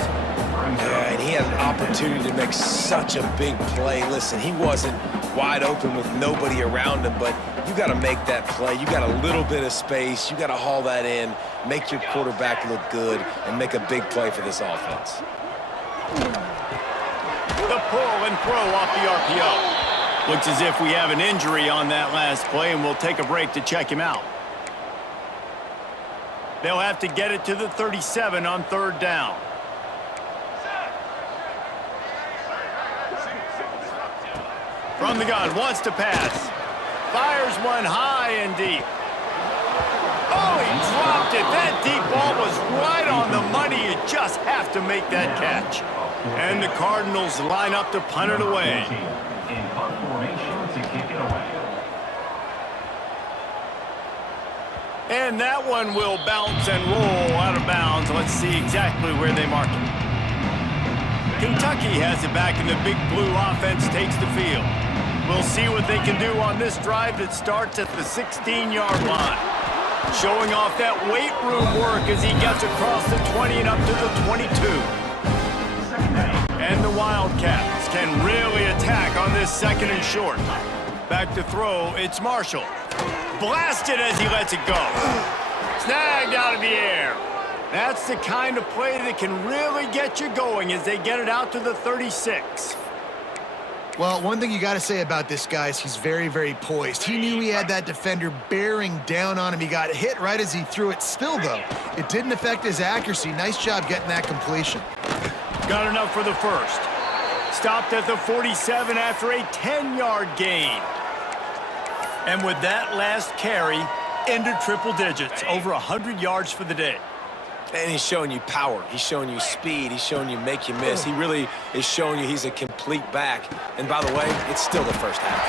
Yeah, and he had an opportunity to make such a big play. Listen, he wasn't wide open with nobody around him, but you got to make that play. You got a little bit of space. You got to haul that in, make your quarterback look good, and make a big play for this offense. The pull and throw off the RPO. Looks as if we have an injury on that last play, and we'll take a break to check him out. They'll have to get it to the 37 on 3rd down. From the gun, wants to pass. Fires one high and deep. Oh, he dropped it. That deep ball was right on the money. You just have to make that catch. And the Cardinals line up to punt it away. In punt formation to kick it away. And that one will bounce and roll out of bounds. Let's see exactly where they mark it. Kentucky has it back, and the Big Blue offense takes the field. We'll see what they can do on this drive that starts at the 16-yard line. Showing off that weight room work as he gets across the 20 and up to the 22. And the Wildcats can really attack on this 2nd and short. Back to throw, it's Marshall. Blasted as he lets it go. Snagged out of the air. That's the kind of play that can really get you going as they get it out to the 36. Well, one thing you got to say about this guy is he's very, very poised. He knew he had that defender bearing down on him. He got hit right as he threw it. Still, though, it didn't affect his accuracy. Nice job getting that completion. Got enough for the 1st. Stopped at the 47 after a 10-yard gain. And with that last carry, into triple digits, over 100 yards for the day. And he's showing you power. He's showing you speed. He's showing you make you miss. He really is showing you he's a complete back. And by the way, it's still the first half.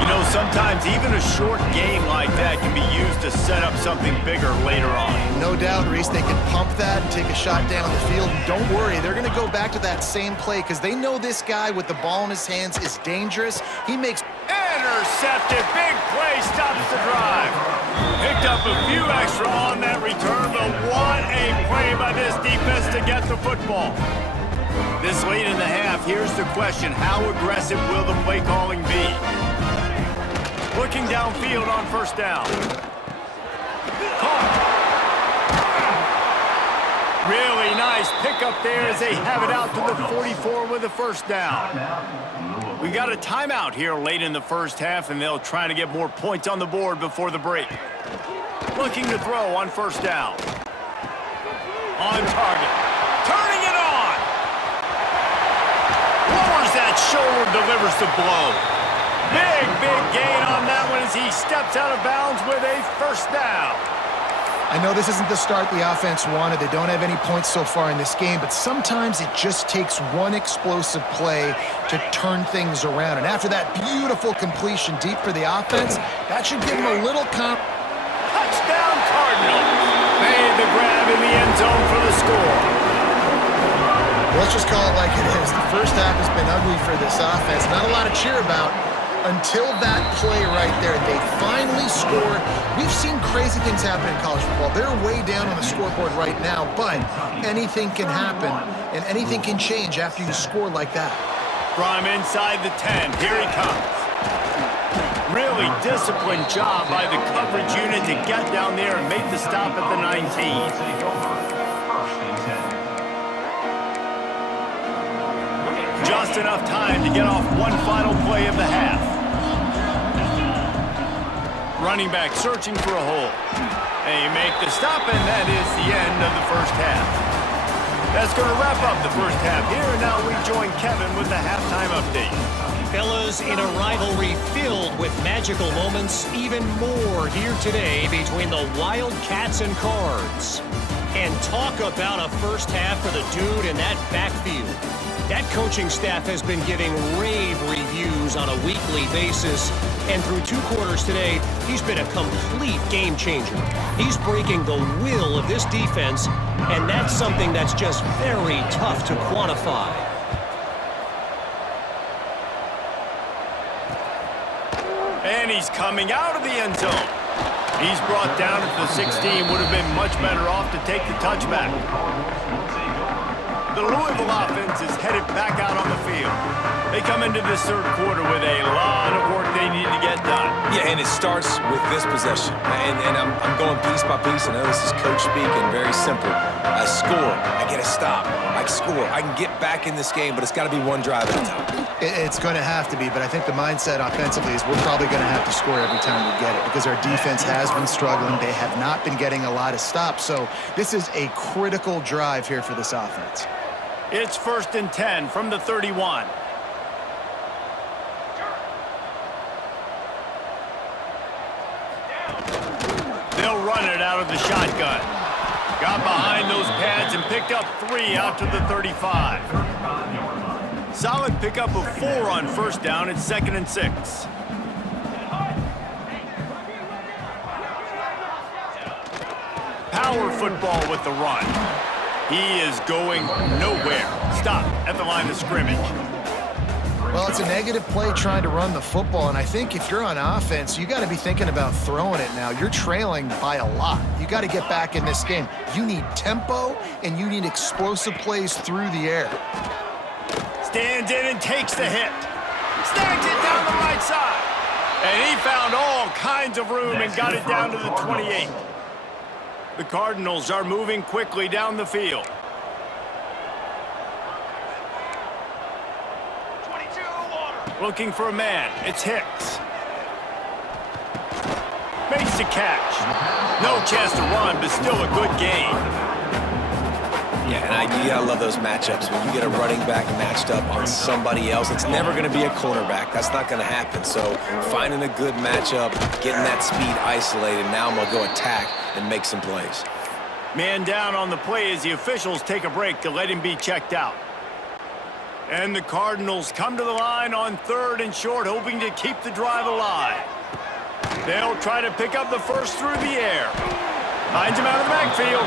You know, sometimes even a short game like that can be used to set up something bigger later on. No doubt, Reese, they can pump that and take a shot down the field. And don't worry, they're going to go back to that same play because they know this guy with the ball in his hands is dangerous. He makes... Intercepted. Big play stops the drive. Picked up a few extra on that return, but what a play by this defense to get the football. This late in the half, here's the question. How aggressive will the play calling be? Looking downfield on first down. Caught. Really nice pickup there as they have it out to the 44 with a first down. We got a timeout here late in the first half, and they'll try to get more points on the board before the break. Looking to throw on first down. On target. Turning it on. Lowers that shoulder, delivers the blow. Big gain on that one as he steps out of bounds with a first down. I know this isn't the start the offense wanted. They don't have any points so far in this game, but sometimes it just takes one explosive play to turn things around. And after that beautiful completion deep for the offense, that should give them a little Touchdown Cardinals. Made the grab in the end zone for the score. Let's just call it like it is. The first half has been ugly for this offense. Not a lot to cheer about until that play right there. They finally scored. We've seen crazy things happen in college football. They're way down on the scoreboard right now, but anything can happen, and anything can change after you score like that. From inside the 10, here he comes. Really disciplined job by the coverage unit to get down there and make the stop at the 19. Just enough time to get off one final play of the half. Running back searching for a hole. They make the stop, and that is the end of the first half. That's going to wrap up the first half here, and now we join Kevin with the halftime update. Fellas, in a rivalry filled with magical moments, even more here today between the Wildcats and Cards. And talk about a first half for the dude in that backfield. That coaching staff has been giving rave reviews on a weekly basis, and through 2 quarters today, he's been a complete game changer. He's breaking the will of this defense, and that's something that's just very tough to quantify. And he's coming out of the end zone. He's brought down at the 16, would have been much better off to take the touchback. The Louisville offense is headed back out on the field. They come into this third quarter with a lot of work they need to get done. Yeah, and it starts with this possession. And I'm going piece by piece. I know this is coach speak and very simple. I score. I get a stop. I score. I can get back in this game, but it's got to be one drive at a time. It's going to have to be, but I think the mindset offensively is we're probably going to have to score every time we get it because our defense has been struggling. They have not been getting a lot of stops. So this is a critical drive here for this offense. It's 1st and 10 from the 31. They'll run it out of the shotgun. Got behind those pads and picked up 3 out to the 35. Solid pickup of 4 on first down. It's 2nd and 6. Power football with the run. He is going nowhere. Stop at the line of scrimmage. Well, it's a negative play trying to run the football, and I think if you're on offense, you got to be thinking about throwing it now. You're trailing by a lot. You got to get back in this game. You need tempo, and you need explosive plays through the air. Stands in and takes the hit. Snags it down the right side. And he found all kinds of room and got it down to the 28. The Cardinals are moving quickly down the field. 22 water. Looking for a man. It's Hicks. Makes the catch. No chance to run, but still a good game. Yeah, and you gotta love those matchups. When you get a running back matched up on somebody else, it's never gonna be a cornerback. That's not gonna happen. So finding a good matchup, getting that speed isolated, now I'm gonna go attack and make some plays. Man down on the play as the officials take a break to let him be checked out. And the Cardinals come to the line on 3rd and short, hoping to keep the drive alive. They'll try to pick up the first through the air. Finds him out of the backfield.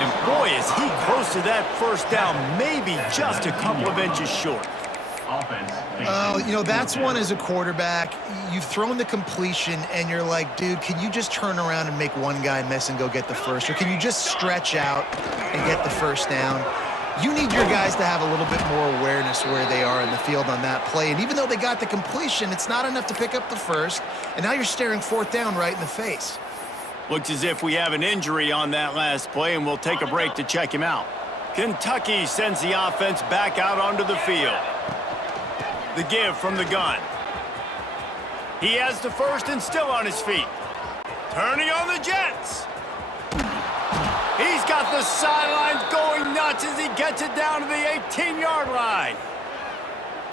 And boy, is he close to that first down, maybe just a couple of inches short. Oh, you know, that's one as a quarterback. You've thrown the completion, and you're like, dude, can you just turn around and make one guy miss and go get the first? Or can you just stretch out and get the first down? You need your guys to have a little bit more awareness where they are in the field on that play. And even though they got the completion, it's not enough to pick up the first. And now you're staring 4th down right in the face. Looks as if we have an injury on that last play, and we'll take a break to check him out. Kentucky sends the offense back out onto the field. The give from the gun. He has the first and still on his feet. Turning on the Jets. He's got the sidelines going nuts as he gets it down to the 18-yard line.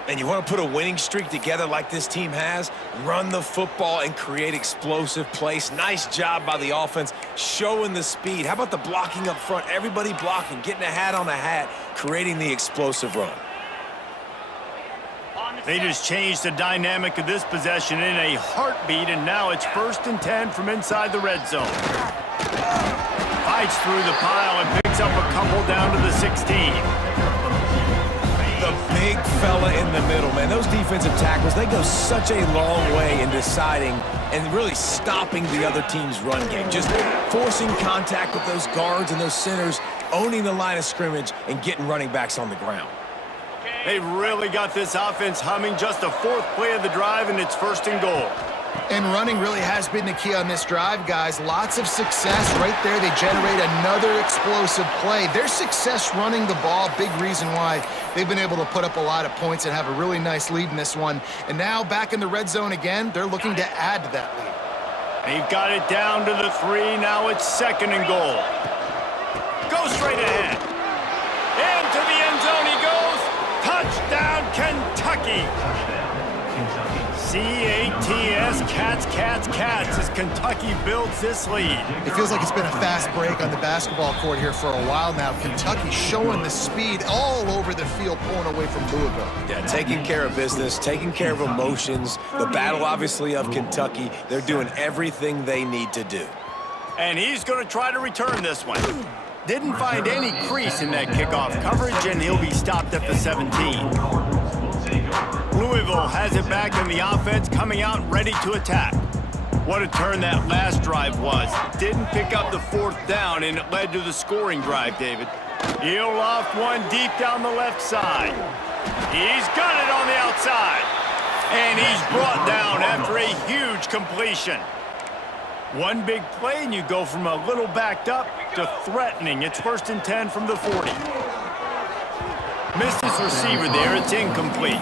And you want to put a winning streak together like this team has? Run the football and create explosive plays. Nice job by the offense, showing the speed. How about the blocking up front? Everybody blocking, getting a hat on a hat, creating the explosive run. They just changed the dynamic of this possession in a heartbeat, and now it's 1st and 10 from inside the red zone. Fights through the pile and picks up a couple down to the 16. The big fella in the middle, man. Those defensive tackles, they go such a long way in deciding and really stopping the other team's run game. Just forcing contact with those guards and those centers, owning the line of scrimmage, and getting running backs on the ground. They've really got this offense humming. Just the 4th play of the drive, and it's 1st and goal. And running really has been the key on this drive, guys. Lots of success right there. They generate another explosive play. Their success running the ball, big reason why they've been able to put up a lot of points and have a really nice lead in this one. And now back in the red zone again, they're looking to add to that lead. They've got it down to the 3. Now it's 2nd and goal. Go straight ahead. Into the end zone he goes. Touchdown, Kentucky. C-A-T-S, Cats, Cats, Cats, as Kentucky builds this lead. It feels like it's been a fast break on the basketball court here for a while now. Kentucky showing the speed all over the field, pulling away from Louisville. Yeah, taking care of business, taking care of emotions. The battle, obviously, of Kentucky. They're doing everything they need to do. And he's going to try to return this one. Didn't find any crease in that kickoff coverage, and he'll be stopped at the 17. Louisville has it back in the offense, coming out ready to attack. What a turn that last drive was. Didn't pick up the 4th down, and it led to the scoring drive, David. He'll loft one deep down the left side. He's got it on the outside. And he's brought down after a huge completion. One big play, and you go from a little backed up to threatening. It's 1st and 10 from the 40. Missed his receiver there. It's incomplete.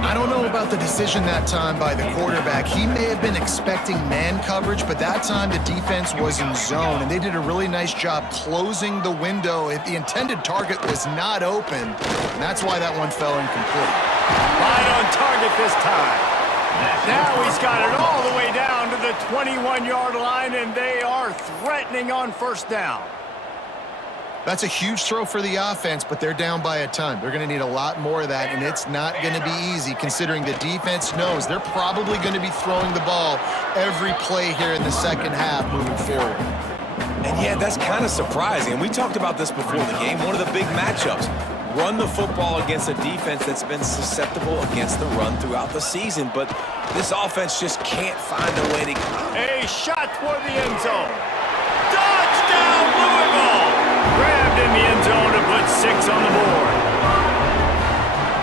I don't know about the decision that time by the quarterback. He may have been expecting man coverage, but that time the defense was in zone, and they did a really nice job closing the window. If the intended target was not open, and that's why that one fell incomplete. Right on target this time. Now he's got it all the way down to the 21-yard line, and they are threatening on 1st down. That's a huge throw for the offense, but they're down by a ton. They're going to need a lot more of that, and it's not going to be easy considering the defense knows they're probably going to be throwing the ball every play here in the 2nd half moving forward. And yeah, that's kind of surprising. And we talked about this before the game, one of the big matchups. Run the football against a defense that's been susceptible against the run throughout the season, but this offense just can't find a way to... A shot toward the end zone. Touchdown, Louisville! Grabbed in the end zone to put 6 on the board.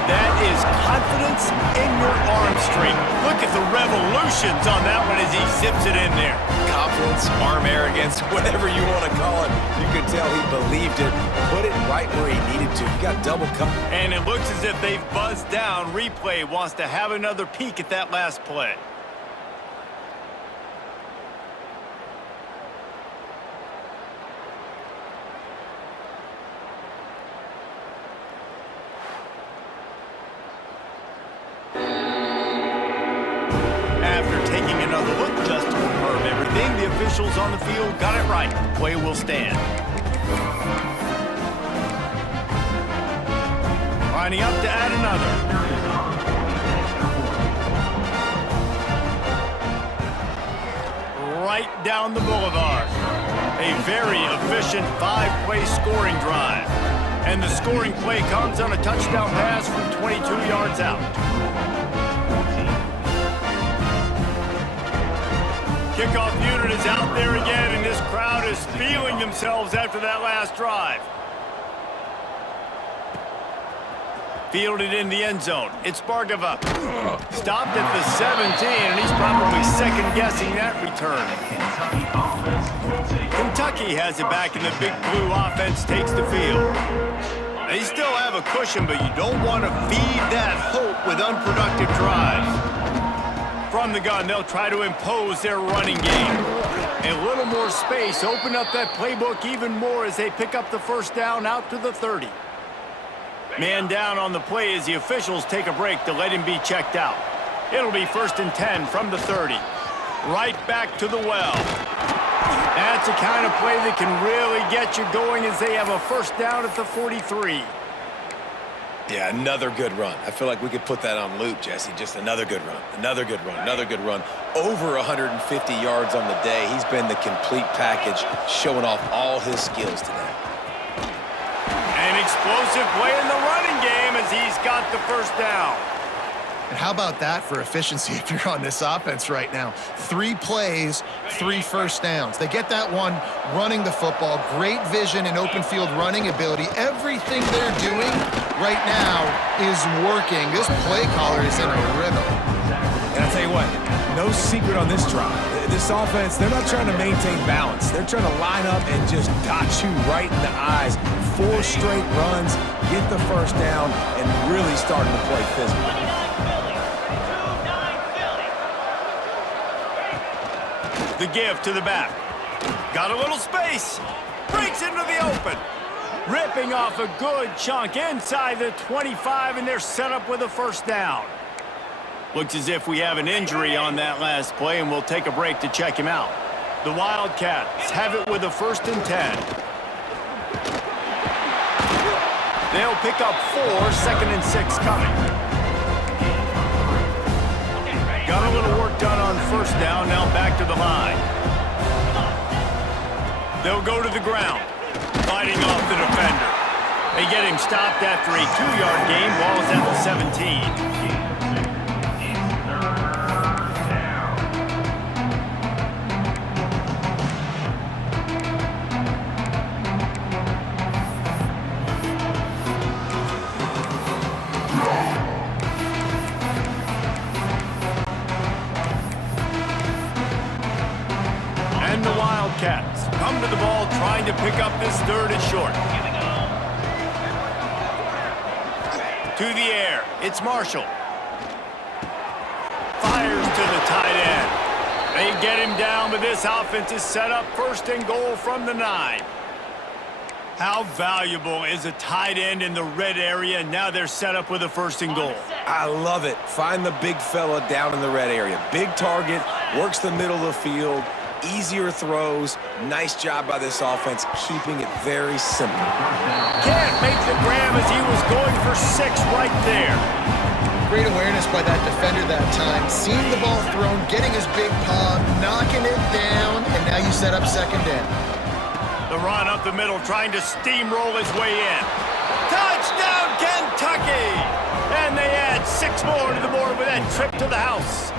That is confidence in your arm strength. Look at the revolutions on that one as he zips it in there. Confidence, arm arrogance, whatever you want to call it. You could tell he believed it, put it right where he needed to. He got double covered. And it looks as if they've buzzed down. Replay wants to have another peek at that last play. Taking another look just to confirm everything, the officials on the field got it right. Play will stand. Lining up to add another. Right down the boulevard. A very efficient 5-play scoring drive. And the scoring play comes on a touchdown pass from 22 yards out. Kickoff unit is out there again, and this crowd is feeling themselves after that last drive. Fielded in the end zone. It's Bargava. Stopped at the 17, and he's probably second-guessing that return. Kentucky has it back, and the Big Blue offense takes the field. They still have a cushion, but you don't want to feed that hope with unproductive drives. From the gun, they'll try to impose their running game. A little more space, open up that playbook even more as they pick up the first down out to the 30. Man down on the play as the officials take a break to let him be checked out. It'll be 1st and 10 from the 30. Right back to the well. That's the kind of play that can really get you going as they have a first down at the 43. Yeah, another good run. I feel like we could put that on loop, Jesse. Just another good run, another good run, another good run. Over 150 yards on the day. He's been the complete package, showing off all his skills today. An explosive play in the running game as he's got the first down. And how about that for efficiency if you're on this offense right now? 3 plays, 3 first downs. They get that one running the football, great vision and open field running ability. Everything they're doing right now is working. This play caller is in a rhythm. And I'll tell you what, no secret on this drive. This offense, they're not trying to maintain balance. They're trying to line up and just dot you right in the eyes. 4 straight runs, get the first down, and really starting to play physical. The give to the back. Got a little space. Breaks into the open. Ripping off a good chunk inside the 25, and they're set up with a first down. Looks as if we have an injury on that last play, and we'll take a break to check him out. The Wildcats have it with a 1st and 10. They'll pick up 4, 2nd and 6 coming. Got a little work done on first down, now back to the line. They'll go to the ground, fighting off the defender. They get him stopped after a 2-yard gain, ball's at the 17. Wildcats come to the ball trying to pick up this 3rd and short. To the air, it's Marshall. Fires to the tight end. They get him down, but this offense is set up 1st and goal from the 9. How valuable is a tight end in the red area? Now they're set up with a 1st and goal. I love it. Find the big fella down in the red area. Big target, works the middle of the field. Easier throws. Nice job by this offense, keeping it very simple. Can't make the grab as he was going for 6 right there. Great awareness by that defender that time. Seeing the ball thrown, getting his big paw, knocking it down, and now you set up 2nd down. The run up the middle, trying to steamroll his way in. Touchdown, Kentucky! And they add 6 more to the board with that trip to the house.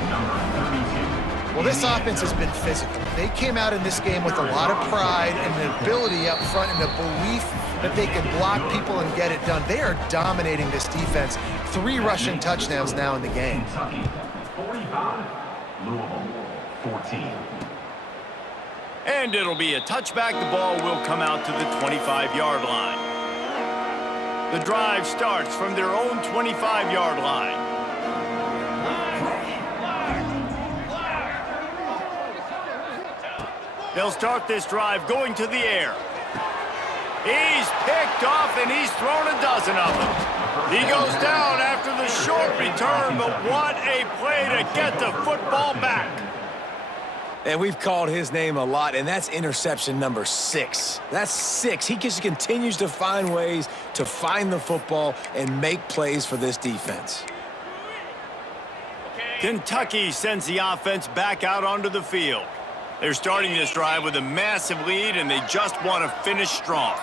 Well, this offense has been physical. They came out in this game with a lot of pride and the ability up front and the belief that they can block people and get it done. They are dominating this defense. 3 rushing touchdowns now in the game. Kentucky 45, Louisville 14. And it'll be a touchback. The ball will come out to the 25-yard line. The drive starts from their own 25-yard line. They'll start this drive going to the air. He's picked off, and he's thrown a dozen of them. He goes down after the short return, but what a play to get the football back. And we've called his name a lot, and that's interception number 6. That's 6. He just continues to find ways to find the football and make plays for this defense. Kentucky sends the offense back out onto the field. They're starting this drive with a massive lead, and they just want to finish strong.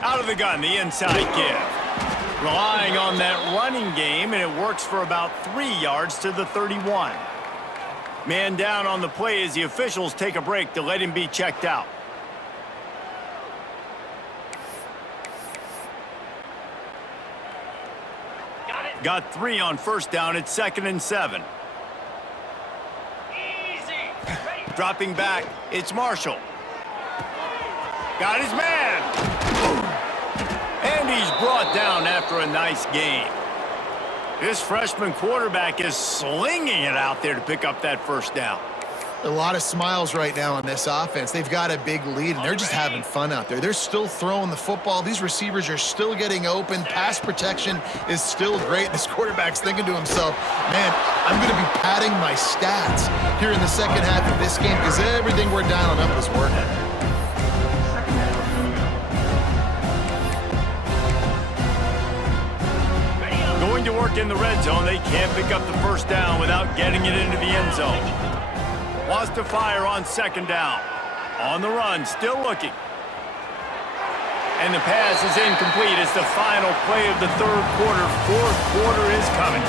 Out of the gun, the inside give. Relying on that running game, and it works for about 3 yards to the 31. Man down on the play as the officials take a break to let him be checked out. Got 3 on first down. It's 2nd and 7. Dropping back, it's Marshall. Got his man. And he's brought down after a nice gain. This freshman quarterback is slinging it out there to pick up that first down. A lot of smiles right now on this offense. They've got a big lead, and they're just having fun out there. They're still throwing the football. These receivers are still getting open. Pass protection is still great. This quarterback's thinking to himself, man, I'm going to be padding my stats here in the second half of this game because everything we're dialing up is working. Going to work in the red zone. They can't pick up the first down without getting it into the end zone. Wants to fire on 2nd down. On the run, still looking. And the pass is incomplete. It's the final play of the 3rd quarter. 4th quarter is coming.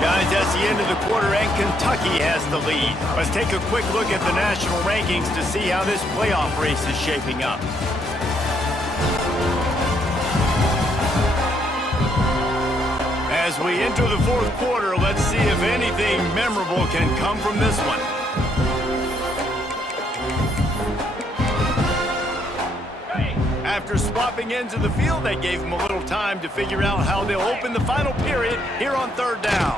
Guys, that's the end of the quarter, and Kentucky has the lead. Let's take a quick look at the national rankings to see how this playoff race is shaping up. As we enter the 4th quarter, let's see if anything memorable can come from this one. After swapping ends of the field, that gave them a little time to figure out how they'll open the final period here on 3rd down.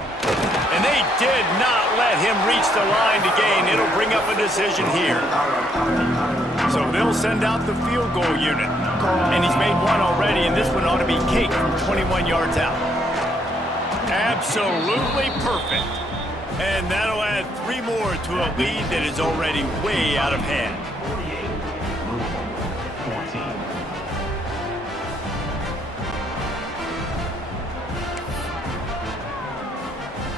And they did not let him reach the line to gain. It'll bring up a decision here. So they'll send out the field goal unit. And he's made one already, and this one ought to be cake from 21 yards out. Absolutely perfect. And that'll add 3 more to a lead that is already way out of hand.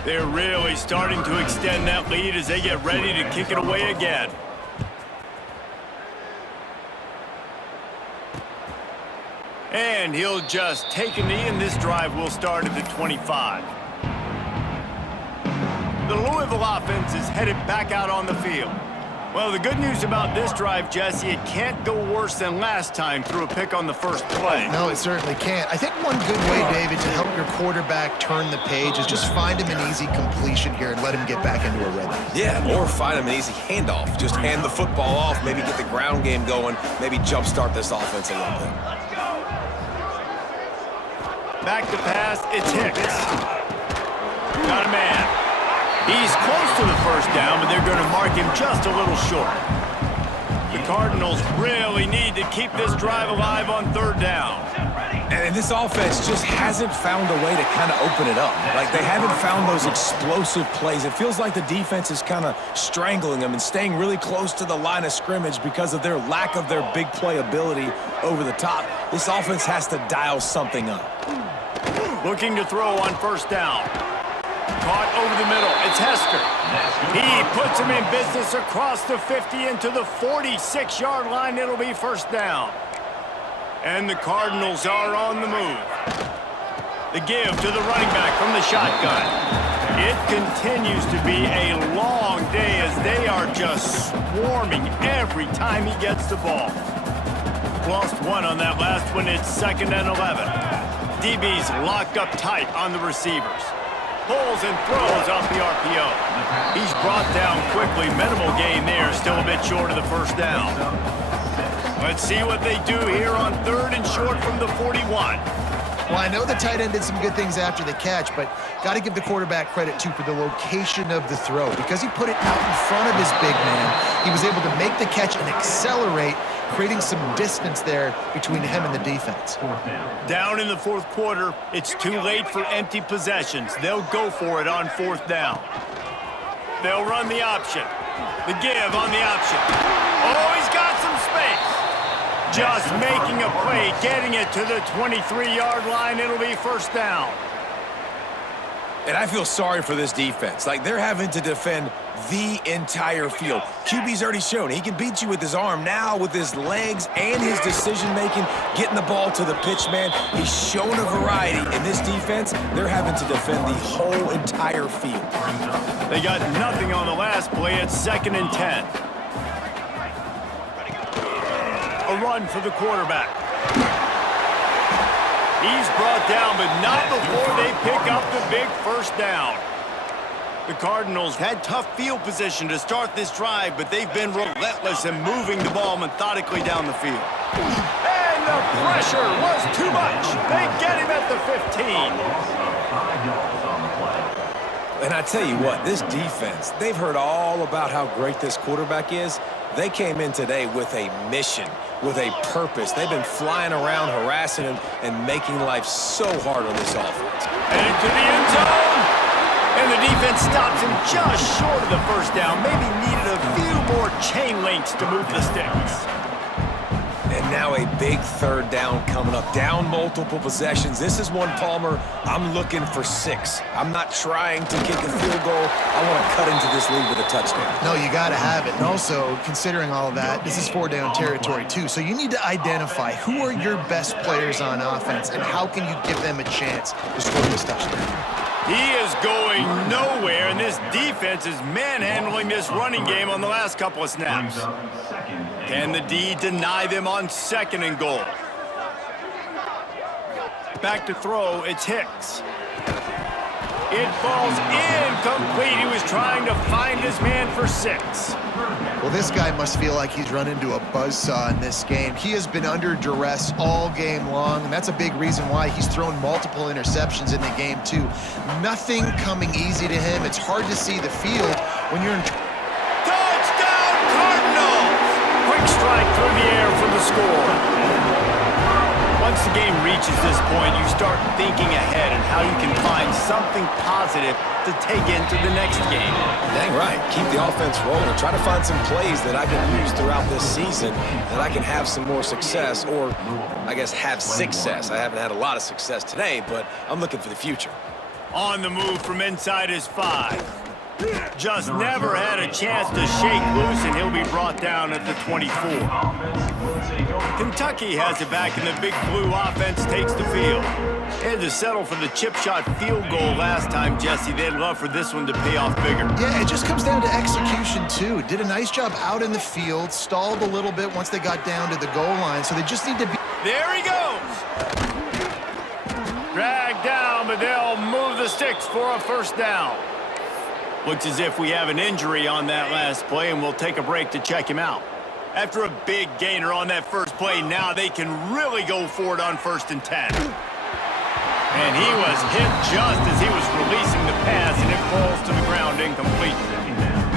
They're really starting to extend that lead as they get ready to kick it away again. And he'll just take a knee, and this drive will start at the 25. The Louisville offense is headed back out on the field. Well, the good news about this drive, Jesse, it can't go worse than last time through a pick on the first play. No, it certainly can't. I think one good way, David, to help your quarterback turn the page is just find him an easy completion here and let him get back into a rhythm. Yeah, or find him an easy handoff. Just hand the football off, maybe get the ground game going, maybe jumpstart this offense a little bit. Back to pass, it's Hicks. Got a man. He's close to the first down, but they're going to mark him just a little short. The Cardinals really need to keep this drive alive on 3rd down. And this offense just hasn't found a way to kind of open it up. Like, they haven't found those explosive plays. It feels like the defense is kind of strangling them and staying really close to the line of scrimmage because of their lack of their big play ability over the top. This offense has to dial something up. Looking to throw on 1st down. Caught over the middle. It's Hester. He puts him in business across the 50 into the 46-yard line. It'll be 1st down. And the Cardinals are on the move. The give to the running back from the shotgun. It continues to be a long day as they are just swarming every time he gets the ball. Lost 1 on that last one. It's 2nd and 11. DB's locked up tight on the receivers. Pulls and throws off the RPO. He's brought down quickly. Minimal gain there. Still a bit short of the 1st down. Let's see what they do here on 3rd and short from the 41. Well, I know the tight end did some good things after the catch, but got to give the quarterback credit, too, for the location of the throw. Because he put it out in front of his big man, he was able to make the catch and accelerate, creating some distance there between him and the defense. Down in the 4th quarter, it's too late for empty possessions. They'll go for it on 4th down. They'll run the option. The give on the option. Oh, he's got some space. Just making a play, getting it to the 23-yard line. It'll be first down. And I feel sorry for this defense. Like, they're having to defend the entire field. QB's already shown he can beat you with his arm. Now, with his legs and his decision-making, getting the ball to the pitch man, he's shown a variety. In this defense, they're having to defend the whole entire field. They got nothing on the last play. It's 2nd and 10. A run for the quarterback. He's brought down, but not before they pick up the big first down. The Cardinals had tough field position to start this drive, but they've been relentless in moving the ball methodically down the field. And the pressure was too much. They get him at the 15. And I tell you what, this defense, they've heard all about how great this quarterback is. They came in today with a mission, with a purpose. They've been flying around, harassing him, and making life so hard on this offense. And into the end zone. And the defense stops him just short of the first down. Maybe needed a few more chain links to move the sticks. And now a big 3rd down coming up. Down multiple possessions. This is one, Palmer, I'm looking for 6. I'm not trying to kick a field goal. I want to cut into this lead with a touchdown. No, you got to have it. And also, considering all of that, this is 4-down territory, too. So you need to identify who are your best players on offense and how can you give them a chance to score this touchdown. He is going nowhere, and this defense is manhandling this running game on the last couple of snaps. Can the D deny them on 2nd and goal? Back to throw, it's Hicks. It falls incomplete. He was trying to find his man for 6. Well, this guy must feel like he's run into a buzzsaw in this game. He has been under duress all game long, and that's a big reason why he's thrown multiple interceptions in the game, too. Nothing coming easy to him. It's hard to see the field when you're in... Touchdown, Cardinals! Quick strike through the air for the score. Once the game reaches this point, you start thinking ahead and how you can find something positive to take into the next game. Dang right. Keep the offense rolling. Try to find some plays that I can use throughout this season that I can have some more success, or I guess have success. I haven't had a lot of success today, but I'm looking for the future. On the move from inside his 5. Just never had a chance to shake loose, and he'll be brought down at the 24. Kentucky has it back, and the big blue offense takes the field. They had to settle for the chip shot field goal last time, Jesse. They'd love for this one to pay off bigger. Yeah, it just comes down to execution, too. Did a nice job out in the field, stalled a little bit once they got down to the goal line, so they just need to be... There he goes! Dragged down, but they'll move the sticks for a first down. Looks as if we have an injury on that last play, and we'll take a break to check him out. After a big gainer on that first play, now they can really go for it on 1st and 10. And he was hit just as he was releasing the pass, and it falls to the ground incomplete.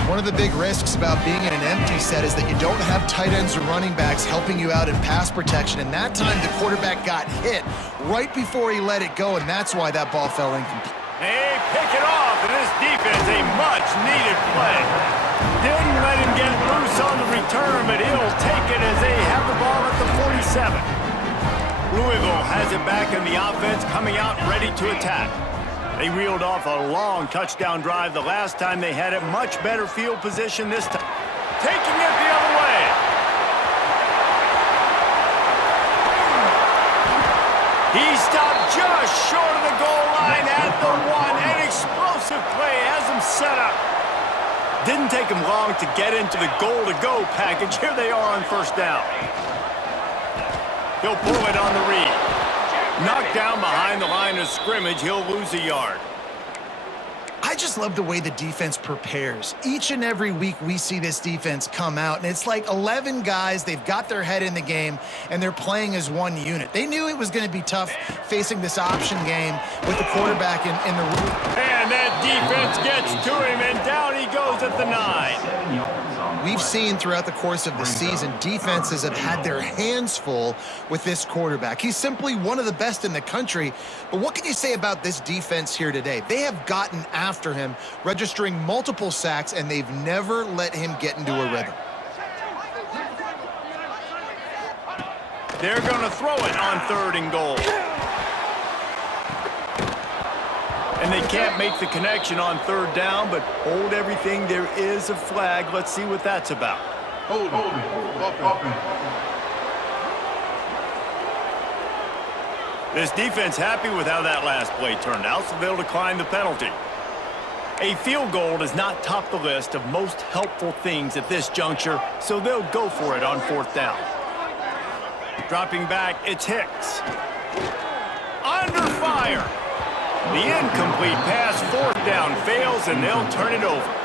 One of the big risks about being in an empty set is that you don't have tight ends or running backs helping you out in pass protection, and that time the quarterback got hit right before he let it go, and that's why that ball fell incomplete. They pick it off, and this defense, a much-needed play. Didn't let him get loose on the return, but he'll take it as they have the ball at the 47. Louisville has it back in the offense, coming out ready to attack. They reeled off a long touchdown drive the last time they had it. Much better field position this time. Taking it the other way. He stopped just short of the goal line at the 1. An explosive play has him set up. Didn't take him long to get into the goal-to-go package. Here they are on 1st down. He'll pull it on the read. Knocked down behind the line of scrimmage. He'll lose a yard. I just love the way the defense prepares. Each and every week we see this defense come out, and it's like 11 guys, they've got their head in the game, and they're playing as one unit. They knew it was going to be tough facing this option game with the quarterback in the room. And that defense gets to him, and down he goes at the 9. we've seen throughout the course of the season, defenses have had their hands full with this quarterback. He's simply one of the best in the country. But what can you say about this defense here today? They have gotten after him, registering multiple sacks, and they've never let him get into a rhythm. They're going to throw it on 3rd and goal. And they can't make the connection on 3rd down, but hold everything. There is a flag. Let's see what that's about. Hold it. This defense happy with how that last play turned out, so they'll decline the penalty. A field goal does not top the list of most helpful things at this juncture, so they'll go for it on 4th down. Dropping back, it's Hicks. Under fire. The incomplete pass, 4th down, fails, and they'll turn it over.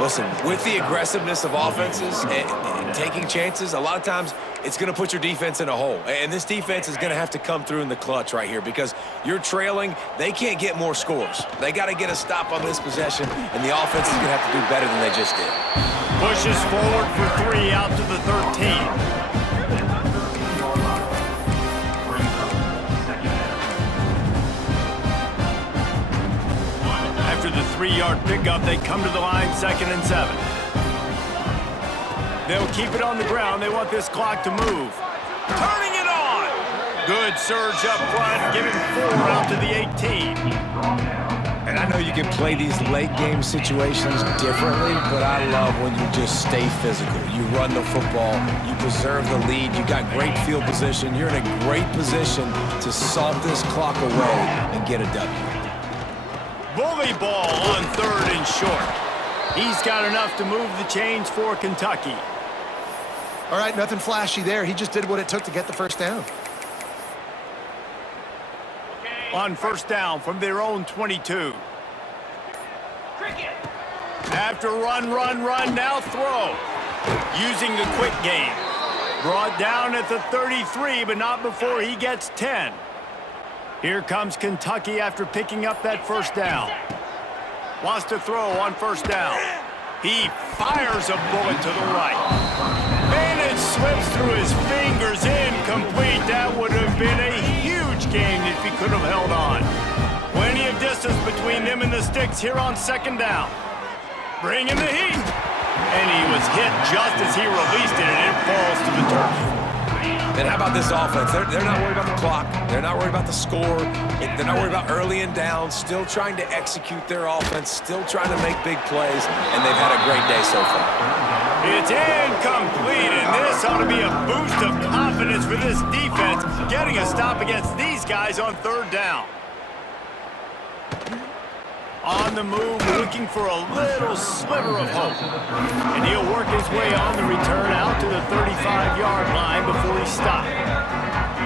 Listen, with the aggressiveness of offenses and taking chances, a lot of times it's going to put your defense in a hole. And this defense is going to have to come through in the clutch right here because you're trailing. They can't get more scores. They got to get a stop on this possession, and the offense is going to have to do better than they just did. Pushes forward for 3 out to the 13. After the 3-yard pickup, they come to the line, 2nd and 7. They'll keep it on the ground. They want this clock to move. Turning it on. Good surge up front, giving 4 out to the 18. And I know you can play these late-game situations differently, but I love when you just stay physical. You run the football, you preserve the lead, you got great field position. You're in a great position to salt this clock away and get a W. Bully ball on 3rd and short. He's got enough to move the chains for Kentucky. All right, nothing flashy there. He just did what it took to get the 1st down. On 1st down from their own 22. After run, now throw. Using the quick game. Brought down at the 33, but not before he gets 10. Here comes Kentucky after picking up that 1st down. Wants to throw on 1st down. He fires a bullet to the right. Bennett slips through his fingers, incomplete. That would have been a huge gain if he could have held on. Plenty of distance between them and the sticks here on 2nd down. Bringing the heat. And he was hit just as he released it, and it falls to the turf. And how about this offense? They're not worried about the clock. They're not worried about the score. They're not worried about early and down. Still trying to execute their offense. Still trying to make big plays. And they've had a great day so far. It's incomplete, and this ought to be a boost of confidence for this defense, getting a stop against these guys on 3rd down. On the move, looking for a little sliver of hope. And he'll work his way on the return out to the 35-yard line before he stopped.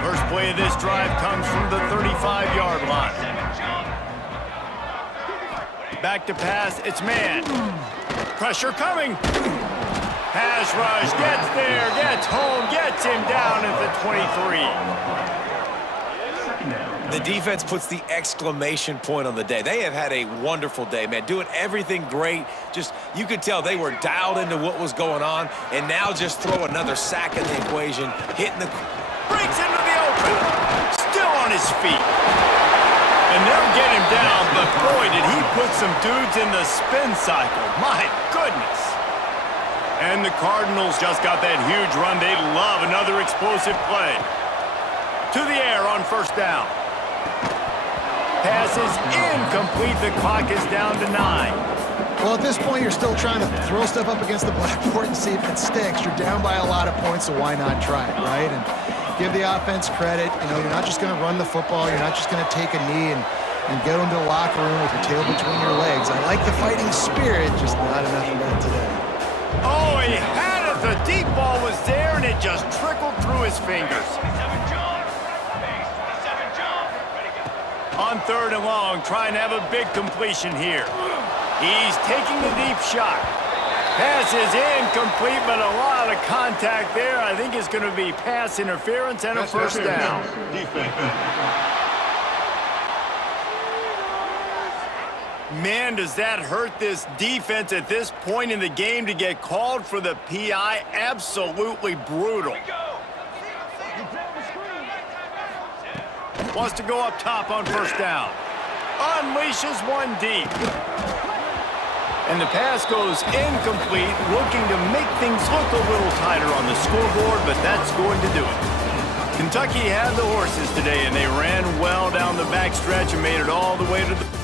First play of this drive comes from the 35-yard line. Back to pass, it's man. Pressure coming. Pass rush, gets there, gets home, gets him down at the 23. The defense puts the exclamation point on the day. They have had a wonderful day, man. Doing everything great. Just, you could tell they were dialed into what was going on, and now just throw another sack in the equation, hitting the... Breaks into the open. Still on his feet. And they'll get him down, but boy, did he put some dudes in the spin cycle. My goodness. And the Cardinals just got that huge run. They love another explosive play. To the air on 1st down. Pass is incomplete. The clock is down to 9. Well, at this point, you're still trying to throw stuff up against the blackboard and see if it sticks. You're down by a lot of points, so why not try it, right? And give the offense credit. You know, you're not just going to run the football. You're not just going to take a knee and go into the locker room with your tail between your legs. I like the fighting spirit, just not enough of that today. Oh, he had it. The deep ball was there, and it just trickled through his fingers. On 3rd and long, trying to have a big completion here. He's taking the deep shot. Pass is incomplete, but a lot of contact there. I think it's going to be pass interference and a 1st down. Man, does that hurt this defense at this point in the game to get called for the PI? Absolutely brutal. Wants to go up top on first down. Unleashes one deep. And the pass goes incomplete, looking to make things look a little tighter on the scoreboard, but that's going to do it. Kentucky had the horses today, and they ran well down the backstretch and made it all the way to the...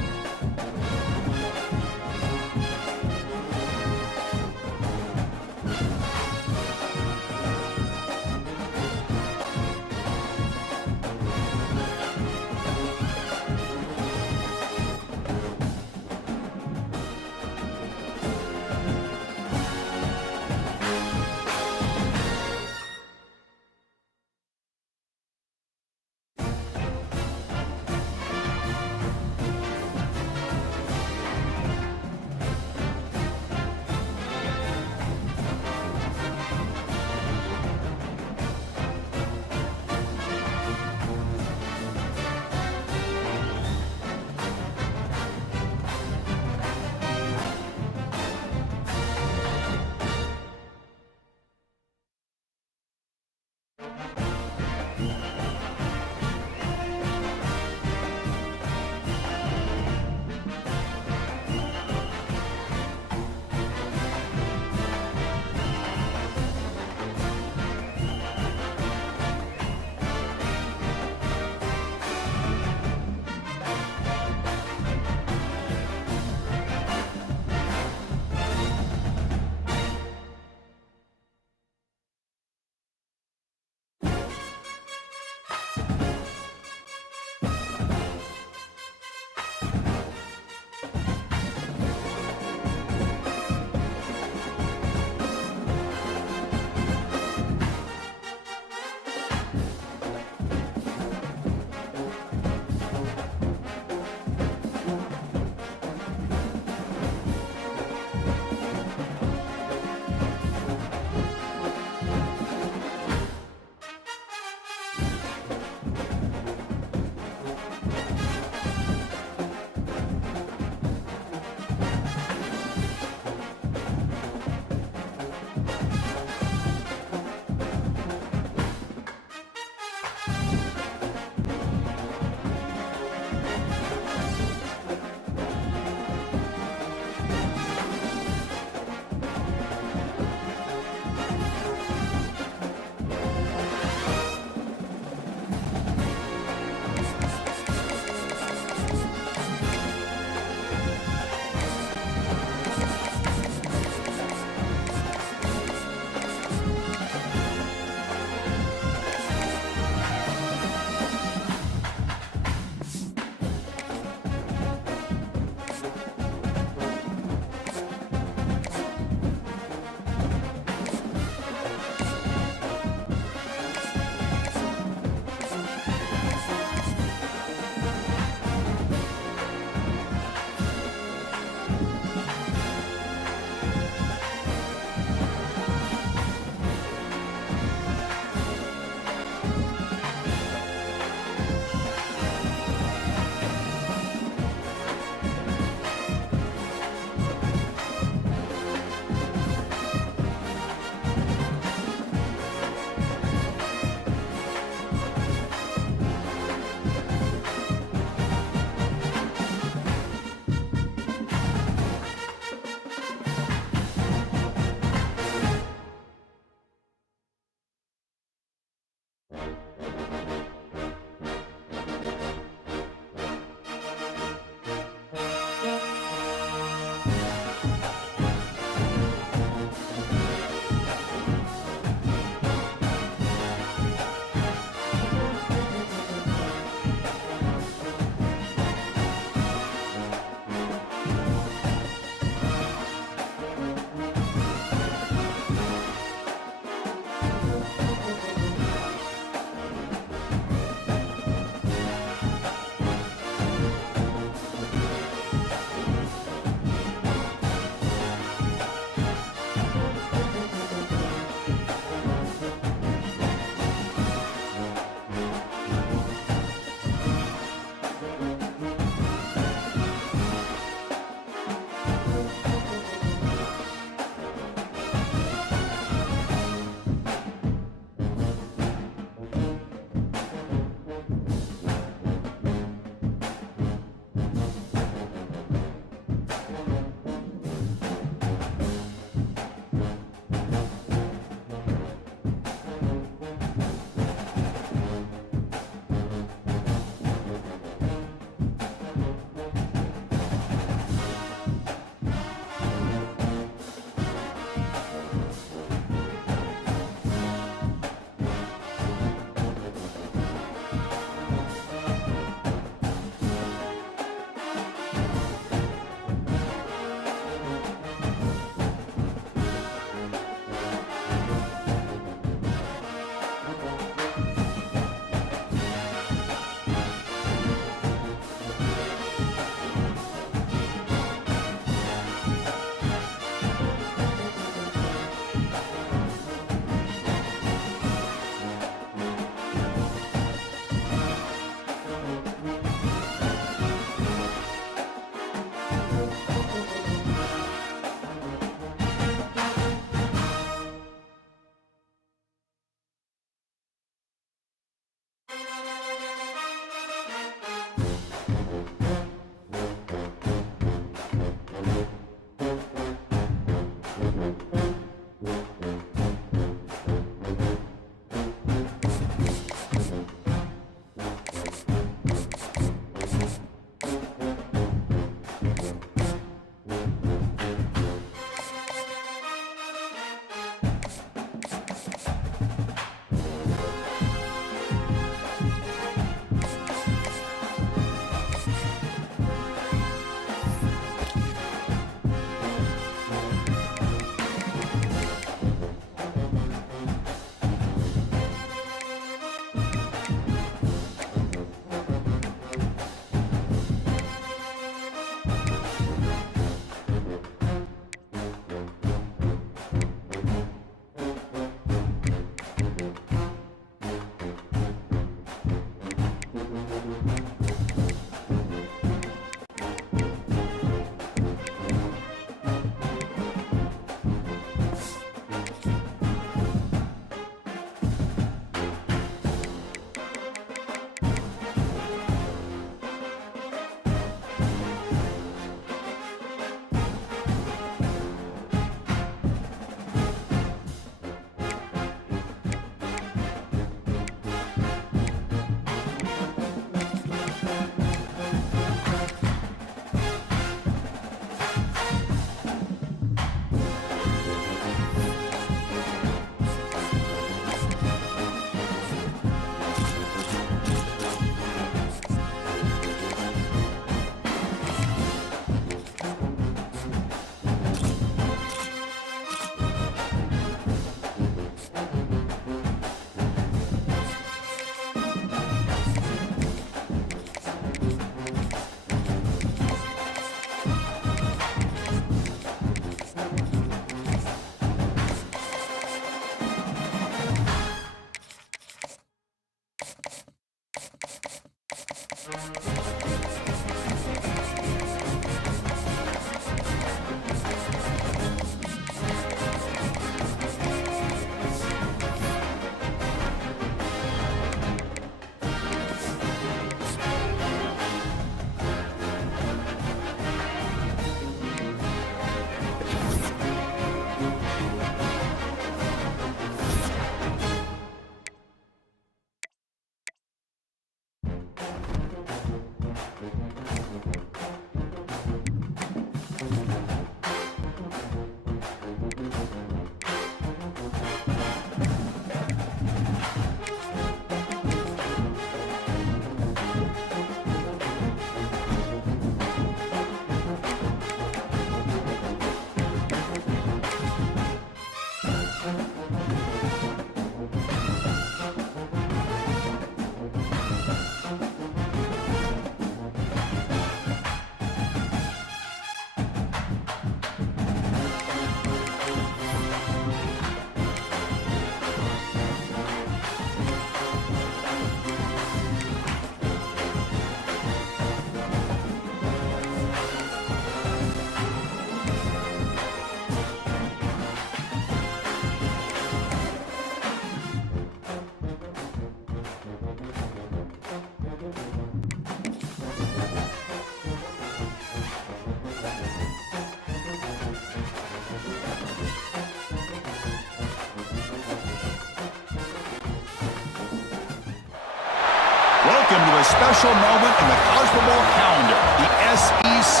Welcome to a special moment in the college football calendar, the SEC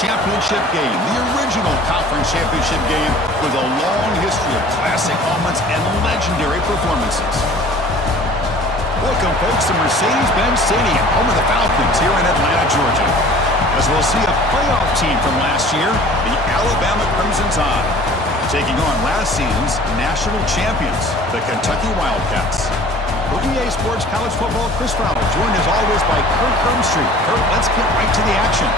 Championship Game, the original conference championship game with a long history of classic moments and legendary performances. Welcome, folks, to Mercedes-Benz Stadium, home of the Falcons here in Atlanta, Georgia, as we'll see a playoff team from last year, the Alabama Crimson Tide, taking on last season's national champions, the Kentucky Wildcats. For EA Sports College Football, Chris Fowler, joined as always by Kurt Hermstreet. Kurt, let's get right to the action.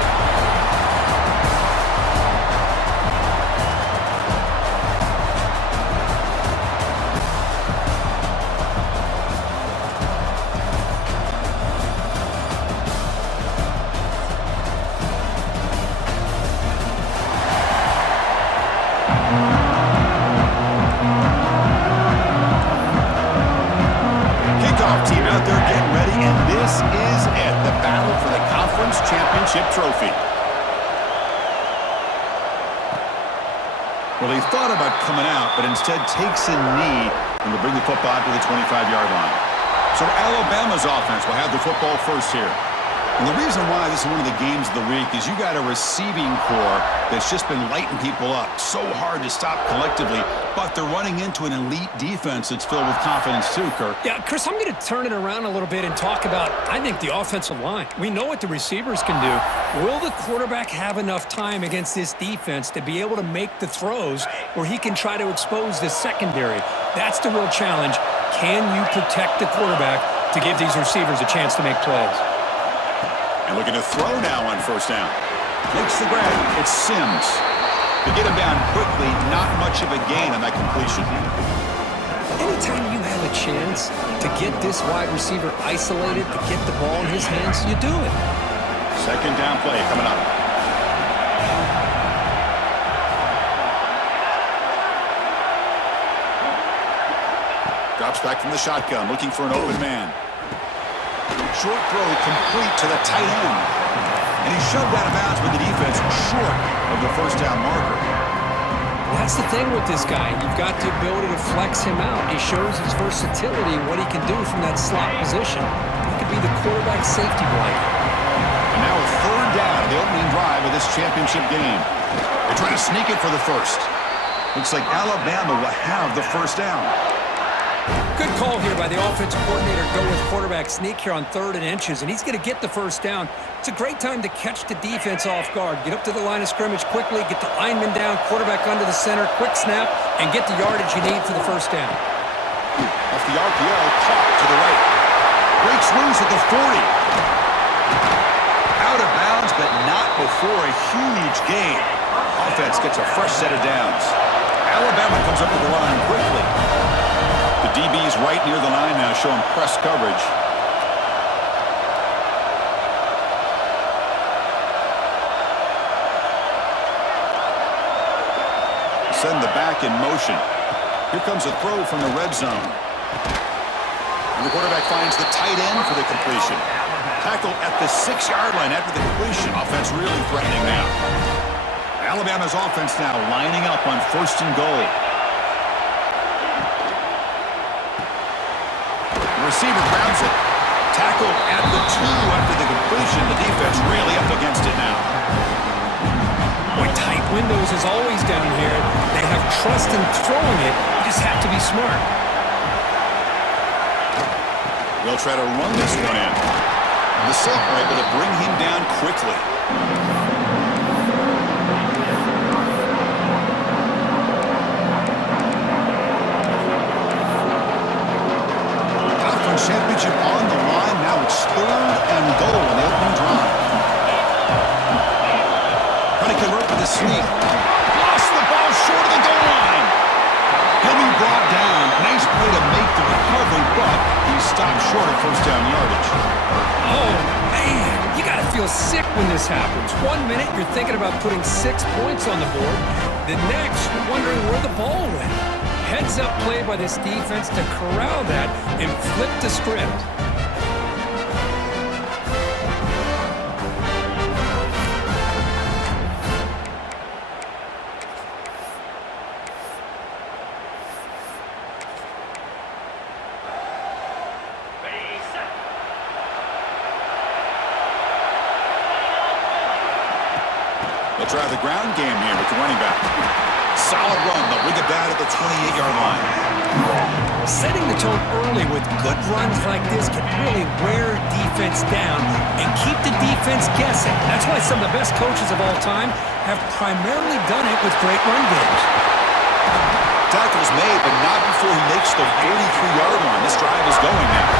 Trophy. Well, he thought about coming out, but instead takes a knee and will bring the football to the 25-yard line. So Alabama's offense will have the football first here. And the reason why this is one of the games of the week is you got a receiving core that's just been lighting people up. So hard to stop collectively, but they're running into an elite defense that's filled with confidence too, Kirk. Yeah, Chris, I'm going to turn it around a little bit and talk about, I think, the offensive line. We know what the receivers can do. Will the quarterback have enough time against this defense to be able to make the throws where he can try to expose the secondary? That's the real challenge. Can you protect the quarterback to give these receivers a chance to make plays? And looking to throw now on first down. Makes the grab. It's Sims. To get him down quickly, not much of a gain on that completion. Anytime you have a chance to get this wide receiver isolated, to get the ball in his hands, you do it. Second down play coming up. Drops back from the shotgun, looking for an open man. Short throw complete to the tight end. And he's shoved out of bounds with the defense short of the first down marker. That's the thing with this guy. You've got the ability to flex him out. He shows his versatility, what he can do from that slot position. He could be the quarterback safety blanket. And now a third down, the opening drive of this championship game. They're trying to sneak it for the first. Looks like Alabama will have the first down. Good call here by the offensive coordinator. Go with quarterback sneak here on 3rd and inches, and he's going to get the first down. It's a great time to catch the defense off guard. Get up to the line of scrimmage quickly, get the lineman down, quarterback under the center, quick snap, and get the yardage you need for the first down. Off the RPO, caught to the right. Breaks loose at the 40. Out of bounds, but not before a huge gain. Offense gets a fresh set of downs. Alabama comes up to the line quickly. The DB's right near the line now, showing press coverage. send the back in motion. Here comes a throw from the red zone. And the quarterback finds the tight end for the completion. Tackle at the 6-yard line after the completion. Offense really threatening now. Alabama's offense now lining up on 1st and goal. The receiver grabs it. Tackle at the 2 after the completion. The defense really up against it now. Boy, tight windows is always down here. They have trust in throwing it. You just have to be smart. They'll try to run this one in. The Silk are able to bring him down quickly. Conference championship on the line. Now it's 3rd and goal in the opening drive. Trying to convert with a sneak. Lost the ball short of the goal line. He'll be brought down. Nice play to make the recovery, but he stopped short of 1st down yardage. Oh, man, you got to feel sick when this happens. 1 minute, you're thinking about putting 6 points on the board. The next, you're wondering where the ball went. Heads-up play by this defense to corral that and flip the script. They'll try the ground game here with the running back. Solid run. They'll bring it back at the 28-yard line. Setting the tone early with good runs like this can really wear defense down and keep the defense guessing. That's why some of the best coaches of all time have primarily done it with great run games. Tackle's made, but not before he makes the 43-yard line. This drive is going now.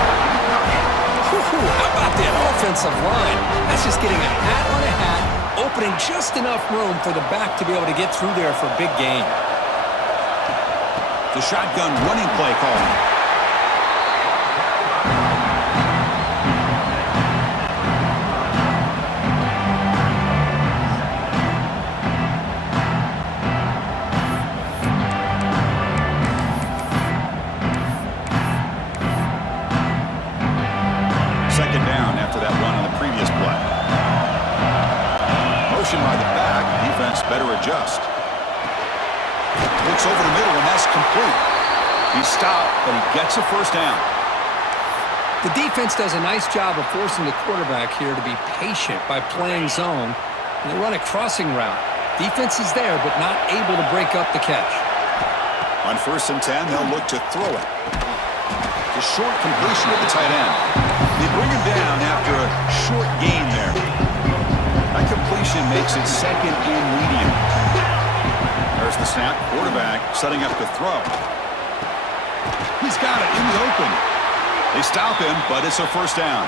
How about that offensive line? That's just getting a hat on a hat, opening just enough room for the back to be able to get through there for a big gain. The shotgun running play call. Second down after that run on the previous play. Motion by the back. Defense better adjust. Looks over the middle, and that's complete. He stopped, but he gets a 1st down. The defense does a nice job of forcing the quarterback here to be patient by playing zone. And they run a crossing route. Defense is there, but not able to break up the catch. On 1st and 10, they'll look to throw it. The short completion of the tight end. They bring him down after a short gain there. That completion makes it 2nd and medium. There's the snap. Quarterback setting up to throw. He's got it in the open. They stop him, but it's a 1st down.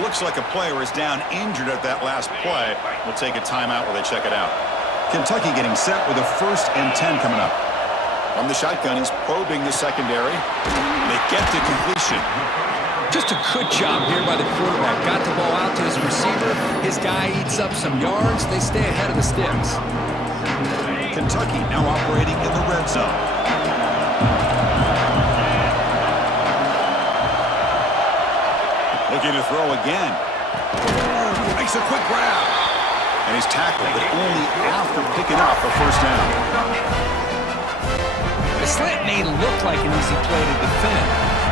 Looks like a player is down injured at that last play. We'll take a timeout while they check it out. Kentucky getting set with a 1st and 10 coming up. From the shotgun, he's probing the secondary. They get to completion. Just a good job here by the quarterback. Got the ball out to his receiver. His guy eats up some yards. They stay ahead of the sticks. Kentucky now operating in the red zone. Looking to throw again. Makes a quick grab. And he's tackled, but only after picking up a 1st down. The slant may look like an easy play to defend,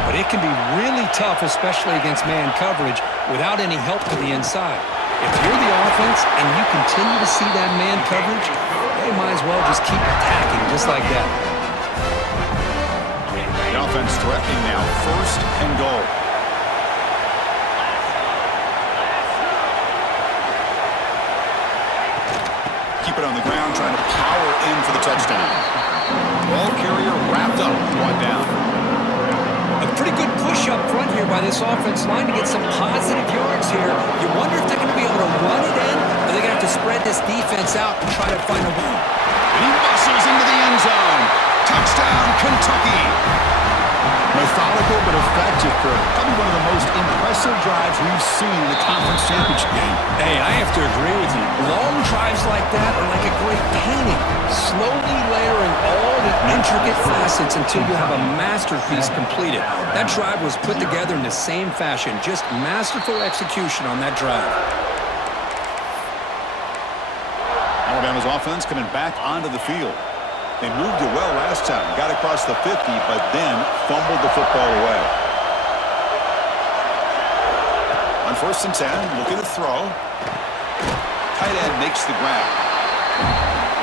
but it can be really tough, especially against man coverage, without any help to the inside. If you're the offense and you continue to see that man coverage, they might as well just keep attacking just like that. The offense threatening now, 1st and goal. Keep it on the ground, trying to power in for the touchdown. Ball carrier wrapped up, brought down. A pretty good push up front here by this offense line to get some positive yards here. You wonder if they're going to be able to run it in, or they're going to have to spread this defense out and try to find a way. And he muscles into the end zone. Touchdown, Kentucky. Methodical but effective, Kurt. Probably one of the most impressive impressive drives we've seen in the conference championship game. Hey, I have to agree with you. Long drives like that are like a great painting, slowly layering all the intricate facets until you have a masterpiece completed. That drive was put together in the same fashion, just masterful execution on that drive. Alabama's offense coming back onto the field. They moved it well last time, got across the 50, but then fumbled the football away. On 1st and 10, looking to throw. Tight end makes the grab.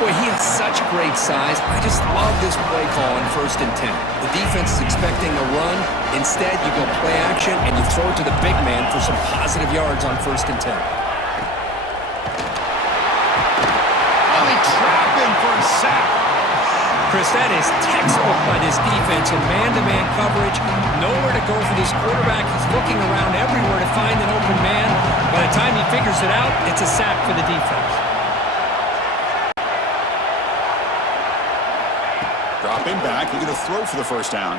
Boy, he has such great size. I just love this play call on 1st and 10. The defense is expecting a run. Instead, you go play action, and you throw it to the big man for some positive yards on 1st and 10. Oh, they trap him for a sack. Chris, that is textbook by this defense in man-to-man coverage. Nowhere to go for this quarterback. He's looking around everywhere to find an open man. By the time he figures it out, it's a sack for the defense. Dropping back, looking to throw for the 1st down.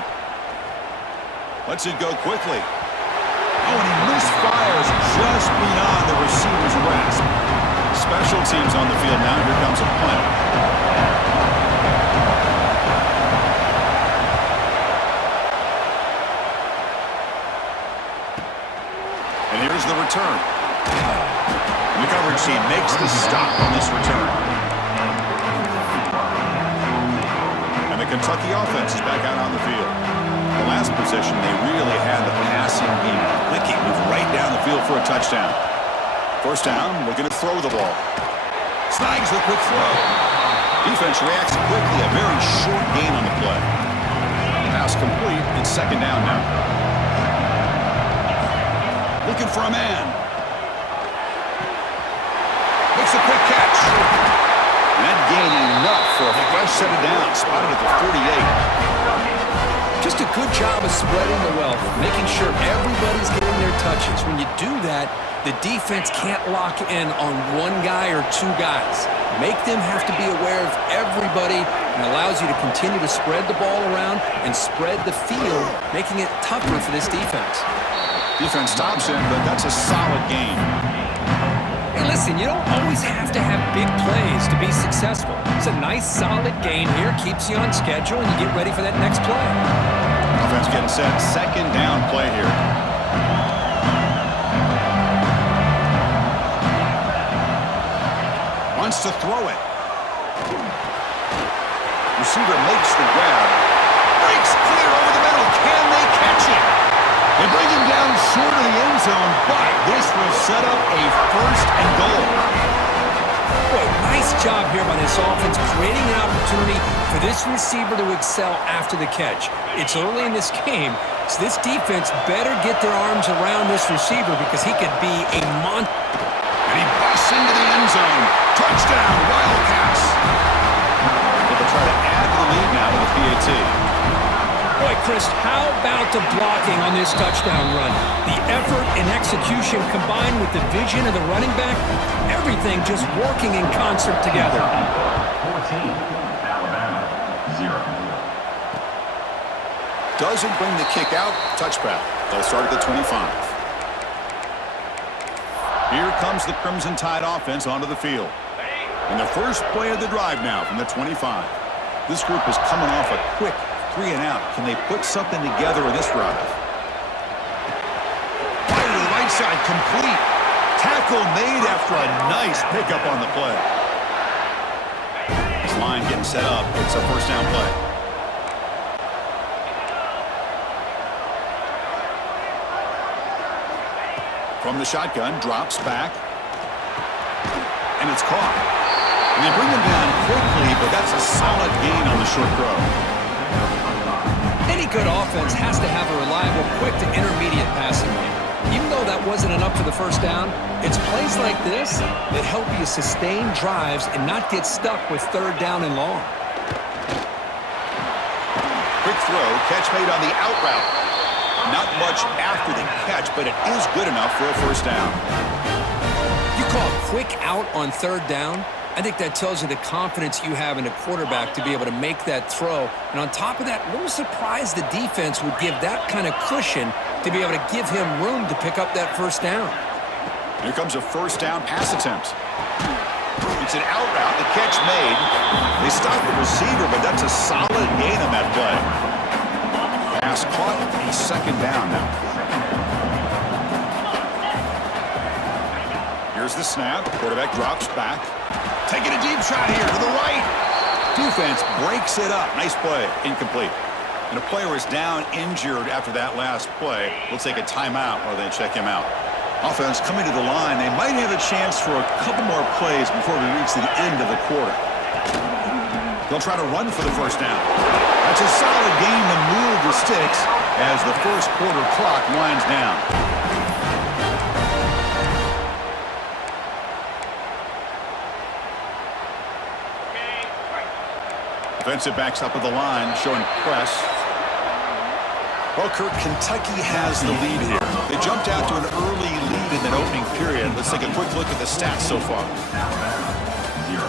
Lets it go quickly. Oh, and he misfires just beyond the receiver's grasp. Special teams on the field now. Here comes a punt. And here's the return. The coverage team makes the stop on this return. And the Kentucky offense is back out on the field. The last possession, they really had the passing game clicking, moved right down the field for a touchdown. 1st down, looking to throw the ball. Snags the quick throw. Defense reacts quickly, a very short gain on the play. Pass complete, it's 2nd down now. Looking for a man. Makes a quick catch. And that gain enough for a fresh set of downs, spotted at the 48. Just a good job of spreading the wealth, making sure everybody's getting their touches. When you do that, the defense can't lock in on one guy or two guys. Make them have to be aware of everybody, and allows you to continue to spread the ball around and spread the field, making it tougher for this defense. Defense stops him, but that's a solid game. Hey, listen, you don't always have to have big plays to be successful. It's a nice, solid gain here, keeps you on schedule, and you get ready for that next play. Offense getting set, 2nd down play here. Wants to throw it. Receiver makes the grab. Breaks clear over the middle. Can they catch it? They bring him down short of the end zone, but this will set up a 1st and goal. Boy, nice job here by this offense, creating an opportunity for this receiver to excel after the catch. It's early in this game, so this defense better get their arms around this receiver because he could be a monster. And he busts into the end zone. Touchdown, Wildcats. They'll try to add to the lead now with a PAT. Boy, Chris, how about the blocking on this touchdown run? The effort and execution combined with the vision of the running back, everything just working in concert together. 14, Alabama, 0. Doesn't bring the kick out. Touchback. They'll start at the 25. Here comes the Crimson Tide offense onto the field. And the first play of the drive now from the 25. This group is coming off a quick 3 and out. Can they put something together in this drive? Fire to the right side, complete. Tackle made after a nice pickup on the play. This line getting set up. It's a 1st down play. From the shotgun, drops back. And it's caught. And they bring him down quickly, but that's a solid gain on the short throw. Any good offense has to have a reliable, quick to intermediate passing game. Even though that wasn't enough for the 1st down, it's plays like this that help you sustain drives and not get stuck with 3rd down and long. Quick throw, catch made on the out route. Not much after the catch, but it is good enough for a 1st down. You call a quick out on 3rd down? I think that tells you the confidence you have in a quarterback to be able to make that throw. And on top of that, a little surprised the defense would give that kind of cushion to be able to give him room to pick up that first down. Here comes a first down pass attempt. It's an out route. The catch made. They stop the receiver, but that's a solid gain on that play. Pass caught. A second down now. Here's the snap. Quarterback drops back. Taking a deep shot here to the right. Defense breaks it up. Nice play. Incomplete. And a player is down injured after that last play. We'll take a timeout while they check him out. Offense coming to the line. They might have a chance for a couple more plays before we reach the end of the quarter. They'll try to run for the first down. That's a solid gain to move the sticks as the first quarter clock winds down. Defensive backs up at the line, showing press. Well, Kirk, Kentucky has the lead here. They jumped out to an early lead in that opening period. Let's take a quick look at the stats so far. 0.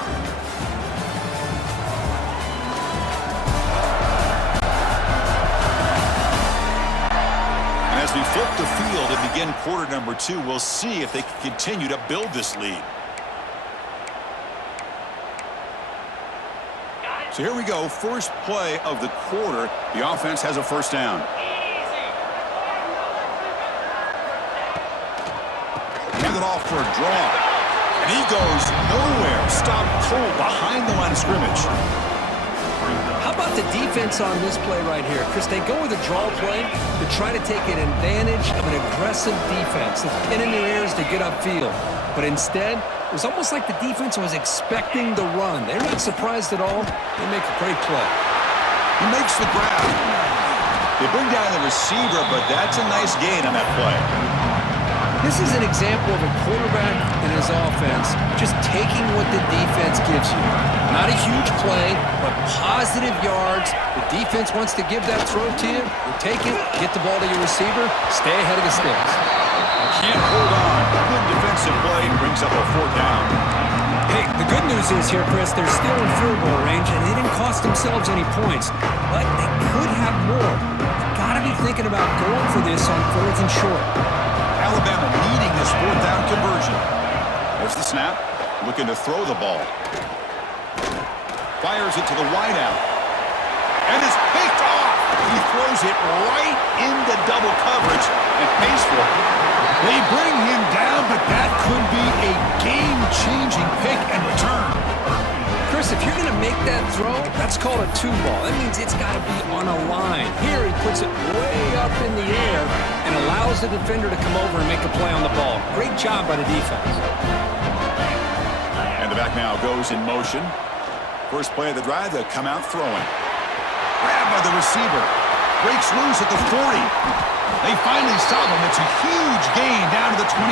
And as we flip the field and begin quarter number 2, we'll see if they can continue to build this lead. So here we go, first play of the quarter. The offense has a first down. Hand it off for a draw. And he goes nowhere. Stopped cold behind the line of scrimmage. How about the defense on this play right here? Chris, they go with a draw play to try to take an advantage of an aggressive defense that's pinning their ears to get upfield. But instead, it was almost like the defense was expecting the run. They're not surprised at all. They make a great play. He makes the grab. They bring down the receiver, but that's a nice gain on that play. This is an example of a quarterback and his offense just taking what the defense gives you. Not a huge play, but positive yards. The defense wants to give that throw to you. You take it, get the ball to your receiver, stay ahead of the sticks. Can't hold on. Good defensive play brings up a fourth down. Hey, the good news is here, Chris, they're still in field goal range, and they didn't cost themselves any points. But they could have more. You've got to be thinking about going for this on 4th and short. Alabama needing this fourth down conversion. There's the snap. Looking to throw the ball. Fires it to the wideout. And it's picked off. He throws it right into double coverage and pays for it. They bring him down, but that could be a game-changing pick and return. Chris, if you're going to make that throw, that's called a 2-ball. That means it's got to be on a line. Here, he puts it way up in the air and allows the defender to come over and make a play on the ball. Great job by the defense. And the back now goes in motion. First play of the drive, they'll come out throwing. Grabbed by the receiver. Breaks loose at the 40. They finally stop him. It's a huge gain down to the 23.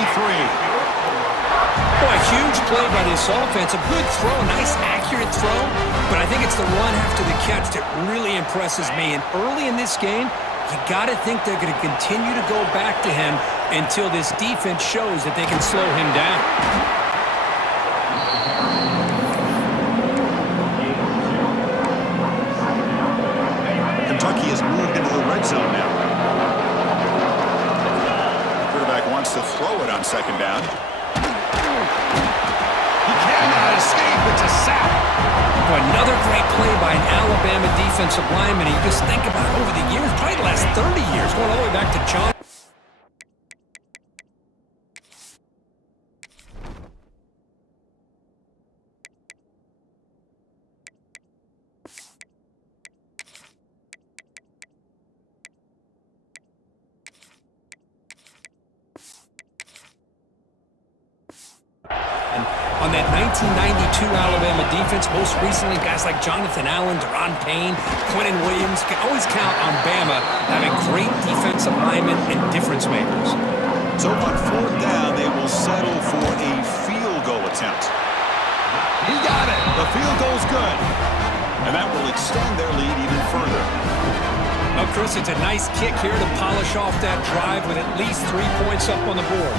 Boy, a huge play by this offense. A good throw, nice accurate throw. But I think it's the run after the catch that really impresses me. And early in this game, you got to think they're going to continue to go back to him until this defense shows that they can slow him down. Kentucky has moved into the red zone now. Quarterback wants to throw it on second down. He cannot escape. It's a sack. Boy, another great play by an Alabama defensive lineman. You just think about it over the years, probably the last 30 years, going all the way back to John. On that 1992 Alabama defense, most recently guys like Jonathan Allen, Deron Payne, Quentin Williams, can always count on Bama having great defensive linemen and difference makers. So on fourth down, they will settle for a field goal attempt. He got it. The field goal's good. And that will extend their lead even further. Well, Chris, it's a nice kick here to polish off that drive with at least 3 points up on the board.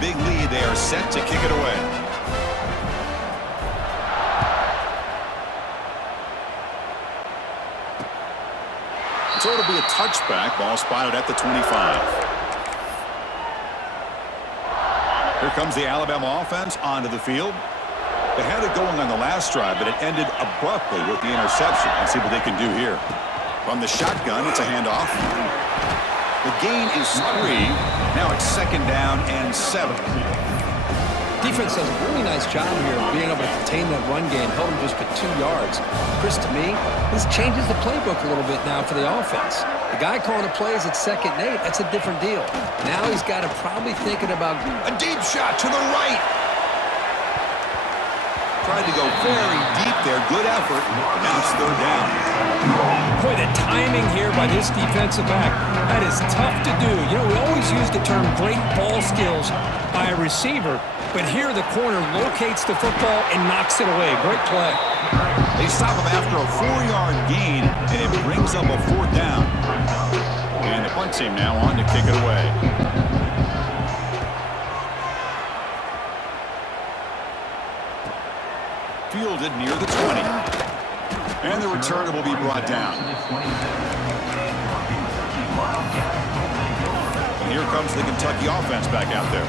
Big lead, they are set to kick it away. So it'll be a touchback. Ball spotted at the 25. Here comes the Alabama offense onto the field. They had it going on the last drive, but it ended abruptly with the interception. Let's see what they can do here. From the shotgun, it's a handoff. The gain is 3. Now it's 2nd down and 7. Defense does a really nice job here of being able to contain that run game, held him just to 2 yards. Chris, to me, this changes the playbook a little bit now for the offense. The guy calling the plays at 2nd and 8, that's a different deal. Now he's got to probably thinking about a deep shot to the right. Tried to go very deep there. Good effort. Now it's 3rd down. Boy, the timing here by this defensive back, that is tough to do. You know, we always use the term great ball skills by a receiver, but here the corner locates the football and knocks it away. Great play. They stop him after a 4-yard gain, and it brings up a 4th down. And the punt team now on to kick it away. Fielded near the 20. And the return will be brought down. And here comes the Kentucky offense back out there.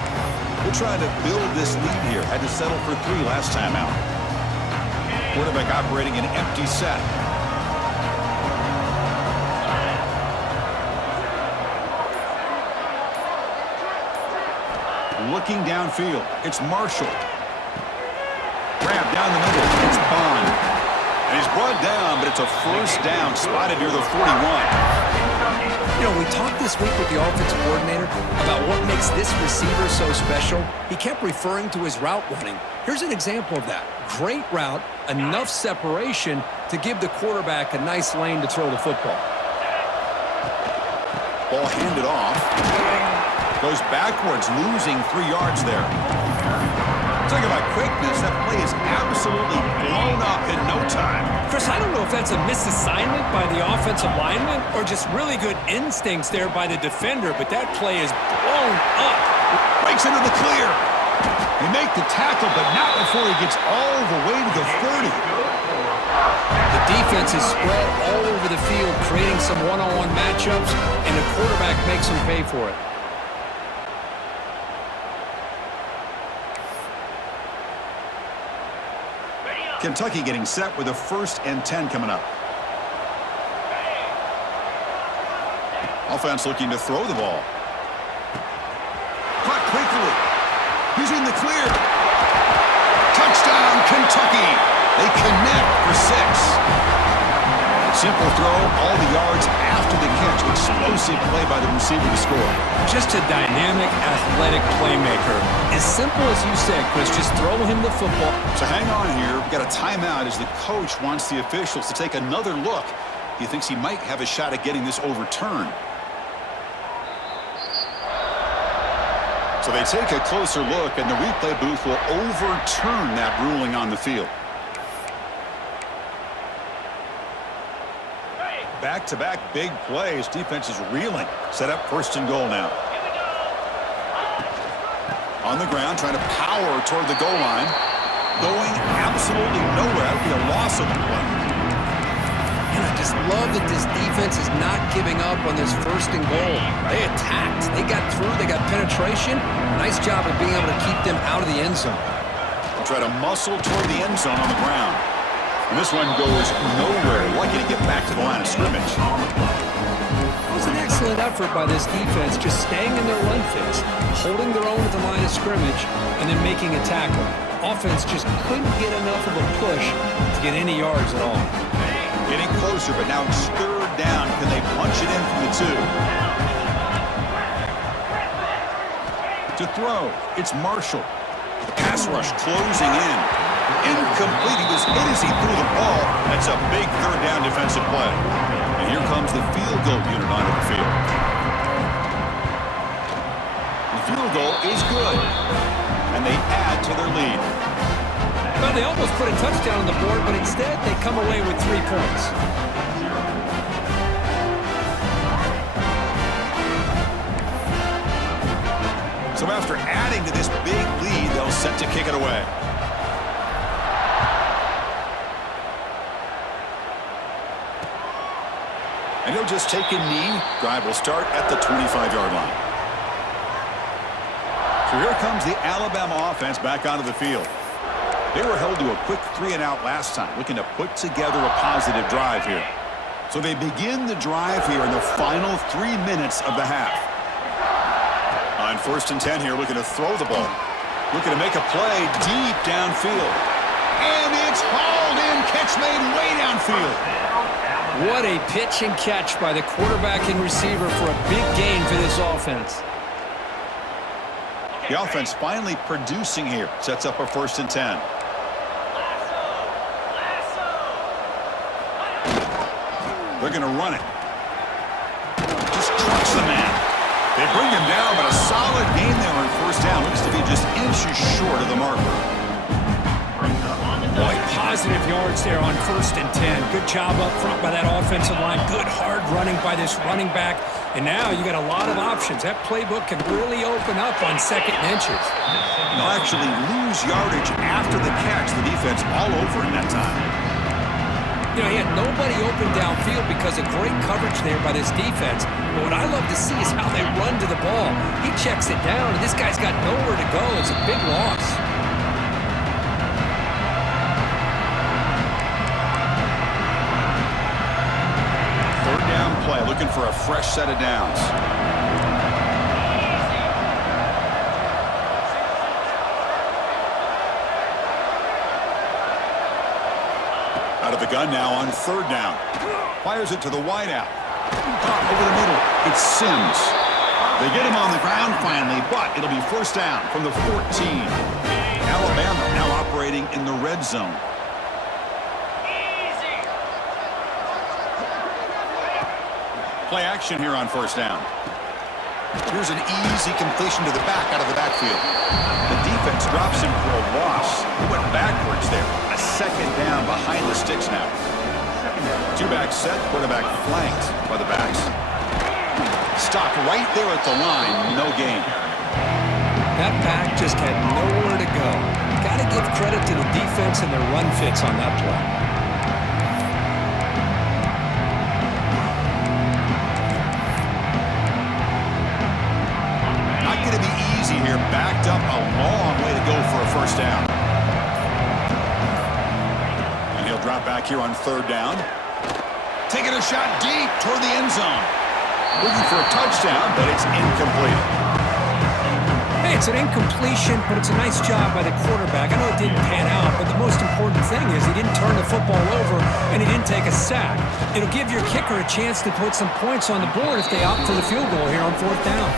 They're trying to build this lead here. Had to settle for 3 last time out. Quarterback operating an empty set. Looking downfield. It's Marshall. Grab down the middle. It's Bond. And he's brought down, but it's a 1st down spotted near the 41. You know, we talked this week with the offensive coordinator about what makes this receiver so special. He kept referring to his route running. Here's an example of that. Great route, enough separation to give the quarterback a nice lane to throw the football. Ball handed off. Goes backwards, losing 3 yards there. Talking about quickness, that play is absolutely blown up in no time. Chris, I don't know if that's a misassignment by the offensive lineman or just really good instincts there by the defender, but that play is blown up. Breaks into the clear. They make the tackle, but not before he gets all the way to the 30. The defense is spread all over the field, creating some one-on-one matchups, and the quarterback makes them pay for it. Kentucky getting set with a 1st and 10 coming up. Offense looking to throw the ball. Caught quickly. He's in the clear. Touchdown, Kentucky. They connect for 6. Simple throw, all the yards after the catch. Explosive play by the receiver to score. Just a dynamic, athletic playmaker. As simple as you said, Chris, just throw him the football. So hang on here. We've got a timeout as the coach wants the officials to take another look. He thinks he might have a shot at getting this overturned. So they take a closer look, and the replay booth will overturn that ruling on the field. Back-to-back big plays. Defense is reeling. Set up 1st and goal now. On the ground, trying to power toward the goal line. Going absolutely nowhere. That would be a loss of the play. And I just love that this defense is not giving up on this 1st and goal. They attacked. They got through. They got penetration. Nice job of being able to keep them out of the end zone. They'll try to muscle toward the end zone on the ground. And this one goes nowhere. Lucky to get back to the line of scrimmage. It was an excellent effort by this defense, just staying in their run fits, holding their own at the line of scrimmage, and then making a tackle. Offense just couldn't get enough of a push to get any yards at all. Getting closer, but now it's 3rd down. Can they punch it in from the 2? To throw, it's Marshall. The pass rush closing in. Incomplete. He was hit as he threw the ball. That's a big 3rd down defensive play. And here comes the field goal unit onto the field. The field goal is good. And they add to their lead. Well, they almost put a touchdown on the board, but instead they come away with 3 points. So after adding to this big lead, they'll set to kick it away. And he'll just take a knee. Drive will start at the 25-yard line. So here comes the Alabama offense back onto the field. They were held to a quick 3-and-out last time, looking to put together a positive drive here. So they begin the drive here in the final 3 minutes of the half. On 1st and 10 here, looking to throw the ball. Looking to make a play deep downfield. And it's hauled in. Catch made way downfield. What a pitch and catch by the quarterback and receiver for a big gain for this offense. The offense finally producing here. Sets up a 1st and 10. They're going to run it. Just trucks the man. They bring him down, but a solid gain there on 1st down. Looks to be just inches short of the marker. Boy, positive yards there on 1st and 10. Good job up front by that offensive line. Good hard running by this running back. And now you got a lot of options. That playbook can really open up on 2nd and inches. They'll actually lose yardage after the catch. The defense all over in that time. You know, he had nobody open downfield because of great coverage there by this defense. But what I love to see is how they run to the ball. He checks it down, and this guy's got nowhere to go. It's a big loss. Play, looking for a fresh set of downs. Out of the gun now on 3rd down. Fires it to the wideout. Caught over the middle. It's Sims. They get him on the ground finally, but it'll be 1st down from the 14. Alabama now operating in the red zone. Play action here on 1st down. Here's an easy completion to the back out of the backfield. The defense drops him for a loss. He went backwards there. A 2nd down behind the sticks now. 2-back set, quarterback flanked by the backs. Stopped right there at the line, no gain. That back just had nowhere to go. Got to give credit to the defense and their run fits on that play. Going to be easy here. Backed up a long way to go for a 1st down. And he'll drop back here on 3rd down. Taking a shot deep toward the end zone. Looking for a touchdown, but it's incomplete. Hey, it's an incompletion, but it's a nice job by the quarterback. I know it didn't pan out, but the most important thing is he didn't turn the football over and he didn't take a sack. It'll give your kicker a chance to put some points on the board if they opt for the field goal here on 4th down.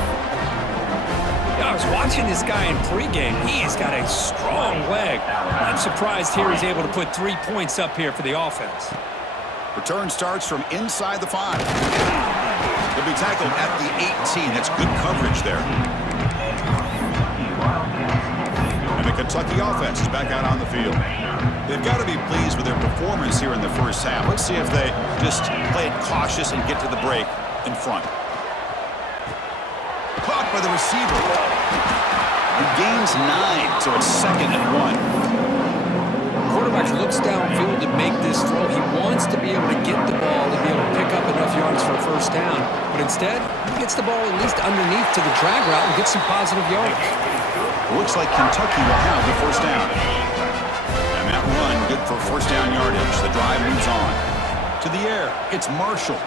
I was watching this guy in pregame. He's got a strong leg. I'm surprised here he's able to put 3 points up here for the offense. Return starts from inside the 5. He'll be tackled at the 18. That's good coverage there. And the Kentucky offense is back out on the field. They've got to be pleased with their performance here in the 1st half. Let's see if they just play it cautious and get to the break in front. Caught by the receiver. He gains 9, so it's 2nd and 1. Quarterback looks downfield to make this throw. He wants to be able to get the ball to be able to pick up enough yards for a 1st down. But instead, he gets the ball at least underneath to the drag route and gets some positive yards. Looks like Kentucky will have the 1st down. And that run, good for 1st down yardage. The drive moves on. To the air, it's Marshall.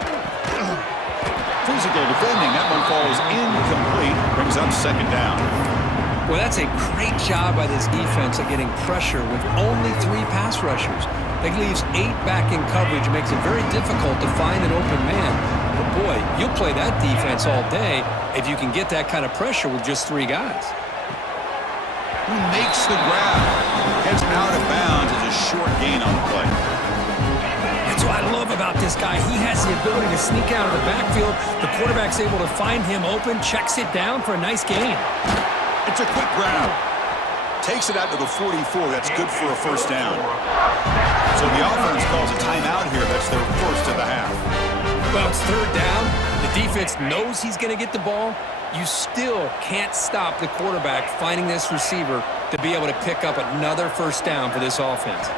Physical defending. That one falls incomplete. Brings up 2nd down. Well, that's a great job by this defense of getting pressure with only 3 pass rushers. That leaves 8 back in coverage. Makes it very difficult to find an open man. But boy, you'll play that defense all day if you can get that kind of pressure with just 3 guys. Who makes the grab? Heads out of bounds as a short gain on the play. That's what I love about this guy. He has the ability to sneak out of the backfield. The quarterback's able to find him open, checks it down for a nice gain. It's a quick grab. Takes it out to the 44. That's good for a 1st down. So the offense calls a timeout here. That's their 1st of the half. Well, it's 3rd down. The defense knows he's going to get the ball. You still can't stop the quarterback finding this receiver to be able to pick up another 1st down for this offense.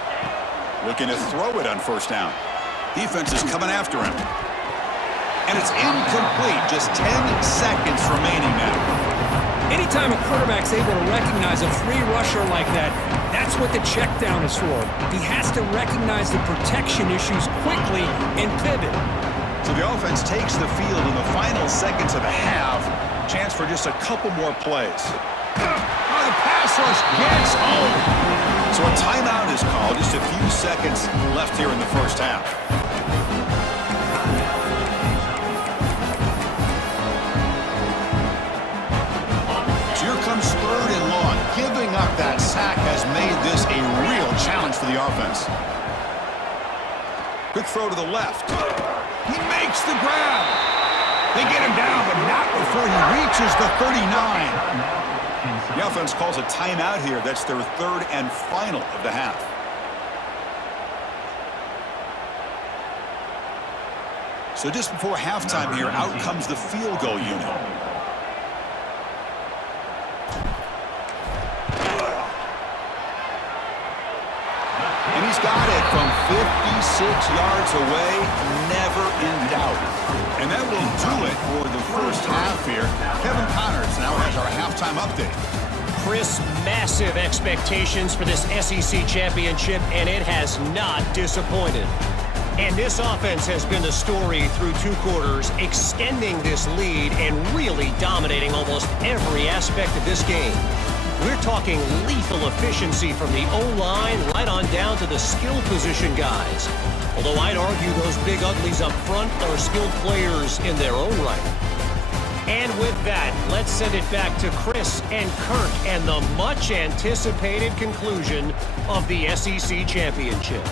Looking to throw it on 1st down. Defense is coming after him. And it's incomplete. Just 10 seconds remaining now. Anytime a quarterback's able to recognize a free rusher like that, that's what the check down is for. He has to recognize the protection issues quickly and pivot. So the offense takes the field in the final seconds of the half. Chance for just a couple more plays. Oh, the pass rush gets home. So a timeout is called. Just a few seconds left here in the first half. So here comes 3rd and long. Giving up that sack has made this a real challenge for the offense. Quick throw to the left. He makes the grab. They get him down, but not before he reaches the 39. The offense calls a timeout here. That's their 3rd and final of the half. So just before halftime here, out comes the field goal unit. And he's got it from 56 yards away, never in doubt. And that will do it for the first half here. Kevin Connors now has our halftime update. Chris, massive expectations for this SEC championship, and it has not disappointed. And this offense has been the story through 2 quarters, extending this lead and really dominating almost every aspect of this game. We're talking lethal efficiency from the O-line right on down to the skill position guys. Although I'd argue those big uglies up front are skilled players in their own right. And with that, let's send it back to Chris and Kirk and the much-anticipated conclusion of the SEC championship.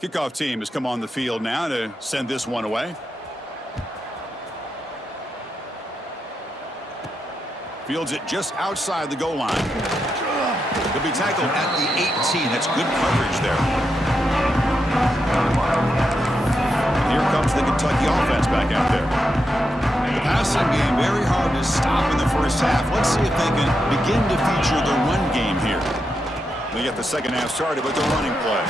Kickoff team has come on the field now to send this one away. Fields it just outside the goal line. He'll be tackled at the 18. That's good coverage there. Here comes the Kentucky offense back out there. The passing game very hard to stop in the first half. Let's see if they can begin to feature the run game here. They get the second half started with the running play.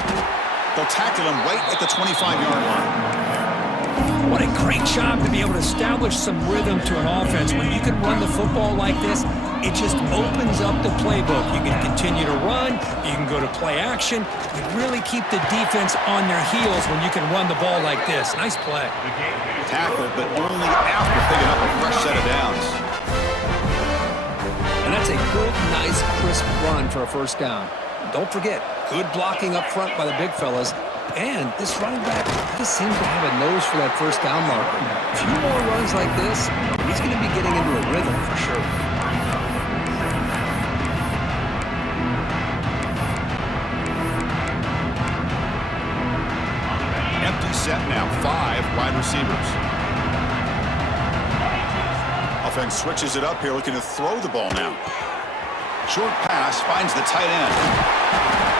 They'll tackle him right at the 25-yard line. What a great job to be able to establish some rhythm to an offense. When you can run the football like this, it just opens up the playbook. You can continue to run. You can go to play action. You really keep the defense on their heels when you can run the ball like this. Nice play. Tackled, but only after picking up a fresh set of downs. And that's a good, nice, crisp run for a first down. Don't forget, good blocking up front by the big fellas. And this running back just seems to have a nose for that first down marker. A few more runs like this, he's going to be getting into a rhythm for sure. Empty set now, 5 wide receivers. Offense switches it up here, looking to throw the ball now. Short pass finds the tight end.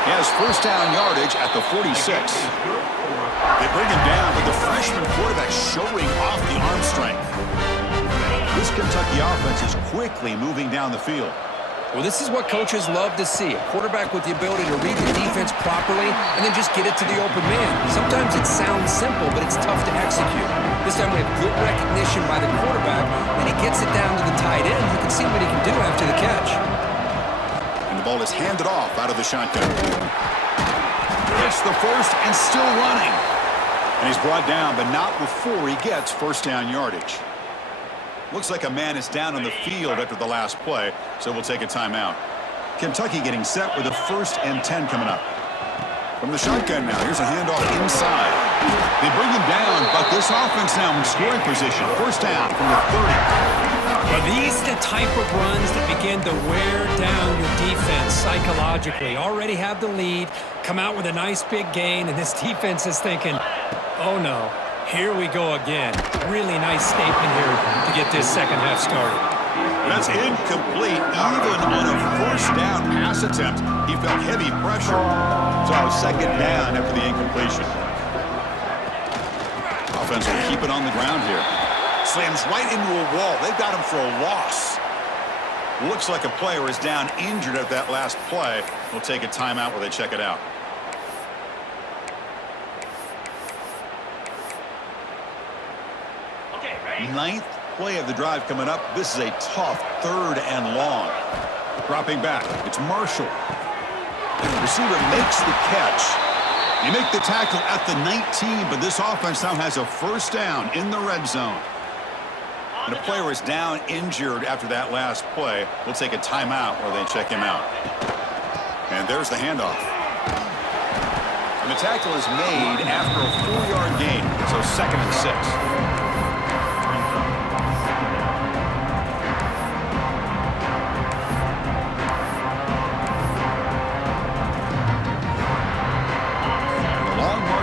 He has first down yardage at the 46. They bring him down, but the freshman quarterback showing off the arm strength. This Kentucky offense is quickly moving down the field. Well, this is what coaches love to see. A quarterback with the ability to read the defense properly and then just get it to the open man. Sometimes it sounds simple, but it's tough to execute. This time we have good recognition by the quarterback, and he gets it down to the tight end. You can see what he can do after the catch. The ball is handed off out of the shotgun. It's the first and still running. And he's brought down, but not before he gets first down yardage. Looks like a man is down on the field after the last play, so we'll take a timeout. Kentucky getting set with a 1st and 10 coming up. From the shotgun now, here's a handoff inside. They bring him down, but this offense now in scoring position. First down from the 30. Are these the type of runs that begin to wear down your defense psychologically? Already have the lead, come out with a nice big gain, and this defense is thinking, oh no, here we go again. Really nice statement here to get this second half started. That's incomplete. Even on a first down pass attempt, he felt heavy pressure. So second down after the incompletion. Offense will keep it on the ground here. Slams right into a wall. They've got him for a loss. Looks like a player is down injured at that last play. We'll take a timeout where they check it out. Okay, ready? 9th play of the drive coming up. This is a tough 3rd and long. Dropping back. It's Marshall. The receiver makes the catch. You make the tackle at the 19, but this offense now has a first down in the red zone. And a player is down injured after that last play. We'll take a timeout where they check him out. And there's the handoff. And the tackle is made after a 4-yard gain, so 2nd and 6.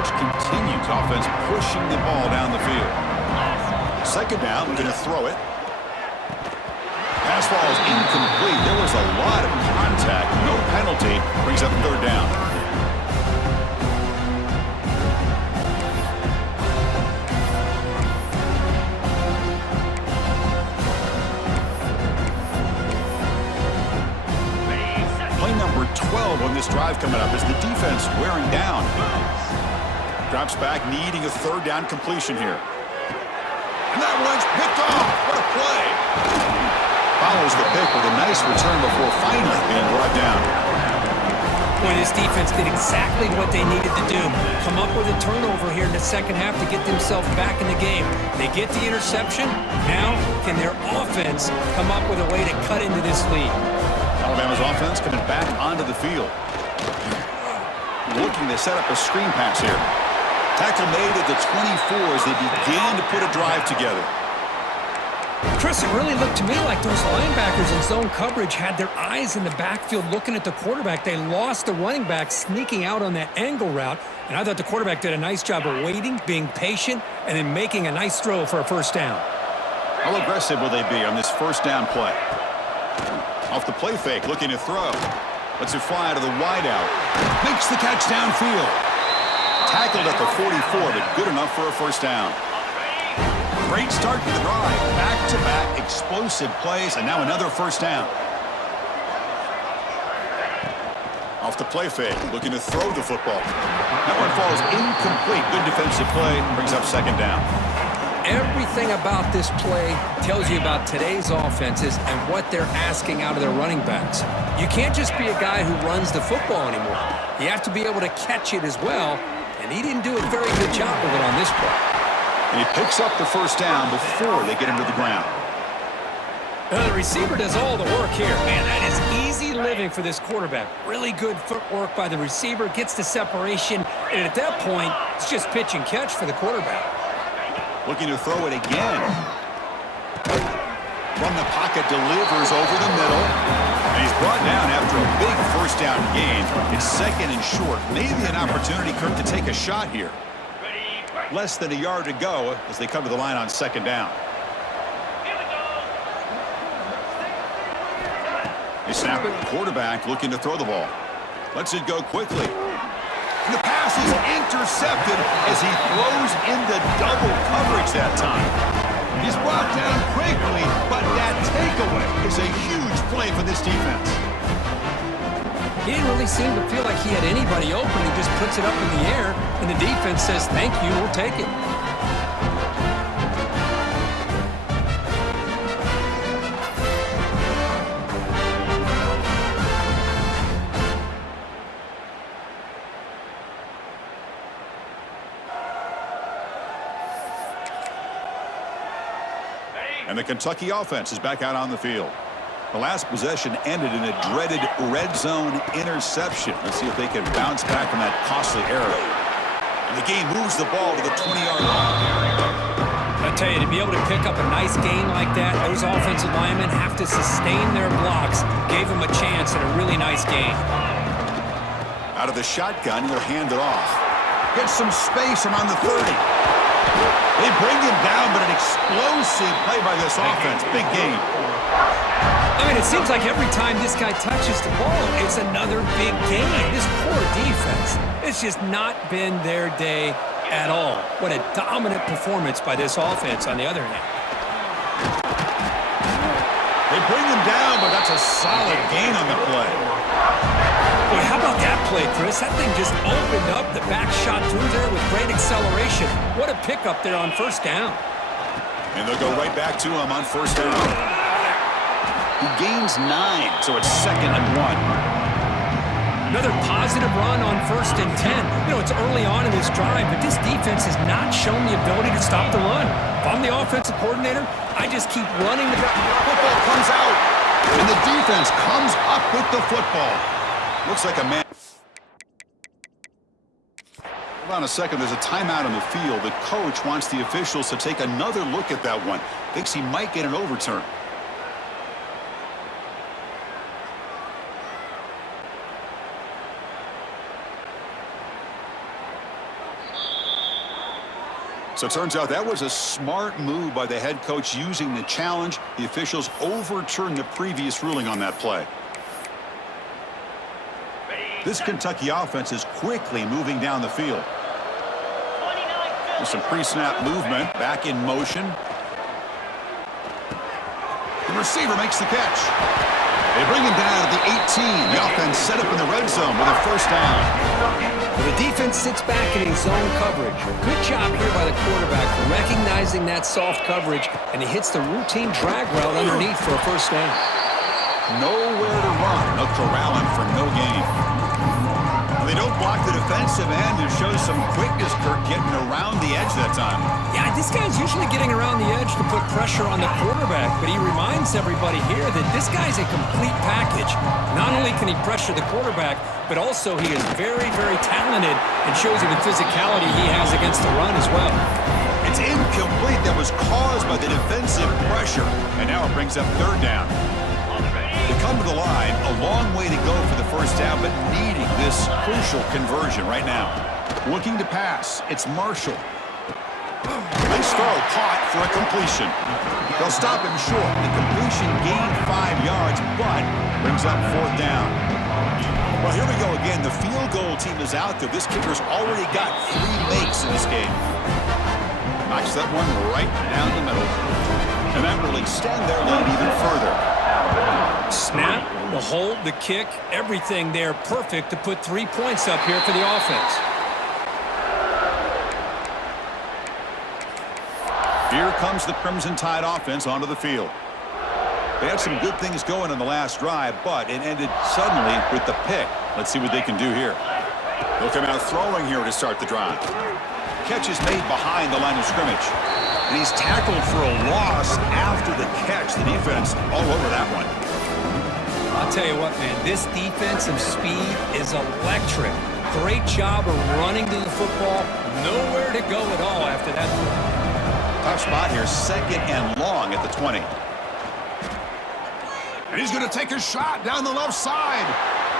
Continues offense pushing the ball down the field. 2nd down, going to throw it. Pass ball is incomplete. There was a lot of contact. No penalty. Brings up 3rd down. Play number 12 on this drive coming up is the defense wearing down. Drops back, needing a 3rd down completion here. And that one's picked off. What a play. Follows the pick with a nice return before finally being brought down. Boy, this defense did exactly what they needed to do. Come up with a turnover here in the second half to get themselves back in the game. They get the interception. Now, can their offense come up with a way to cut into this lead? Alabama's offense coming back onto the field. Looking to set up a screen pass here. Tackle made at the 24 as they began to put a drive together. Chris, it really looked to me like those linebackers in zone coverage had their eyes in the backfield looking at the quarterback. They lost the running back sneaking out on that angle route, and I thought the quarterback did a nice job of waiting, being patient, and then making a nice throw for a first down. How aggressive will they be on this first down play? Off the play fake, looking to throw. Lets it fly out of the wideout. Makes the catch downfield. Tackled at the 44, but good enough for a first down. Great start to the drive. Back-to-back explosive plays, and now another first down. Off the play fake, looking to throw the football. That one falls incomplete. Good defensive play, brings up second down. Everything about this play tells you about today's offenses and what they're asking out of their running backs. You can't just be a guy who runs the football anymore. You have to be able to catch it as well, and he didn't do a very good job of it on this play. And he picks up the first down before they get him to the ground. The receiver does all the work here. Man, that is easy living for this quarterback. Really good footwork by the receiver, gets the separation, and at that point, it's just pitch and catch for the quarterback. Looking to throw it again. From the pocket, delivers over the middle. And he's brought down after a big first down gain. It's second and short. Maybe an opportunity, Kirk, to take a shot here. Less than a yard to go as they come to the line on second down. They snap it. Quarterback looking to throw the ball. Lets it go quickly. And the pass is intercepted as he throws into double coverage that time. He's brought down quickly, but that takeaway is a huge play for this defense. He didn't really seem to feel like he had anybody open. He just puts it up in the air, and the defense says, thank you, we'll take it. And the Kentucky offense is back out on the field. The last possession ended in a dreaded red zone interception. Let's see if they can bounce back from that costly error. And the game moves the ball to the 20-yard line. I tell you, to be able to pick up a nice gain like that, those offensive linemen have to sustain their blocks. Gave them a chance and a really nice gain. Out of the shotgun, he'll hand it off. Gets some space around the 30. They bring him down, but an explosive play by this offense. Big game. I mean, it seems like every time this guy touches the ball, it's another big game. This poor defense, it's just not been their day at all. What a dominant performance by this offense on the other hand. They bring him down, but that's a solid gain on the play. Boy, how about that play, Chris? That thing just opened up. The back shot through there with great acceleration. What a pickup there on first down. And they'll go right back to him on first down. He gains 9, so it's 2nd and 1. Another positive run on 1st and 10. You know, it's early on in this drive, but this defense has not shown the ability to stop the run. If I'm the offensive coordinator, I just keep running the football comes out, and the defense comes up with the football. Looks like a man. Hold on a second. There's a timeout on the field. The coach wants the officials to take another look at that one. Thinks he might get an overturn. So it turns out that was a smart move by the head coach using the challenge. The officials overturned the previous ruling on that play. This Kentucky offense is quickly moving down the field. With some pre-snap movement, back in motion. The receiver makes the catch. They bring him down at the 18. The offense set up in the red zone with a first down. The defense sits back in his zone coverage. Good job here by the quarterback recognizing that soft coverage, and he hits the routine drag route underneath for a first down. Nowhere to run. They'll corral him for no gain. They don't block the defensive end. It shows some quickness, Kirk, getting around the edge that time. Yeah, this guy's usually getting around the edge to put pressure on the quarterback, but he reminds everybody here that this guy's a complete package. Not only can he pressure the quarterback, but also he is very, very talented and shows you the physicality he has against the run as well. It's It's incomplete. That was caused by the defensive pressure. And now it brings up third down. They come to the line, a long way to go for the first down, but needing this crucial conversion right now. Looking to pass. It's Marshall. Nice throw, caught for a completion. They'll stop him short. The completion gained 5 yards, but brings up fourth down. Well, here we go again. The field goal team is out there. This kicker's already got 3 makes in this game. Knocks that one right down the middle. And that will extend their lead even further. Snap, the hold, the kick, everything there perfect to put 3 points up here for the offense. Here comes the Crimson Tide offense onto the field. They had some good things going on the last drive, but it ended suddenly with the pick. Let's see what they can do here. They'll come out throwing here to start the drive. Catch is made behind the line of scrimmage. And he's tackled for a loss after the catch. The defense all over that one. I'll tell you what, man, this defensive speed is electric. Great job of running to the football. Nowhere to go at all after that. Tough spot here, second and long at the 20. And he's going to take a shot down the left side.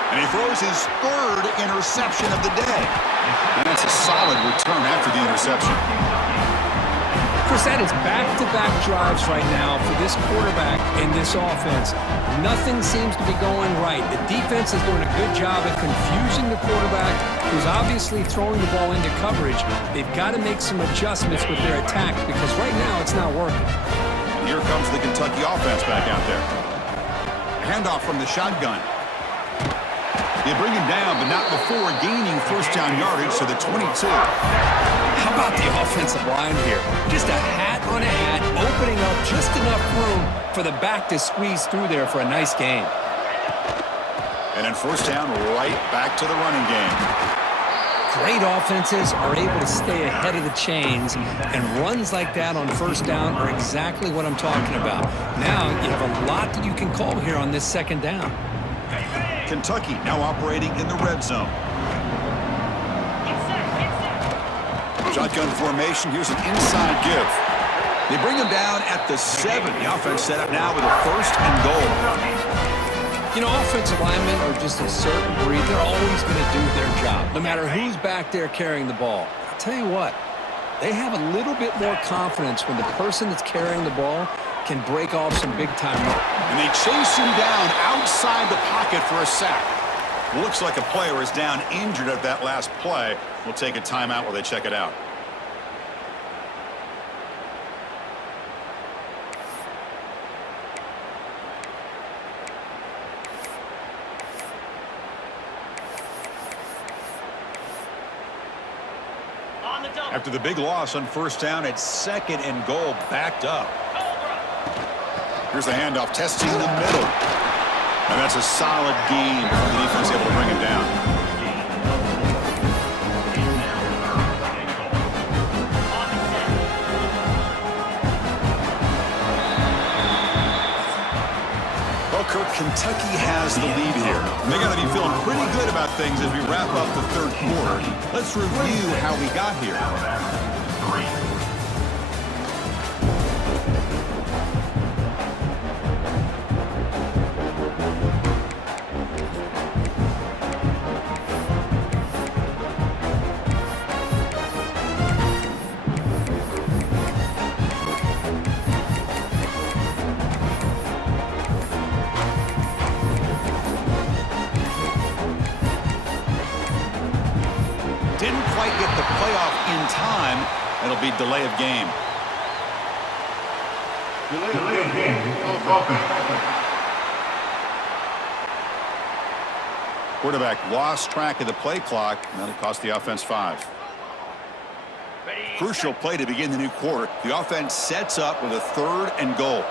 And he throws his 3rd interception of the day. And that's a solid return after the interception. Chris, that is back-to-back drives right now for this quarterback and this offense. Nothing seems to be going right. The defense is doing a good job at confusing the quarterback, who's obviously throwing the ball into coverage. They've got to make some adjustments with their attack because right now it's not working. And here comes the Kentucky offense back out there. Handoff from the shotgun. They bring him down, but not before gaining first down yardage to the 22. How about the offensive line here? Just a hat on a hat, opening up just enough room for the back to squeeze through there for a nice gain. And then first down, right back to the running game. Great offenses are able to stay ahead of the chains, and runs like that on first down are exactly what I'm talking about. Now you have a lot that you can call here on this second down. Kentucky now operating in the red zone. Shotgun formation. Here's an inside give. They bring him down at the 7. The offense set up now with a 1st and goal. You know, offensive linemen are just a certain breed. They're always going to do their job, no matter who's back there carrying the ball. I'll tell you what, they have a little bit more confidence when the person that's carrying the ball can break off some big-time runs. And they chase him down outside the pocket for a sack. Looks like a player is down injured at that last play. We'll take a timeout while they check it out. After the big loss on first down, it's 2nd and goal, backed up. Here's the handoff, testing the middle. And that's a solid gain. The defense able to bring him down. Kentucky has the lead here. They got to be feeling pretty good about things as we wrap up the 3rd quarter. Let's review how we got here. Didn't quite get the playoff in time. It'll be delay of game. Delay of game. Quarterback lost track of the play clock, and that'll cost the offense 5. Crucial play to begin the new quarter. The offense sets up with a 3rd and goal.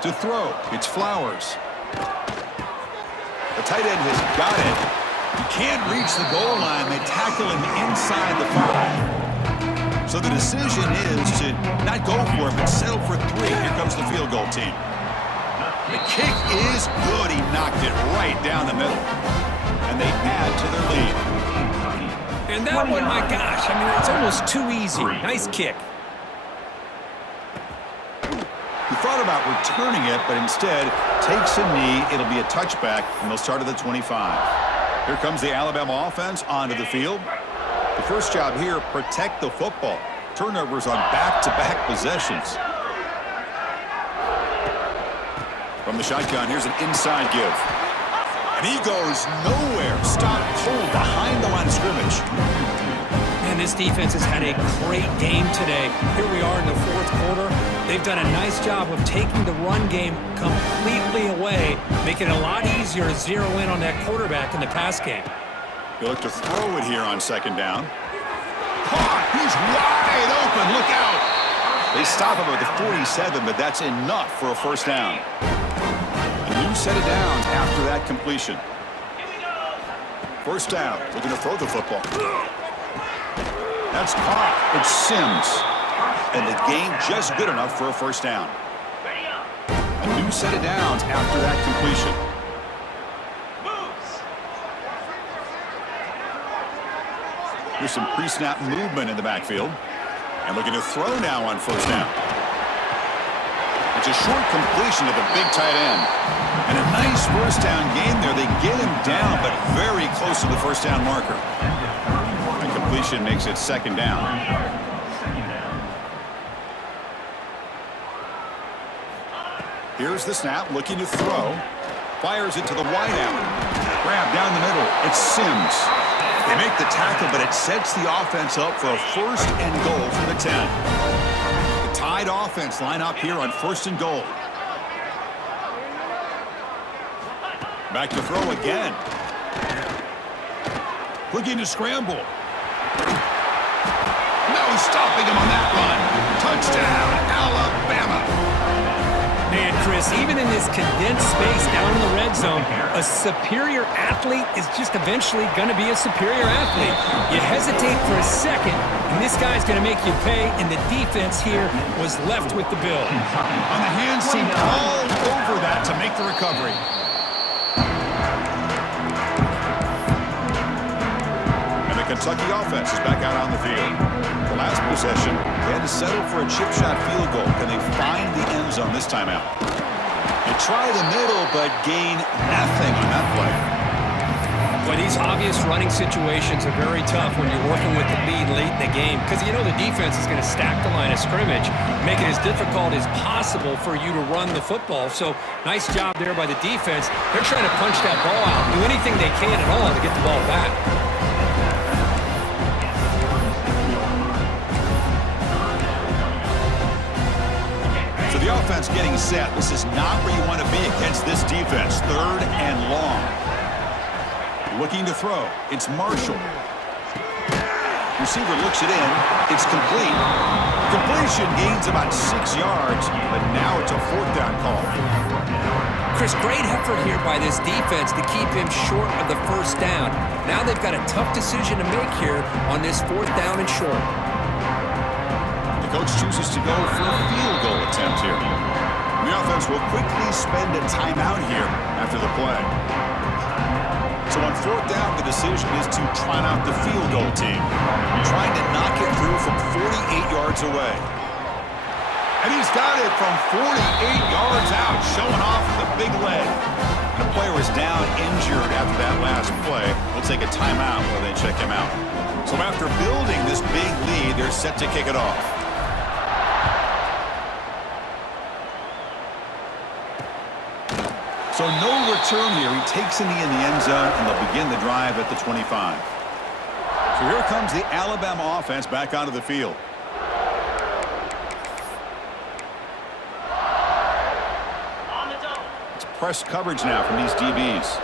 To throw, it's Flowers. The tight end has got it. He can't reach the goal line. They tackle him inside the 5. So the decision is to not go for it, but settle for 3. Here comes the field goal team. The kick is good. He knocked it right down the middle. And they add to their lead. And that one, my gosh, I mean, it's almost too easy. Nice kick. He thought about returning it, but instead takes a knee. It'll be a touchback, and they'll start at the 25. Here comes the Alabama offense onto the field. The first job here, protect the football. Turnovers on back-to-back possessions. From the shotgun, here's an inside give. And he goes nowhere. Stopped cold behind the line of scrimmage. And this defense has had a great game today. Here we are in the fourth quarter. They've done a nice job of taking the run game completely away, making it a lot easier to zero in on that quarterback in the pass game. He'll look to throw it here on second down. Caught! He's wide open. Look out! They stop him at the 47, but that's enough for a first down. A new set of downs after that completion. First down. Looking to throw the football. That's caught. It's Sims. And the gain just good enough for a first down. A new set of downs after that completion. There's some pre-snap movement in the backfield. And looking to throw now on first down. It's a short completion to the big tight end. And a nice first down gain there. They get him down, but very close to the first down marker. The completion makes it second down. Here's the snap, looking to throw. Fires it to the wideout. Grab down the middle. It's Sims. They make the tackle, but it sets the offense up for a first and goal from the 10. The tied offense line up here on first and goal. Back to throw again. Looking to scramble. No stopping him on that run. Touchdown, Alabama. Man, Chris, even in this condensed space down in the red zone, a superior athlete is just eventually going to be a superior athlete. You hesitate for a second, and this guy's going to make you pay, and the defense here was left with the bill. On the hands team all over that to make the recovery. And the Kentucky offense is back out on the field. The last possession, they had to settle for a chip shot field goal. Can they find the end zone this time out? They try the middle, but gain nothing on that play. Well, these obvious running situations are very tough when you're working with the lead late in the game because you know the defense is going to stack the line of scrimmage, make it as difficult as possible for you to run the football. So, nice job there by the defense. They're trying to punch that ball out, do anything they can at all to get the ball back. So the offense getting set. This is not where you want to be against this defense. Third and long. Looking to throw. It's Marshall. Receiver looks it in. It's complete. Completion gains about 6 yards, but now it's a fourth down call. Chris, great effort here by this defense to keep him short of the first down. Now they've got a tough decision to make here on this fourth down and short. The coach chooses to go for a field goal attempt here. The offense will quickly spend a timeout here after the play. So on fourth down, the decision is to trot out the field goal team, trying to knock it through from 48 yards away. And he's got it from 48 yards out, showing off the big leg. And the player is down injured after that last play. We'll take a timeout while they check him out. So after building this big lead, they're set to kick it off. So no return here. He takes a knee in the end zone, and they'll begin the drive at the 25. So here comes the Alabama offense back onto the field. It's press coverage now from these DBs.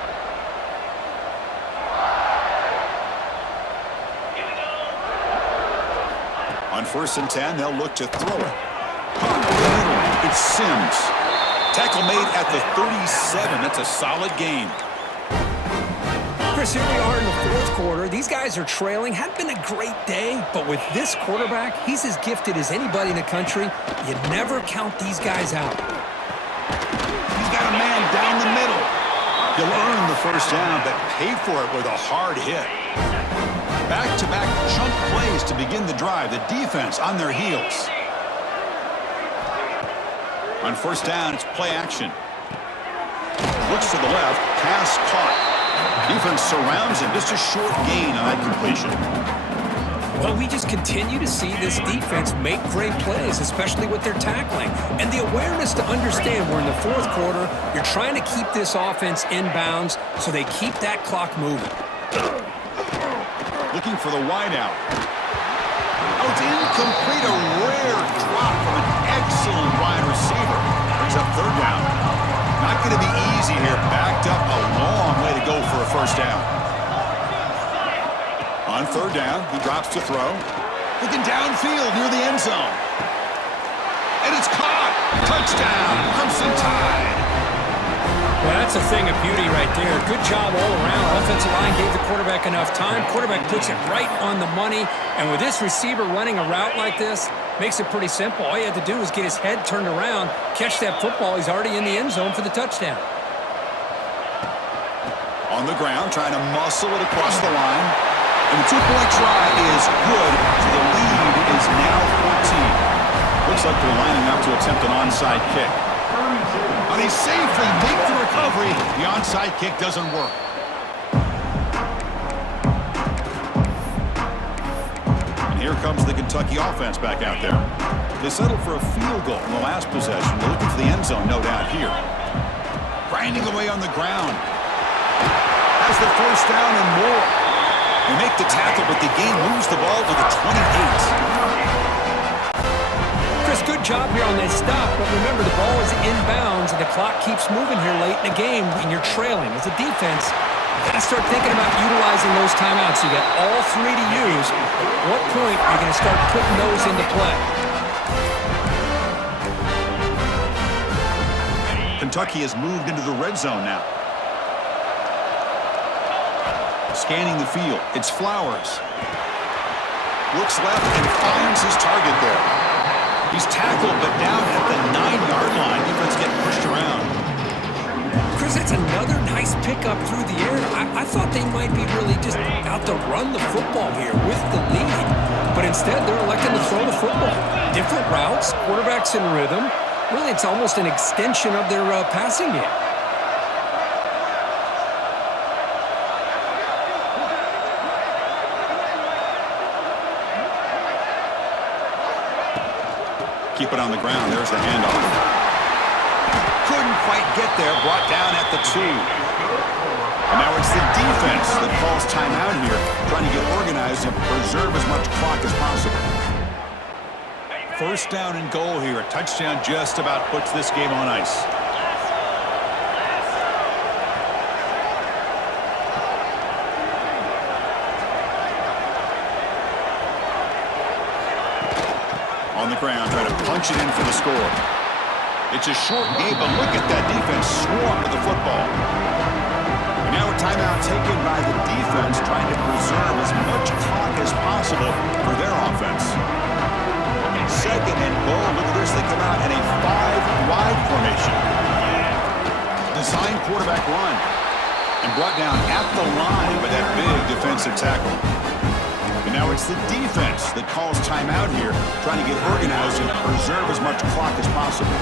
On first and 10, they'll look to throw it. It's Sims. Tackle made at the 37. That's a solid gain. Chris, here we are in the fourth quarter. These guys are trailing. Had been a great day, but with this quarterback, he's as gifted as anybody in the country. You never count these guys out. He's got a man down the middle. He'll earn the first down, but pay for it with a hard hit. Back-to-back chunk plays to begin the drive. The defense on their heels. On first down, it's play action. Looks to the left, pass caught. Defense surrounds him, just a short gain on that completion. Well, we just continue to see this defense make great plays, especially with their tackling. And the awareness to understand we're in the fourth quarter, you're trying to keep this offense in bounds so they keep that clock moving. Looking for the wideout. Oh, it's incomplete. A rare drop from an excellent wide receiver. Brings up third down. Not going to be easy here. Backed up a long way to go for a first down. On third down, he drops to throw. Looking downfield near the end zone. And it's caught. Touchdown, Crimson Tide. Well, that's a thing of beauty right there. Good job all around. Offensive line gave the quarterback enough time. Quarterback puts it right on the money. And with this receiver running a route like this, makes it pretty simple. All you had to do was get his head turned around, catch that football. He's already in the end zone for the touchdown. On the ground, trying to muscle it across the line. And the two-point try is good. So the lead is now 14. Looks like they're lining up to attempt an onside kick. And they safely make the recovery. The onside kick doesn't work. And here comes the Kentucky offense back out there. They settled for a field goal in the last possession. They're looking for the end zone, no doubt, here. Grinding away on the ground. Has the first down and more. They make the tackle, but the game moves the ball to the 28. Chris, good job here on that stop, but remember the ball is inbounds and the clock keeps moving here late in the game and you're trailing. As a defense, you got to start thinking about utilizing those timeouts. You got all three to use. At what point are you going to start putting those into play? Kentucky has moved into the red zone now. Scanning the field, it's Flowers. Looks left and finds his target there. He's tackled, but down at the 9-yard line. Defense getting pushed around. Chris, that's another nice pickup through the air. I thought they might be really just out to run the football here with the lead. But instead, they're electing to throw the football. Different routes, quarterbacks in rhythm. Really, it's almost an extension of their passing game. Keep it on the ground. There's the handoff. Couldn't quite get there. Brought down at the 2. And now it's the defense that calls timeout here, trying to get organized and preserve as much clock as possible. First down and goal here. A touchdown just about puts this game on ice. On the ground, trying to punch it in for the score. It's a short game, but look at that defense swarm with the football. And now a timeout taken by the defense, trying to preserve as much clock as possible for their offense. Second and goal. Look at this. They come out in a 5-wide formation. Design quarterback run. And brought down at the line by that big defensive tackle. And now it's the defense that calls timeout here, trying to get organized and preserve as much clock as possible.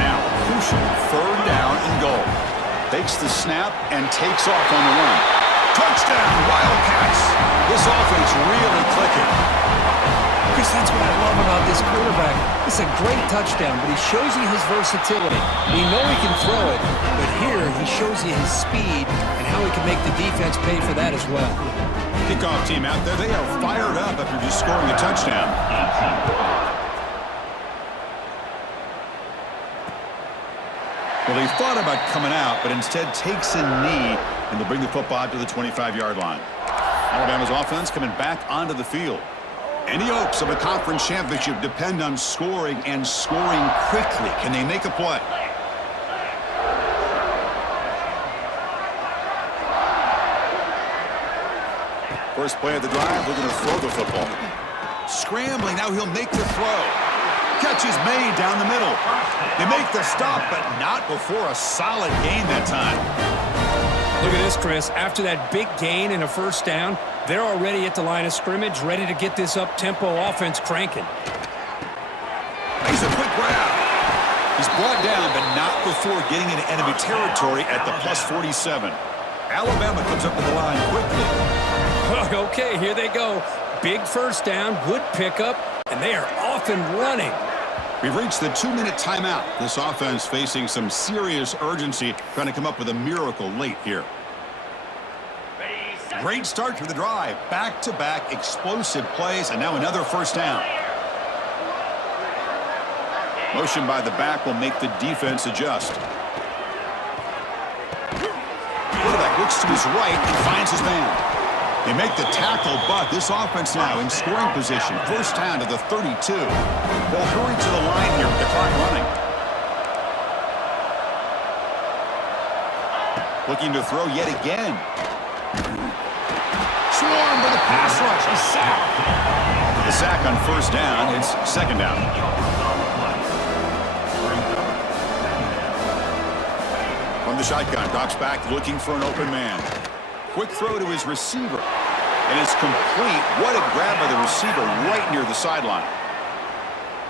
Now, crucial third down and goal. Takes the snap and takes off on the run. Touchdown, Wildcats! This offense really clicking. Chris, that's what I love about this quarterback. It's a great touchdown, but he shows you his versatility. We know he can throw it, but here he shows you his speed and how he can make the defense pay for that as well. Kickoff team out there. They are fired up after just scoring a touchdown. Well, he thought about coming out, but instead takes a knee, and they'll bring the football out to the 25-yard line. Alabama's offense coming back onto the field. Any hopes of a conference championship depend on scoring and scoring quickly. Can they make a play? First play of the drive, we're going to throw the football. Scrambling, now he'll make the throw. Catch is made down the middle. They make the stop, but not before a solid gain that time. Look at this, Chris. After that big gain and a first down, they're already at the line of scrimmage, ready to get this up-tempo offense cranking. He's a quick grab. He's brought down, but not before getting into enemy territory at the plus 47. Alabama comes up to the line quickly. Okay, here they go. Big first down, good pickup, and they are off and running. We've reached the 2-minute timeout. This offense facing some serious urgency, trying to come up with a miracle late here. Great start to the drive. Back-to-back explosive plays, and now another first down. Motion by the back will make the defense adjust. Quarterback looks to his right and finds his man. They make the tackle, but this offense now in scoring position. First down to the 32. They'll hurry to the line here with the clock running. Looking to throw yet again. Swarmed by the pass rush. A sack. The sack on first down. It's second down. From the shotgun, drops back looking for an open man. Quick throw to his receiver. And it's complete. What a grab by the receiver right near the sideline.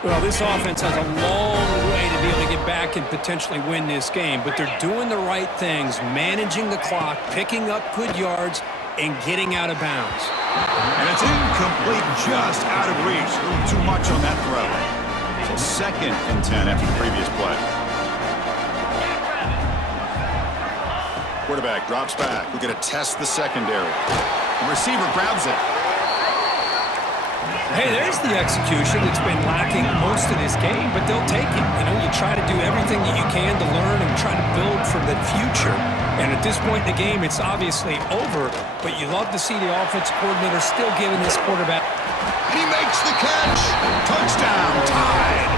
Well, this offense has a long way to be able to get back and potentially win this game, but they're doing the right things, managing the clock, picking up good yards, and getting out of bounds. And it's incomplete, just out of reach. A little too much on that throw. So 2nd and 10 after the previous play. Quarterback drops back. We're going to test the secondary. The receiver grabs it. Hey, there's the execution that's been lacking most of this game, but they'll take it. You know, you try to do everything that you can to learn and try to build for the future. And at this point in the game, it's obviously over, but you love to see the offensive coordinator still giving this quarterback. And he makes the catch. Touchdown, tied.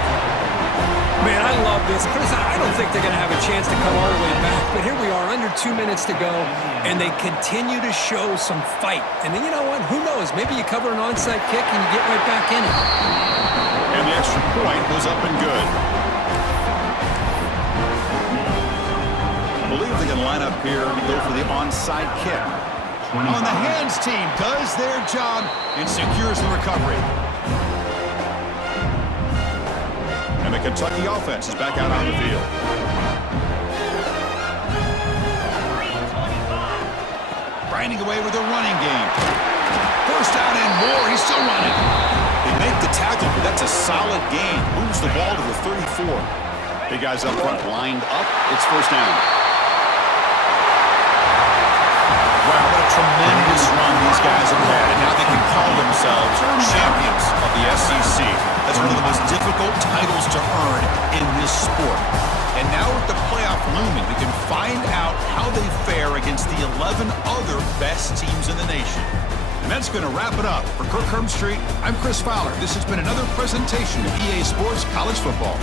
Man, I love this because I don't think they're going to have a chance to come all the way back. But here we are, under 2 minutes to go, and they continue to show some fight. And then you know what? Who knows? Maybe you cover an onside kick and you get right back in it. And the extra point was up and good. I believe they can line up here to go for the onside kick. On the hands team does their job and secures the recovery. And the Kentucky offense is back out on the field. Grinding away with a running game. First down and more. He's still running. They make the tackle, but that's a solid gain. Moves the ball to the 34. Big guys up front lined up. It's first down. Wow, what a tremendous run these guys have had. And now they can call themselves champions of the SEC. That's one of the most difficult titles to earn in this sport. And now with the playoff looming, we can find out how they fare against the 11 other best teams in the nation. And that's going to wrap it up. For Kirk Herbstreit, I'm Chris Fowler. This has been another presentation of EA Sports College Football.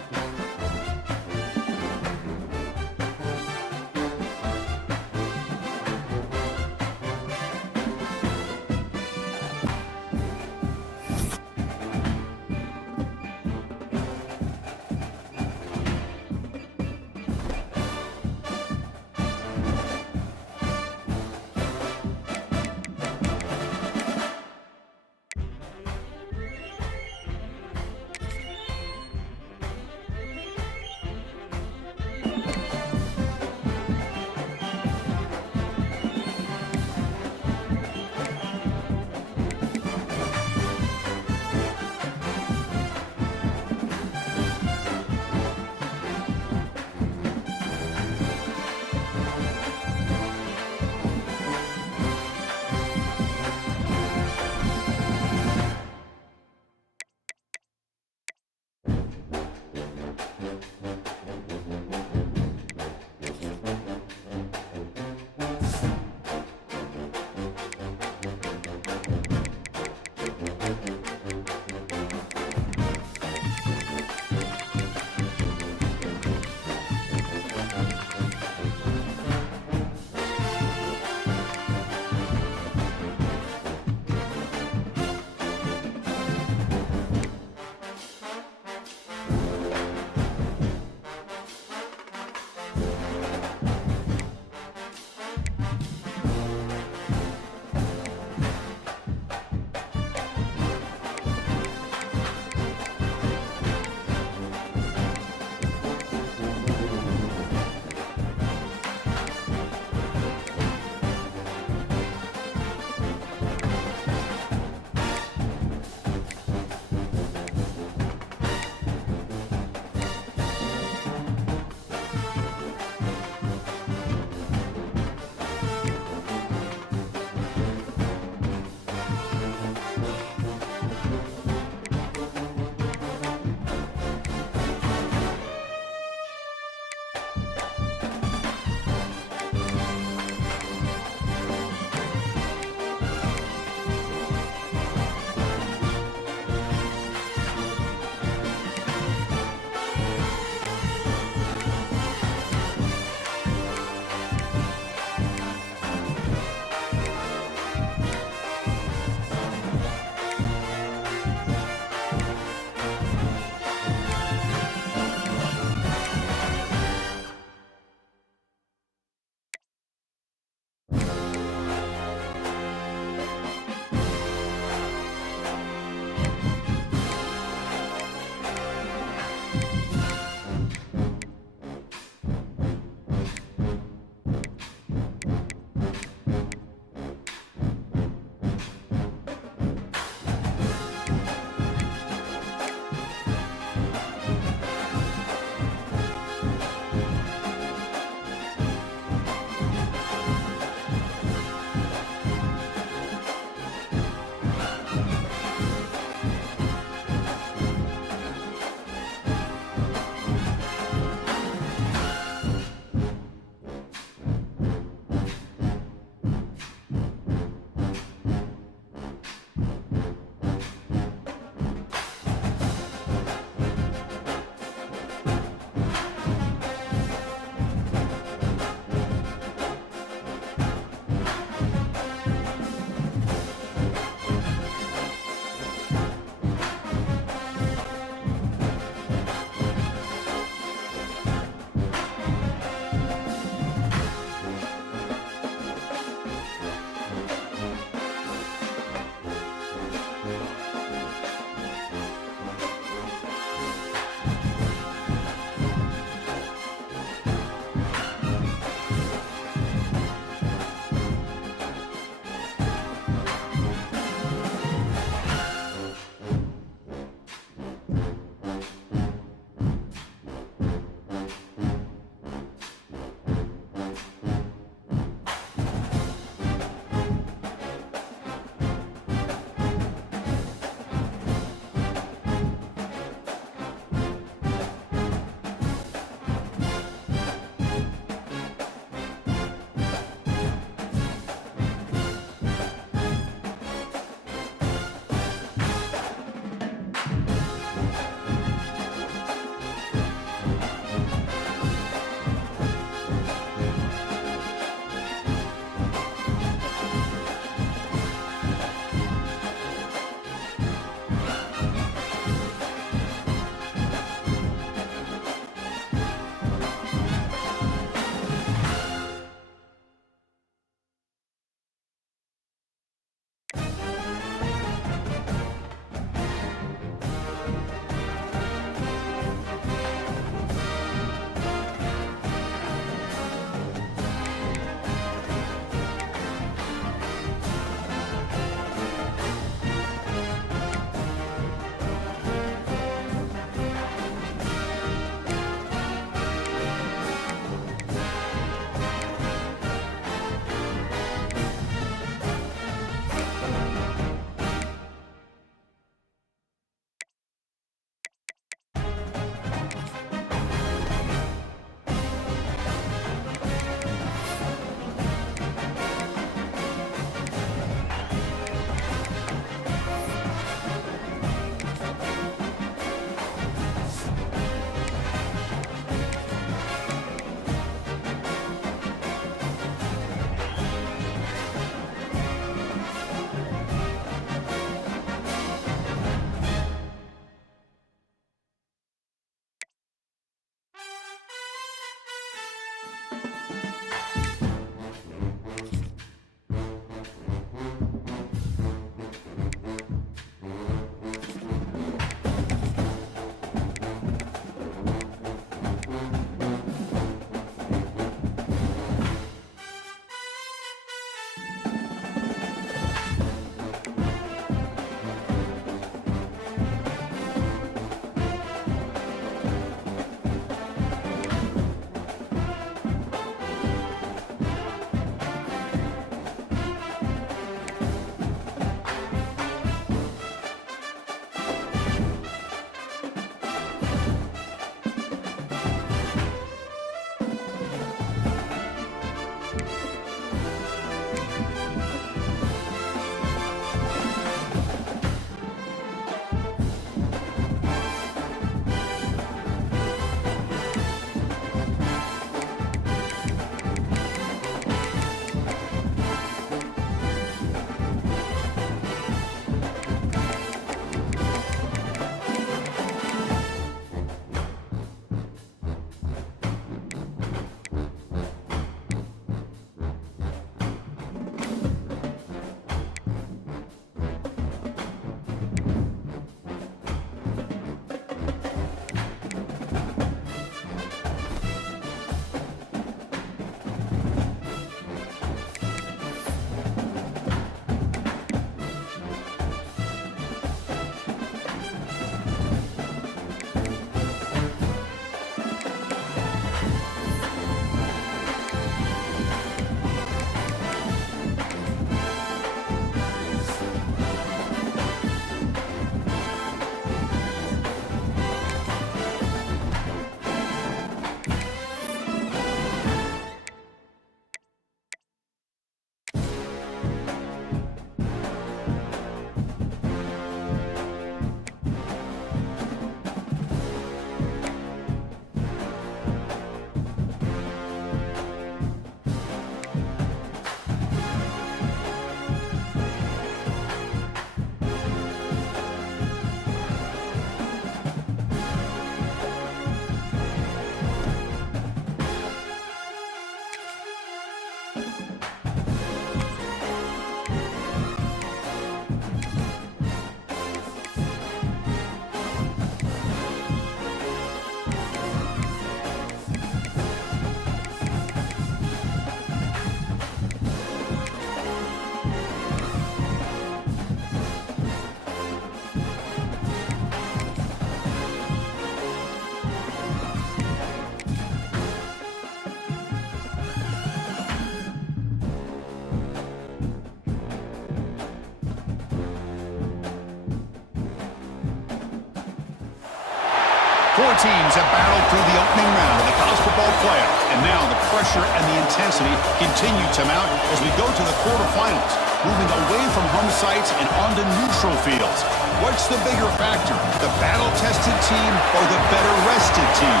Four teams have battled through the opening round of the college football playoff, and now the pressure and the intensity continue to mount as we go to the quarterfinals, moving away from home sites and onto neutral fields. What's the bigger factor, the battle-tested team or the better-rested team?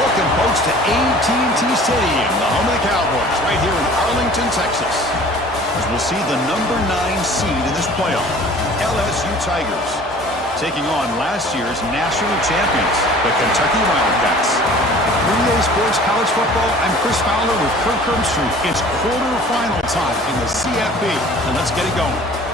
Welcome, folks, to AT&T Stadium, the home of the Cowboys, right here in Arlington, Texas, as we'll see the number 9 seed in this playoff, LSU Tigers, taking on last year's national champions, the Kentucky Wildcats. 3A Sports College Football, I'm Chris Fowler with Kirk Herbstreit. It's quarterfinal time in the CFB, and let's get it going.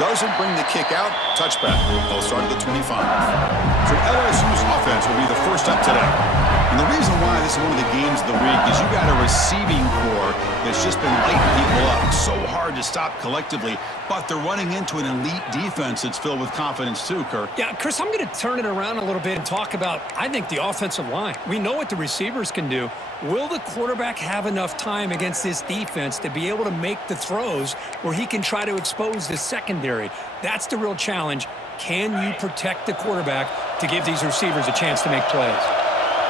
Doesn't bring the kick out. Touchback. They'll start at the 25. So LSU's offense will be the first up today. And the reason why this is one of the games of the week is you got a receiving core that's just been lighting people up. So hard to stop collectively, but they're running into an elite defense that's filled with confidence too, Kirk. Yeah, Chris, I'm going to turn it around a little bit and talk about, I think, the offensive line. We know what the receivers can do. Will the quarterback have enough time against this defense to be able to make the throws where he can try to expose the secondary? That's the real challenge. Can you protect the quarterback to give these receivers a chance to make plays?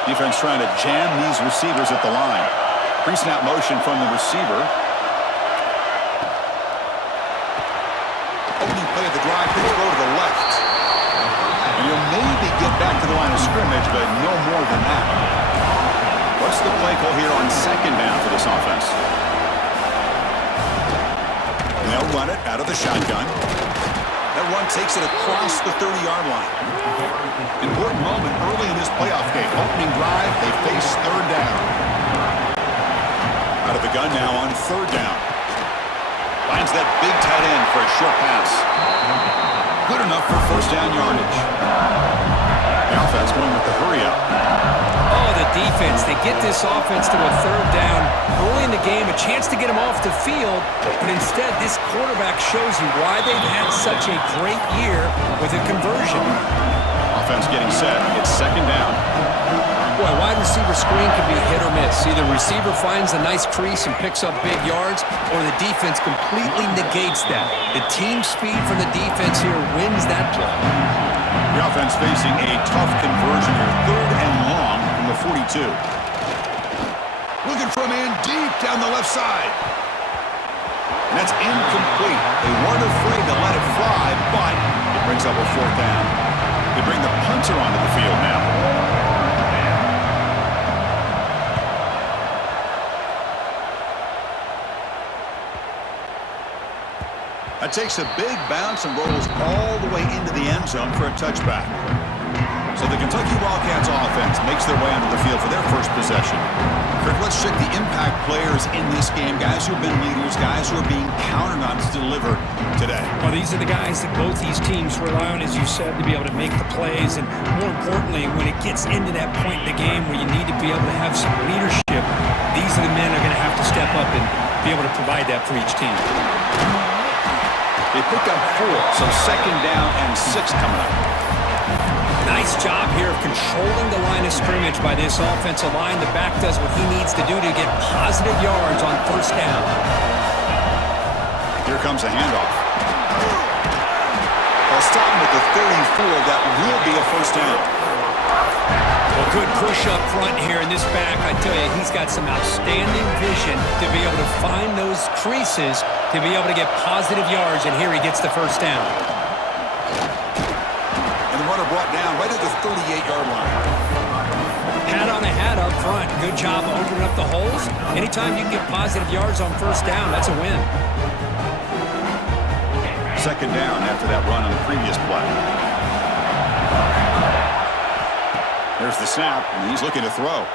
Defense trying to jam these receivers at the line. Pre-snap motion from the receiver. Opening play of the drive, pitch throw to the left. And you'll maybe get back to the line of scrimmage, but no more than that. What's the play call here on second down for this offense? They'll run it out of the shotgun. That run takes it across the 30-yard line. Important moment early in this playoff game. Opening drive, they face third down. Out of the gun now on third down. Finds that big tight end for a short pass. Good enough for first down yardage. The offense going with the hurry up. Oh, the defense. They get this offense to a third down early in the game, a chance to get them off the field, but instead this quarterback shows you why they've had such a great year with a conversion. Offense getting set. It's second down. Boy, wide receiver screen can be hit or miss. Either receiver finds a nice crease and picks up big yards, or the defense completely negates that. The team speed from the defense here wins that play. The offense facing a tough conversion here. Third and long from the 42. Looking for a man deep down the left side. And that's incomplete. They weren't afraid to let it fly, but it brings up a fourth down. They bring the punter onto the field now. That takes a big bounce and rolls all the way into the end zone for a touchback. So the Kentucky Wildcats offense makes their way onto the field for their first possession. Kirk, let's check the impact players in this game, guys who have been leaders, guys who are being counted on to deliver today. Well, these are the guys that both these teams rely on, as you said, to be able to make the plays. And more importantly, when it gets into that point in the game where you need to be able to have some leadership, these are the men that are going to have to step up and be able to provide that for each team. They pick up 4, so second down and 6 coming up. Nice job here of controlling the line of scrimmage by this offensive line. The back does what he needs to do to get positive yards on first down. Here comes a handoff. They'll stop him at the 34. That will be a first down. Well, good push up front here in this back. I tell you, he's got some outstanding vision to be able to find those creases to be able to get positive yards, and here he gets the first down. And the runner brought down right at the 38-yard line. Hat on a hat up front. Good job opening up the holes. Anytime you can get positive yards on first down, that's a win. Second down after that run on the previous play. There's the snap, and he's looking to throw. Oh,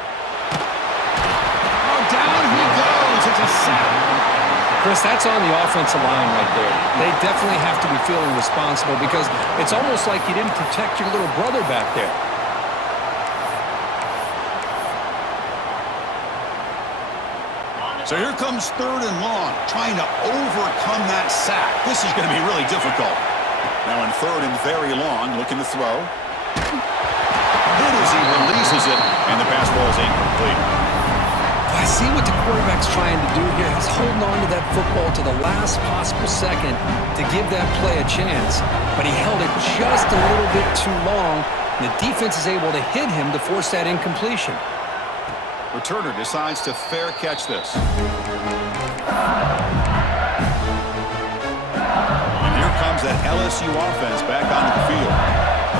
down he goes. It's a sack. Chris, that's on the offensive line right there. They definitely have to be feeling responsible because it's almost like you didn't protect your little brother back there. So here comes third and long, trying to overcome that sack. This is going to be really difficult. Now in third and very long, looking to throw. Hit as he releases it, and the pass ball is incomplete. I see what the quarterback's trying to do here. He's holding on to that football to the last possible second to give that play a chance, but he held it just a little bit too long, and the defense is able to hit him to force that incompletion. Returner decides to fair catch this. And here comes that LSU offense back onto the field.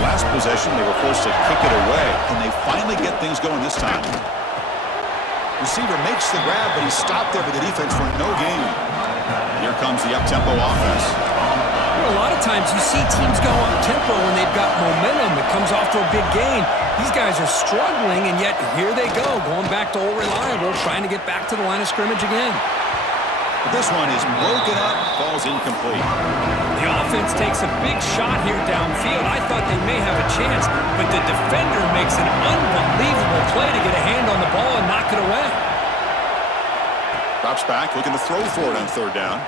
Last possession, they were forced to kick it away, and they finally get things going this time. Receiver makes the grab, but he's stopped there by the defense for no gain. Here comes the up-tempo offense. You know, a lot of times you see teams go up-tempo when they've got momentum. It comes off to a big gain. These guys are struggling, and yet here they go, going back to old reliable, trying to get back to the line of scrimmage again. This one is broken up, falls incomplete. The offense takes a big shot here downfield. I thought they may have a chance, but the defender makes an unbelievable play to get a hand on the ball and knock it away. Drops back, looking to throw for it on third down.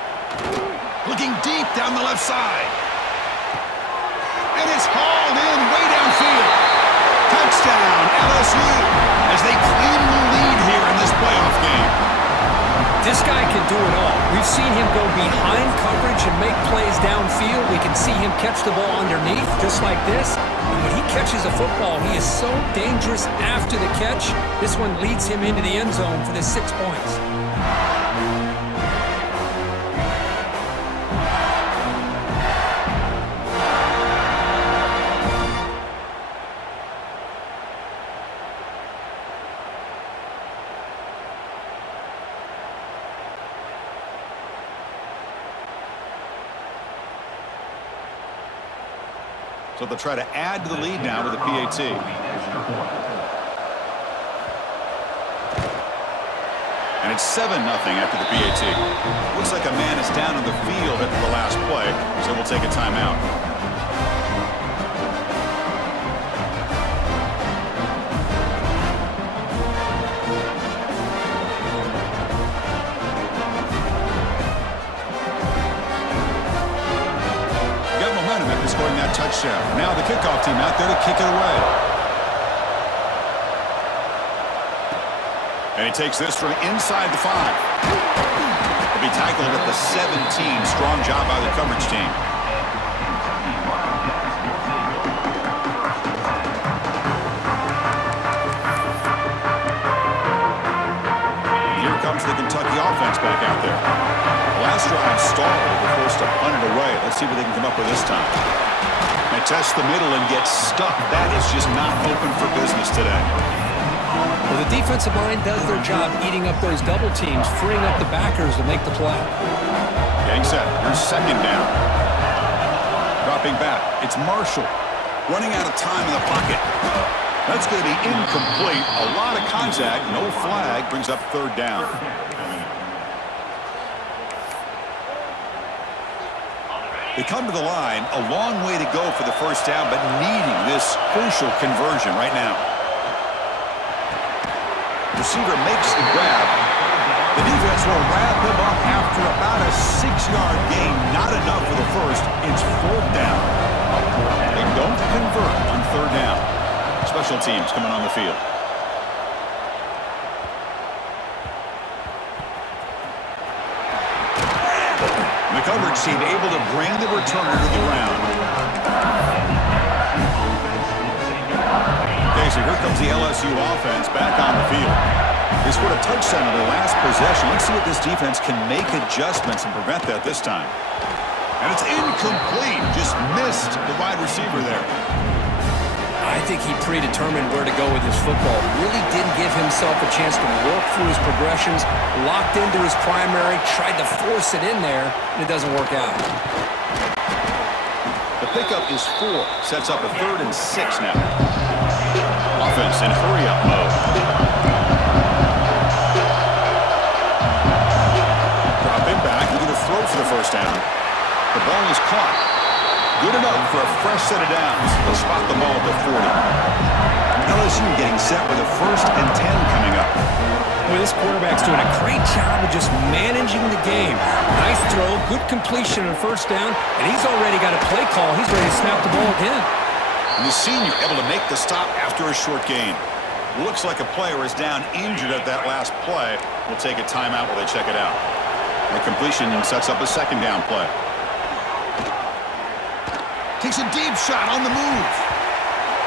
Looking deep down the left side. And it's hauled in way downfield. Touchdown, LSU, as they claim the lead here in this playoff game. This guy can do it all. We've seen him go behind coverage and make plays downfield. We can see him catch the ball underneath, just like this. And when he catches a football, he is so dangerous after the catch. This one leads him into the end zone for the 6 points. So they'll try to add to the lead now with a PAT. And it's 7-0 after the PAT. Looks like a man is down on the field after the last play, so we'll take a timeout. Scoring that touchdown. Now the kickoff team out there to kick it away. And he takes this from inside the 5. He'll be tackled at the 17. Strong job by the coverage team. Here comes the Kentucky offense back out there. Last drive stalled. They're forced to punt it away. Let's see what they can come up with this time. They test the middle and get stuck. That is just not open for business today. Well, the defensive line does their job eating up those double teams, freeing up the backers to make the play. Getting set. Here's second down. Dropping back. It's Marshall. Running out of time in the pocket. That's going to be incomplete. A lot of contact. No flag. Brings up third down. They come to the line, a long way to go for the first down, but needing this crucial conversion right now. Receiver makes the grab. The defense will wrap him up after about a 6-yard gain. Not enough for the first. It's fourth down. They don't convert on third down. Special teams coming on the field. The coverage team able to bring the returner to the ground. Okay, so here comes the LSU offense back on the field. They scored a touchdown in their last possession. Let's see if this defense can make adjustments and prevent that this time. And it's incomplete. Just missed the wide receiver there. I think he predetermined where to go with his football. Really didn't give himself a chance to work through his progressions, locked into his primary, tried to force it in there, and it doesn't work out. The pickup is 4. Sets up a 3rd and 6 now. Offense in hurry-up mode. Dropping back, looking to throw for the first down. The ball is caught. Good enough for a fresh set of downs. They'll spot the ball at the 40. LSU getting set with a 1st and 10 coming up. Well, this quarterback's doing a great job of just managing the game. Nice throw, good completion on first down, and he's already got a play call. He's ready to snap the ball again. And the senior able to make the stop after a short gain. Looks like a player is down injured at that last play. We'll take a timeout while they check it out. The completion sets up a 2nd down play. Takes a deep shot on the move.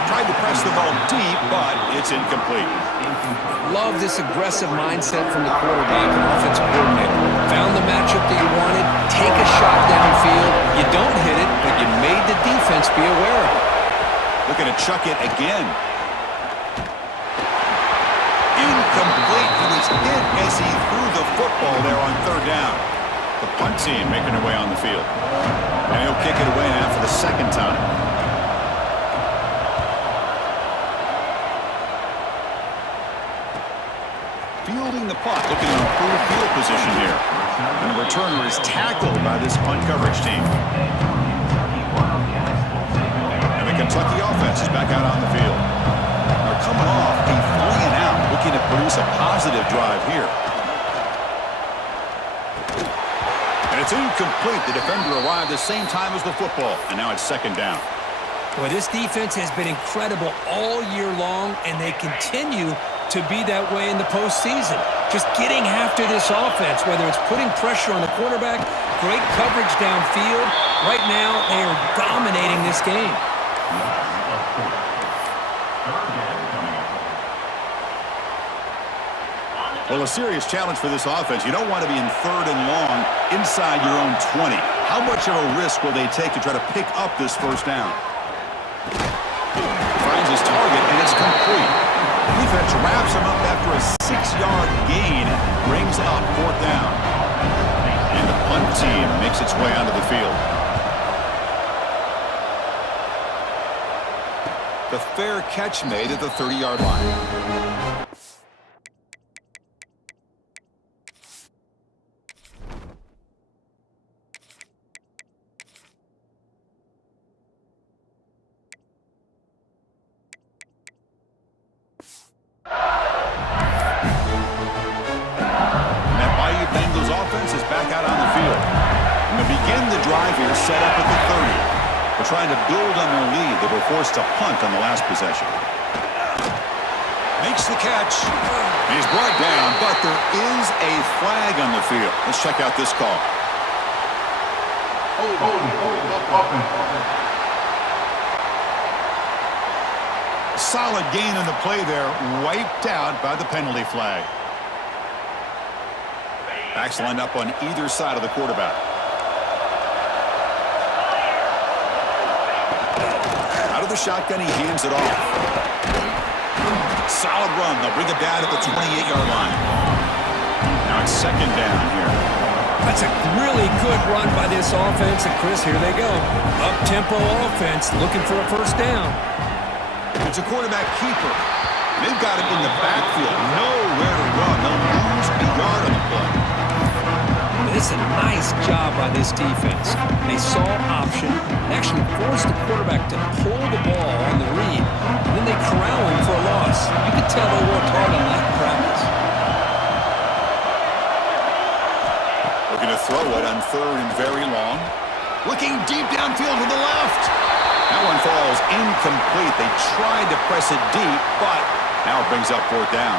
Tried to press the ball deep, but it's incomplete. Love this aggressive mindset from the quarterback and offensive coordinator. Found the matchup that you wanted, take a shot downfield. You don't hit it, but you made the defense be aware of it. Looking to chuck it again. Incomplete. He was hit as he threw the football there on 3rd down. The punt team making their way on the field. And he'll kick it away now for the 2nd time. Fielding the punt, looking to improve field field position here. And the returner is tackled by this punt coverage team. And the Kentucky offense is back out on the field. They're coming off a 3-and-out, looking to produce a positive drive here. And it's incomplete. The defender arrived the same time as the football, and now it's second down. Well, this defense has been incredible all year long, and they continue to be that way in the postseason. Just getting after this offense, whether it's putting pressure on the quarterback, great coverage downfield. Right now, they are dominating this game. Well, a serious challenge for this offense. You don't want to be in 3rd and long inside your own 20. How much of a risk will they take to try to pick up this first down? Finds his target, and it's complete. Defense wraps him up after a 6-yard gain, brings up 4th down. And the punt team makes its way onto the field. The fair catch made at the 30-yard line. Trying to build on their lead. They were forced to punt on the last possession. Makes the catch. He's brought down, but there is a flag on the field. Let's check out this call. Solid gain on the play there, wiped out by the penalty flag. Backs lined up on either side of the quarterback. The shotgun, he hands it off. Solid run. They'll bring it down at the 28-yard line. Now it's second down here. That's a really good run by this offense. And, Chris, here they go. Up-tempo offense looking for a first down. It's a quarterback keeper. They've got him in the backfield. Nowhere to run. They'll lose a yard on the play. It's a nice job by this defense. They saw option, actually forced the quarterback to pull the ball on the read, and then they corral him for a loss. You could tell they worked hard on that in practice. Looking to throw it on 3rd and very long. Looking deep downfield to the left. That one falls incomplete. They tried to press it deep, but now it brings up 4th down.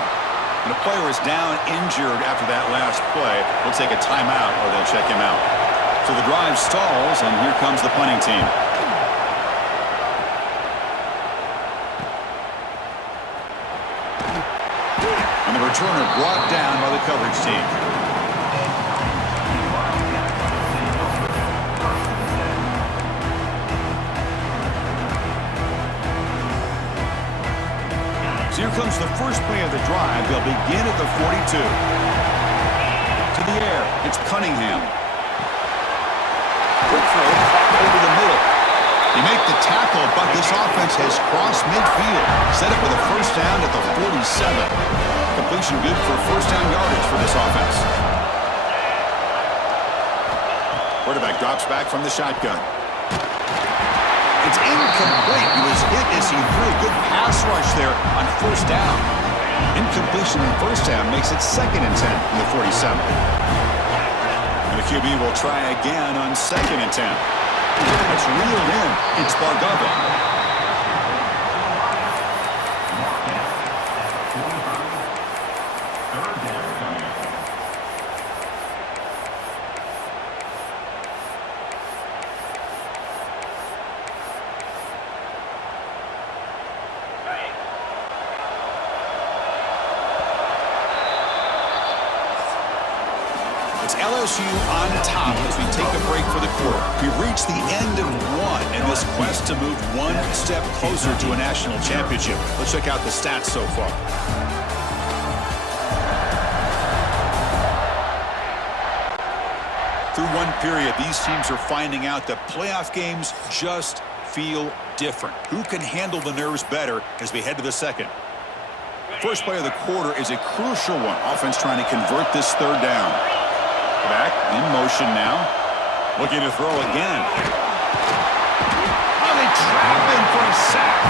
And the player is down injured after that last play. They'll take a timeout or they'll check him out. So the drive stalls, and here comes the punting team. And the returner brought down by the coverage team. So here comes the first play of the drive. They'll begin at the 42. To the air, it's Cunningham. Quick throw over the middle. They make the tackle, but this offense has crossed midfield. Set up with a first down at the 47. Completion good for first down yardage for this offense. Quarterback drops back from the shotgun. It's incomplete. He was hit as he threw. Good pass rush there on first down. Incompletion on first down makes it 2nd and 10 from the 47. And the QB will try again on 2nd and 10. That's reeled in. It's Bargava. LSU on top as we take a break for the quarter. We've reached the end of one in this quest to move one step closer to a national championship. Let's check out the stats so far. Through one period, these teams are finding out that playoff games just feel different. Who can handle the nerves better as we head to the second? First play of the quarter is a crucial one. Offense trying to convert this third down. Back in motion now. Looking to throw again. Oh, they trap him for a sack.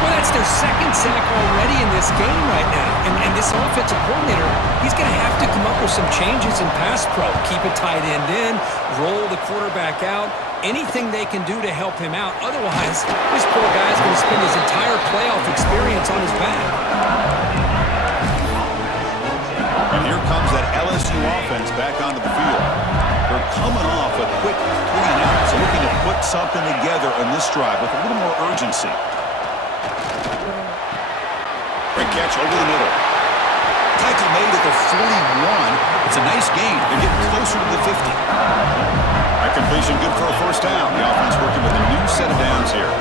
Well, that's their second sack already in this game right now. And this offensive coordinator, he's going to have to come up with some changes in pass pro. Keep a tight end in, roll the quarterback out, anything they can do to help him out. Otherwise, this poor guy's going to spend his entire playoff experience on his back. And here comes that LSU offense back onto the field. They're coming off a quick 3-and-out, so looking to put something together on this drive with a little more urgency. Great catch over the middle. Tackle made at the 41. It's a nice gain. They're getting closer to the 50. That completion good for a first down. The offense working with a new set of downs here.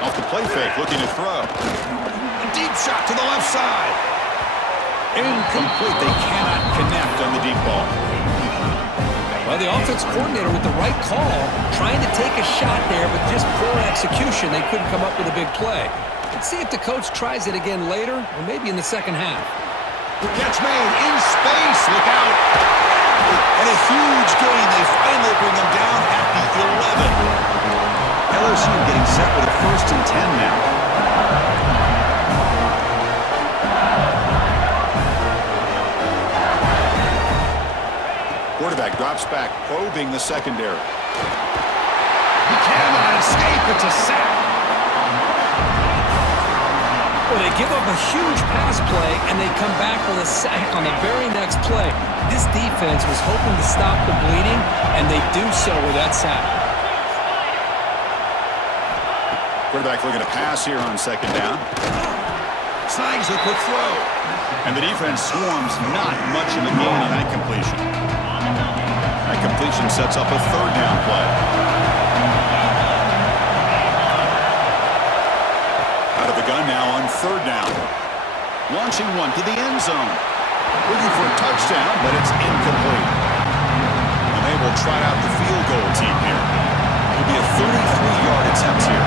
Off the play fake, looking to throw. A deep shot to the left side. Incomplete. They cannot connect on the deep ball. Well, the offense coordinator with the right call, trying to take a shot there, but just poor execution. They couldn't come up with a big play. Let's see if the coach tries it again later, or maybe in the second half. Catch made in space. Look out. And a huge gain. They finally bring him down at the 11. LSU getting set with a 1st and 10 now. Quarterback drops back, probing the secondary. He cannot escape. It's a sack. Well, they give up a huge pass play, and they come back with a sack on the very next play. This defense was hoping to stop the bleeding, and they do so with that sack. Quarterback looking to pass here on second down. Snags the quick throw. And the defense swarms not much of a gain on that completion. That completion sets up a third down play. Out of the gun now on third down. Launching one to the end zone. Looking for a touchdown, but it's incomplete. And they will try out the field goal team here. It will be a 33-yard attempt here.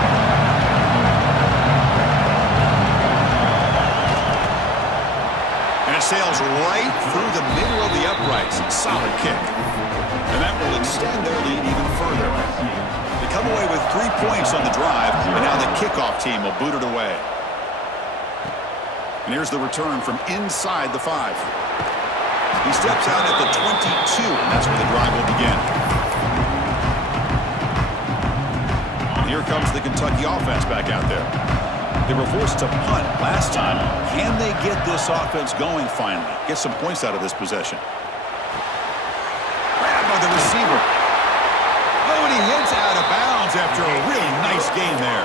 And it sails right through the middle of the uprights. Solid kick. And that will extend their lead even further. They come away with 3 points on the drive, and now the kickoff team will boot it away. And here's the return from inside the 5. He steps out at the 22, and that's where the drive will begin. And here comes the Kentucky offense back out there. They were forced to punt last time. Can they get this offense going finally? Get some points out of this possession. By the receiver. Oh, and he hits out of bounds after a really nice gain there.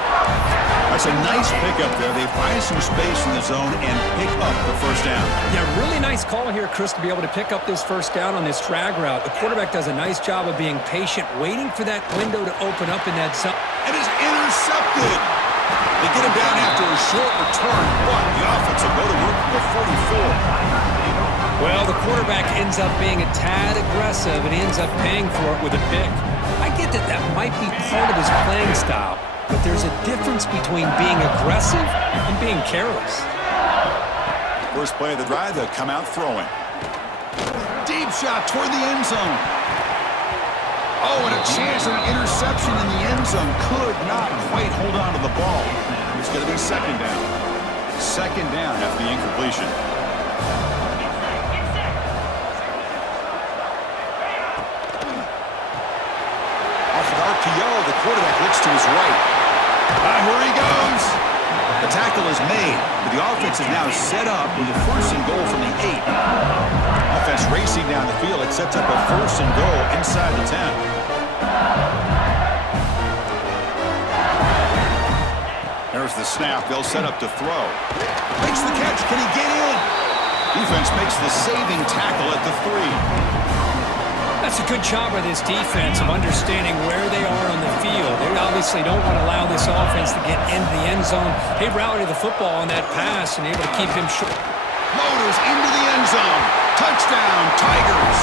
That's a nice pickup there. They find some space in the zone and pick up the first down. Yeah, really nice call here, Chris, to be able to pick up this first down on this drag route. The quarterback does a nice job of being patient, waiting for that window to open up in that zone. And is intercepted. They get him down after a short return, but the offense will go to work for 44. Well, the quarterback ends up being a tad aggressive, and he ends up paying for it with a pick. I get that that might be part of his playing style, but there's a difference between being aggressive and being careless. First play of the drive, they'll come out throwing. Deep shot toward the end zone. Oh, and a chance of interception in the end zone. Could not quite hold on to the ball. It's going to be second down. Second down after the incompletion. RPO, the quarterback looks to his right. Here he goes. The tackle is made, but the offense is now set up with a 1st and goal from the 8. Offense racing down the field. It sets up a 1st and goal inside the 10. There's the snap. They'll set up to throw. Makes the catch. Can he get in? Defense makes the saving tackle at the 3. That's a good job by this defense of understanding where they are on the field. They obviously don't want to allow this offense to get into the end zone. They routed the football on that pass and able to keep him short. Motors into the end zone. Touchdown, Tigers.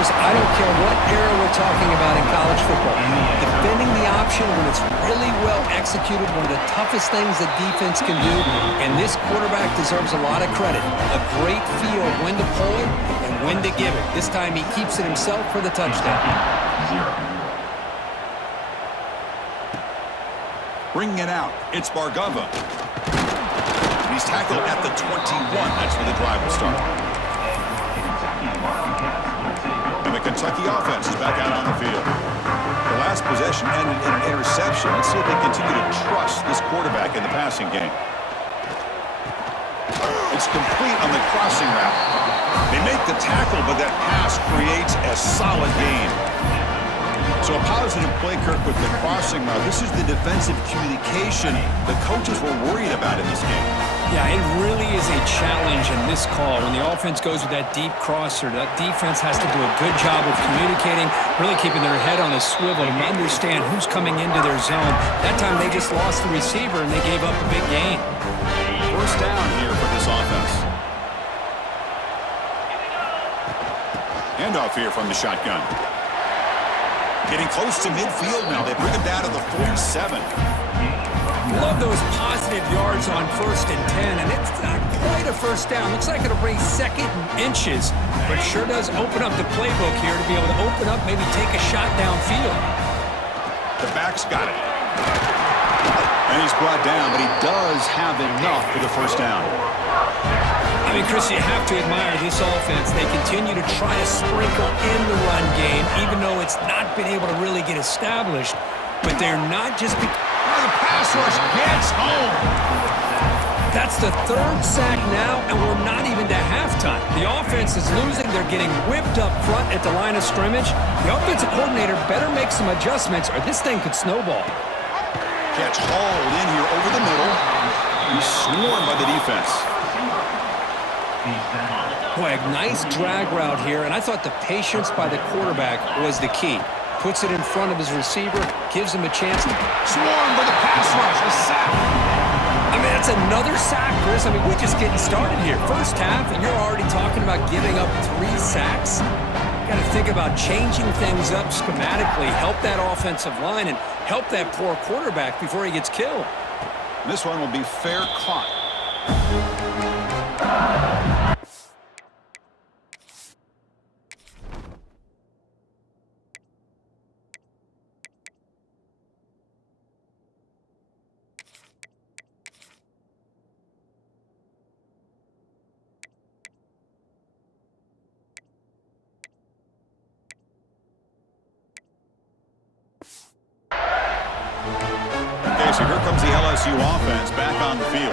Chris, I don't care what era we're talking about in college football. Defending the option when it's really well executed, one of the toughest things that defense can do, and this quarterback deserves a lot of credit. A great feel of when to pull it and when to give it. This time he keeps it himself for the touchdown. 0. Bringing it out, it's Bargava. He's tackled at the 21. That's where the drive will start. And the Kentucky offense is back out on the field. The last possession ended in an interception. Let's see if they continue to trust this quarterback in the passing game. It's complete on the crossing route. They make the tackle, but that pass creates a solid gain. So a positive play, Kirk, with the crossing route. This is the defensive communication the coaches were worried about in this game. Yeah, it really is a challenge in this call. When the offense goes with that deep crosser, that defense has to do a good job of communicating, really keeping their head on a swivel to understand who's coming into their zone. That time they just lost the receiver and they gave up a big gain. First down here for this offense. Handoff here from the shotgun. Getting close to midfield now. They bring him down to the 47. Love those positive yards on 1st and 10, and it's not quite a first down. Looks like it'll bring 2nd and inches, but sure does open up the playbook here to be able to open up, maybe take a shot downfield. The back's got it. And he's brought down, but he does have enough for the first down. I mean, Chris, you have to admire this offense. They continue to try to sprinkle in the run game, even though it's not been able to really get established. But they're not just... The pass rush gets home. That's the 3rd sack now, and we're not even to halftime. The offense is losing. They're getting whipped up front at the line of scrimmage. The offensive coordinator better make some adjustments, or this thing could snowball. Catch hauled in here over the middle. He's swarmed by the defense. Boy, a nice drag route here, and I thought the patience by the quarterback was the key. Puts it in front of his receiver, gives him a chance. Swarmed by the pass rush, a sack. I mean, that's another sack, Chris. I mean, we're just getting started here. First half, and you're already talking about giving up 3 sacks. Got to think about changing things up schematically, help that offensive line, and help that poor quarterback before he gets killed. This one will be fair caught. So here comes the LSU offense back on the field.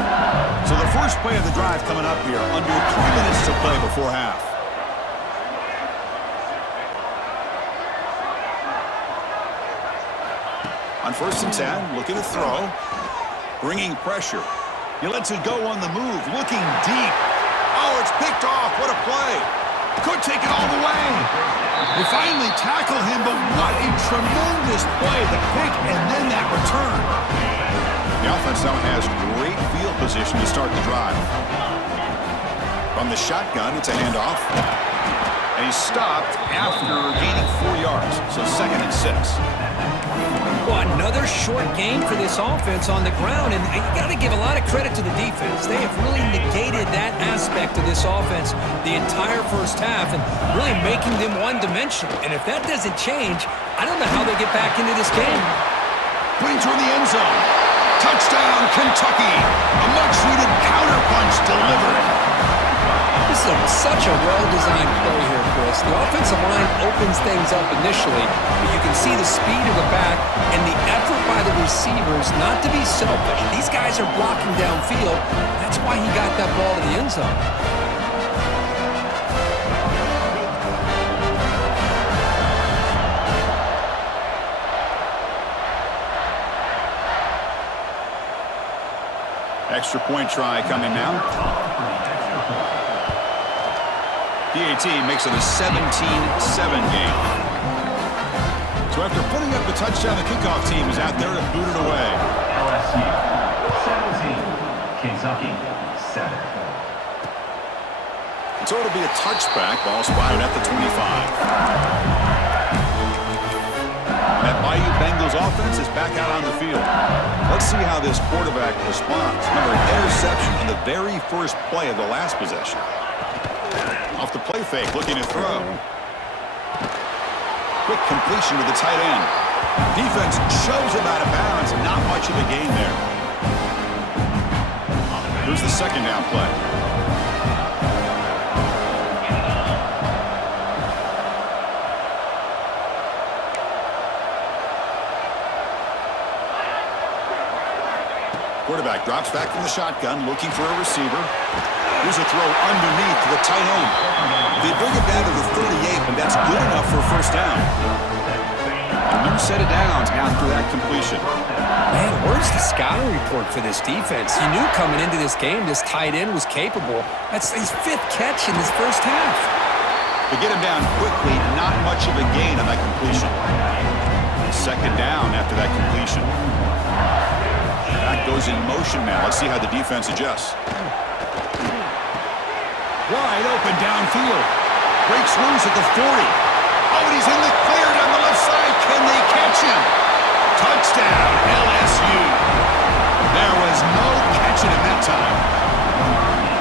So the first play of the drive coming up here, under 3 minutes to play before half. On 1st and 10, looking to throw. Bringing pressure. He lets it go on the move, looking deep. Oh, it's picked off. What a play. Could take it all the way. They finally tackle him, but what a tremendous play. The pick and then that return. The offense now has great field position to start the drive. From the shotgun, it's a handoff. And he's stopped after gaining 4 yards, so 2nd and 6. Well, another short game for this offense on the ground, and you got to give a lot of credit to the defense. They have really negated that aspect of this offense the entire first half and really making them one-dimensional. And if that doesn't change, I don't know how they get back into this game. Putting toward the end zone. Touchdown, Kentucky. A much-needed counterpunch delivered. This is such a well-designed play here, Chris. The offensive line opens things up initially, but you can see the speed of the back and the effort by the receivers not to be selfish. These guys are blocking downfield. That's why he got that ball to the end zone. Extra point try coming now. PAT makes it a 17-7 game. So after putting up the touchdown, the kickoff team is out there to boot it away. LSU 17, Kentucky 7. So it'll be a touchback. Ball spotted at the 25. That Bayou Bengals offense is back out on the field. Let's see how this quarterback responds. Remember, an interception in the very first play of the last possession. Off the play fake, looking to throw. Quick completion to the tight end. Defense shoves him out of bounds. Not much of a gain there. Here's the second down play. Quarterback drops back from the shotgun, looking for a receiver. Here's a throw underneath to the tight end. They bring it down to the 38, but that's good enough for a first down. A new set of downs after that completion. Man, where's the scouting report for this defense? You knew coming into this game this tight end was capable. That's his 5th catch in this first half. They get him down quickly, not much of a gain on that completion. Second down after that completion. Back goes in motion now. Let's see how the defense adjusts. Wide open downfield. Breaks loose at the 40. Oh, and he's in the clear down the left side. Can they catch him? Touchdown, LSU. There was no catching him that time.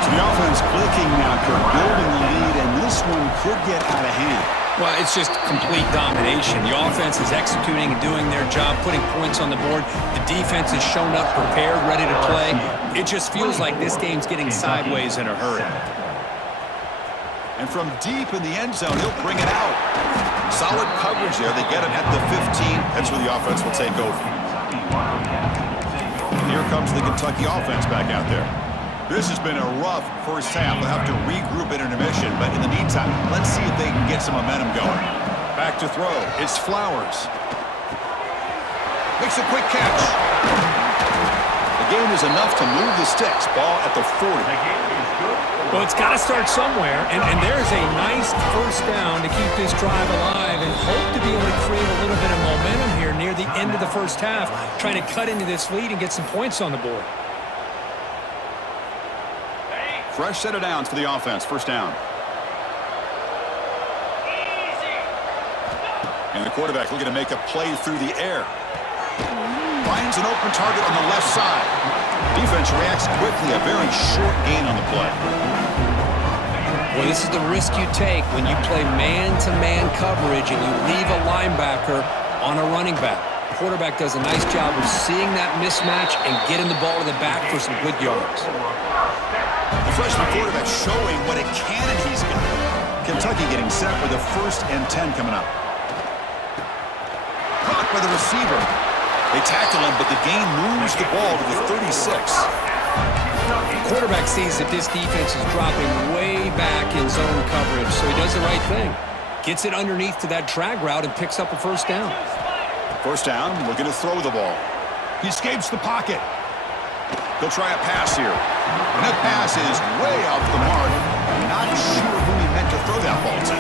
So the offense clicking now, Kirk, building the lead, and this one could get out of hand. Well, it's just complete domination. The offense is executing and doing their job, putting points on the board. The defense is shown up, prepared, ready to play. It just feels like this game's getting sideways in a hurry. And from deep in the end zone, he'll bring it out. Solid coverage there. They get him at the 15. That's where the offense will take over. And here comes the Kentucky offense back out there. This has been a rough first half. They'll have to regroup at intermission, but in the meantime, let's see if they can get some momentum going. Back to throw. It's Flowers. Makes a quick catch. The game is enough to move the sticks. Ball at the 40. Well, it's got to start somewhere, and there's a nice first down to keep this drive alive and hope to be able to create a little bit of momentum here near the end of the first half, trying to cut into this lead and get some points on the board. Fresh set of downs for the offense. First down. And the quarterback looking to make a play through the air. Finds an open target on the left side. Defense reacts quickly. A very short gain on the play. Well, this is the risk you take when you play man-to-man coverage and you leave a linebacker on a running back. The quarterback does a nice job of seeing that mismatch and getting the ball to the back for some good yards. The freshman quarterback showing what a cannon he's got. Kentucky getting set with a 1st and 10 coming up. Caught by the receiver. They tackle him, but the gain moves the ball to the 36. The quarterback sees that this defense is dropping way back in zone coverage, so he does the right thing. Gets it underneath to that drag route and picks up a first down. First down, looking to throw the ball. He escapes the pocket. He'll try a pass here. And that pass is way off the mark. Not sure who he meant to throw that ball to.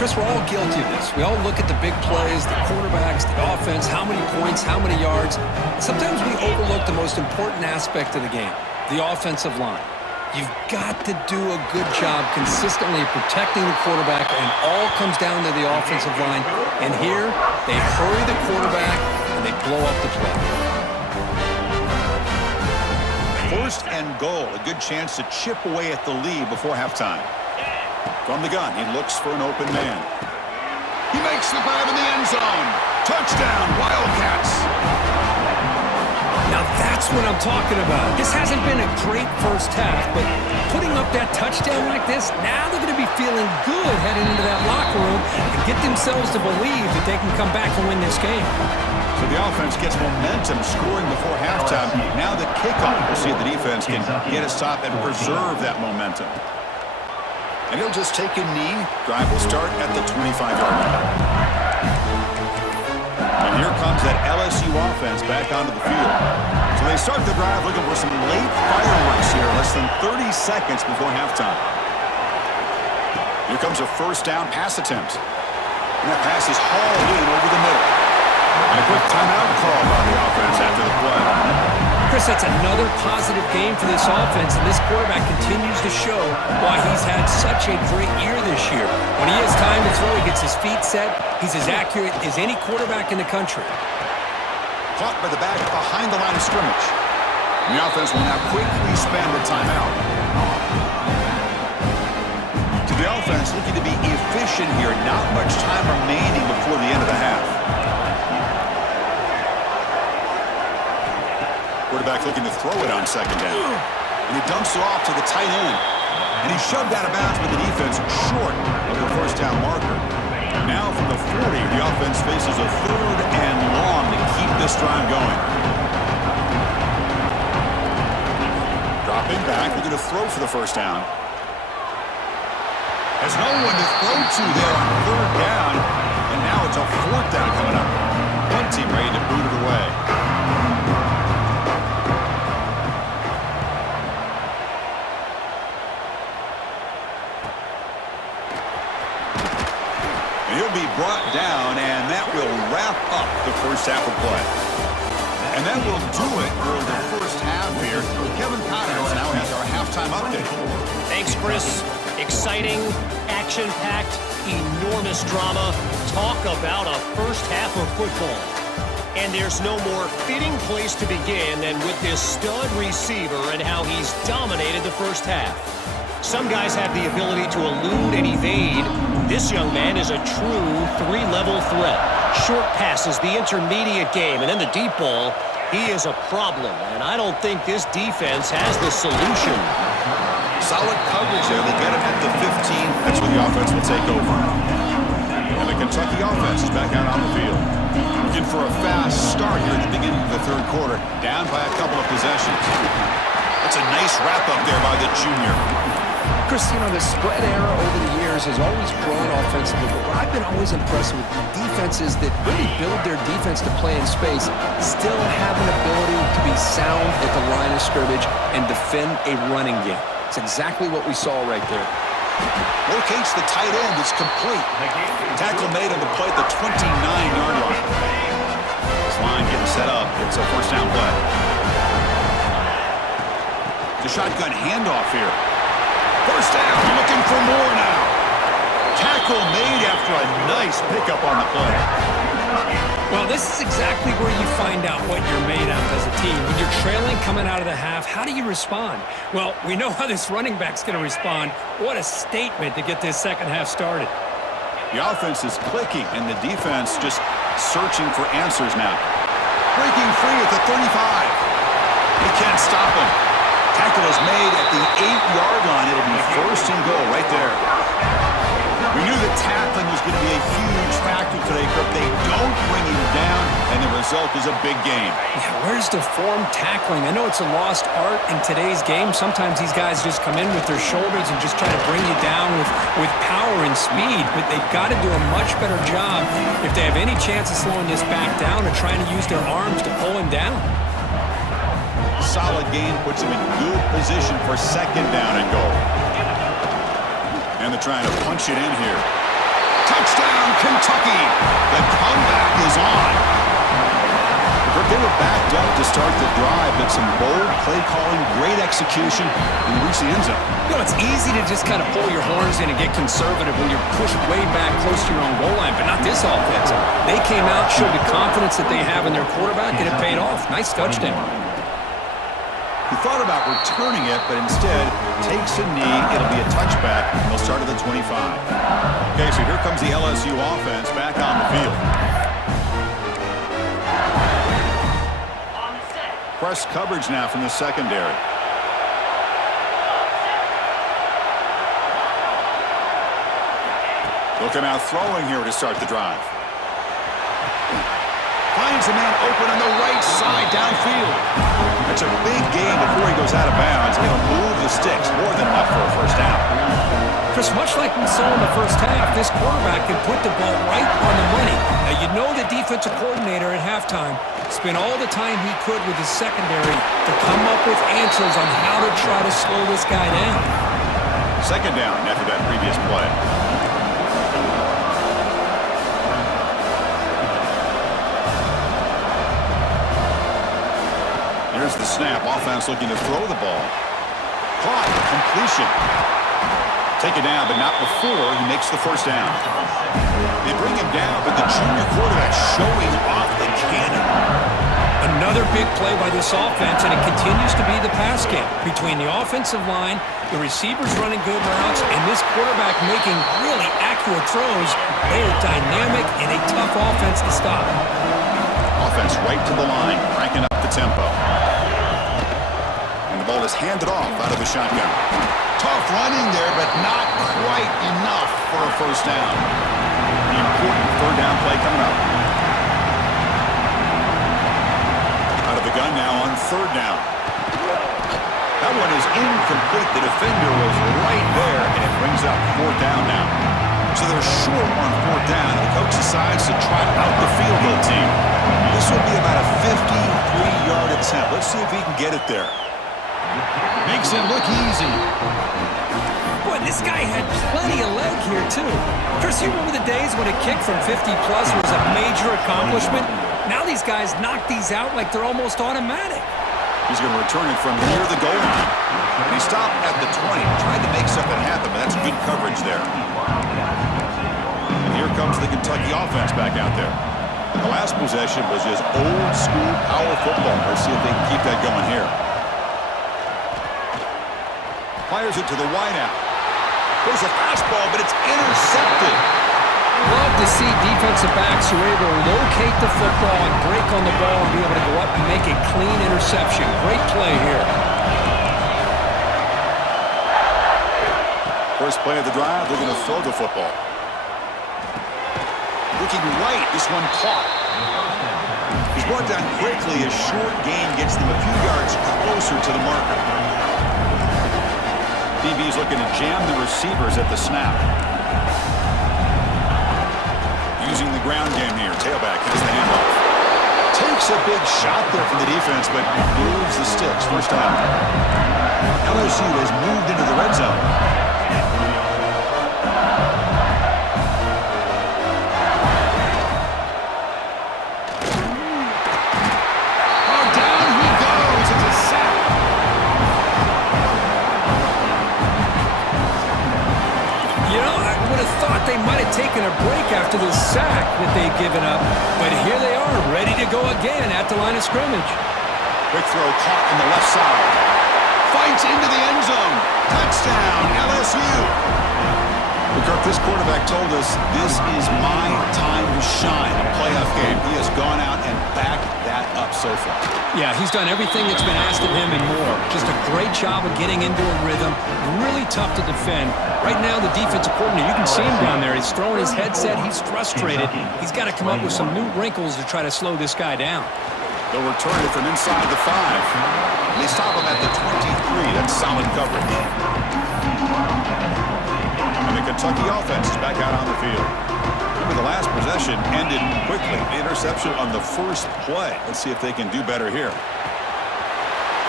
Chris, we're all guilty of this. We all look at the big plays, the quarterbacks, the offense, how many points, how many yards. Sometimes we overlook the most important aspect of the game, the offensive line. You've got to do a good job consistently protecting the quarterback, and all comes down to the offensive line. And here, they hurry the quarterback, and they blow up the play. 1st and goal, a good chance to chip away at the lead before halftime. From the gun, he looks for an open man. He makes the grab in the end zone. Touchdown, Wildcats. Now that's what I'm talking about. This hasn't been a great first half, but putting up that touchdown like this, now they're going to be feeling good heading into that locker room and get themselves to believe that they can come back and win this game. So the offense gets momentum scoring before halftime. Now the kickoff. We'll see if the defense can get a stop and preserve that momentum. And he'll just take a knee. Drive will start at the 25-yard line. And here comes that LSU offense back onto the field. So they start the drive looking for some late fireworks here, less than 30 seconds before halftime. Here comes a first down pass attempt. And that pass is hauled in over the middle. And a quick timeout call by the offense after the play. Chris, that's another positive game for this offense, and this quarterback continues to show why he's had such a great year this year. When he has time to throw, he gets his feet set. He's as accurate as any quarterback in the country. Caught by the back behind the line of scrimmage. And the offense will now quickly spend a timeout. To the offense, looking to be efficient here. Not much time remaining before the end of the half. Quarterback looking to throw it on second down. And he dumps it off to the tight end. And he's shoved out of bounds with the defense short of the first down marker. Now from the 40, the offense faces a 3rd and long to keep this drive going. Dropping back, they're going to throw for the first down. Has no one to throw to there on 3rd down. And now it's a 4th down coming up. One team ready to boot it away. Be brought down, and that will wrap up the first half of play. And that will do it for the first half here. Kevin Connors now has our halftime update. Thanks, Chris. Exciting, action-packed, enormous drama. Talk about a first half of football. And there's no more fitting place to begin than with this stud receiver and how he's dominated the first half. Some guys have the ability to elude and evade. This young man is a true 3-level threat. Short passes, the intermediate game, and then the deep ball. He is a problem, and I don't think this defense has the solution. Solid coverage there. They get him at the 15. That's where the offense will take over. And the Kentucky offense is back out on the field. Looking for a fast start here at the beginning of the 3rd quarter. Down by a couple of possessions. That's a nice wrap-up there by the junior. Chris, you know, the spread era over the years has always grown offensively, but what I've been always impressed with the defenses that really build their defense to play in space still have an ability to be sound at the line of scrimmage and defend a running game. It's exactly what we saw right there. Locates the tight end. It's complete. Tackle made on the play at the 29-yard line. This line getting set up. It's a first down play. The shotgun handoff here. First down, looking for more now. Tackle made after a nice pickup on the play. Well, this is exactly where you find out what you're made of as a team. When you're trailing coming out of the half, how do you respond? Well, we know how this running back's going to respond. What a statement to get this second half started. The offense is clicking, and the defense just searching for answers now. Breaking free at the 35. They can't stop him. Tackle is made at the 8-yard line. It'll be 1st and goal right there. We knew that tackling was going to be a huge factor today, but they don't bring him down, and the result is a big game. Yeah, where's the form tackling? I know it's a lost art in today's game. Sometimes these guys just come in with their shoulders and just try to bring you down with power and speed, but they've got to do a much better job if they have any chance of slowing this back down or trying to use their arms to pull him down. Solid game puts him in good position for 2nd down and goal. And they're trying to punch it in here. Touchdown, Kentucky! The comeback is on. They were backed up to start the drive, but some bold play calling, great execution, and reach the end zone. You know, it's easy to just kind of pull your horns in and get conservative when you're pushed way back close to your own goal line, but not this offense. They came out, showed the confidence that they have in their quarterback, and it paid off. Nice touchdown. He thought about returning it, but instead takes a knee. It'll be a touchback. They'll start at the 25. Okay, so here comes the LSU offense back on the field. Press coverage now from the secondary. Looking out throwing here to start the drive. Finds a man open on the right side downfield. That's a big gain before he goes out of bounds. He'll move the sticks more than enough for a first down. Chris, much like we saw in the first half, this quarterback can put the ball right on the money. Now, you know the defensive coordinator at halftime spent all the time he could with his secondary to come up with answers on how to try to slow this guy down. 2nd down after that previous play. Here's the snap. offense looking to throw the ball. Caught, completion. Take it down, but not before he makes the first down. They bring him down, but the junior quarterback showing off the cannon. Another big play by this offense, and it continues to be the pass game between the offensive line, the receivers running good routes, and this quarterback making really accurate throws. They are dynamic and a tough offense to stop. Offense right to the line, cranking up the tempo. And the ball is handed off out of the shotgun. Tough running there, but not quite enough for a first down. The important third down play coming up. Out of the gun now on third down. That one is incomplete. The defender was right there, and it brings up fourth down now. So they're short on fourth down, and the coach decides to trot out the field goal team. This will be about a 53-yard attempt. Let's see if he can get it there. Makes it look easy. Boy, this guy had plenty of leg here, too. Chris, you remember the days when a kick from 50-plus was a major accomplishment? Now these guys knock these out like they're almost automatic. He's going to return it from near the goal line. And he stopped at the 20. Tried to make something happen, but that's good coverage there. And here comes the Kentucky offense back out there. The last possession was just old-school power football. Let's see if they can keep that going here. Fires it to the wideout. There's a fastball, but it's intercepted. Love to see defensive backs who are able to locate the football and break on the ball and be able to go up and make a clean interception. Great play here. First play of the drive, they're going to throw the football. Looking right, this one caught. He's brought down quickly. A short gain gets them a few yards closer to the marker. DB's looking to jam the receivers at the snap. Using the ground game here. Tailback has the handoff. Takes a big shot there from the defense, but moves the sticks. First down. LSU has moved into the red zone. They might have taken a break after the sack that they'd given up, but here they are, ready to go again at the line of scrimmage. Quick throw caught on the left side. Fights into the end zone. Touchdown, LSU. Well, Kirk, this quarterback told us this is my time to shine. A playoff game. He has gone out and backed that up so far. Yeah, he's done everything that's been asked of him and more. Just a great job of getting into a rhythm. Really tough to defend. Right now, the defensive coordinator, you can see him down there. He's throwing his headset. He's frustrated. He's got to come up with some new wrinkles to try to slow this guy down. They'll return it from inside the 5. They stop him at the 23. That's solid coverage. And the Kentucky offense is back out on the field. Remember, the last possession ended quickly. The interception on the first play. Let's see if they can do better here.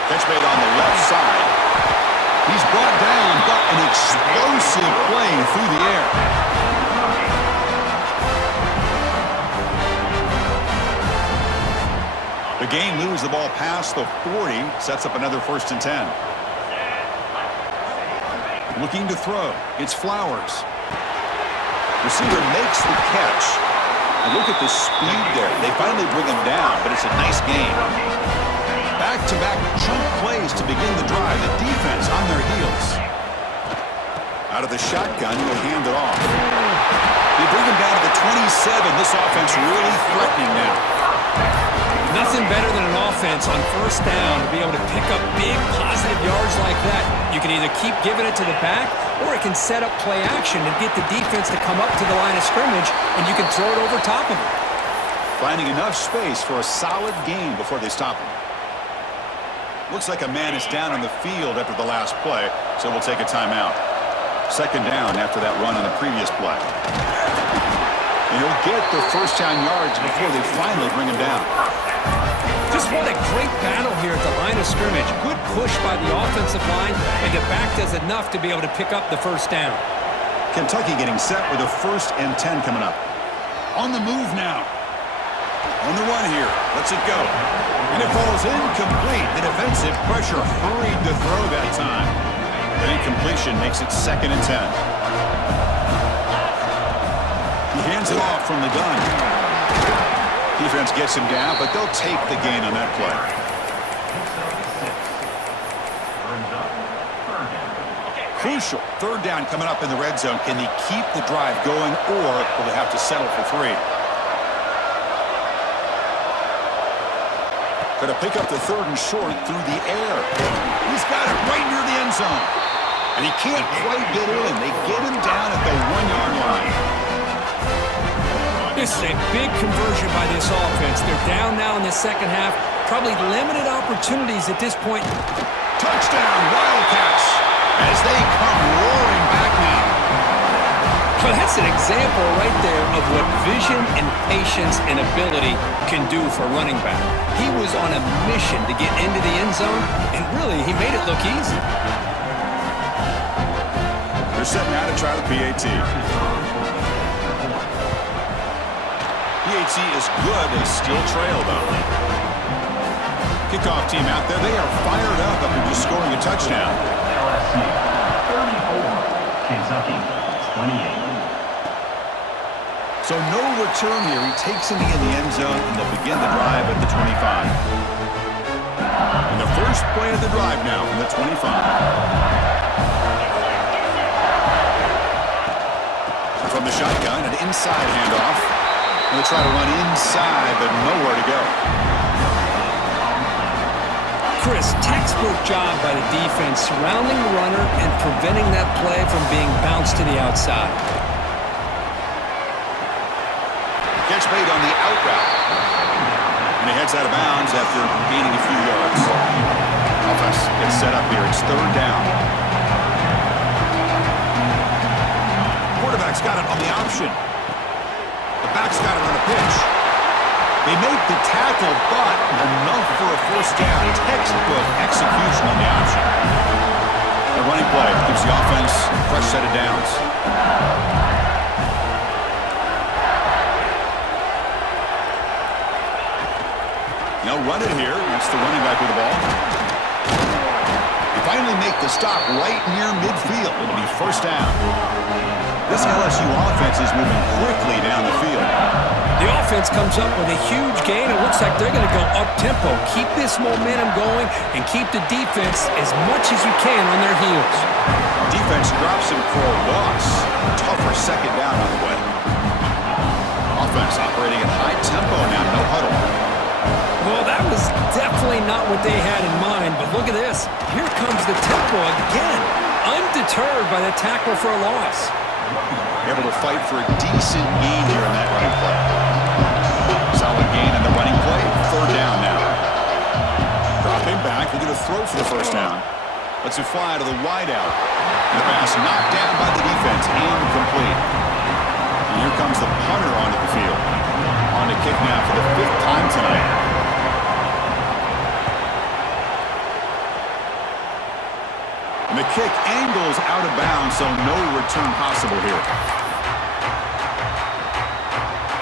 Catch made on the left side. He's brought down, but an explosive play through the air. The game moves the ball past the 40, sets up another 1st and 10. Looking to throw. It's Flowers. Receiver makes the catch. And look at the speed there. They finally bring him down, but it's a nice game. Back-to-back chunk plays to begin the drive. The defense on their heels. Out of the shotgun, he'll hand it off. They bring him down to the 27. This offense really threatening now. Nothing better than an offense on first down to be able to pick up big positive yards like that. You can either keep giving it to the back, or it can set up play action and get the defense to come up to the line of scrimmage, and you can throw it over top of it. Finding enough space for a solid game before they stop him. Looks like a man is down on the field after the last play, so we'll take a timeout. 2nd down after that run on the previous play. And he'll get the first down yards before they finally bring him down. Just what a great battle here at the line of scrimmage. Good push by the offensive line, and the back does enough to be able to pick up the first down. Kentucky getting set with a 1st and 10 coming up. On the move now. On the run here. Let's it go. And it falls incomplete. The defensive pressure hurried to throw that time. The incompletion makes it 2nd and 10. He hands it off from the gun. Defense gets him down, but they'll take the gain on that play. Crucial 3rd down coming up in the red zone. Can they keep the drive going, or will they have to settle for 3? Going to pick up the 3rd and short through the air. He's got it right near the end zone. And he can't quite get in. They get him down at the 1-yard line. This is a big conversion by this offense. They're down now in the second half. Probably limited opportunities at this point. Touchdown, Wildcats, as they come roaring back now. Well, that's an example right there of what vision and patience and ability can do for a running back. He was on a mission to get into the end zone, and really, he made it look easy. They're setting out to try the PAT. PAT is good. They still trail, though. Kickoff team out there. They are fired up after just scoring a touchdown. LSU 34, Kentucky 28. So no return here. He takes him in the end zone, and they'll begin the drive at the 25. And the first play of the drive now from the 25. From the shotgun, an inside handoff. And they try to run inside, but nowhere to go. Chris, textbook job by the defense surrounding the runner and preventing that play from being bounced to the outside. Catch made on the out route. And he heads out of bounds after gaining a few yards. Offense gets set up here. It's 3rd down. Quarterback's got it on the option. The back's got it on a pitch. They make the tackle, but enough for a 1st down. Textbook execution on the option. The running play gives the offense a fresh set of downs. They'll run it here. That's the running back with the ball. They finally make the stop right near midfield. It'll be 1st down. This LSU offense is moving quickly down the field. The offense comes up with a huge gain. It looks like they're going to go up-tempo. Keep this momentum going and keep the defense as much as you can on their heels. Defense drops him for a loss. Tougher 2nd down on the way. Offense operating at high tempo now. No huddle. Well, that was definitely not what they had in mind, but look at this. Here comes the tempo again. Undeterred by the tackle for a loss. Able to fight for a decent gain here in that running play. Solid gain in the running play. 3rd down now. Dropping back. They're going to throw for the 1st down. Lets it fly to the wideout. And the pass knocked down by the defense. Incomplete. And here comes the punter onto the field. On to kick now for the 5th time tonight. And the kick angles out of bounds, so no return possible here.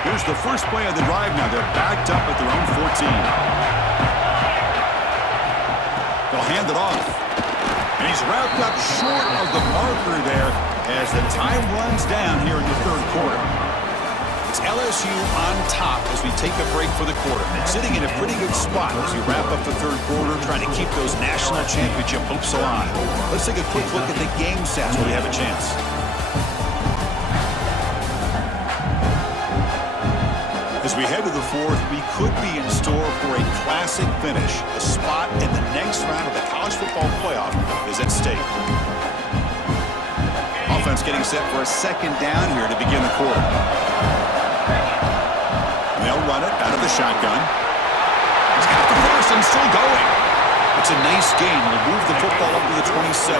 Here's the first play of the drive now. They're backed up at their own 14. They'll hand it off. And he's wrapped up short of the marker there as the time runs down here in the 3rd quarter. It's LSU on top as we take a break for the quarter. Sitting in a pretty good spot as we wrap up the 3rd quarter, trying to keep those national championship hopes alive. Let's take a quick look at the game stats where we have a chance. As we head to the 4th, we could be in store for a classic finish. A spot in the next round of the college football playoff is at stake. Offense getting set for a 2nd down here to begin the quarter. They'll run it out of the shotgun. He's got the first and still going. It's a nice gain. Will move the football up to the 27.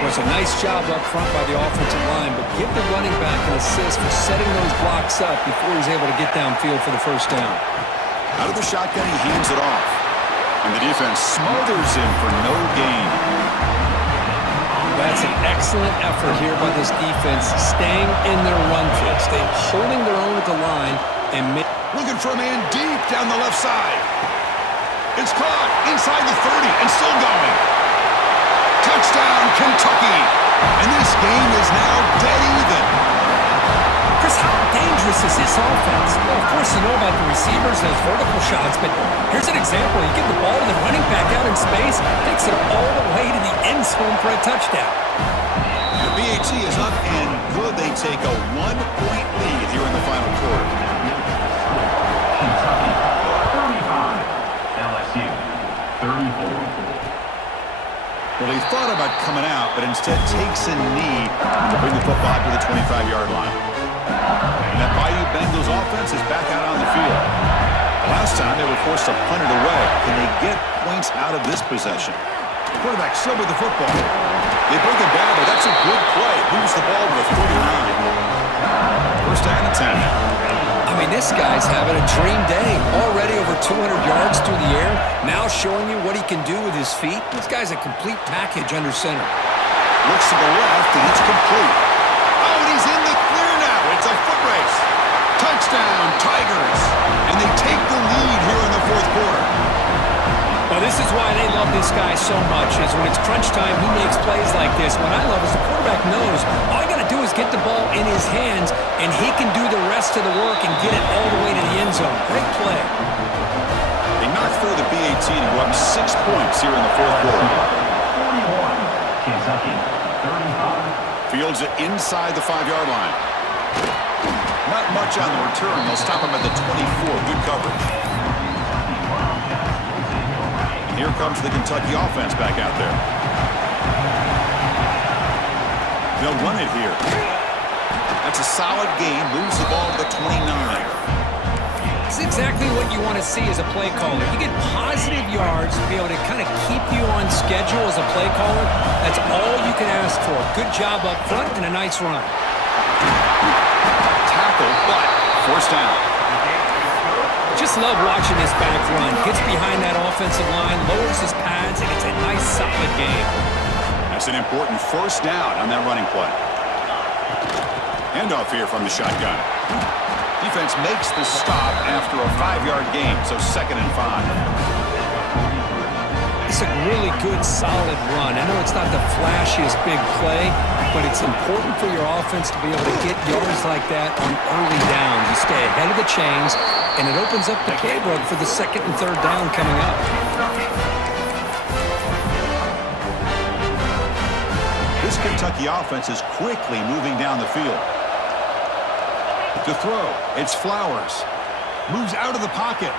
It was a nice job up front by the offensive line, but give the running back an assist for setting those blocks up before he's able to get downfield for the 1st down. Out of the shotgun, he hands it off. And the defense smothers him for no gain. That's an excellent effort here by this defense, staying in their run fits. They're holding their own at the line and Looking for a man deep down the left side. It's caught inside the 30 and still going. Touchdown, Kentucky. And this game is now dead even. Chris, how dangerous is this offense? Well, of course, you know about the receivers, those vertical shots, but here's an example. You give the ball to the running back out in space, takes it all the way to the end zone for a touchdown. The BAT is up, and could they take a 1-point lead here in the final quarter? Kentucky 35, LSU 34. Well, he thought about coming out, but instead takes a knee to bring the football to the 25-yard line. And that Bayou Bengals offense is back out on the field. Last time they were forced to punt it away. Can they get points out of this possession? The quarterback still with the football. They break it down, but that's a good play. Moves the ball to the 49. First down and 10. I mean, this guy's having a dream day. Already over 200 yards through the air. Now showing you what he can do with his feet. This guy's a complete package under center. Looks to the left, and it's complete. Oh, and he's in the clear now. It's a foot race. Touchdown, Tigers. And they take the lead here in the fourth quarter. Well, this is why they love this guy so much, is when it's crunch time, he makes plays like this. What I love is the quarterback knows all you got to do is get the ball in his hands, and he can do the rest of the work and get it all the way to the end zone. Great play. They knocked through the BAT to go up 6 points here in the fourth quarter. 41, Kentucky 35. Fields it inside the 5-yard line. Not much on the return. They'll stop him at the 24. Good coverage. And here comes the Kentucky offense back out there. They'll run it here. That's a solid game. Moves the ball to the 29. It's exactly what you want to see as a play caller. You get positive yards to be able to kind of keep you on schedule as a play caller. That's all you can ask for. Good job up front and a nice run. Tackle, but forced down. Just love watching this back run. Gets behind that offensive line, lowers his pads, and it's a nice, solid game. That's an important first down on that running play. Handoff here from the shotgun. Defense makes the stop after a 5-yard gain, so 2nd and 5. It's a really good, solid run. I know it's not the flashiest big play, but it's important for your offense to be able to get yards like that on early downs. You stay ahead of the chains, and it opens up the playbook for the 2nd and 3rd down coming up. This Kentucky offense is quickly moving down the field. To throw, it's Flowers. Moves out of the pocket.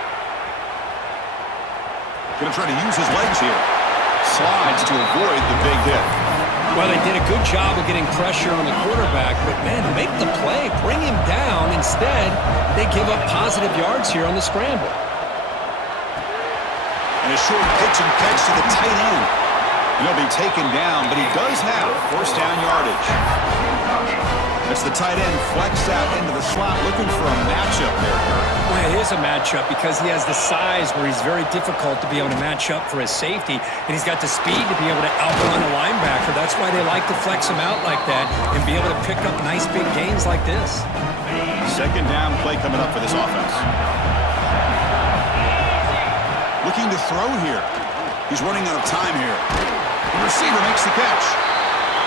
Going to try to use his legs here. Slides to avoid the big hit. Well, they did a good job of getting pressure on the quarterback, but, man, make the play. Bring him down. Instead, they give up positive yards here on the scramble. And a short pitch and catch to the tight end. He'll be taken down, but he does have first down yardage. As the tight end flex out into the slot, looking for a matchup there, Kurt. Well, it is a matchup because he has the size where he's very difficult to be able to match up for his safety, and he's got the speed to be able to outrun a linebacker. That's why they like to flex him out like that and be able to pick up nice big gains like this. 2nd down play coming up for this offense. Looking to throw here. He's running out of time here. The receiver makes the catch.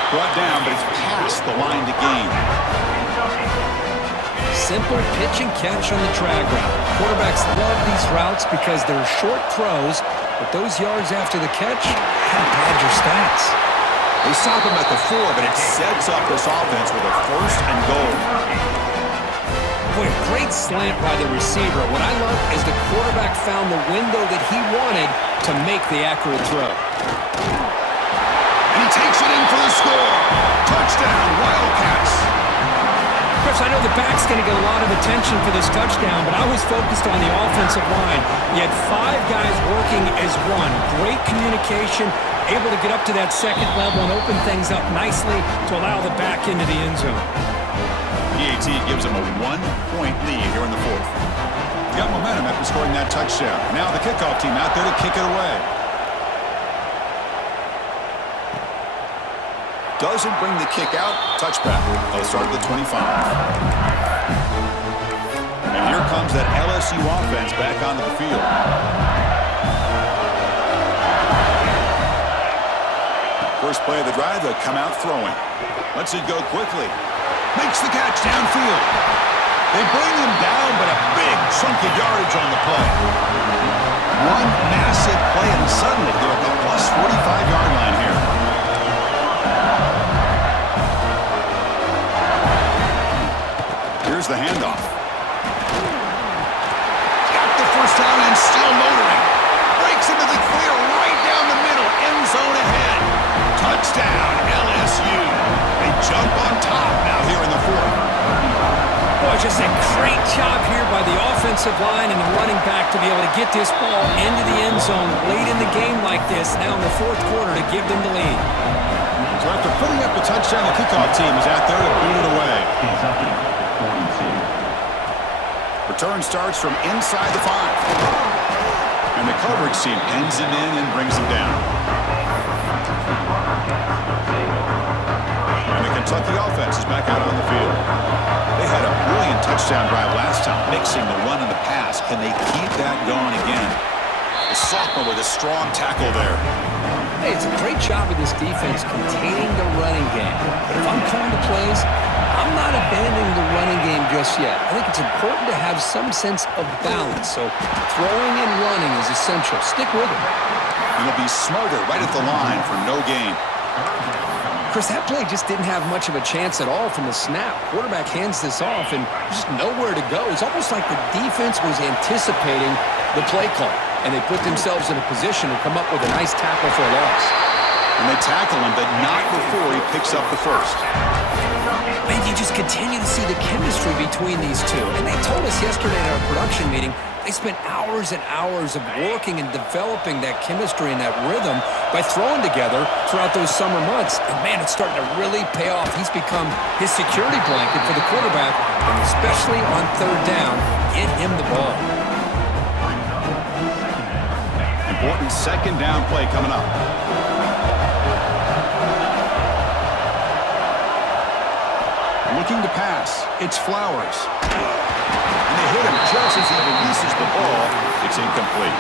Brought down, but it's past the line to gain. Simple pitch and catch on the drag route. Quarterbacks love these routes because they're short throws, but those yards after the catch kind of pad your stats. They stop him at the 4, but it sets up this offense with a 1st and goal. Boy, a great slant by the receiver. What I love is the quarterback found the window that he wanted to make the accurate throw. And he takes it in for the score. Touchdown, Wildcats. Chris, I know the back's going to get a lot of attention for this touchdown, but I was focused on the offensive line. You had 5 guys working as one. Great communication, able to get up to that 2nd level and open things up nicely to allow the back into the end zone. BAT gives them a 1-point lead here in the 4th. Got momentum after scoring that touchdown. Now the kickoff team out there to kick it away. Doesn't bring the kick out. Touchback. They'll start at the 25. And here comes that LSU offense back onto the field. First play of the drive, they'll come out throwing. Lets it go quickly. Makes the catch downfield. They bring him down, but a big chunk of yardage on the play. One massive play, and suddenly they're at the plus 45-yard line here. Here's the handoff. Got the first down and still motoring. Breaks into the clear right down the middle. End zone ahead. Touchdown, LSU. They jump on top now here in the fourth. Boy, just a great job here by the offensive line and the running back to be able to get this ball into the end zone late in the game like this, now in the fourth quarter, to give them the lead. So after putting up the touchdown, the kickoff team is out there to boot it away. Kentucky, 42. Return starts from inside the 5. And the coverage team pins him in and brings him down. And the Kentucky offense is back out on the field. They had a brilliant touchdown drive last time, mixing the run and the pass. Can they keep that going again? The sophomore with a strong tackle there. Hey, it's a great job of this defense containing the running game. But if I'm calling the plays, I'm not abandoning the running game just yet. I think it's important to have some sense of balance. So throwing and running is essential. Stick with it. And they'll be smarter right at the line for no gain. Chris, that play just didn't have much of a chance at all from the snap. Quarterback hands this off, and just nowhere to go. It's almost like the defense was anticipating the play call, and they put themselves in a position to come up with a nice tackle for a loss. And they tackle him, but not before he picks up the first. Man, you just continue to see the chemistry between these two. And they told us yesterday at our production meeting, they spent hours and hours of working and developing that chemistry and that rhythm by throwing together throughout those summer months. And, man, it's starting to really pay off. He's become his security blanket for the quarterback, and especially on third down, get him the ball. Important second down play coming up. Looking to pass. It's Flowers. And they hit him just as he releases the ball. It's incomplete.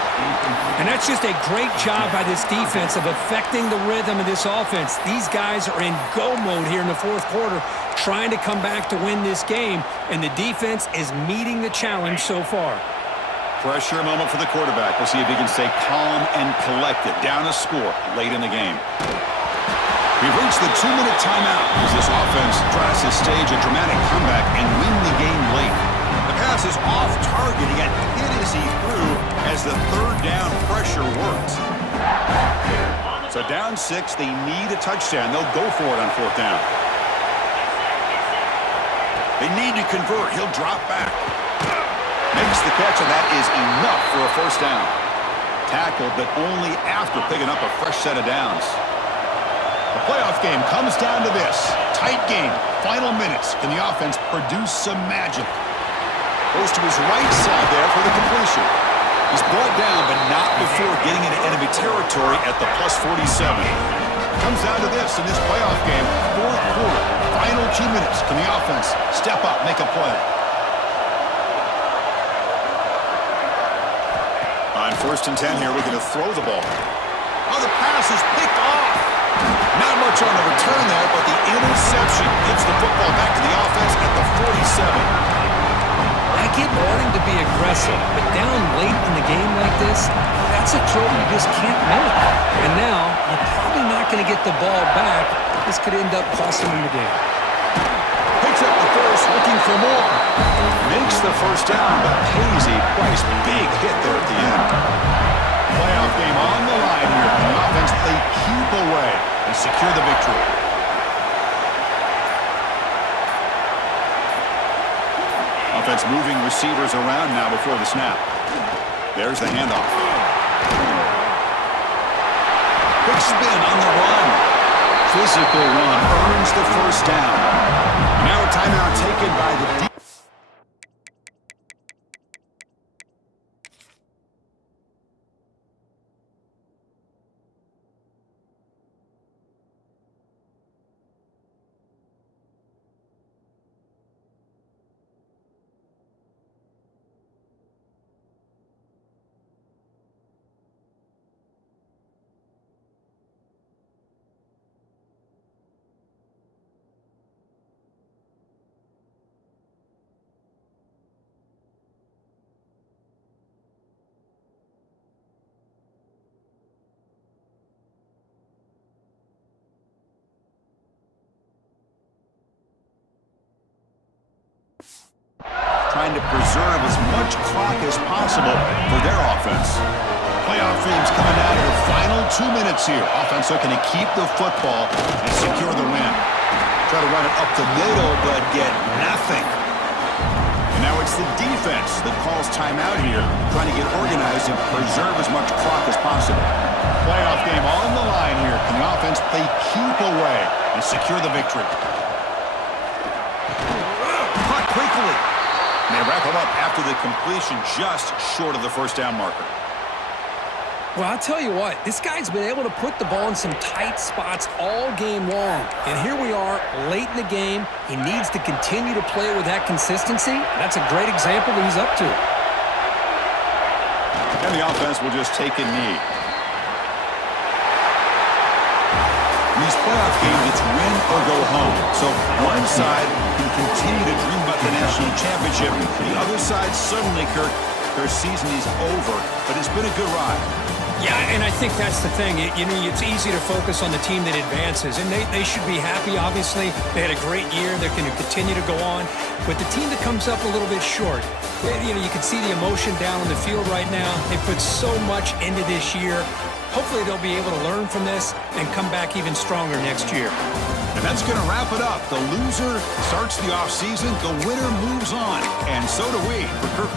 And that's just a great job by this defense of affecting the rhythm of this offense. These guys are in go mode here in the fourth quarter, trying to come back to win this game, and the defense is meeting the challenge so far. Pressure moment for the quarterback. We'll see if he can stay calm and collected. Down a score late in the game. We've reached the 2-minute timeout as this offense tries to stage a dramatic comeback and win the game late. The pass is off target. He got hit as he threw as the third down pressure works. So down 6, they need a touchdown. They'll go for it on fourth down. They need to convert. He'll drop back. Makes the catch, and that is enough for a first down. Tackled, but only after picking up a fresh set of downs. The playoff game comes down to this. Tight game. Final minutes. Can the offense produce some magic? Goes to his right side there for the completion. He's brought down, but not before getting into enemy territory at the plus 47. Comes down to this in this playoff game. Fourth quarter. Final 2 minutes. Can the offense step up, make a play? On 1st and 10 here, we're going to throw the ball. Oh, the pass is picked off. Not much on the return there, but the interception gets the football back to the offense at the 47. I get wanting to be aggressive, but down late in the game like this, that's a throw you just can't make. And now, you're probably not going to get the ball back. This could end up costing him the game. Picks up the first, looking for more. Makes the first down, but pays a price. Big hit there at the end. Playoff game on the line here. The offense, they keep away and secure the victory. Offense moving receivers around now before the snap. There's the handoff. Big spin on the run. Physical run earns the first down. Now a timeout taken by the defense. trying to preserve as much clock as possible for their offense. Playoff themes coming down to the final 2 minutes here. Offense looking to keep the football and secure the win. Try to run it up the middle, but get nothing. And now it's the defense that calls timeout here, trying to get organized and preserve as much clock as possible. Playoff game on the line here. Can the offense play keep away and secure the victory? Caught quickly. And they wrap him up after the completion, just short of the first down marker. Well, I'll tell you what, this guy's been able to put the ball in some tight spots all game long. And here we are, late in the game. He needs to continue to play with that consistency. That's a great example that he's up to. And the offense will just take a knee. In these playoff games, it's win or go home. So one side can continue to dream about the national championship. The other side suddenly, Kirk, their season is over. But it's been a good ride. Yeah, and I think that's the thing. It's easy to focus on the team that advances, and they should be happy, obviously. They had a great year. They're going to continue to go on. But the team that comes up a little bit short, you can see the emotion down on the field right now. They put so much into this year. Hopefully they'll be able to learn from this and come back even stronger next year. And that's going to wrap it up. The loser starts the offseason. The winner moves on. And so do we. For Kirk.